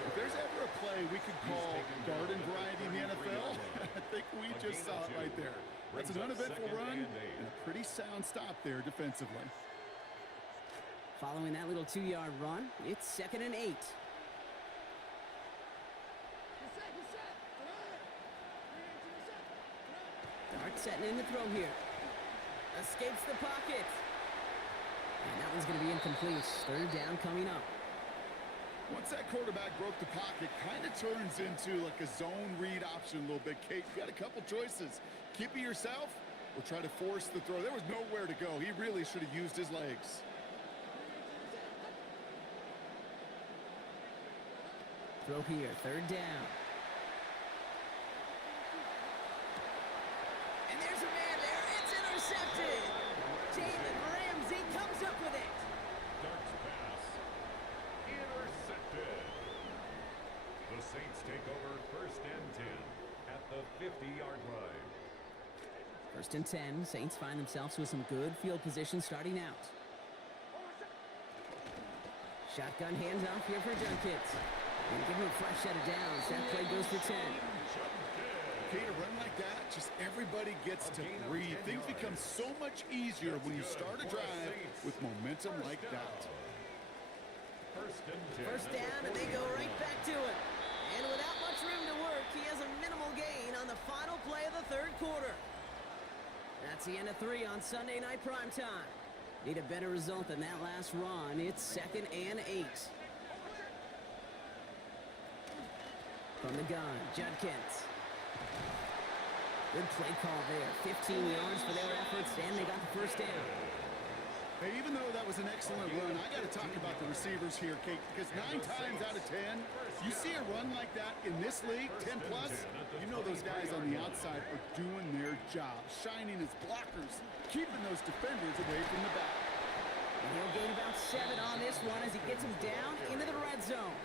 If there's ever a play we could call garden variety in the NFL, I think we just saw it right there. That's an uneventful run and a pretty sound stop there defensively. Following that little 2-yard run, it's 2nd and 8. Dart setting in the throw here. Escapes the pocket. And that one's going to be incomplete. 3rd down coming up. Once that quarterback broke the pocket, kind of turns into like a zone read option a little bit. Kate, you got a couple choices. Keep it yourself or try to force the throw. There was nowhere to go. He really should have used his legs. Throw here, 3rd down. And there's a man there. It's intercepted. Jalen Ramsey comes up with it. Darts pass. Intercepted. The Saints take over 1st and 10 at the 50-yard line. 1st and 10. Saints find themselves with some good field position starting out. Shotgun handoff here for Junkins. And give him a fresh set of downs. That play goes for 10. Okay, a run like that, just everybody gets to breathe. Things become so much easier when you start a drive with momentum like that. 1st down, and they go right back to it. And without much room to work, he has a minimal gain on the final play of the 3rd quarter. That's the end of 3 on Sunday Night Primetime. Need a better result than that last run. It's 2nd and 8. From the gun, Judkins. Good play call there. 15 yards for their efforts, and they got the 1st down. Hey, even though that was an excellent run, I got to talk about the receivers here, Kate, because 9 times out of 10, you see a run like that in this league, 10+, you know those guys on the outside are doing their job, shining as blockers, keeping those defenders away from the back. And he'll gain about 7 on this one as he gets him down into the red zone.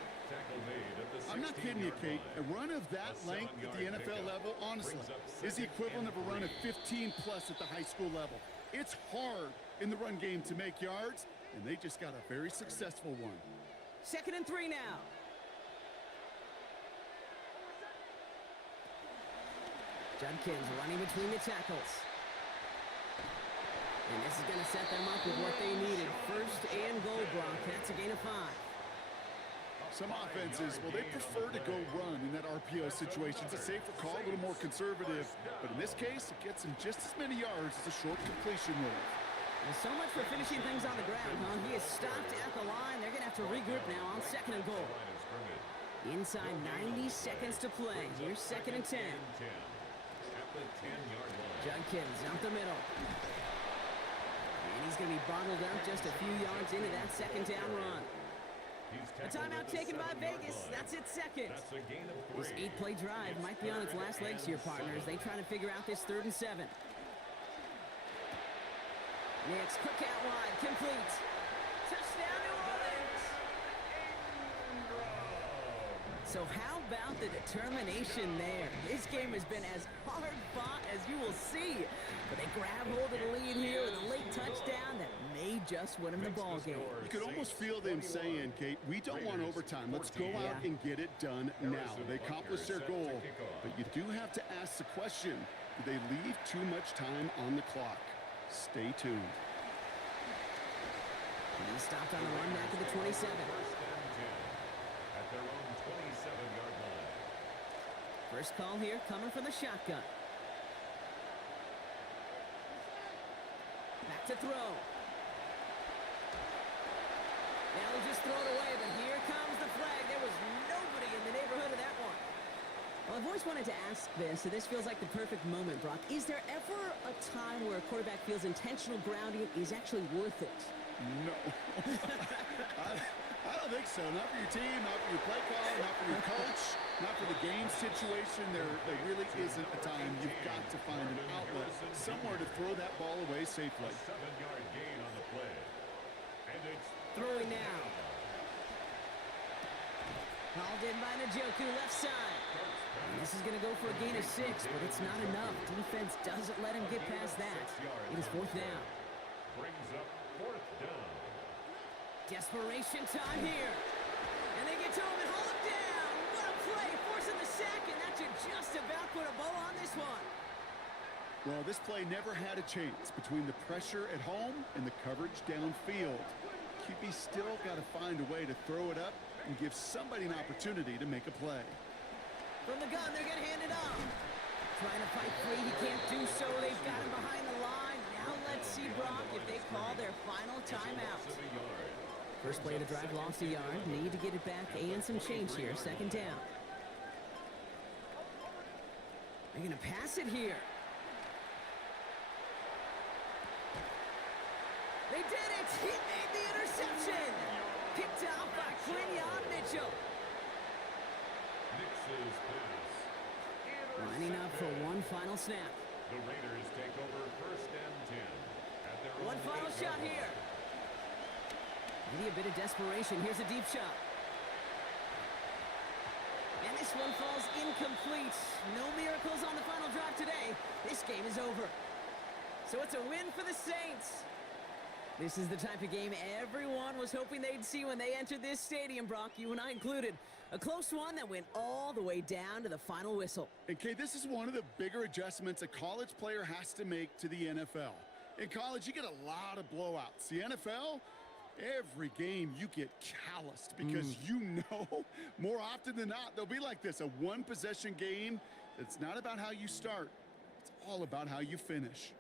I'm not kidding you, Kate. A run of that length at the NFL level, honestly, is the equivalent of a run of 15+ at the high school level. It's hard in the run game to make yards, and they just got a very successful one. 2nd and 3 now. Judkins running between the tackles. And this is going to set them up with what they needed. 1st and goal, Brock. That's a gain of 5. Some offenses, well, they prefer to go run in that RPO situation. It's a safer call, a little more conservative. But in this case, it gets him just as many yards as a short completion move. Well, so much for finishing things on the ground, huh? He is stopped at the line. They're going to have to regroup now on 2nd and goal. Inside 90 seconds to play. Here's 2nd and 10. Judkins out the middle. And he's going to be bottled up just a few yards into that 2nd down run. A timeout taken by Vegas. That's its 2nd. This 8-play drive might be on its last legs here, partners. They try to figure out this 3rd and 7. Next, quick out wide, complete. Touchdown, New Orleans. So how about the determination there? This game has been as hard fought as you will see. But they grab hold of the lead here with a late touchdown that may just win them the ball game. You could almost feel them saying, Kate, we don't want overtime. Let's go out and get it done now. They accomplished their goal. But you do have to ask the question, do they leave too much time on the clock? Stay tuned. And he stopped on the run back at the 27. At their own 27-yard line. First call here coming from the shotgun. Back to throw. Now he just throw it away, but here comes the flag. There was nobody in the neighborhood of that one. Well, I've always wanted to ask this, so this feels like the perfect moment, Brock. Is there ever a time where a quarterback feels intentional grounding is actually worth it? No. I don't think so. Not for your team, not for your play call, not for your coach, not for the game situation. There really isn't a time. You've got to find an outlet, somewhere to throw that ball away safely. 7-yard gain on the play. And it's Throwing now. Called in by Njoku, left side. And this is going to go for a gain of 6, but it's not enough. Defense doesn't let him get past that. It is 4th down. brings up 4th down. Desperation time here. And they get to him and hold him down. What a play, forcing the sack, and that should just about put a bow on this one. Well, this play never had a chance between the pressure at home and the coverage downfield. QB still got to find a way to throw it up and give somebody an opportunity to make a play. From the gun, they're going to hand it off. Trying to fight free, he can't do so. They've got him behind the line. Now let's see, Brock, if they call their final timeout. First play of the drive, lost a yard. Need to get it back and some change here. 2nd down. They're going to pass it here. They did it! He made the interception! Picked out by Quinyon Mitchell. Nix's pass. Lining up for one final snap. The Raiders take over 1st and 10. At their One own final 8-yard shot line. here. Maybe a bit of desperation. Here's a deep shot. And this one falls incomplete. No miracles on the final drive today. This game is over. So it's a win for the Saints. This is the type of game everyone was hoping they'd see when they entered this stadium, Brock, you and I included. A close one that went all the way down to the final whistle. And Kay, this is one of the bigger adjustments a college player has to make to the NFL. In college, you get a lot of blowouts. The NFL, every game you get calloused because you know more often than not they'll be like this, a one-possession game. It's not about how you start. It's all about how you finish.